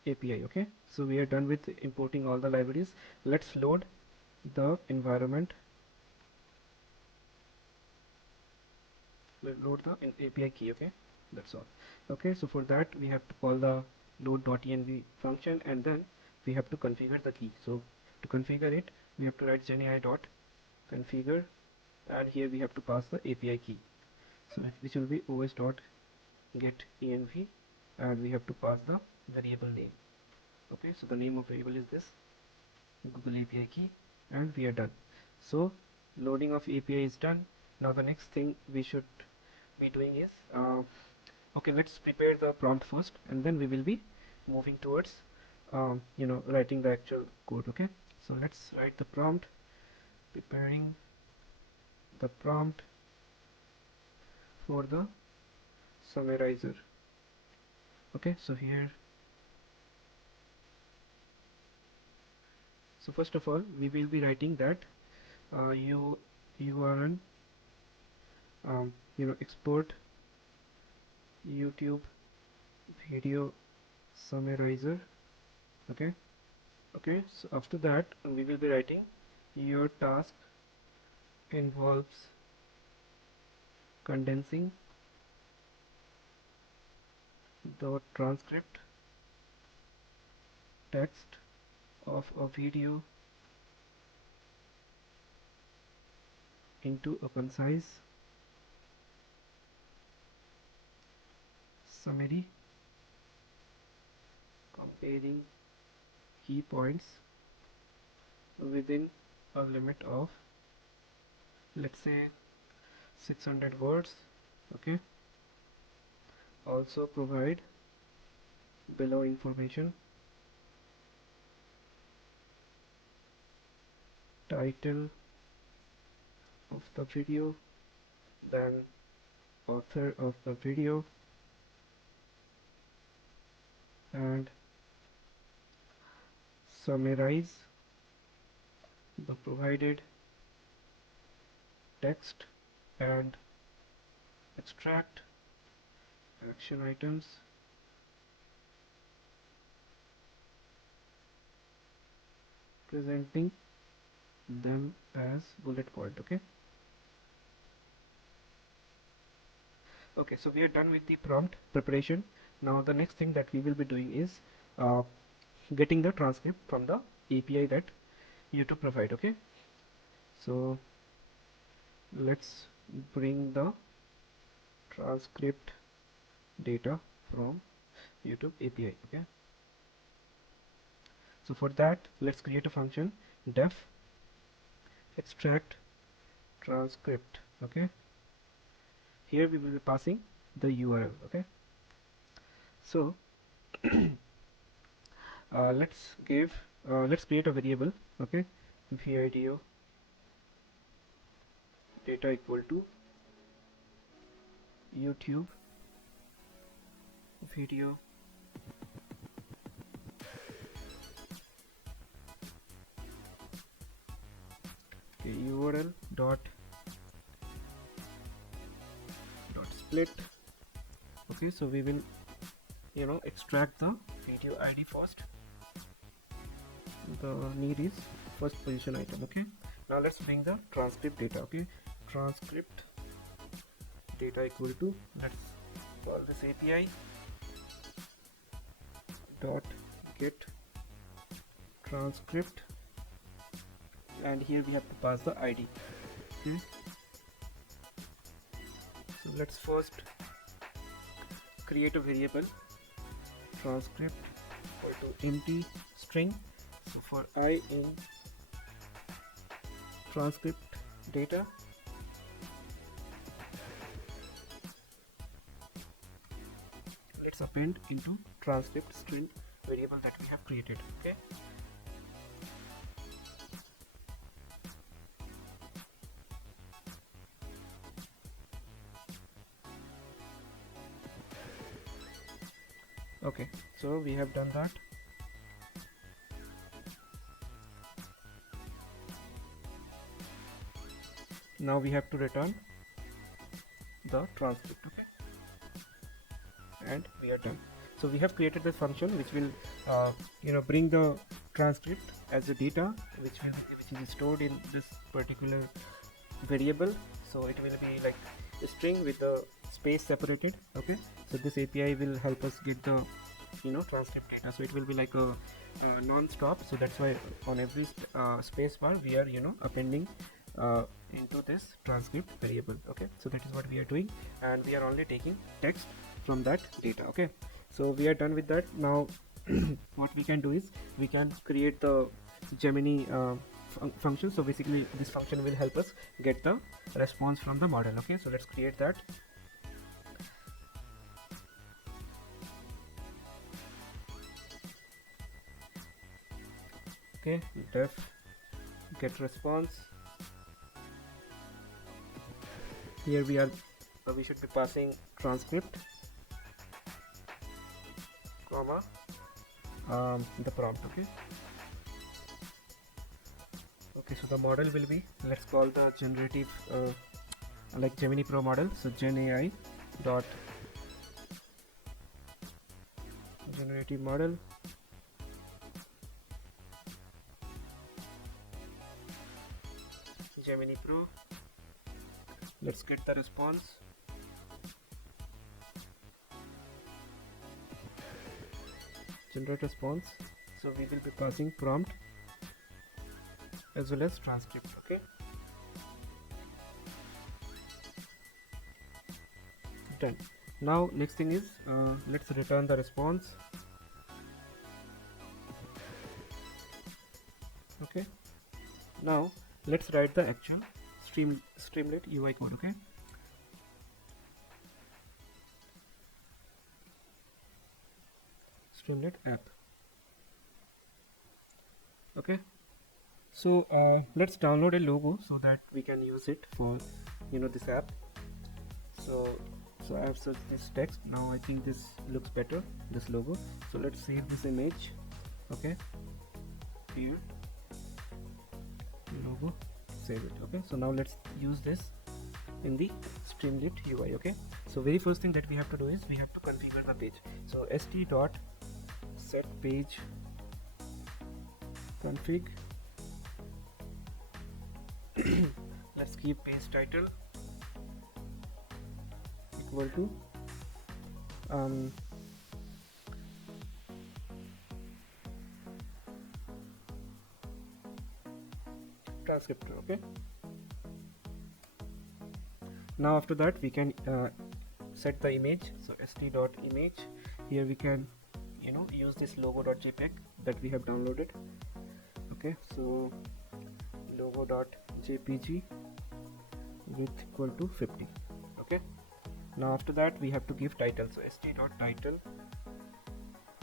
API. Okay, so we are done with importing all the libraries. Let's load the environment. Let's load the API key. Okay, That's all. Okay, so for that we have to call the load.env function, and then we have to configure the key. So to configure it, we have to write Gemini.configure, and here we have to pass the API key. So which will be os.getEnv, and we have to pass the variable name. Okay, so the name of variable is this Google API key, and we are done. So loading of API is done. Now the next thing we should be doing is okay, let's prepare the prompt first, and then we will be moving towards writing the actual code. Okay, so let's write the prompt. Preparing the prompt for the summarizer. Okay, so here, so first of all we will be writing that you are an export YouTube video summarizer. Okay, so after that we will be writing your task involves condensing the transcript text of a video into a concise summary containing key points within a limit of, let's say, 600 words. Okay, also provide below information: title of the video, then author of the video, and summarize the provided text and extract action items presenting them as bullet point. Okay, so we are done with the prompt preparation. Now the next thing that we will be doing is uh, getting the transcript from the API that YouTube provide. Okay, so let's bring the transcript data from YouTube API. Okay, so for that let's create a function def extract transcript. Okay, here we will be passing the URL. Okay, so let's create a variable. Okay, video data equal to YouTube video URL dot split. Okay, so we will extract the video ID first. The need is first position item. Okay, now let's bring the transcript data. Okay, transcript data equal to, let's call this API dot get transcript, and here we have to pass the ID. Okay, so let's first create a variable transcript equal to empty string. So for I in transcript data, let's append into transcript string variable that we have created. Okay, okay, so we have done that. Now we have to return the transcript. Okay, and we are done. So we have created this function which will bring the transcript as a data which is stored in this particular variable. So it will be like string with the space separated. Okay, so this API will help us get the transcript data, so it will be like a non-stop. So that's why on every space bar we are appending into this transcript variable. Okay, so that is what we are doing, and we are only taking text from that data. Okay, so we are done with that. Now what we can do is we can create the Gemini function. So basically this function will help us get the response from the model. Okay, so let's create that. Okay, def get response. Here we should be passing transcript comma the prompt. Okay, so the model will be, let's call the generative like Gemini Pro model. So Gen AI dot generative model. Gemini Pro. Let's get the response. Generate response. So we will be passing prompt as well as transcript. Okay, done. Now next thing is let's return the response. Okay, now let's write the actual Streamlit UI code. Okay, Streamlit app. Okay, so let's download a logo so that we can use it for this app. So I have searched this text. Now I think this looks better, this logo. So let's save this image. Okay, here logo, save it. Okay, so now let's use this in the Streamlit UI. Okay, so very first thing that we have to do is we have to configure the page. So st.set page config. Let's keep page title equal to transcriptor. Okay, now after that we can set the image. So st.image, here we can use this logo.jpg that we have downloaded. Okay, so logo.jpg width equal to 50. Okay, now after that we have to give title. So st.title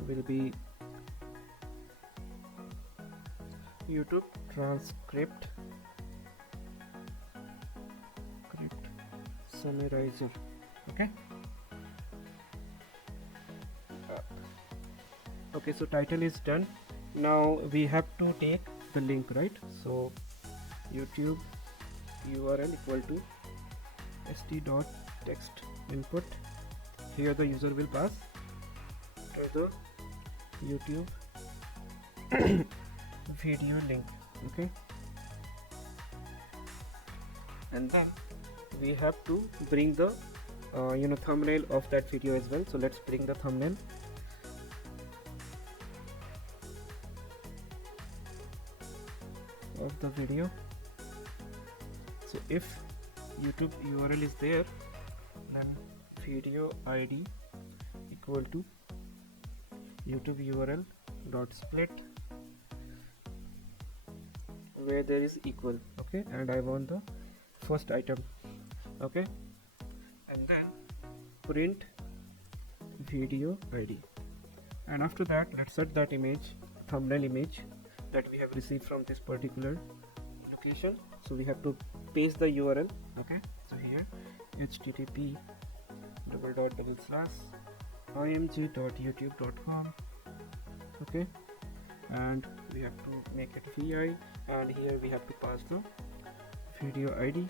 will be YouTube transcript summarizer. Okay, okay, so title is done. Now we have to take the link, right? So YouTube URL equal to st.text input. Here the user will pass to the YouTube video link. Okay, and then we have to bring the thumbnail of that video as well. So let's bring the thumbnail. Of the video. So if YouTube URL is there, then video ID equal to YouTube URL dot split where there is equal. Okay, and I want the first item. Okay, and then print video ID, and after that let's set that image, thumbnail image that we have received from this particular location. So we have to paste the URL. Okay, so here http://img.youtube.com. okay, and we have to make it vi, and here we have to pass the video ID.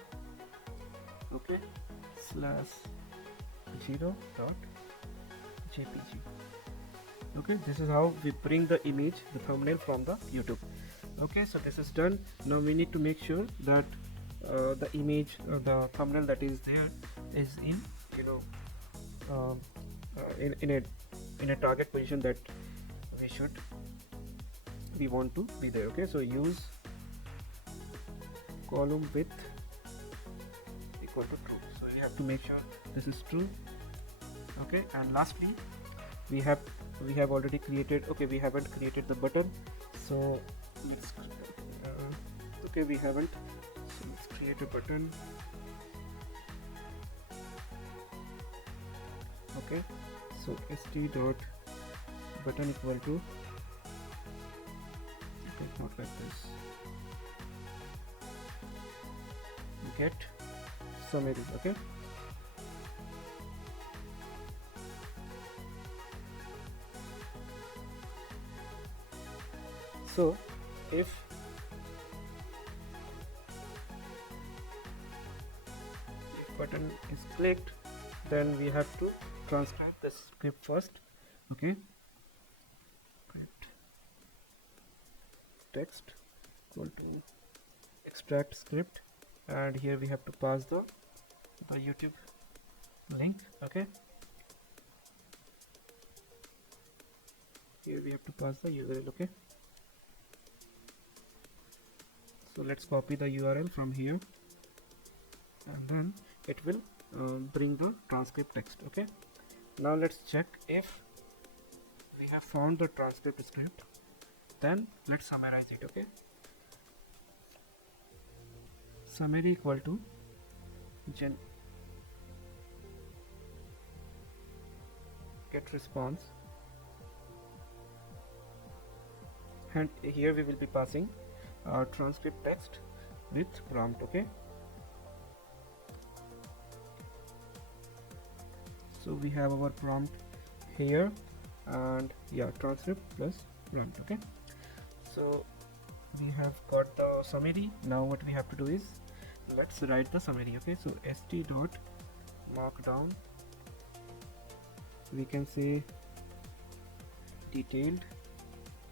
Okay, /0.jpg. Okay, this is how we bring the image, the thumbnail from the YouTube. Okay, so this is done. Now we need to make sure that the image, the thumbnail that is there is in, you know, um, in a target position that we want to be there. Okay, so use column width equal to true. So you have to make sure this is true. Okay, and lastly we have already created, okay, we haven't created the button, so let's okay, we haven't, so let's create a button. Okay, so st dot button equal to, okay, not like this, get summary. Okay, so if button is clicked, then we have to transcribe the script first. Okay, script text equal to extract script, and here we have to pass the YouTube link. Okay, here we have to pass the URL. Okay, so let's copy the URL from here, and then it will bring the transcript text. Okay, now let's check if we have found the transcript script, then let's summarize it. Okay, summary equal to get response, and here we will be passing our transcript text with prompt. Okay, so we have our prompt here, and yeah, transcript plus prompt. Okay, so we have got the summary. Now what we have to do is, let's write the summary. Okay, so st dot markdown, we can say detailed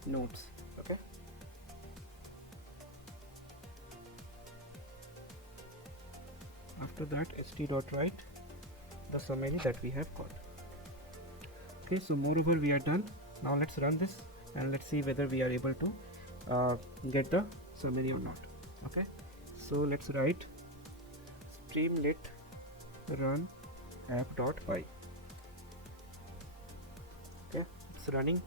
notes. Okay, after that st dot write the summary that we have got. Okay, so moreover we are done. Now let's run this and let's see whether we are able to get the summary or not. Okay, so let's write streamlit run app.py. Okay, it's running.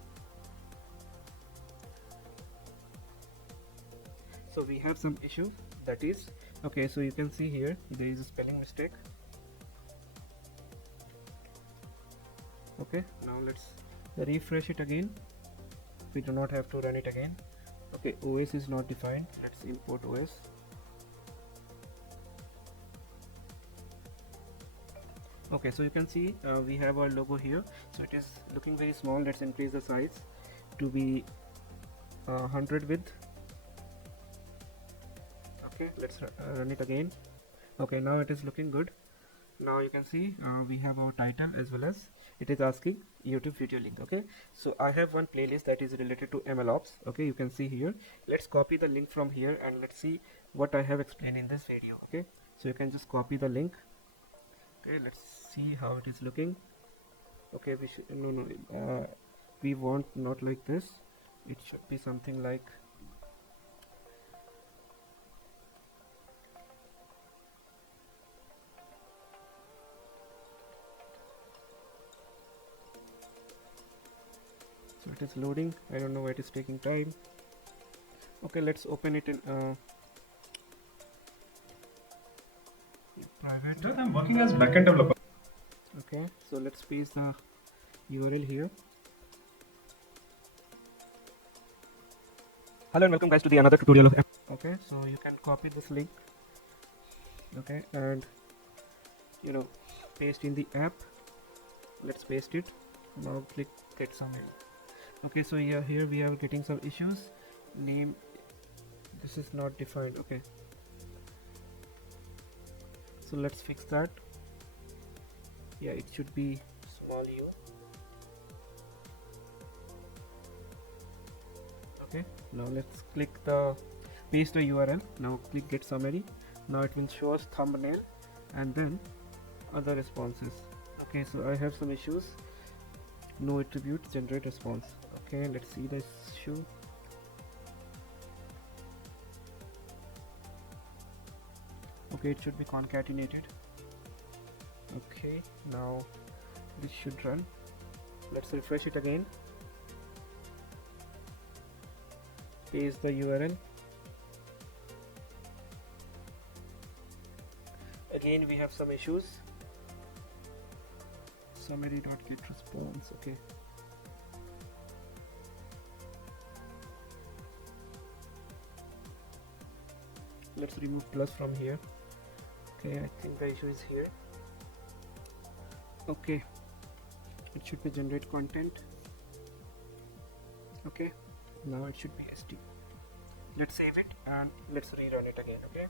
So we have some issue, that is, okay, so you can see here there is a spelling mistake. Okay, now let's refresh it again. We do not have to run it again. Okay, OS is not defined. Let's import OS. Okay, so you can see we have our logo here, so it is looking very small. Let's increase the size to be 100 width. Okay, let's run it again. Okay, now it is looking good. Now you can see we have our title, as well as it is asking YouTube video link. Okay, so I have one playlist that is related to MLOps. Okay, you can see here. Let's copy the link from here and let's see what I have explained in this video. Okay, so you can just copy the link. Okay, let's see how it is looking. Okay, we should we want not like this. It should be something like, so it is loading. I don't know why it is taking time. Okay, let's open it in private. I'm working as backend developer. Okay, so let's paste the URL here. Hello and welcome guys to the another tutorial of okay, so you can copy this link, okay, and paste in the app. Let's paste it. Now click get summary. Okay, so here we are getting some issues. Name, this is not defined. Okay, so let's fix that. Yeah, it should be small u. Okay, now let's click the paste the URL. Now click get summary. Now it will show us thumbnail and then other responses. Okay, so I have some issues. No attribute, generate response. Okay, let's see this issue. Okay, it should be concatenated. Okay, now this should run. Let's refresh it again. Paste the URL. Again we have some issues. Summary.getResponse. Okay, let's remove plus from here. Okay, I think the issue is here. Okay, it should be generate content. Okay, now it should be st. Let's save it and let's rerun it again. Okay,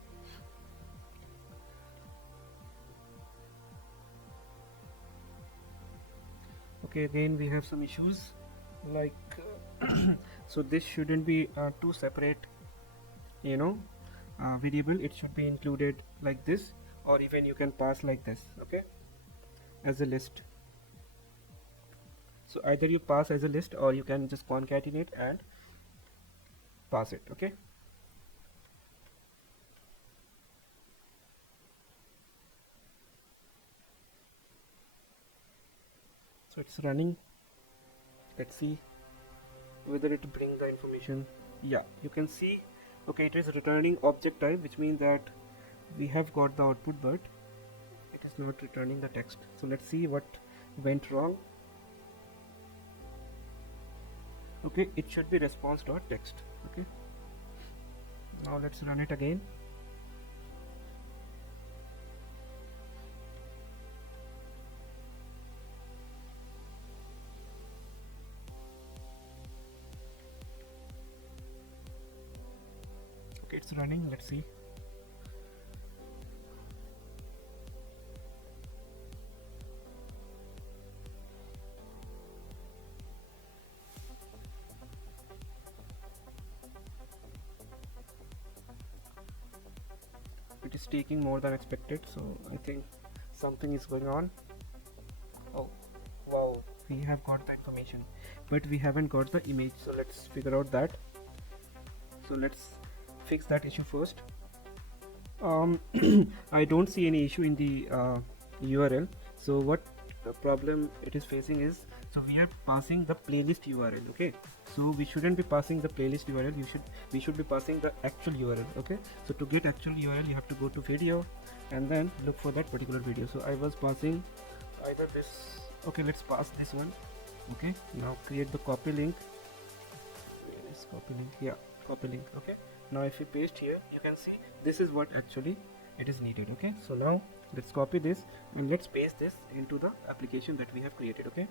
okay, again we have some issues like so this shouldn't be two separate, variable. It should be included like this, or even you can pass like this. Okay, as a list. So either you pass as a list or you can just concatenate and pass it. Okay, so it's running. Let's see whether it brings the information. Yeah, you can see. Okay, it is returning object type, which means that we have got the output, but it is not returning the text. So let's see what went wrong. Okay, it should be response.text. Okay, now let's run it again. Okay, it's running. Let's see. It is taking more than expected, so I think something is going on. Oh wow, we have got the information, but we haven't got the image, so let's figure out that. So let's fix that issue first. I don't see any issue in the URL. So what the problem it is facing is, so we are passing the playlist URL. Okay, so we shouldn't be passing the playlist URL. We should be passing the actual URL. Okay, so to get actual URL you have to go to video and then look for that particular video. So I was passing either this. Okay, let's pass this one. Okay, now create the copy link. Where is copy link? Yeah, copy link. Okay, now if you paste here, you can see this is what actually it is needed. Okay, so now let's copy this and let's paste this into the application that we have created. Okay,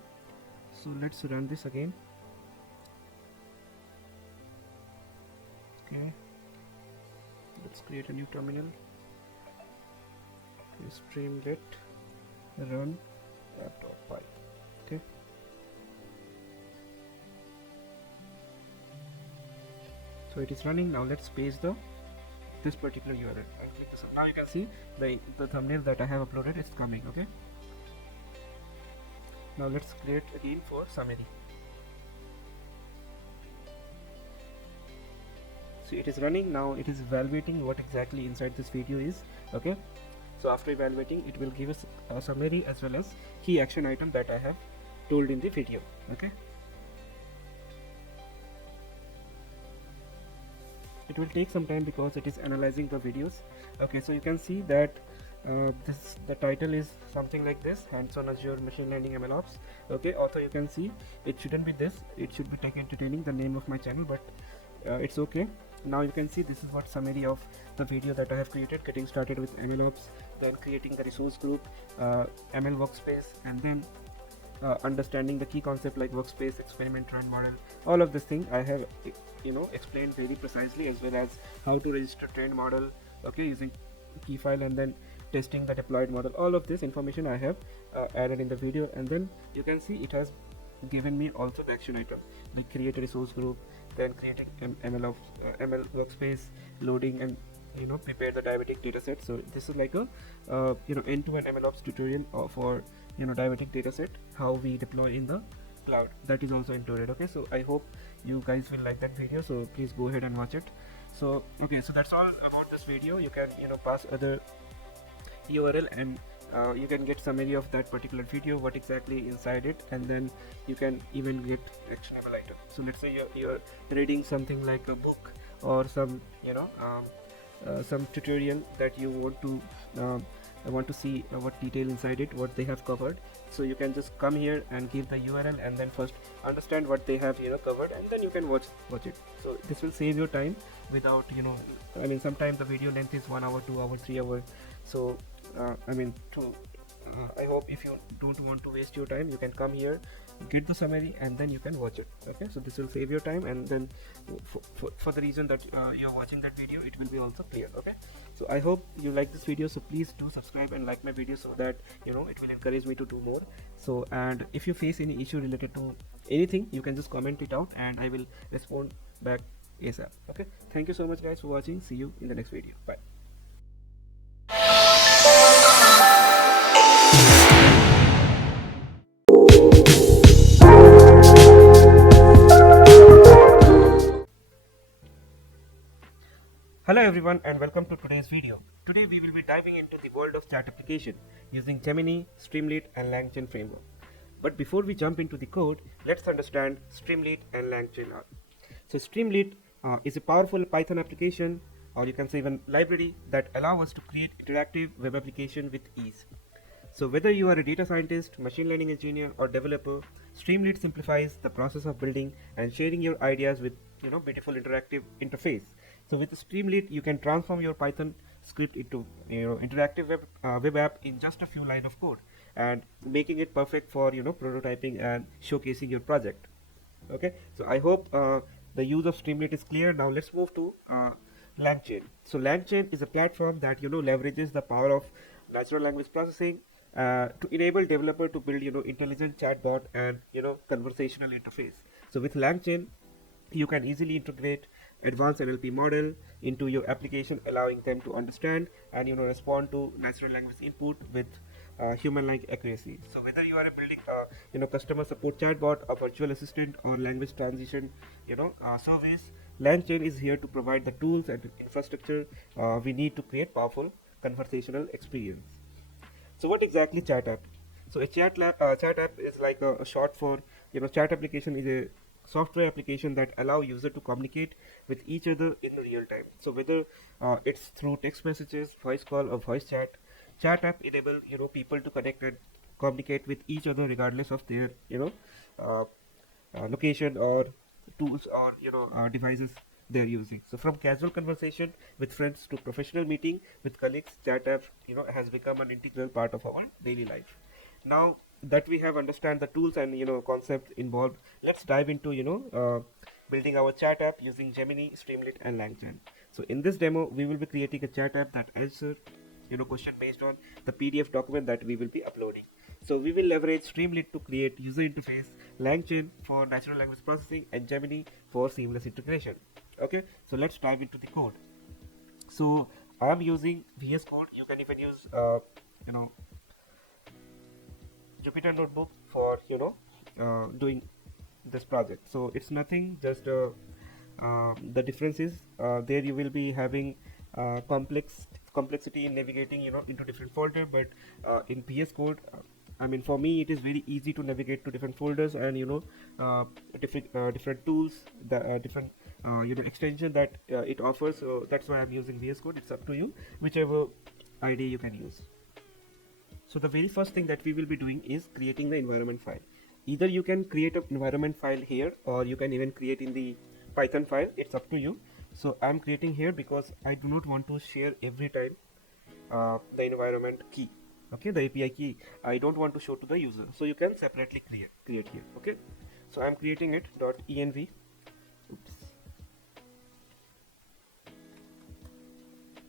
so let's run this again. Okay, let's create a new terminal. Okay, streamlit run app.py. Okay, so it is running. Now let's paste this particular URL. I'll click this. Now you can see the thumbnail that I have uploaded is coming. Okay, now let's create again for summary. So it is running. Now it is evaluating what exactly inside this video is. Okay, so after evaluating, it will give us a summary as well as key action item that I have told in the video. Okay, it will take some time because it is analyzing the videos. Okay, so you can see that the title is something like this: hands-on Azure machine learning MLOps. Okay, author you can see it shouldn't be this, it should be tech entertaining, the name of my channel, but it's okay. Now you can see this is what summary of the video that I have created: getting started with MLOps, then creating the resource group, ML workspace, and then understanding the key concept like workspace, experiment, trend model. All of this thing I have explained very precisely, as well as how to register trend model, okay, using key file, and then testing the deployed model. All of this information I have added in the video, and then you can see it has given me also the action item like create a resource group, then creating ML workspace, loading and prepare the diabetic dataset. So this is like a end-to-end MLOps tutorial for diabetic dataset, how we deploy in the cloud. That is also included. Okay, so I hope you guys will like that video, so please go ahead and watch it. So okay, so that's all about this video. You can pass other URL, and you can get summary of that particular video, what exactly inside it, and then you can even get actionable item. So let's say you're reading something like a book or some some tutorial that you want to see what detail inside it, what they have covered. So you can just come here and give the URL, and then first understand what they have covered, and then you can watch it. So this will save your time without I mean, sometimes the video length is 1 hour, 2 hour, 3 hour. So I hope if you don't want to waste your time, you can come here, get the summary, and then you can watch it. Okay, so this will save your time, and then for the reason that you're watching that video, it will be also clear. Okay, so I hope you like this video, so please do subscribe and like my video, so that it will encourage me to do more. So, and if you face any issue related to anything, you can just comment it out and I will respond back ASAP. Okay, thank you so much guys for watching. See you in the next video. Bye. Hello everyone and welcome to today's video. Today we will be diving into the world of chat application using Gemini, Streamlit and LangChain framework. But before we jump into the code, let's understand Streamlit and LangChain are. So Streamlit is a powerful Python application, or you can say even library, that allow us to create interactive web application with ease. So whether you are a data scientist, machine learning engineer or developer, Streamlit simplifies the process of building and sharing your ideas with beautiful interactive interface. So with Streamlit, you can transform your Python script into interactive web app in just a few lines of code, and making it perfect for prototyping and showcasing your project. Okay, so I hope the use of Streamlit is clear. Now let's move to LangChain. So LangChain is a platform that leverages the power of natural language processing to enable developer to build intelligent chatbot and conversational interface. So with LangChain, you can easily integrate advanced NLP model into your application, allowing them to understand and respond to natural language input with human-like accuracy. So whether you are building a customer support chatbot, a virtual assistant, or language transition service, LangChain is here to provide the tools and infrastructure we need to create powerful conversational experience. So what exactly chat app? So a chat app is like a short for chat application is a software application that allow user to communicate with each other in real time. So whether it's through text messages, voice call or voice chat, chat app enable people to connect and communicate with each other regardless of their uh, location or tools or devices they're using. So from casual conversation with friends to professional meeting with colleagues, chat app has become an integral part of our daily life. Now that we have understand the tools and concepts involved, let's dive into building our chat app using Gemini, Streamlit and LangChain. So in this demo, we will be creating a chat app that answer question based on the PDF document that we will be uploading. So we will leverage Streamlit to create user interface, LangChain for natural language processing, and Gemini for seamless integration. Okay, so let's dive into the code. So I am using VS Code. You can even use Jupyter Notebook for doing this project. So it's nothing, just the difference is there you will be having complexity in navigating into different folder, but in VS Code, I mean, for me it is very easy to navigate to different folders and different tools, the different extension that it offers. So that's why I'm using VS Code. It's up to you, whichever ID you can use. So the very first thing that we will be doing is creating the environment file. Either you can create an environment file here, or you can even create in the Python file. It's up to you. So I'm creating here because I do not want to share every time the environment key. Okay, the API key I don't want to show to the user. So you can separately create here. Okay, so I'm creating it .env. Oops.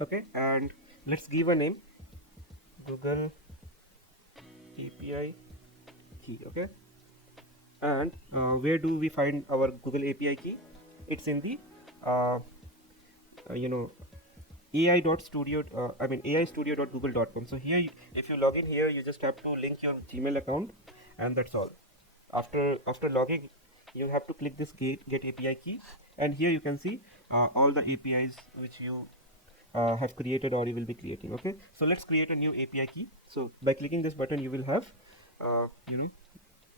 Okay, and let's give a name, Google API key. Okay, and where do we find our Google API key? It's in the ai.studio ai studio.google.com. So here if you log in here, you just have to link your Gmail account, and that's all. After logging, you have to click this get API key, and here you can see all the APIs which you have created or you will be creating. Okay, so let's create a new API key. So by clicking this button, you will have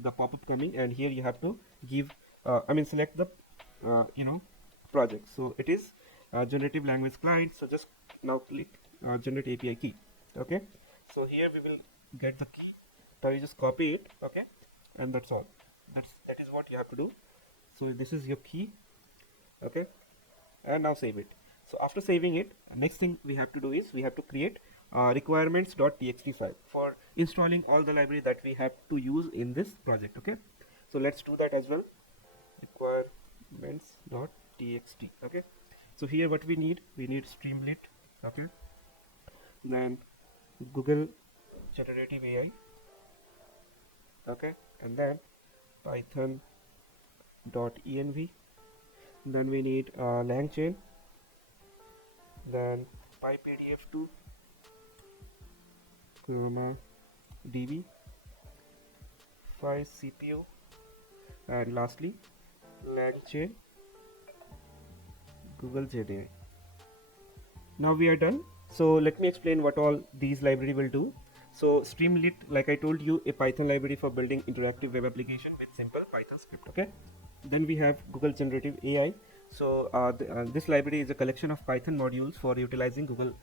the pop-up coming, and here you have to give select the project. So it is generative language client. So just now click generate API key. Okay, so here we will get the key. Now you just copy it. Okay, and that's all. That is what you have to do. So this is your key. Okay, and now save it. So after saving it, next thing we have to do is we have to create requirements.txt file for installing all the library that we have to use in this project. Okay, so let's do that as well. Requirements.txt. Okay, so here what we need Streamlit. Okay, then Google generative AI. Okay, and then python.env. Then we need langchain, then pypdf2, chroma db, 5 CPU, and lastly langchain Google Gemini. Now we are done. So let me explain what all these library will do. So Streamlit, like I told you, a Python library for building interactive web application with simple Python script. Okay, then we have Google generative AI. So this library is a collection of Python modules for utilizing Google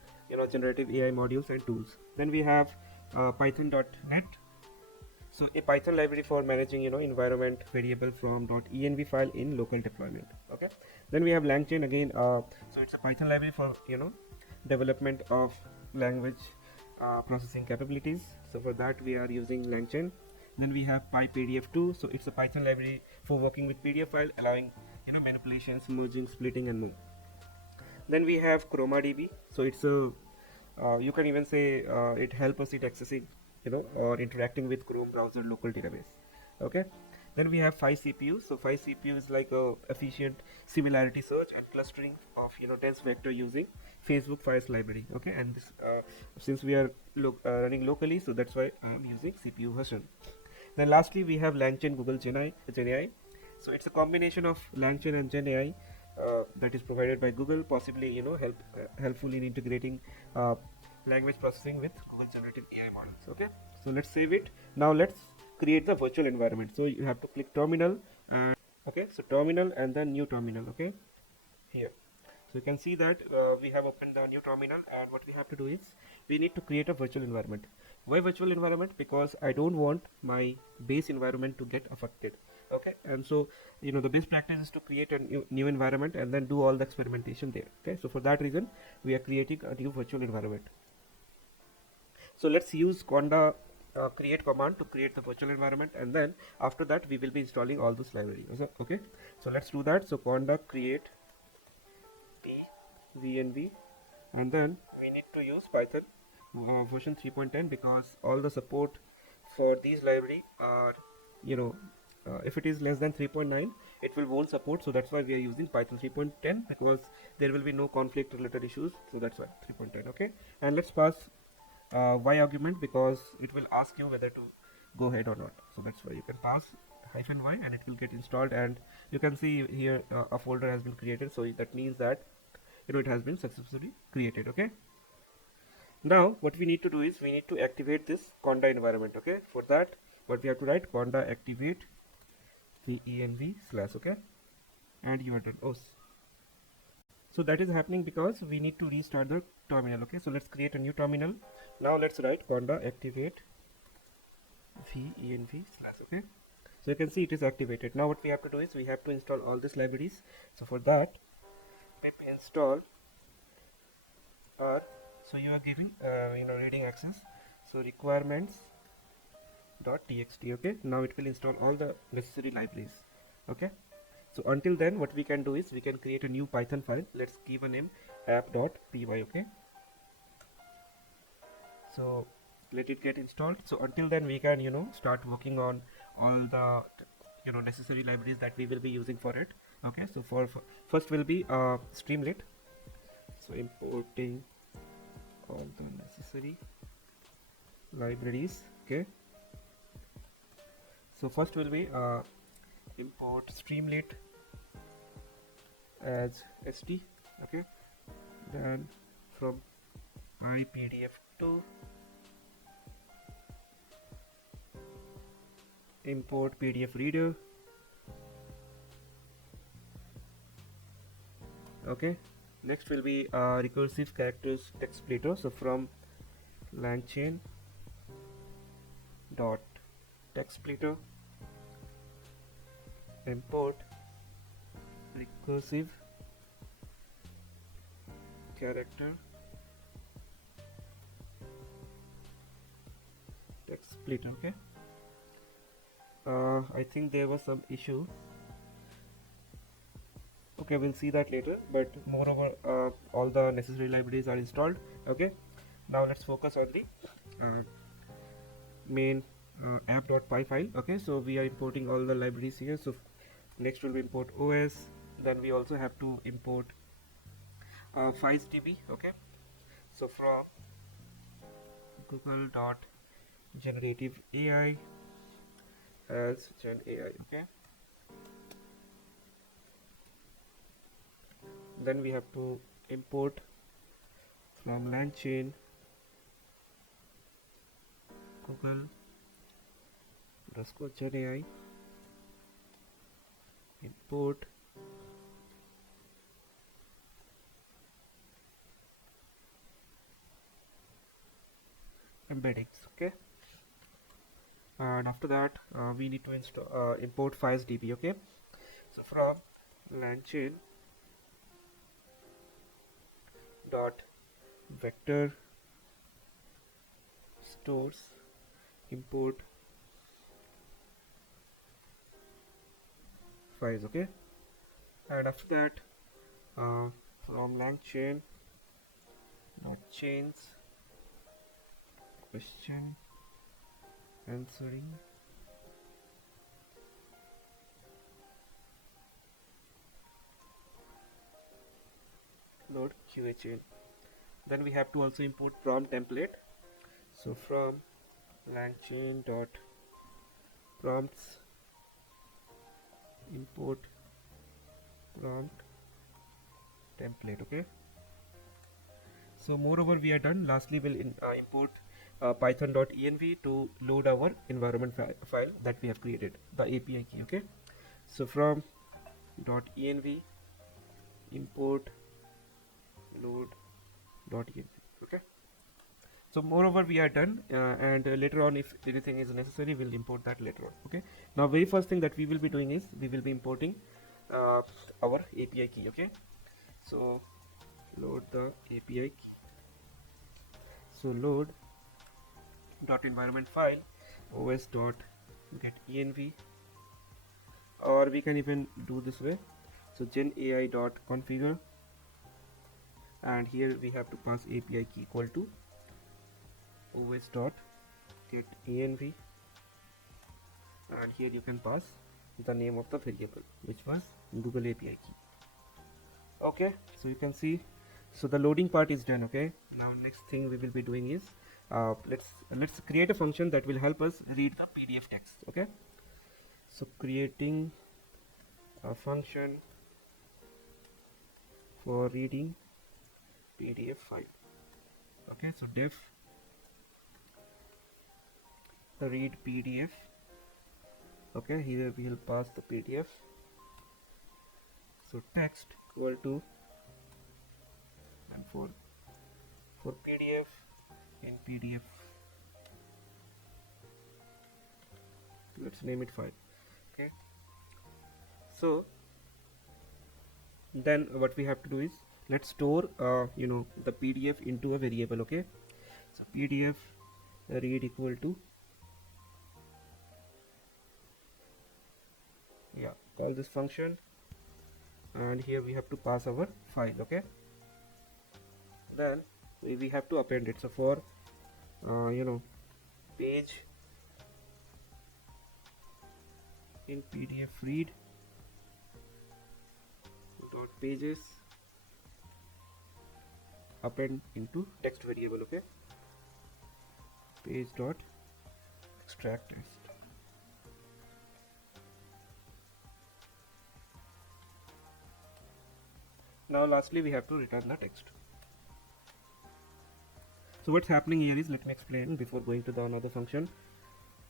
generative AI modules and tools. Then we have python.net. So a Python library for managing environment variable from .env file in local deployment. Okay, then we have langchain again. So it's a Python library for development of language processing capabilities. So for that we are using langchain. Then we have pypdf2. So it's a Python library for working with PDF file, allowing manipulations, merging, splitting, and more. Then we have chroma db. So it's a you can even say it helps us in accessing or interacting with Chrome browser local database. Okay, then we have 5 CPUs. So 5 CPU is like a efficient similarity search and clustering of dense vector using Facebook Files library. Okay, and this since we are running locally, so that's why I am using CPU version. Then lastly we have langchain Google Gemini. So it's a combination of langchain and Gen AI that is provided by Google, possibly helpful in integrating language processing with Google generative AI models. Okay, so let's save it. Now let's create the virtual environment. So you have to click terminal, and okay, so terminal and then new terminal. Okay, here. So you can see that we have opened the new terminal, and what we have to do is we need to create a virtual environment. Why virtual environment? Because I don't want my base environment to get affected. Okay, and so the best practice is to create a new environment and then do all the experimentation there. Okay, so for that reason we are creating a new virtual environment. So let's use conda create command to create the virtual environment, and then after that we will be installing all this library. Okay, so let's do that. So conda create pvnv, and then we need to use Python version 3.10, because all the support for these library are if it is less than 3.9, it will won't support. So that's why we are using Python 3.10, because there will be no conflict related issues. So that's why 3.10. Okay, and let's pass y argument, because it will ask you whether to go ahead or not. So that's why you can pass -y, and it will get installed, and you can see here a folder has been created. So that means that it has been successfully created. Okay, now what we need to do is we need to activate this conda environment. Okay, for that what we have to write, conda activate the env / okay, and you are done. So that is happening because we need to restart the terminal. Okay, so let's create a new terminal. Now let's write conda activate env / okay. So you can see it is activated. Now what we have to do is we have to install all these libraries. So for that, pip install r. So you are giving reading access. So requirements.txt. Okay, now it will install all the necessary libraries. Okay, so until then what we can do is we can create a new Python file. Let's give a name app.py. Okay, so let it get installed. So until then we can start working on all the necessary libraries that we will be using for it. Okay, so for first will be Streamlit. So importing all the necessary libraries. Okay, so first will be import streamlit as st. Okay, then from ipdf2 import pdf reader. Okay, next will be recursive characters text splitter. So from langchain dot text splitter import recursive character text splitter. Okay, I think there was some issue. Okay, we'll see that later, but moreover all the necessary libraries are installed. Okay, now let's focus on the uh, main app.py file. Okay, so we are importing all the libraries here. So next will be import os, then we also have to import files db. Okay, so from google dot generative ai as gen ai. Okay, then we have to import from langchain google underscore gen ai import embeddings. Okay, and after that we need to install import files db. Okay, so from langchain dot vector stores import files. Okay, and after that from langchain dot chains question answering load qa chain. Then we have to also import prompt template. So from langchain dot prompts import prompt template. Okay, so moreover we are done. Lastly we'll import python.env to load our environment file that we have created, the API key. Okay, so from .env import load .env. Okay, so moreover we are done, and later on if anything is necessary we'll import that later on. Okay, now very first thing that we will be doing is we will be importing our API key. Okay, so load the API key. So load dot environment file os dot get env, or we can even do this way. So gen ai dot configure, and here we have to pass API key equal to os dot get env, and here you can pass the name of the variable which was Google API key. Okay, so you can see, so the loading part is done. Okay, now next thing we will be doing is let's create a function that will help us read the PDF text. Okay, so creating a function for reading PDF file. Okay, so def read PDF. Okay, here we will pass the PDF. So text equal to, and for PDF in PDF let's name it file. Okay, so then what we have to do is let's store the PDF into a variable. Okay, so PDF read equal to, yeah, call this function, and here we have to pass our file. Okay, then we have to append it. So for page in PDF read dot pages append into text variable. Okay, page dot extract text. Now lastly we have to return the text. So what's happening here is, let me explain before going to the another function.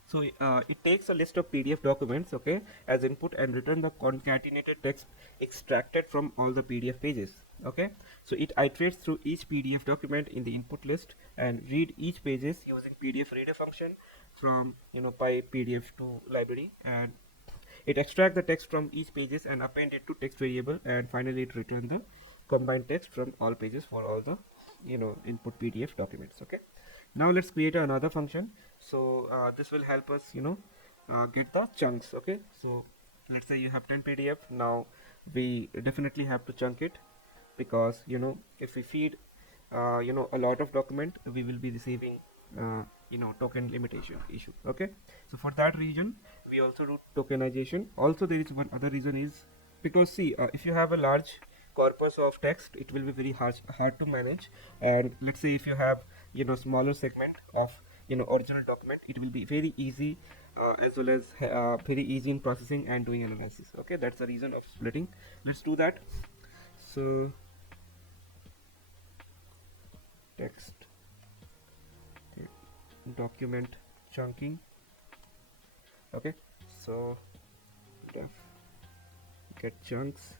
So it takes a list of PDF documents, okay, as input and return the concatenated text extracted from all the PDF pages. Okay, so it iterates through each PDF document in the input list and read each pages using PDF reader function from by PDF to library, and it extracts the text from each pages and append it to text variable, and finally it returns the combined text from all pages for all the input PDF documents. Okay, now let's create another function. So this will help us get the chunks. Okay, so let's say you have 10 PDF. Now we definitely have to chunk it, because if we feed a lot of document, we will be receiving token limitation issue. Okay, so for that reason we also do tokenization. Also there is one other reason, is because see, if you have a large corpus of text, it will be very hard to manage. And let's say if you have smaller segment of original document, it will be very easy, as well as very easy in processing and doing analysis. Okay, that's the reason of splitting. Let's do that. So text, okay, document chunking. Okay, so def get chunks.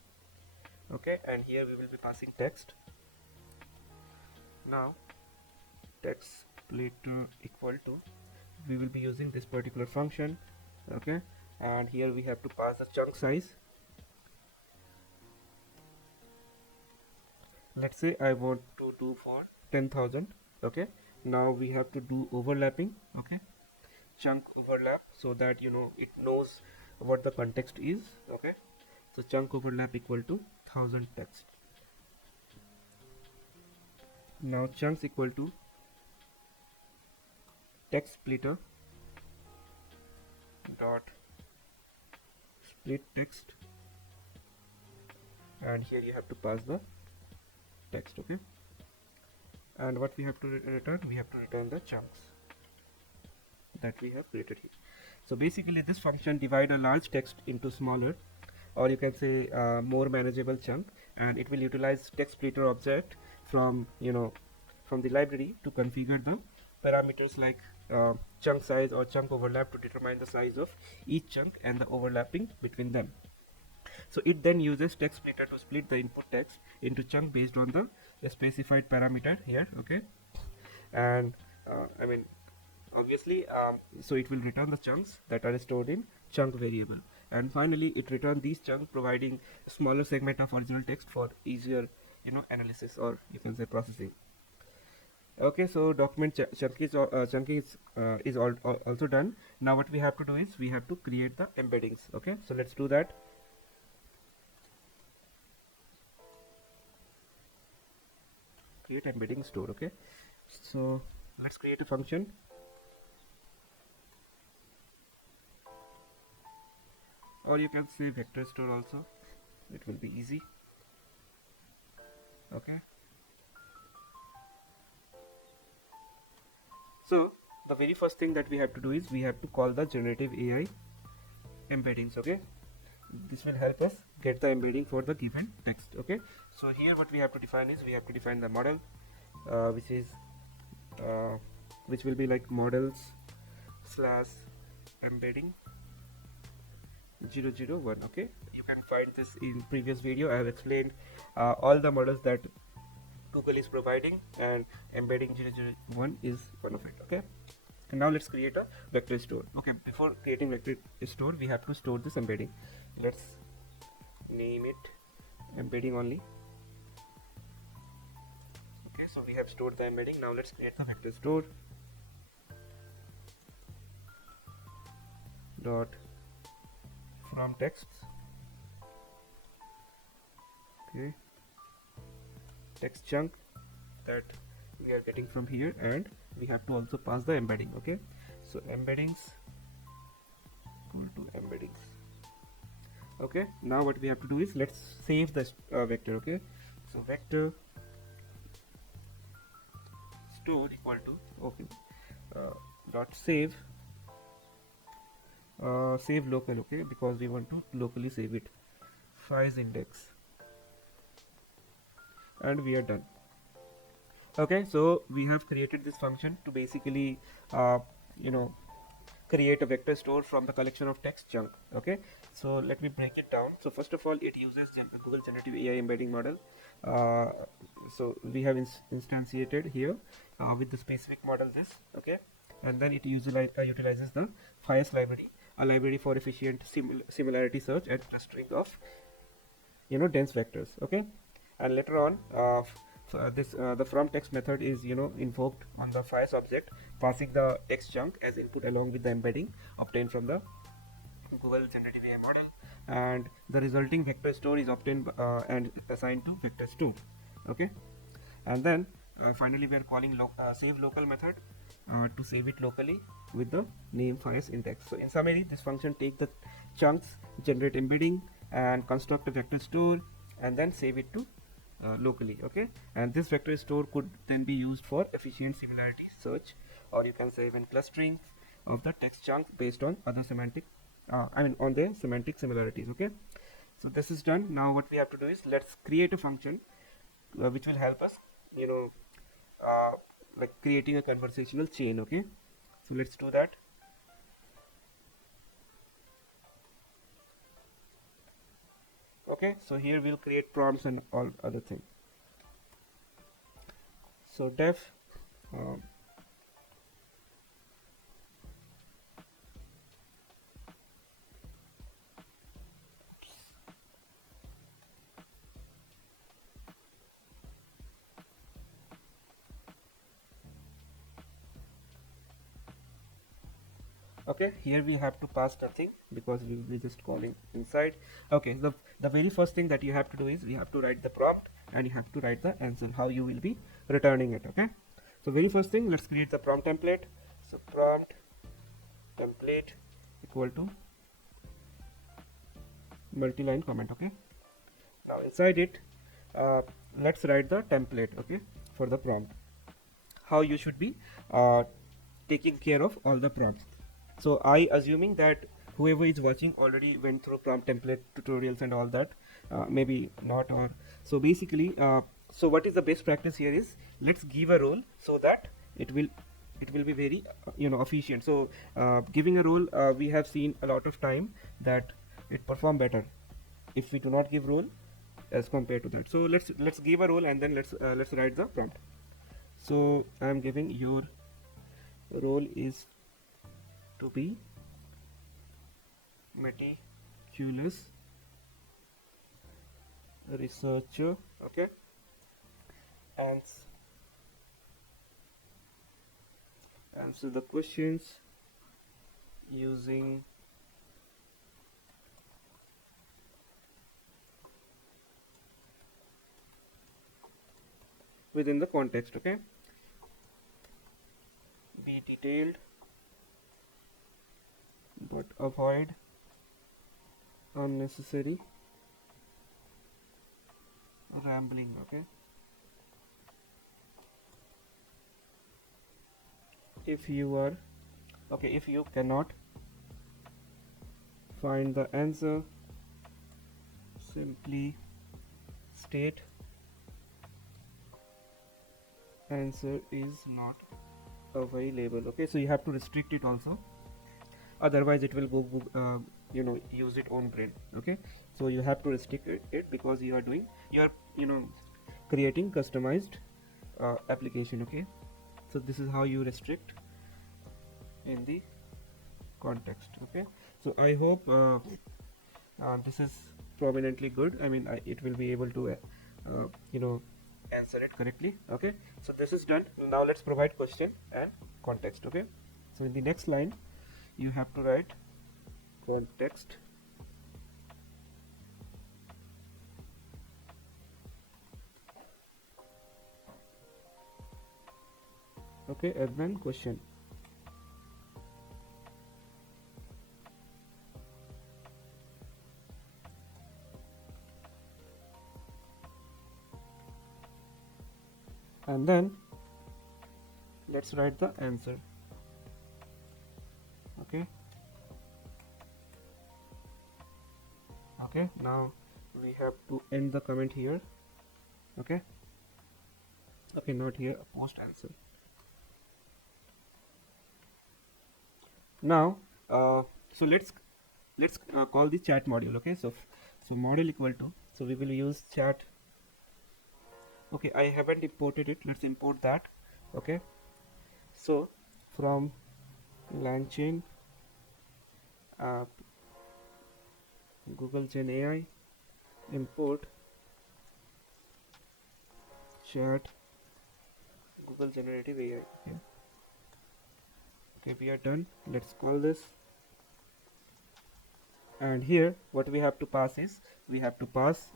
Okay, and here we will be passing text. Now text splitter equal to, we will be using this particular function. Okay, and here we have to pass the chunk size. Let's say I want to do for 10,000. Okay, now we have to do overlapping. Okay, chunk overlap, so that it knows what the context is. Okay, so chunk overlap equal to 1000 text. Now chunks equal to text splitter dot split text, and here you have to pass the text. Okay, and what we have to return, we have to return the chunks that we have created here. So basically this function divide a large text into smaller, or you can say more manageable chunk, and it will utilize text splitter object from from the library to configure the parameters like chunk size or chunk overlap to determine the size of each chunk and the overlapping between them. So it then uses text splitter to split the input text into chunk based on the specified parameter here. Okay, and I mean obviously so it will return the chunks that are stored in chunk variable, and finally it return these chunks, providing smaller segment of original text for easier analysis, or you can say processing. Okay, so document chunking is also done. Now what we have to do is, we have to create the embeddings. Okay, so let's do that. Create embedding store. Okay, so let's create a function. Or you can say vector store also, it will be easy. Okay, so the very first thing that we have to do is, we have to call the generative AI embeddings. Okay, this will help us get the embedding for the given text. Okay, so here what we have to define is, we have to define the model, which is which will be like models slash embedding 001. Okay, you can find this in previous video. I have explained all the models that Google is providing, and embedding 001 is one of it. Okay, and now let's create a vector store. Okay, before creating vector store, we have to store this embedding. Let's name it embedding only. Okay, so we have stored the embedding. Now let's create the vector store dot from texts. Okay, text chunk that we are getting from here, and we have to also pass the embedding. Okay, so embeddings equal to embeddings. Okay, now what we have to do is, let's save this vector. Okay, so vector store equal to okay dot save save local, okay, because we want to locally save it, files index, and we are done. Okay, so we have created this function to basically uh, you know create a vector store from the collection of text chunk. Okay, so let me break it down. So first of all, it uses Google generative AI embedding model. uh, so we have instantiated here with the specific model this, okay, and then it utilizes the FIAS library, a library for efficient similarity search and clustering of dense vectors. Okay, and later on this the from text method is invoked on the FIAS object, passing the text chunk as input along with the embedding obtained from the Google generative AI model, and the resulting vector store is obtained and assigned to vectors 2. Okay, and then finally we are calling save local method to save it locally with the name FIAS index. So in summary, this function take the chunks, generate embedding, and construct a vector store, and then save it to locally. Okay, and this vector store could then be used for efficient similarity search, or you can say even clustering of the text chunk based on other semantic on the semantic similarities. Okay, so this is done. Now what we have to do is let's create a function which will help us you know uh, like creating a conversational chain. Okay, so let's do that. Okay, so here we'll create prompts and all other things. So def um, okay, here we have to pass nothing because we will be just calling inside. Okay, the very first thing that you have to do is you have to write the prompt and you have to write the answer, how you will be returning it. Okay, so very first thing, let's create the prompt template. So prompt template equal to multi-line comment. Okay, now inside it uh, let's write the template, okay, for the prompt, how you should be uh, taking care of all the prompts. So I assuming that whoever is watching already went through prompt template tutorials and all that, maybe not, or so basically so what is the best practice here is let's give a role so that it will be very efficient. So giving a role, we have seen a lot of time that it perform better if we do not give role as compared to that. So let's give a role and then let's write the prompt. So I am giving your role is to be meticulous researcher. Okay, and answer the questions using within the context. Okay, be detailed but avoid unnecessary rambling. Okay, if you are okay, if you cannot find the answer, simply state answer is not available. Okay, so you have to restrict it also, otherwise it will go use its own brain. Okay, so you have to restrict it because you are creating customized application. Okay, so this is how you restrict in the context. Okay, so I hope this is prominently good. I mean, it will be able to answer it correctly. Okay, so this is done. Now let's provide question and context. Okay, so in the next line you have to write context. Okay, and then question. And then let's write the answer. Okay, now we have to end the comment here. Okay, not here, post answer. Now so let's call the chat module. Okay, so model equal to, so we will use chat. Okay, I haven't imported it, let's import that. Okay, so from LangChain app Google Gen AI import chat Google generative AI. Okay, we are done. Let's call this. And here what we have to pass is, we have to pass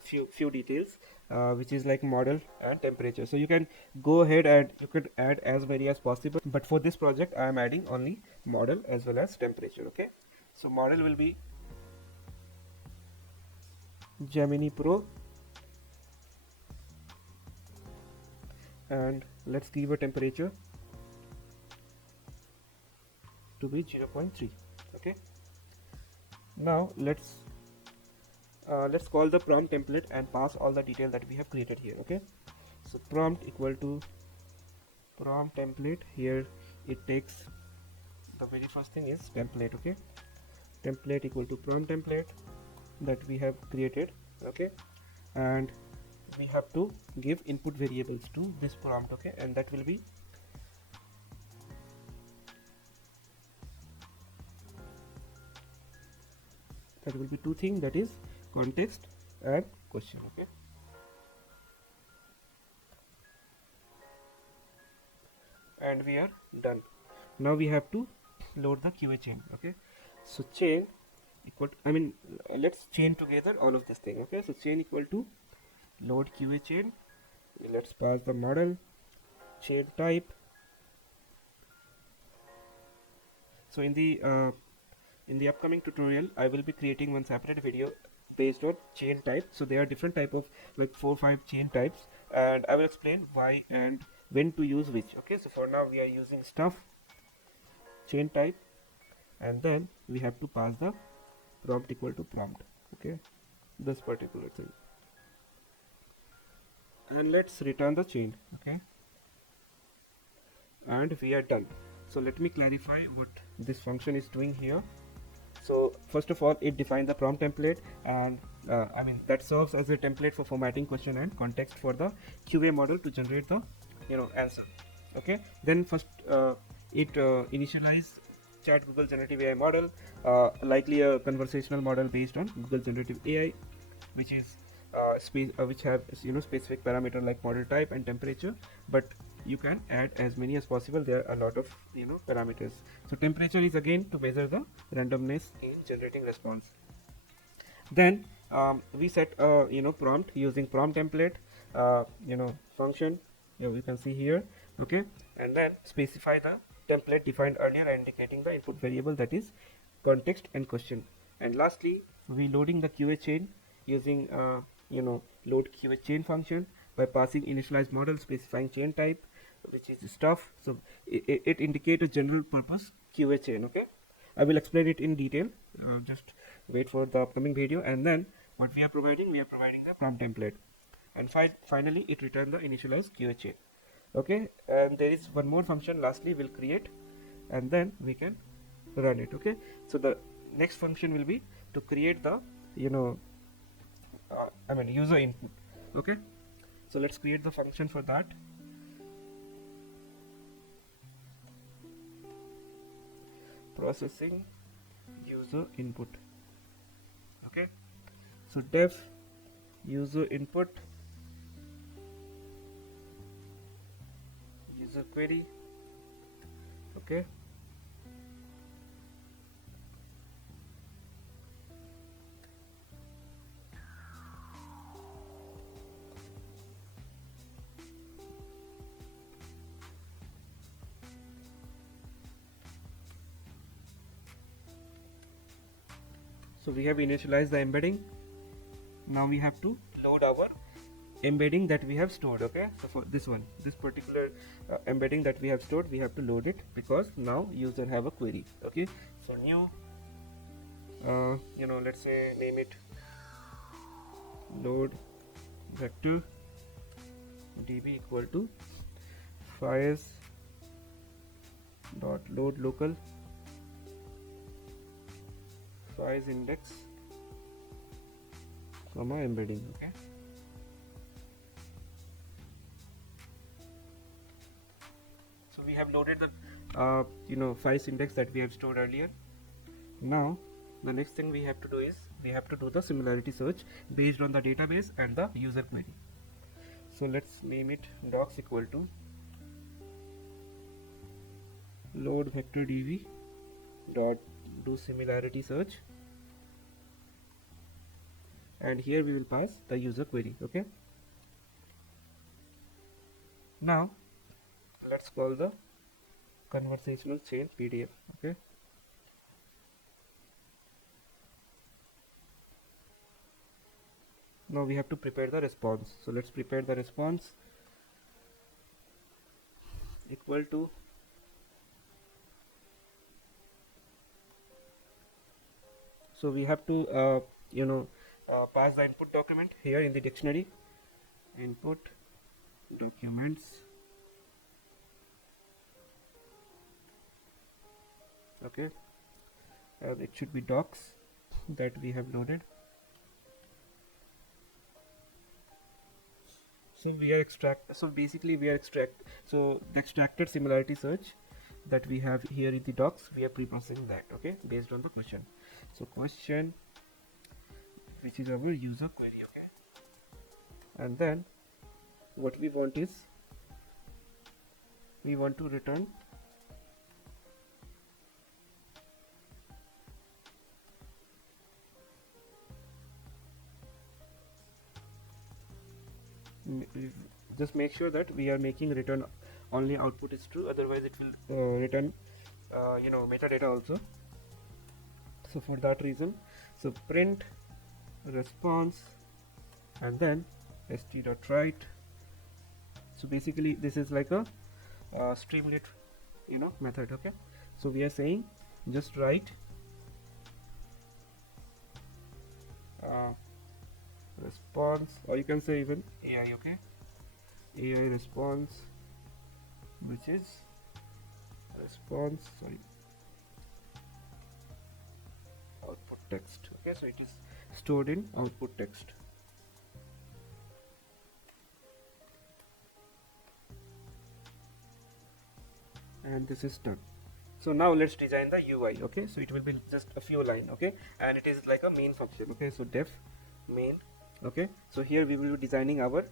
few details, which is like model and temperature. So you can go ahead and you could add as many as possible, but for this project I am adding only model as well as temperature. Okay, so model will be Gemini Pro, and let's give a temperature to be 0.3. Okay, now let's call the prompt template and pass all the detail that we have created here. Okay, so prompt equal to prompt template. Here it takes the very first thing is template. Okay, template equal to prompt template that we have created. Okay, and we have to give input variables to this prompt. Okay, and that will be two things, that is context and question. Okay, and we are done. Now we have to load the QA chain. Okay, so chain equal to, let's chain together all of this thing. Okay, so chain equal to load QA chain. Let's pass the model, chain type. So in the upcoming tutorial I will be creating one separate video based on chain type. So there are different type of like 4-5 chain types, and I will explain why and when to use which. Okay, so for now we are using stuff chain type, and then we have to pass the prompt equal to prompt. Okay, this particular thing, and let's return the chain. Okay, and we are done. So let me clarify what this function is doing here. So first of all, it defines the prompt template, and that serves as a template for formatting question and context for the QA model to generate the answer. Okay, then first it initialize chat Google generative AI model, likely a conversational model based on Google generative AI, which is which have specific parameter like model type and temperature, but you can add as many as possible. There are a lot of parameters. So temperature is again to measure the randomness in generating response. Then we set prompt using prompt template function, you can see here. Okay, and then specify the template defined earlier, indicating the input variable, that is context and question. And lastly, we loading the QA chain using load QA chain function by passing initialized model, specifying chain type, which is stuff. So it indicates a general purpose QA chain. Okay, I will explain it in detail. Just wait for the upcoming video. And then what we are providing the prompt template, and finally it return the initialized QA chain. Okay, and there is one more function lastly we'll create, and then we can run it. Okay, so the next function will be to create the user input. Okay, so let's create the function for that. Processing user input. Okay, so def user input user query. Okay, so we have initialized the embedding. Now we have to load our embedding that we have stored. Okay, so for this one, this particular embedding that we have stored, we have to load it because now user have a query. Okay, so new, let's say name it load vector db equal to files dot load local files index comma embedding. Okay, so we have loaded the files index that we have stored earlier. Now the next thing we have to do is we have to do the similarity search based on the database and the user query. So let's name it docs equal to load vector db dot do similarity search, and here we will pass the user query. Okay, now let's call the conversational chain pdf. Okay, now we have to prepare the response. So let's prepare the response equal to so we have to pass the input document here in the dictionary, input documents. Okay, it should be docs that we have loaded. So we are basically we are so the extracted similarity search that we have here in the docs, we are pre-processing that. Okay, based on the question. So question, which is our user query. Okay, and then what we want is we want to return just make sure that we are making return only output is true, otherwise it will return metadata also. So for that reason, so print response and then st.write. So basically this is like a streamlit method. Okay, so we are saying just write response, or you can say even AI. Okay, AI response, which is response output text. Okay, so it is stored in output text. And this is done. So now let's design the UI. Okay, so it will be just a few lines. Okay, and it is like a main function. Okay, so def main. Okay, so here we will be designing our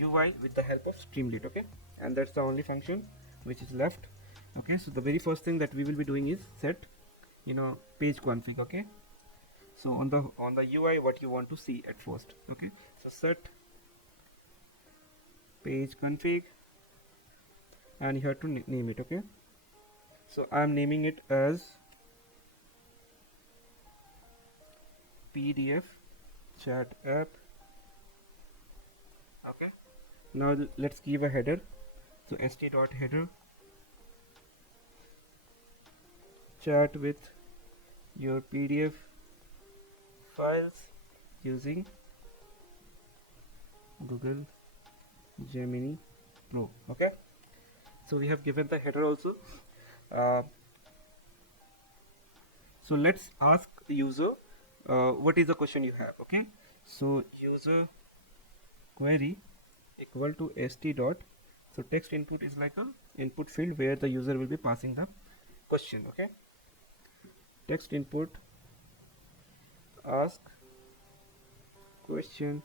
UI with the help of Streamlit. Okay, and that's the only function which is left. Okay, so the very first thing that we will be doing is set page config. Okay, so on the UI what you want to see at first. Okay, so set page config, and you have to name it. Okay, so I am naming it as PDF chat app. Okay, now let's give a header. So st.header chat with your PDF files using Google Gemini Pro. Okay, so we have given the header also. So let's ask the user what is the question you have. Okay, so user query equal to st dot, so text input is like a input field where the user will be passing the question. Okay, text input ask question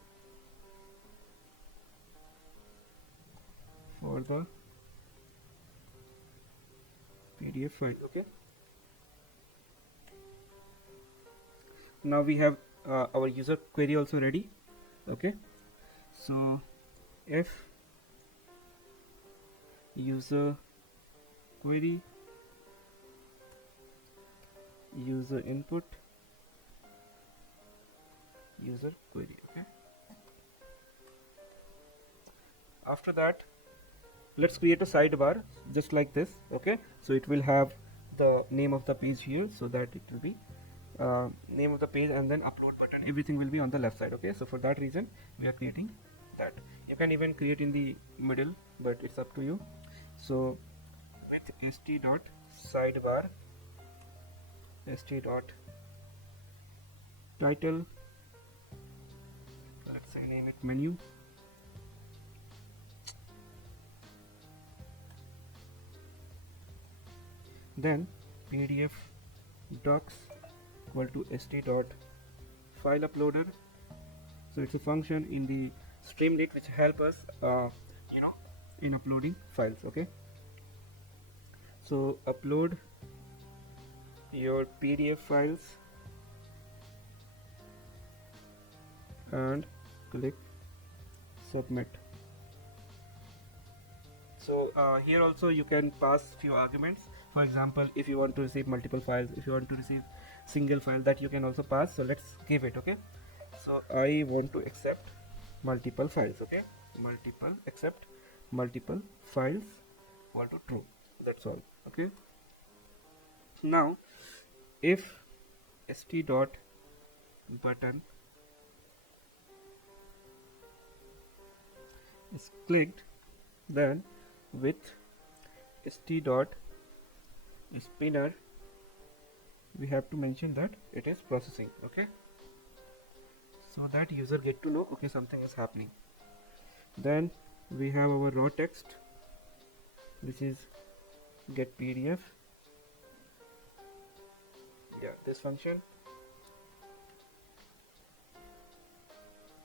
for the PDF file. Okay, now we have our user query also ready. Okay, so if user query user input user query. Okay, After that, let's create a sidebar just like this. Okay, so it will have the name of the page here, so that it will be name of the page, and then upload button, everything will be on the left side. Okay, so for that reason we are creating that. You can even create in the middle, but it's up to you. So with st dot sidebar, st dot title, let's say name it menu, then pdf docs equal to st dot file uploader. So it's a function in the Streamlit which help us in uploading files. Okay, so upload your PDF files and click submit. So here also you can pass few arguments. For example, if you want to receive multiple files, if you want to receive single file, that you can also pass. So let's give it. Okay, so I want to accept multiple files. Okay, accept multiple files equal to true. That's all. Okay, now if st dot button is clicked, then with st dot spinner we have to mention that it is processing. Okay, so that user get to know, okay, something is happening. Then we have our raw text, which is get PDF. Yeah, this function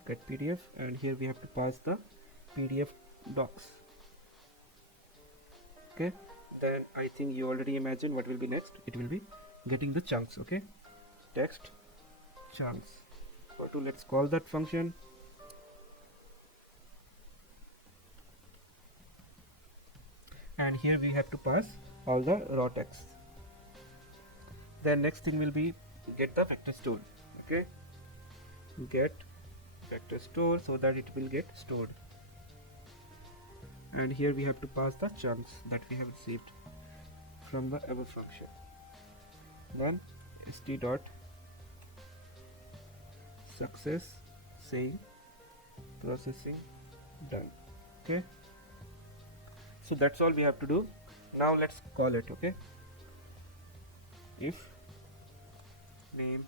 get PDF, and here we have to pass the PDF docs. Okay, then I think you already imagine what will be next. It will be getting the chunks. Okay, text chunks. So let's call that function. And here we have to pass all the raw text. Then next thing will be get the vector store. Okay, get vector store, so that it will get stored. And here we have to pass the chunks that we have received from the above function. Then st dot success saying processing done. Okay, so that's all we have to do. Now let's call it. Okay, if name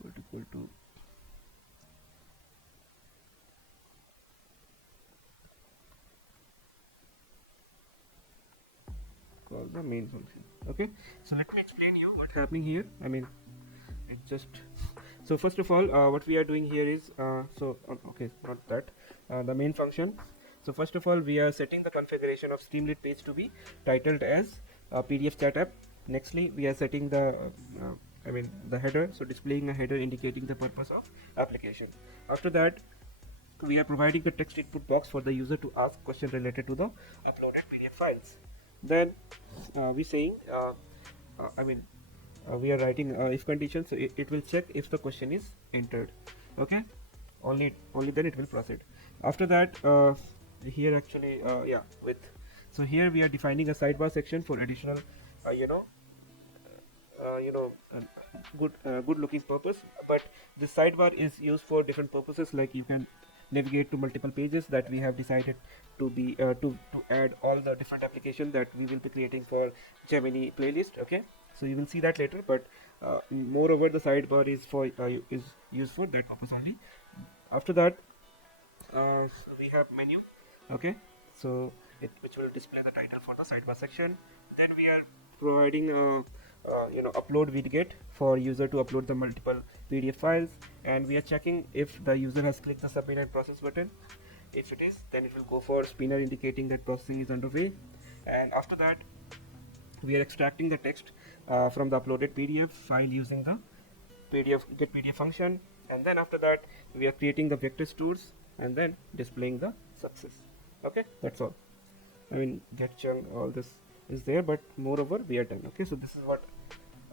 equal to call the main function. Okay, so let me explain you what's happening here. I mean, it just, so first of all, what we are doing here is okay, not that, the main function. So first of all, we are setting the configuration of Streamlit page to be titled as PDF chat app. Nextly, we are setting the the header, so displaying a header indicating the purpose of application. After that, we are providing the text input box for the user to ask question related to the uploaded PDF files. Then we saying we are writing if condition, so it will check if the question is entered. Okay, only then it will proceed. After that, here actually so here we are defining a sidebar section for additional good looking purpose. But this sidebar is used for different purposes, like you can navigate to multiple pages that we have decided to be to add all the different applications that we will be creating for Gemini playlist. Okay, so you will see that later, but moreover the sidebar is for is used for that purpose only. After that, we have menu. Okay, so which will display the title for the sidebar section. Then we are providing upload widget for user to upload the multiple PDF files, and we are checking if the user has clicked the submit and process button. If it is, then it will go for spinner indicating that processing is underway. And after that, we are extracting the text from the uploaded PDF file using the get PDF function. And then after that, we are creating the vector stores and then displaying the success. Okay, that's all. I mean, get chunk, all this is there, but moreover we are done. Okay, so this is what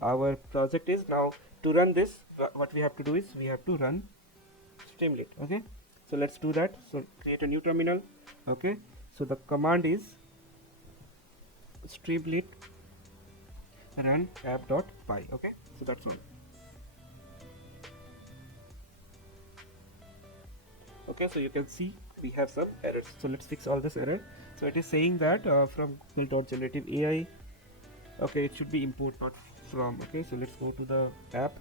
our project is. Now to run this, what we have to do is we have to run Streamlit. Okay, So let's do that. So create a new terminal. Okay, so the command is streamlit run app.py. Okay, so that's all. Okay, so you can see we have some errors, so let's fix all this error. So it is saying that from Google.generative AI. Okay, it should be import, not from. Okay, so let's go to the app.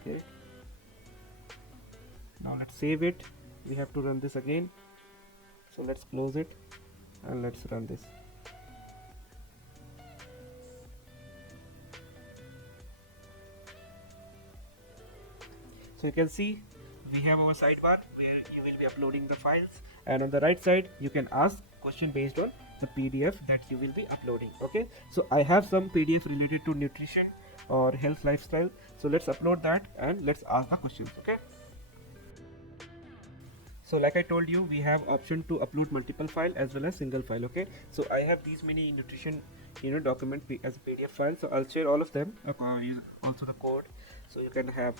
Okay, now let's save it. We have to run this again, so let's close it and let's run this. So you can see we have our sidebar where you will be uploading the files, and on the right side you can ask question based on the PDF that you will be uploading. Okay, so I have some PDF related to nutrition or health lifestyle, so let's upload that and let's ask the questions. Okay, so like I told you, we have option to upload multiple file as well as single file. Okay, so I have these many nutrition document as a PDF file, so I'll share all of them, also the code, so you can have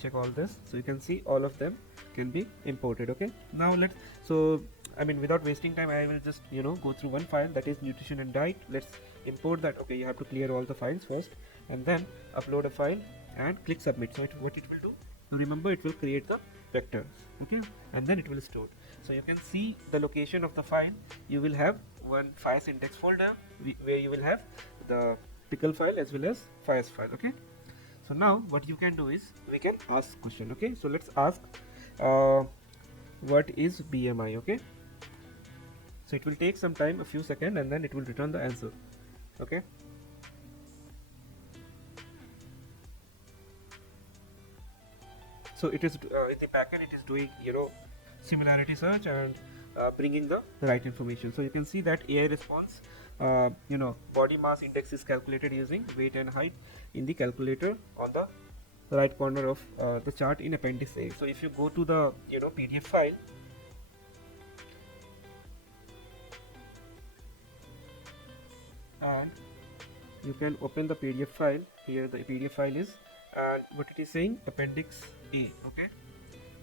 check all this. So you can see all of them can be imported. Okay, now let's, so I mean, without wasting time, I will just go through one file, that is nutrition and diet. Let's import that. Okay, you have to clear all the files first and then upload a file and click submit. So what it will do, remember, it will create the vectors. Okay, and then it will store. So you can see the location of the file. You will have one files index folder where you will have the pickle file as well as files file. Okay, so now what you can do is we can ask question. Okay, so let's ask what is BMI. Okay, so it will take some time, a few seconds, and then it will return the answer. Okay, so it is in the backend it is doing similarity search and bringing the right information. So you can see that AI response, body mass index is calculated using weight and height in the calculator on the right corner of the chart in appendix A. So if you go to the PDF file, and you can open the PDF file. Here the PDF file is, and what it is saying, appendix A. Okay,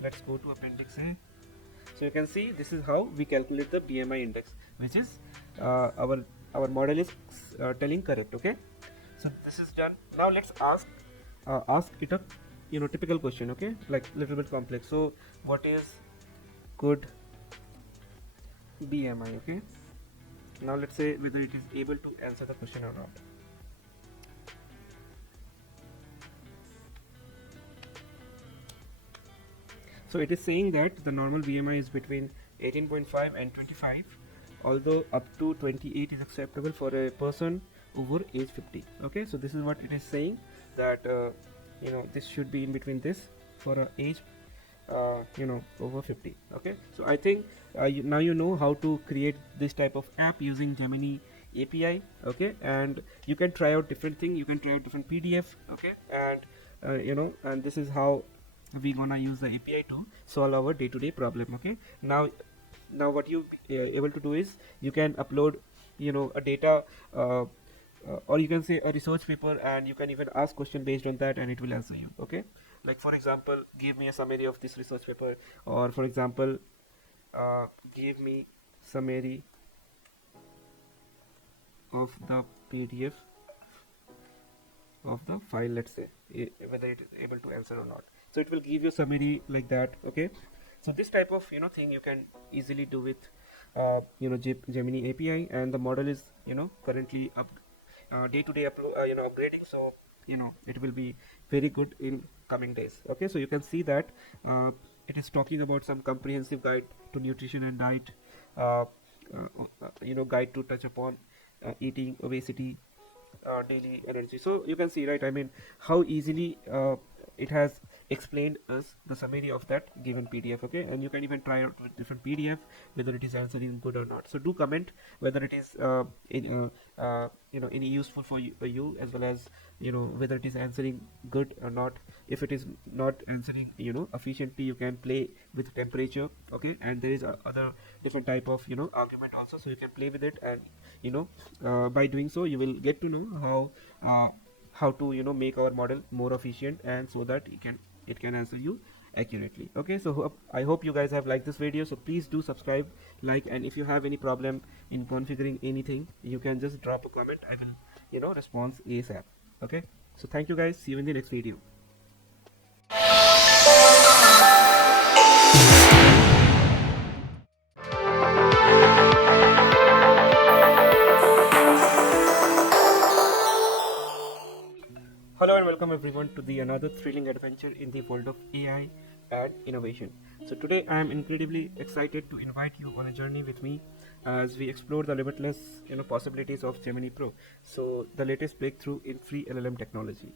let's go to appendix A. So you can see this is how we calculate the BMI index, which is our model is telling correct. Okay, so this is done. Now let's ask it a typical question. Okay, like little bit complex. So what is good BMI? Okay, now let's say whether it is able to answer the question or not. So it is saying that the normal BMI is between 18.5 and 25, although up to 28 is acceptable for a person over age 50. Okay, so this is what it is saying, that this should be in between this for a age over 50. Okay, so I think now you know how to create this type of app using Gemini API. Okay, and you can try out different thing, you can try out different PDF. Okay, and and this is how we gonna use the API to solve our day-to-day problem. Okay, now what you able to do is you can upload a data or you can say a research paper, and you can even ask question based on that and it will answer you. Okay, like for example, give me a summary of this research paper, or for example give me summary of the PDF of the file, let's say whether it is able to answer or not. So it will give you a summary like that. Okay, so this type of thing you can easily do with Gemini API, and the model is currently up day-to-day upgrading, so it will be very good in coming days. Okay, so you can see that it is talking about some comprehensive guide to nutrition and diet, guide to touch upon eating, obesity, daily energy. So you can see, right, I mean, how easily it has explained us the summary of that given PDF. Okay, and you can even try out with different PDF whether it is answering good or not. So do comment whether it is any useful for you, as well as whether it is answering good or not. If it is not answering efficiently, you can play with temperature. Okay, and there is other different type of argument also, so you can play with it, and by doing so you will get to know how to make our model more efficient, and so that it can answer you accurately. Okay, so I hope you guys have liked this video. So please do subscribe, like, and if you have any problem in configuring anything, you can just drop a comment. I will respond ASAP. Okay, so thank you guys, see you in the next video. Hello and welcome everyone to the another thrilling adventure in the world of AI and innovation. So today I am incredibly excited to invite you on a journey with me as we explore the limitless possibilities of Gemini Pro. So the latest breakthrough in free LLM technology.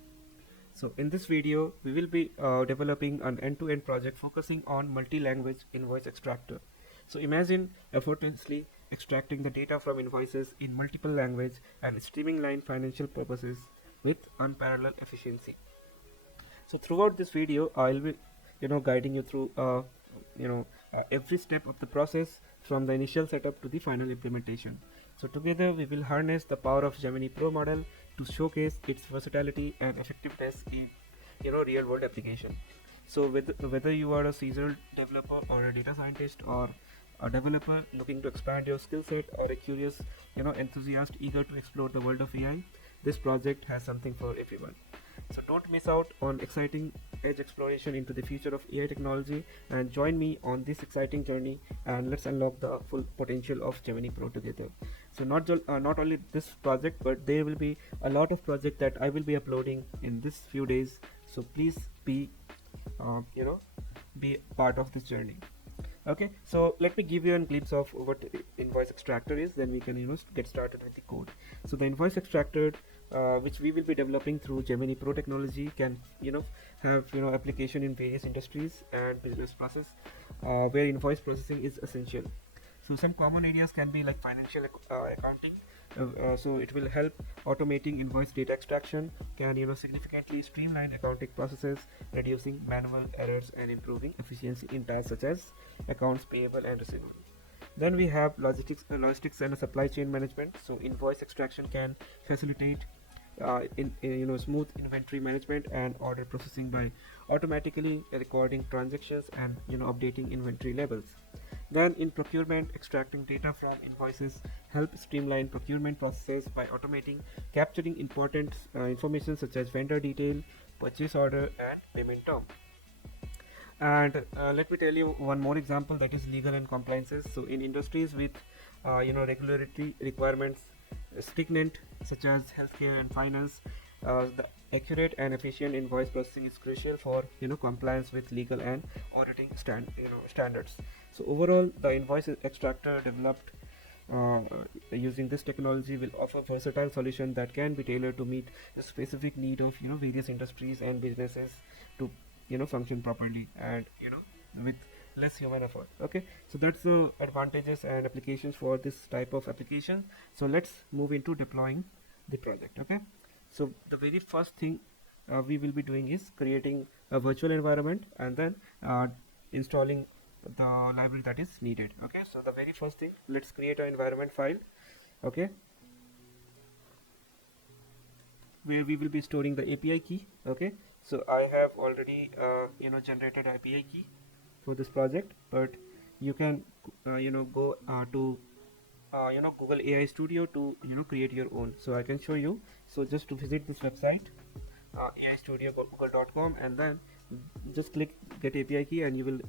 So in this video we will be developing an end-to-end project focusing on multi-language invoice extractor. So imagine effortlessly extracting the data from invoices in multiple languages and streamline financial purposes with unparalleled efficiency. So throughout this video I'll be guiding you through every step of the process from the initial setup to the final implementation. So together we will harness the power of Gemini Pro model to showcase its versatility and effectiveness in real world application. So whether you are a seasoned developer or a data scientist or a developer looking to expand your skill set or a curious enthusiast eager to explore the world of AI, this project has something for everyone. So don't miss out on exciting edge exploration into the future of AI technology and join me on this exciting journey, and let's unlock the full potential of Gemini Pro together. So not only this project, but there will be a lot of projects that I will be uploading in this few days. So please be be part of this journey. Okay, so let me give you a glimpse of what invoice extractor is, then we can get started with the code. So the invoice extractor, which we will be developing through Gemini Pro technology, can have application in various industries and business process where invoice processing is essential. So some common areas can be like financial accounting. So it will help automating invoice data extraction, can significantly streamline accounting processes, reducing manual errors and improving efficiency in tasks such as accounts payable and receivable. Then we have logistics and supply chain management. So invoice extraction can facilitate smooth inventory management and order processing by automatically recording transactions and updating inventory levels. Then in procurement, extracting data from invoices help streamline procurement processes by automating capturing important information such as vendor detail, purchase order and payment term. And let me tell you one more example, that is legal and compliances. So in industries with regulatory requirements stringent such as healthcare and finance, the accurate and efficient invoice processing is crucial for compliance with legal and auditing standards. So overall, the invoice extractor developed using this technology will offer versatile solution that can be tailored to meet the specific need of various industries and businesses to function properly and with less human effort. Okay, so that's the advantages and applications for this type of application. So let's move into deploying the project. Okay, so the very first thing we will be doing is creating a virtual environment and then installing the library that is needed. Okay, so the very first thing, let's create an environment file. Okay, where we will be storing the API key. Okay, so I have already generated API key for this project, but you can go to Google AI Studio to create your own. So I can show you. So just to visit this website, AI Studio google.com, and then just click get API key and you will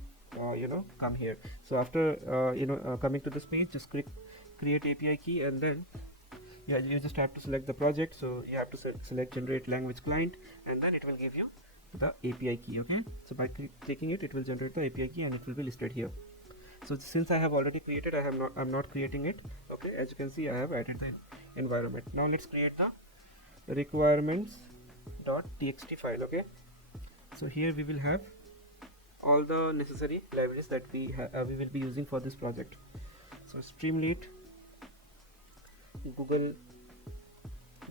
come here. So after coming to this page, just click create API key, and then you just have to select the project. So you have to select generate language client, and then it will give you the API key. Okay, so by clicking it, it will generate the API key and it will be listed here. So since I have already created, I'm not creating it. Okay, as you can see, I have added the environment. Now let's create the requirements.txt file. Okay, so here we will have all the necessary libraries that we will be using for this project. So Streamlit, Google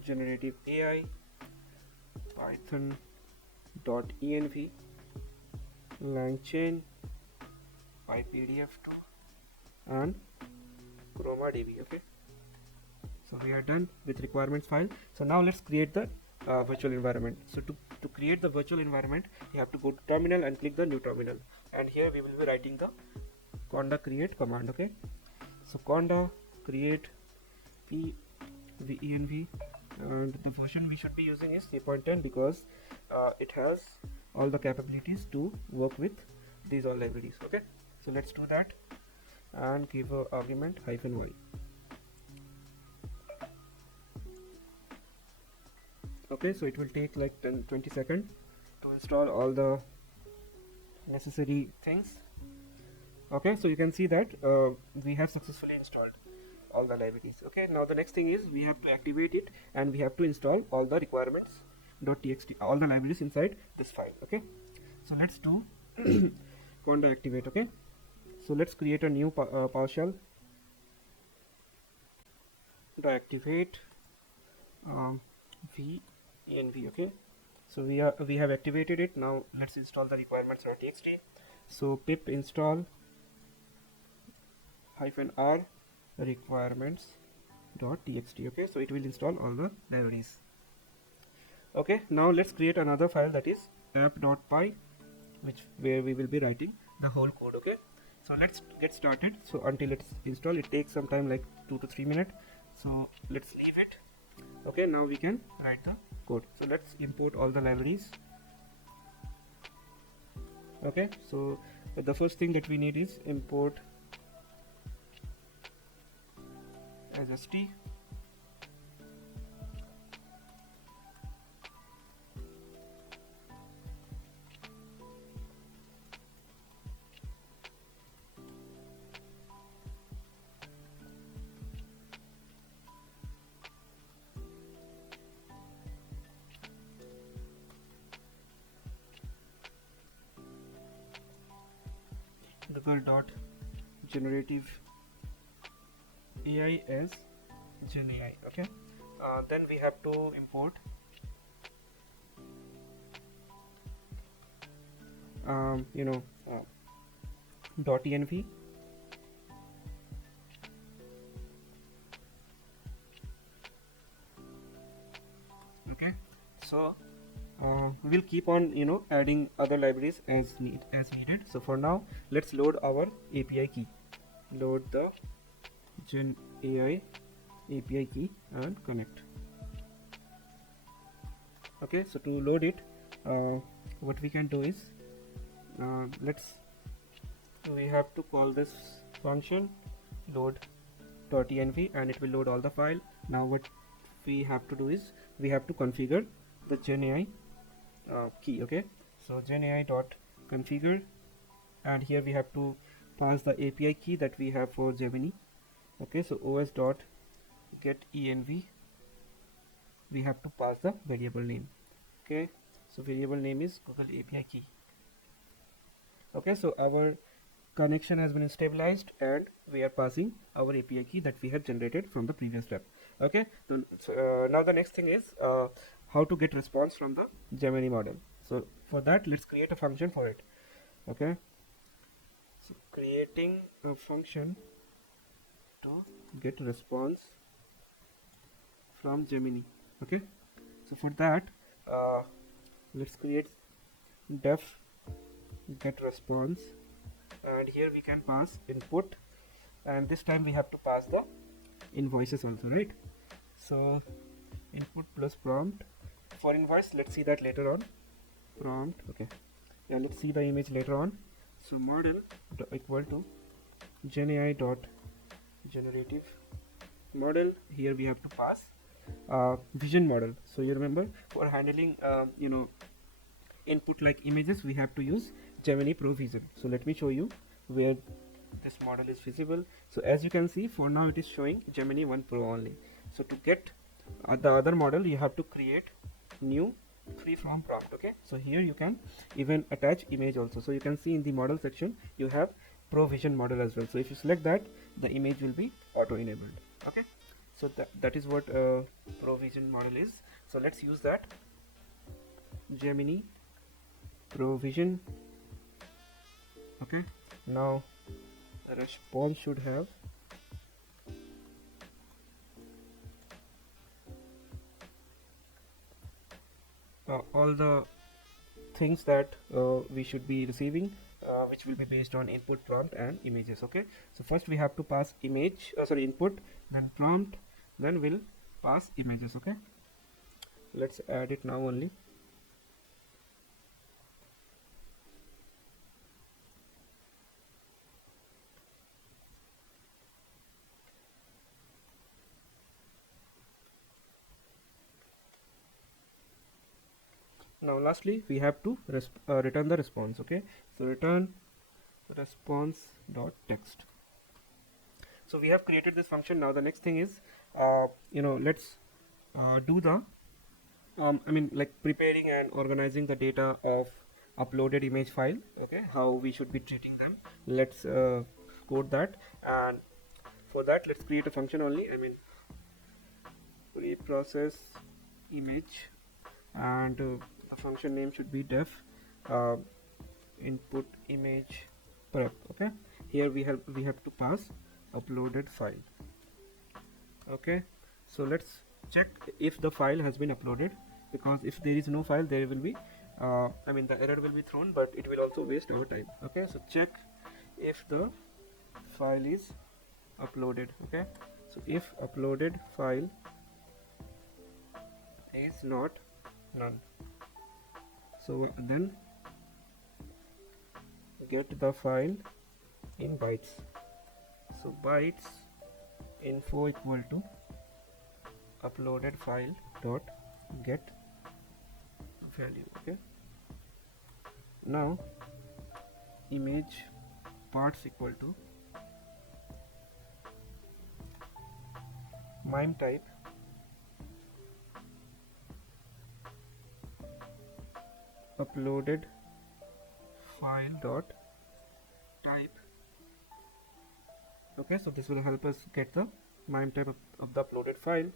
Generative AI, Python.env, LangChain, PyPDF2 and ChromaDB. Okay, so we are done with requirements file. So now let's create the virtual environment. So to create the virtual environment, you have to go to terminal and click the new terminal, and here we will be writing the conda create command. Okay, so conda create env, and the version we should be using is 3.10 because it has all the capabilities to work with these all libraries. Okay, so let's do that and give a argument -y. Okay, so it will take like 10-20 seconds to install all the necessary things. Okay, so you can see that we have successfully installed all the libraries. Okay, now the next thing is we have to activate it, and we have to install all the requirements.txt, all the libraries inside this file. Okay, so let's do conda activate. Okay, so let's create a new PowerShell to activate venv. Okay, so we have activated it. Now let's install the requirements.txt. So pip install -r requirements.txt. okay, so it will install all the libraries. Okay, now let's create another file, that is app.py, where we will be writing the whole code. Okay, so let's get started. So until it's installed, it takes some time, like 2 to 3 minutes, so let's leave it. Okay, now we can write the code. So let's import all the libraries. Okay, so the first thing that we need is import st. Google.generative AI as GenAI. Okay, then we have to import .env. Okay, so we'll keep on adding other libraries as needed. So for now, let's load our API key. Load the GenAI API key and connect. Okay, so to load it, what we can do is we have to call this function load.env, and it will load all the file. Now what we have to do is we have to configure the GenAI key. Okay, so GenAI.configure, and here we have to pass the API key that we have for Gemini. Okay, so os.getEnv, we have to pass the variable name. Okay, so variable name is Google API key. Okay, so our connection has been stabilized, and we are passing our API key that we have generated from the previous step. Okay, so now the next thing is how to get response from the Gemini model. So for that, let's create a function for it. Okay, so creating a function to get response from Gemini. Okay, so for that, let's create def get response, and here we can pass input, and this time we have to pass the invoices also, right? So input plus prompt for invoice, let's see that later on. Prompt, okay, yeah, let's see the image later on. So model equal to GenAI dot generative model. Here we have to pass vision model. So you remember, for handling input like images, we have to use Gemini Pro Vision. So let me show you where this model is visible. So as you can see, for now it is showing Gemini 1 Pro only. So to get the other model, you have to create new free from prompt. Okay, so here you can even attach image also. So you can see in the model section you have Pro Vision model as well. So if you select that, the image will be auto enabled. Okay, so that is what Pro Vision model is. So let's use that Gemini Pro Vision. Okay, now the response should have all the things that we should be receiving, which will be based on input, prompt and images. Okay, so first we have to pass image, sorry, input, then prompt, then we'll pass images. Okay, let's add it now only. Now lastly we have to return the response. Okay, so return response dot text. So we have created this function. Now the next thing is let's do the like preparing and organizing the data of uploaded image file. Okay, how we should be treating them. Let's code that, and for that let's create a function only. Preprocess image, and the function name should be def uh, input image prep. Okay, here we have to pass uploaded file. Okay, so let's check if the file has been uploaded, because if there is no file, there will be the error will be thrown, but it will also waste our time. Okay, so check if the file is uploaded. Okay, so if uploaded file is not none, so then get the file in bytes. So bytes info equal to uploaded file dot get value. Okay, now image parts equal to mime type uploaded file dot type. Okay, so this will help us get the mime type of the uploaded file,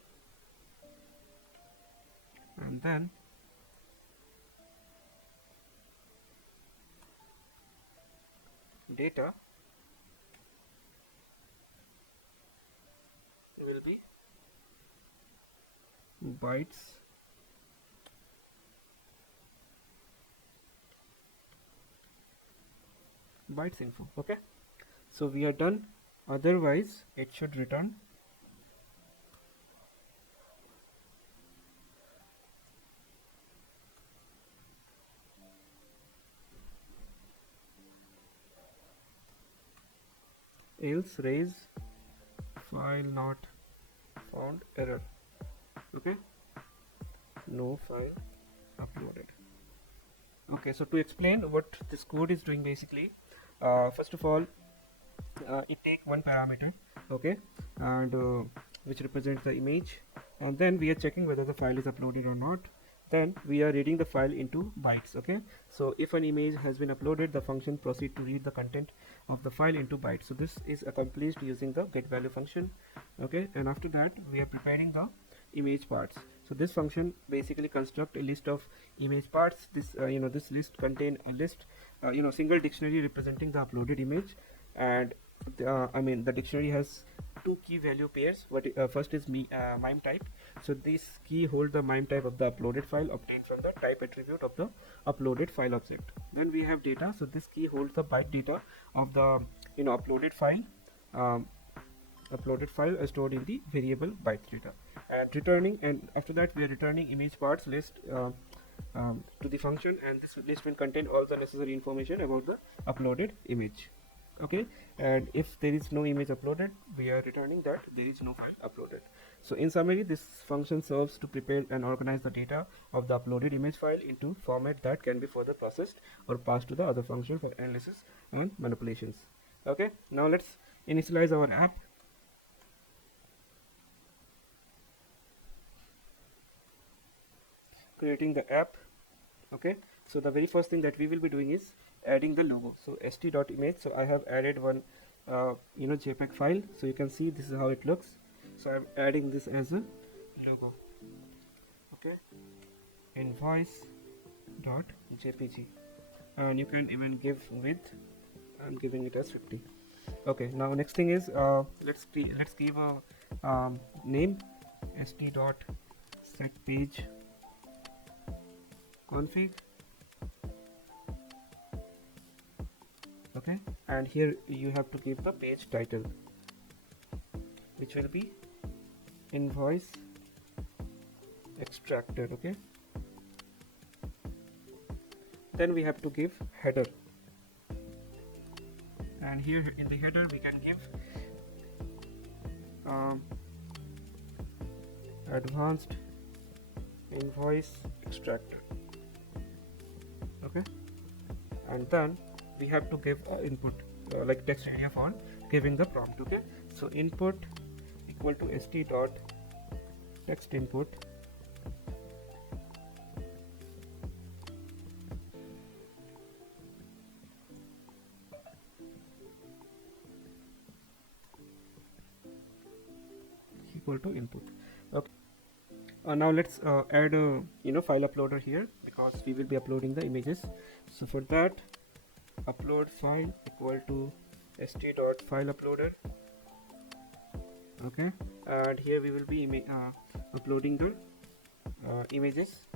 and then data will be bytes info. Okay, so we are done. Otherwise it should return else raise file not found error. Okay, no file uploaded. Okay, so to explain what this code is doing, basically first of all it take one parameter. Okay, and which represents the image, and then we are checking whether the file is uploaded or not. Then we are reading the file into bytes. Okay, so if an image has been uploaded, the function proceed to read the content of the file into bytes. So this is accomplished using the get value function. Okay, and after that we are preparing the image parts. So this function basically construct a list of image parts. This this list contain a list, single dictionary representing the uploaded image, and the dictionary has two key value pairs. First is mime type. So this key hold the mime type of the uploaded file obtained from the type attribute of the uploaded file object. Then we have data. So this key holds the byte data of the uploaded file. Uploaded file is stored in the variable bytes data, and returning, and after that we are returning image parts list to the function, and this list will contain all the necessary information about the uploaded image. Okay, and if there is no image uploaded, we are returning that there is no file uploaded. So in summary, this function serves to prepare and organize the data of the uploaded image file into format that can be further processed or passed to the other function for analysis and manipulations. Okay, now let's initialize our app. Creating the app. Okay, so the very first thing that we will be doing is adding the logo. So st.image. So I have added one JPEG file, so you can see this is how it looks. So I'm adding this as a logo. Okay, invoice.jpg, and you can even give width. I'm giving it as 50. Okay, now next thing is let's give a name, st.setPage config. Okay, and here you have to give the page title, which will be invoice extractor. Okay, then we have to give header, and here in the header we can give advanced invoice extractor. Okay, and then we have to give input like text area font, giving the prompt. Okay, so input equal to st dot text input equal to input. Okay, now let's add a file uploader here, because we will be uploading the images. So for that, upload file equal to st dot file uploader. Okay, and here we will be uploading the images.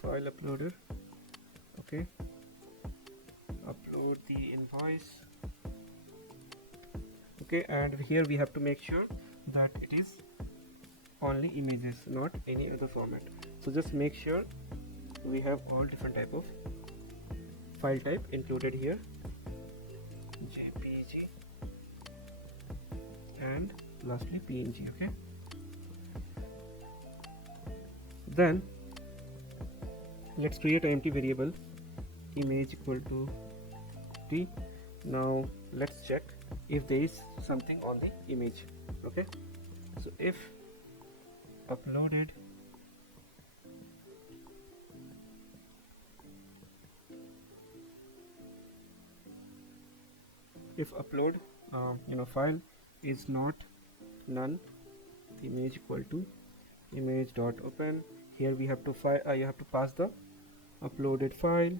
File uploader. Okay, upload the invoice. Okay, and here we have to make sure that it is only images, not any other format. So just make sure we have all different type of file type included here, JPG and lastly PNG. Okay, then let's create an empty variable, image equal to t. Now let's check if there is something on the image. Okay, so if uploaded file is not none, image equal to image dot open. Here we have to you have to pass the uploaded file.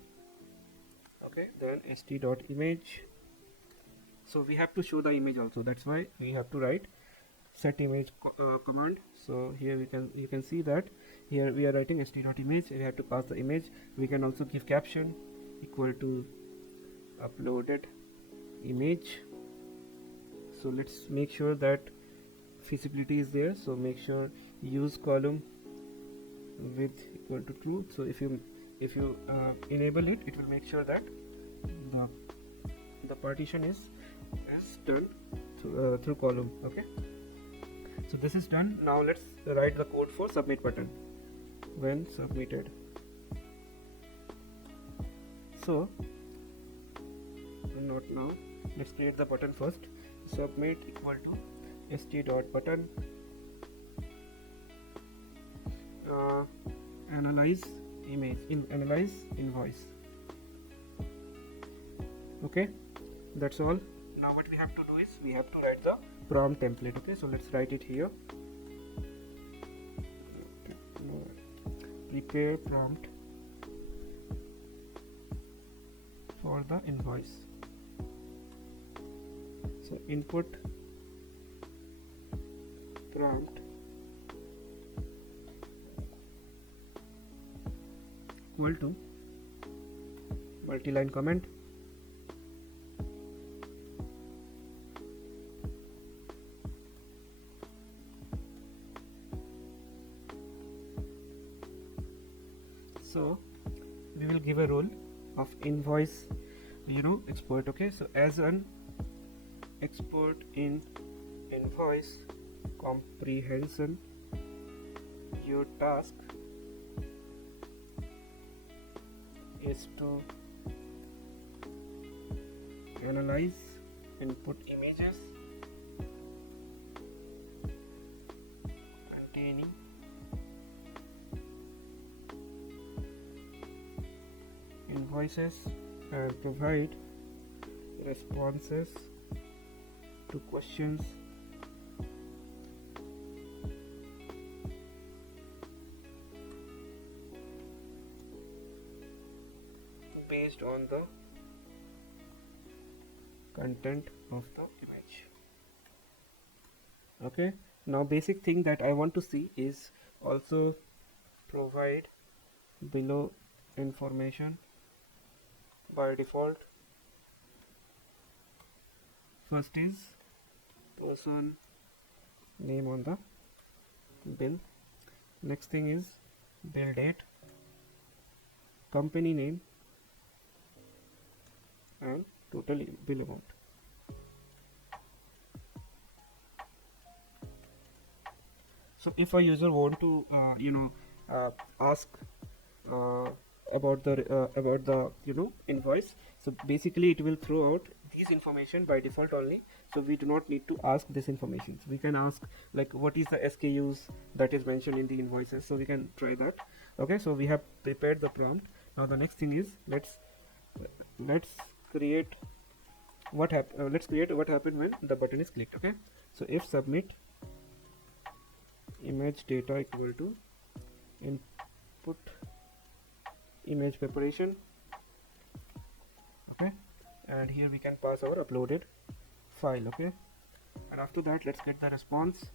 Okay, then st dot image. So we have to show the image also, that's why we have to write set image command. So here you can see that here we are writing st dot image, we have to pass the image. We can also give caption equal to uploaded image. So let's make sure that feasibility is there, so make sure use column width equal to true. So if you enable it, it will make sure that the partition is done through column. Okay, so this is done. Now let's write the code for submit button. When submitted, so not now, let's create the button first. Submit equal to st dot button analyze image analyze invoice. Okay, that's all. Now what we have to do is we have to write the prompt template. Okay, so let's write it here. Prepare prompt for the invoice. So input prompt equal to multi-line comment so we will give a role of invoice export. Okay, so as an export in invoice comprehension, your task is to analyze input images containing invoices and provide responses to questions based on the content of the image. Okay, now basic thing that I want to see is also provide below information by default. First is person name on the bill. Next thing is bill date, company name, and total bill amount. So if a user want to ask uh, about the invoice, so basically it will throw out these information by default only, so we do not need to ask this information. So we can ask like what is the SKUs that is mentioned in the invoices, so we can try that. Okay, so we have prepared the prompt. Now the next thing is let's create let's create what happened when the button is clicked. Okay, so if submit image data equal to input image preparation. Okay, and here we can pass our uploaded file. Okay, and after that let's get the response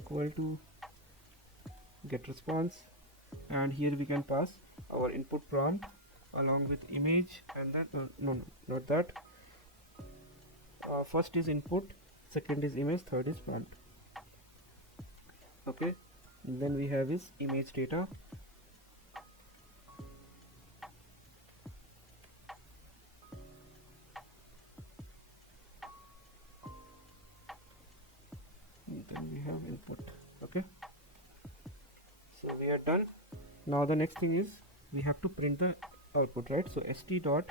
equal to get response, and here we can pass our input prompt along with image, and then no, not that. First is input, second is image, third is prompt. Okay, and then we have is image data, and then we have input. Okay, so we are done. Now the next thing is we have to print the output, right? So st dot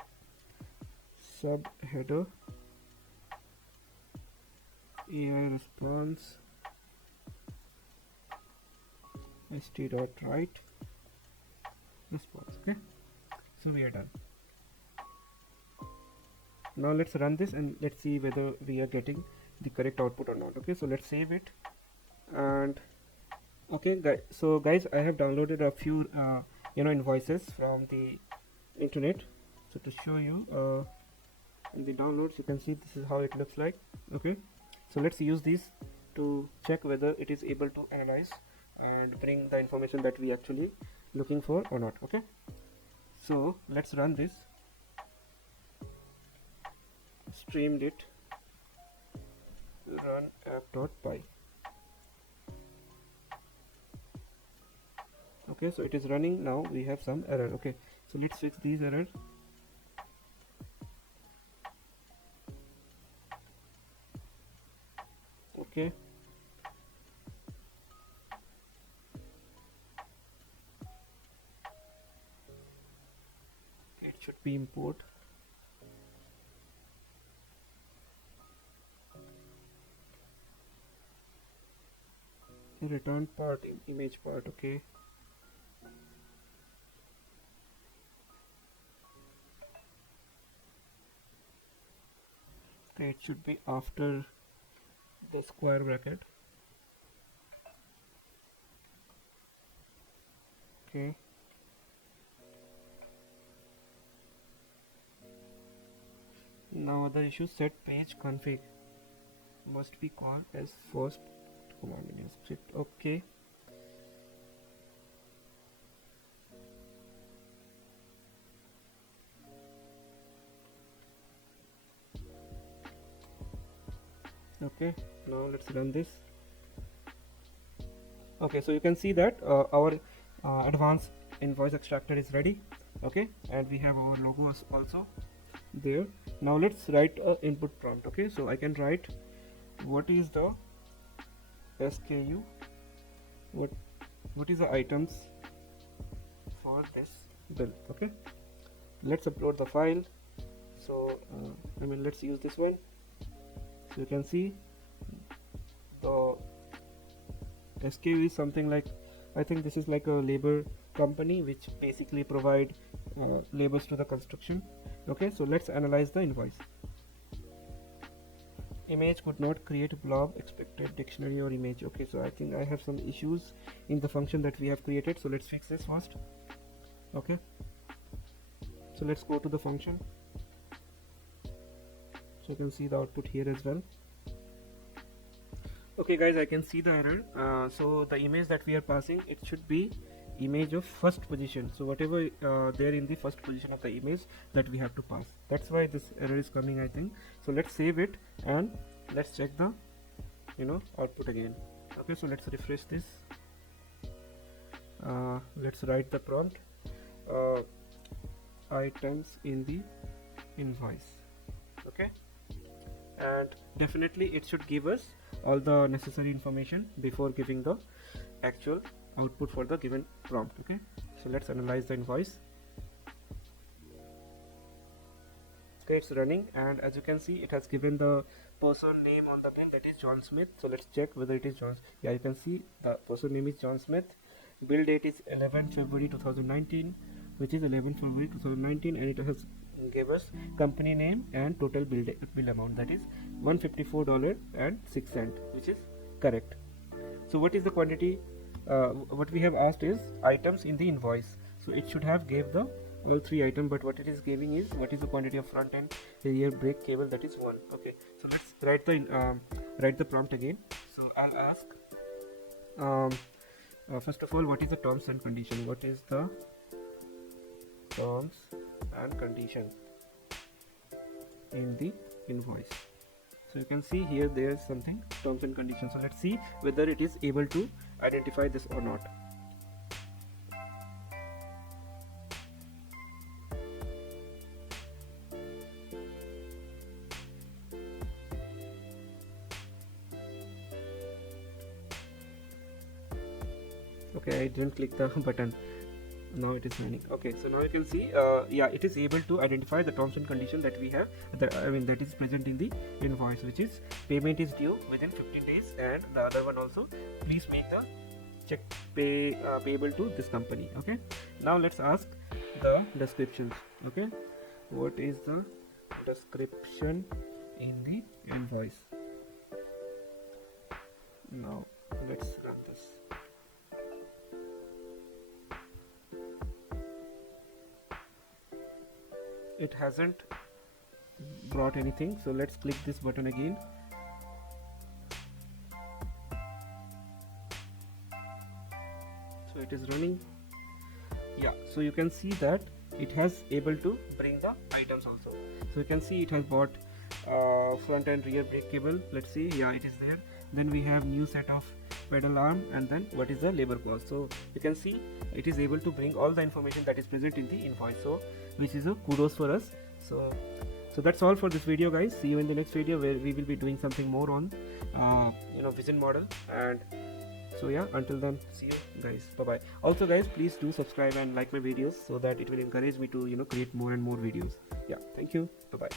subheader AI response st dot write response. Okay, so we are done. Now let's run this and let's see whether we are getting the correct output or not. Okay, so let's save it. And okay guys, so guys, I have downloaded a few invoices from the internet. So to show you in the downloads, you can see this is how it looks like. Okay, so let's use this to check whether it is able to analyze and bring the information that we actually looking for or not. Okay, so let's run this. Streamed it, run app.py. Okay, so it is running now. We have some error. Okay, so let's fix these errors. Okay, it should be import. Return part, image part. Okay, it should be after the square bracket. Okay, now other issue, set page config must be called as first command in script. Okay, okay, now let's run this. Okay, so you can see that our advanced invoice extractor is ready. Okay, and we have our logos also there. Now let's write a input prompt. Okay, so I can write what is the SKU, what is the items for this bill. Okay, let's upload the file. So let's use this one. So you can see the SKU is something like, I think this is like a labor company which basically provide labors to the construction. Okay, so let's analyze the invoice. Image could not create blob expected dictionary or image. Okay, so I think I have some issues in the function that we have created, so let's fix this first. Okay, so let's go to the function. So you can see the output here as well. Okay guys, I can see the error. So the image that we are passing, it should be image of first position, so whatever there in the first position of the image, that we have to pass. That's why this error is coming, I think. So let's save it and let's check the output again. Okay, so let's refresh this. Let's write the prompt, items in the invoice. Okay, and definitely it should give us all the necessary information before giving the actual output for the given prompt. Okay, so let's analyze the invoice. Okay, it's running, and as you can see, it has given the person name on the bill, that is John Smith. So let's check whether it is John. Yeah, you can see the person name is John Smith. Bill date is 11 February 2019, which is 11 February 2019, and it has gave us company name and total bill amount, that is $154.06, which is correct. So what is the quantity? What we have asked is items in the invoice, so it should have gave the all three items, but what it is giving is what is the quantity of front end rear brake cable, that is 1. Okay, so let's write the prompt again. So I'll ask first of all, what is the terms and condition? What is the terms and condition in the invoice? So you can see here there is something, terms and conditions. So let's see whether it is able to identify this or not. Okay, I didn't click the button. Now it is running. Okay, so now you can see yeah, it is able to identify the terms and condition that we have, that is present in the invoice, which is payment is due within 15 days, and the other one also, please make the check payable to this company. Okay, now let's ask the descriptions. Okay, what is the description in the invoice? Now let's run this. It hasn't brought anything, so let's click this button again. So it is running. Yeah, so you can see that it has able to bring the items also. So you can see it has bought front and rear brake cable. Let's see. Yeah, it is there. Then we have new set of pedal arm, and then what is the labor cost. So you can see it is able to bring all the information that is present in the invoice, so which is a kudos for us. So that's all for this video, guys. See you in the next video, where we will be doing something more on vision model. And so yeah, until then, see you guys. Bye bye. Also guys, please do subscribe and like my videos, so that it will encourage me to create more and more videos. Yeah, thank you. Bye bye.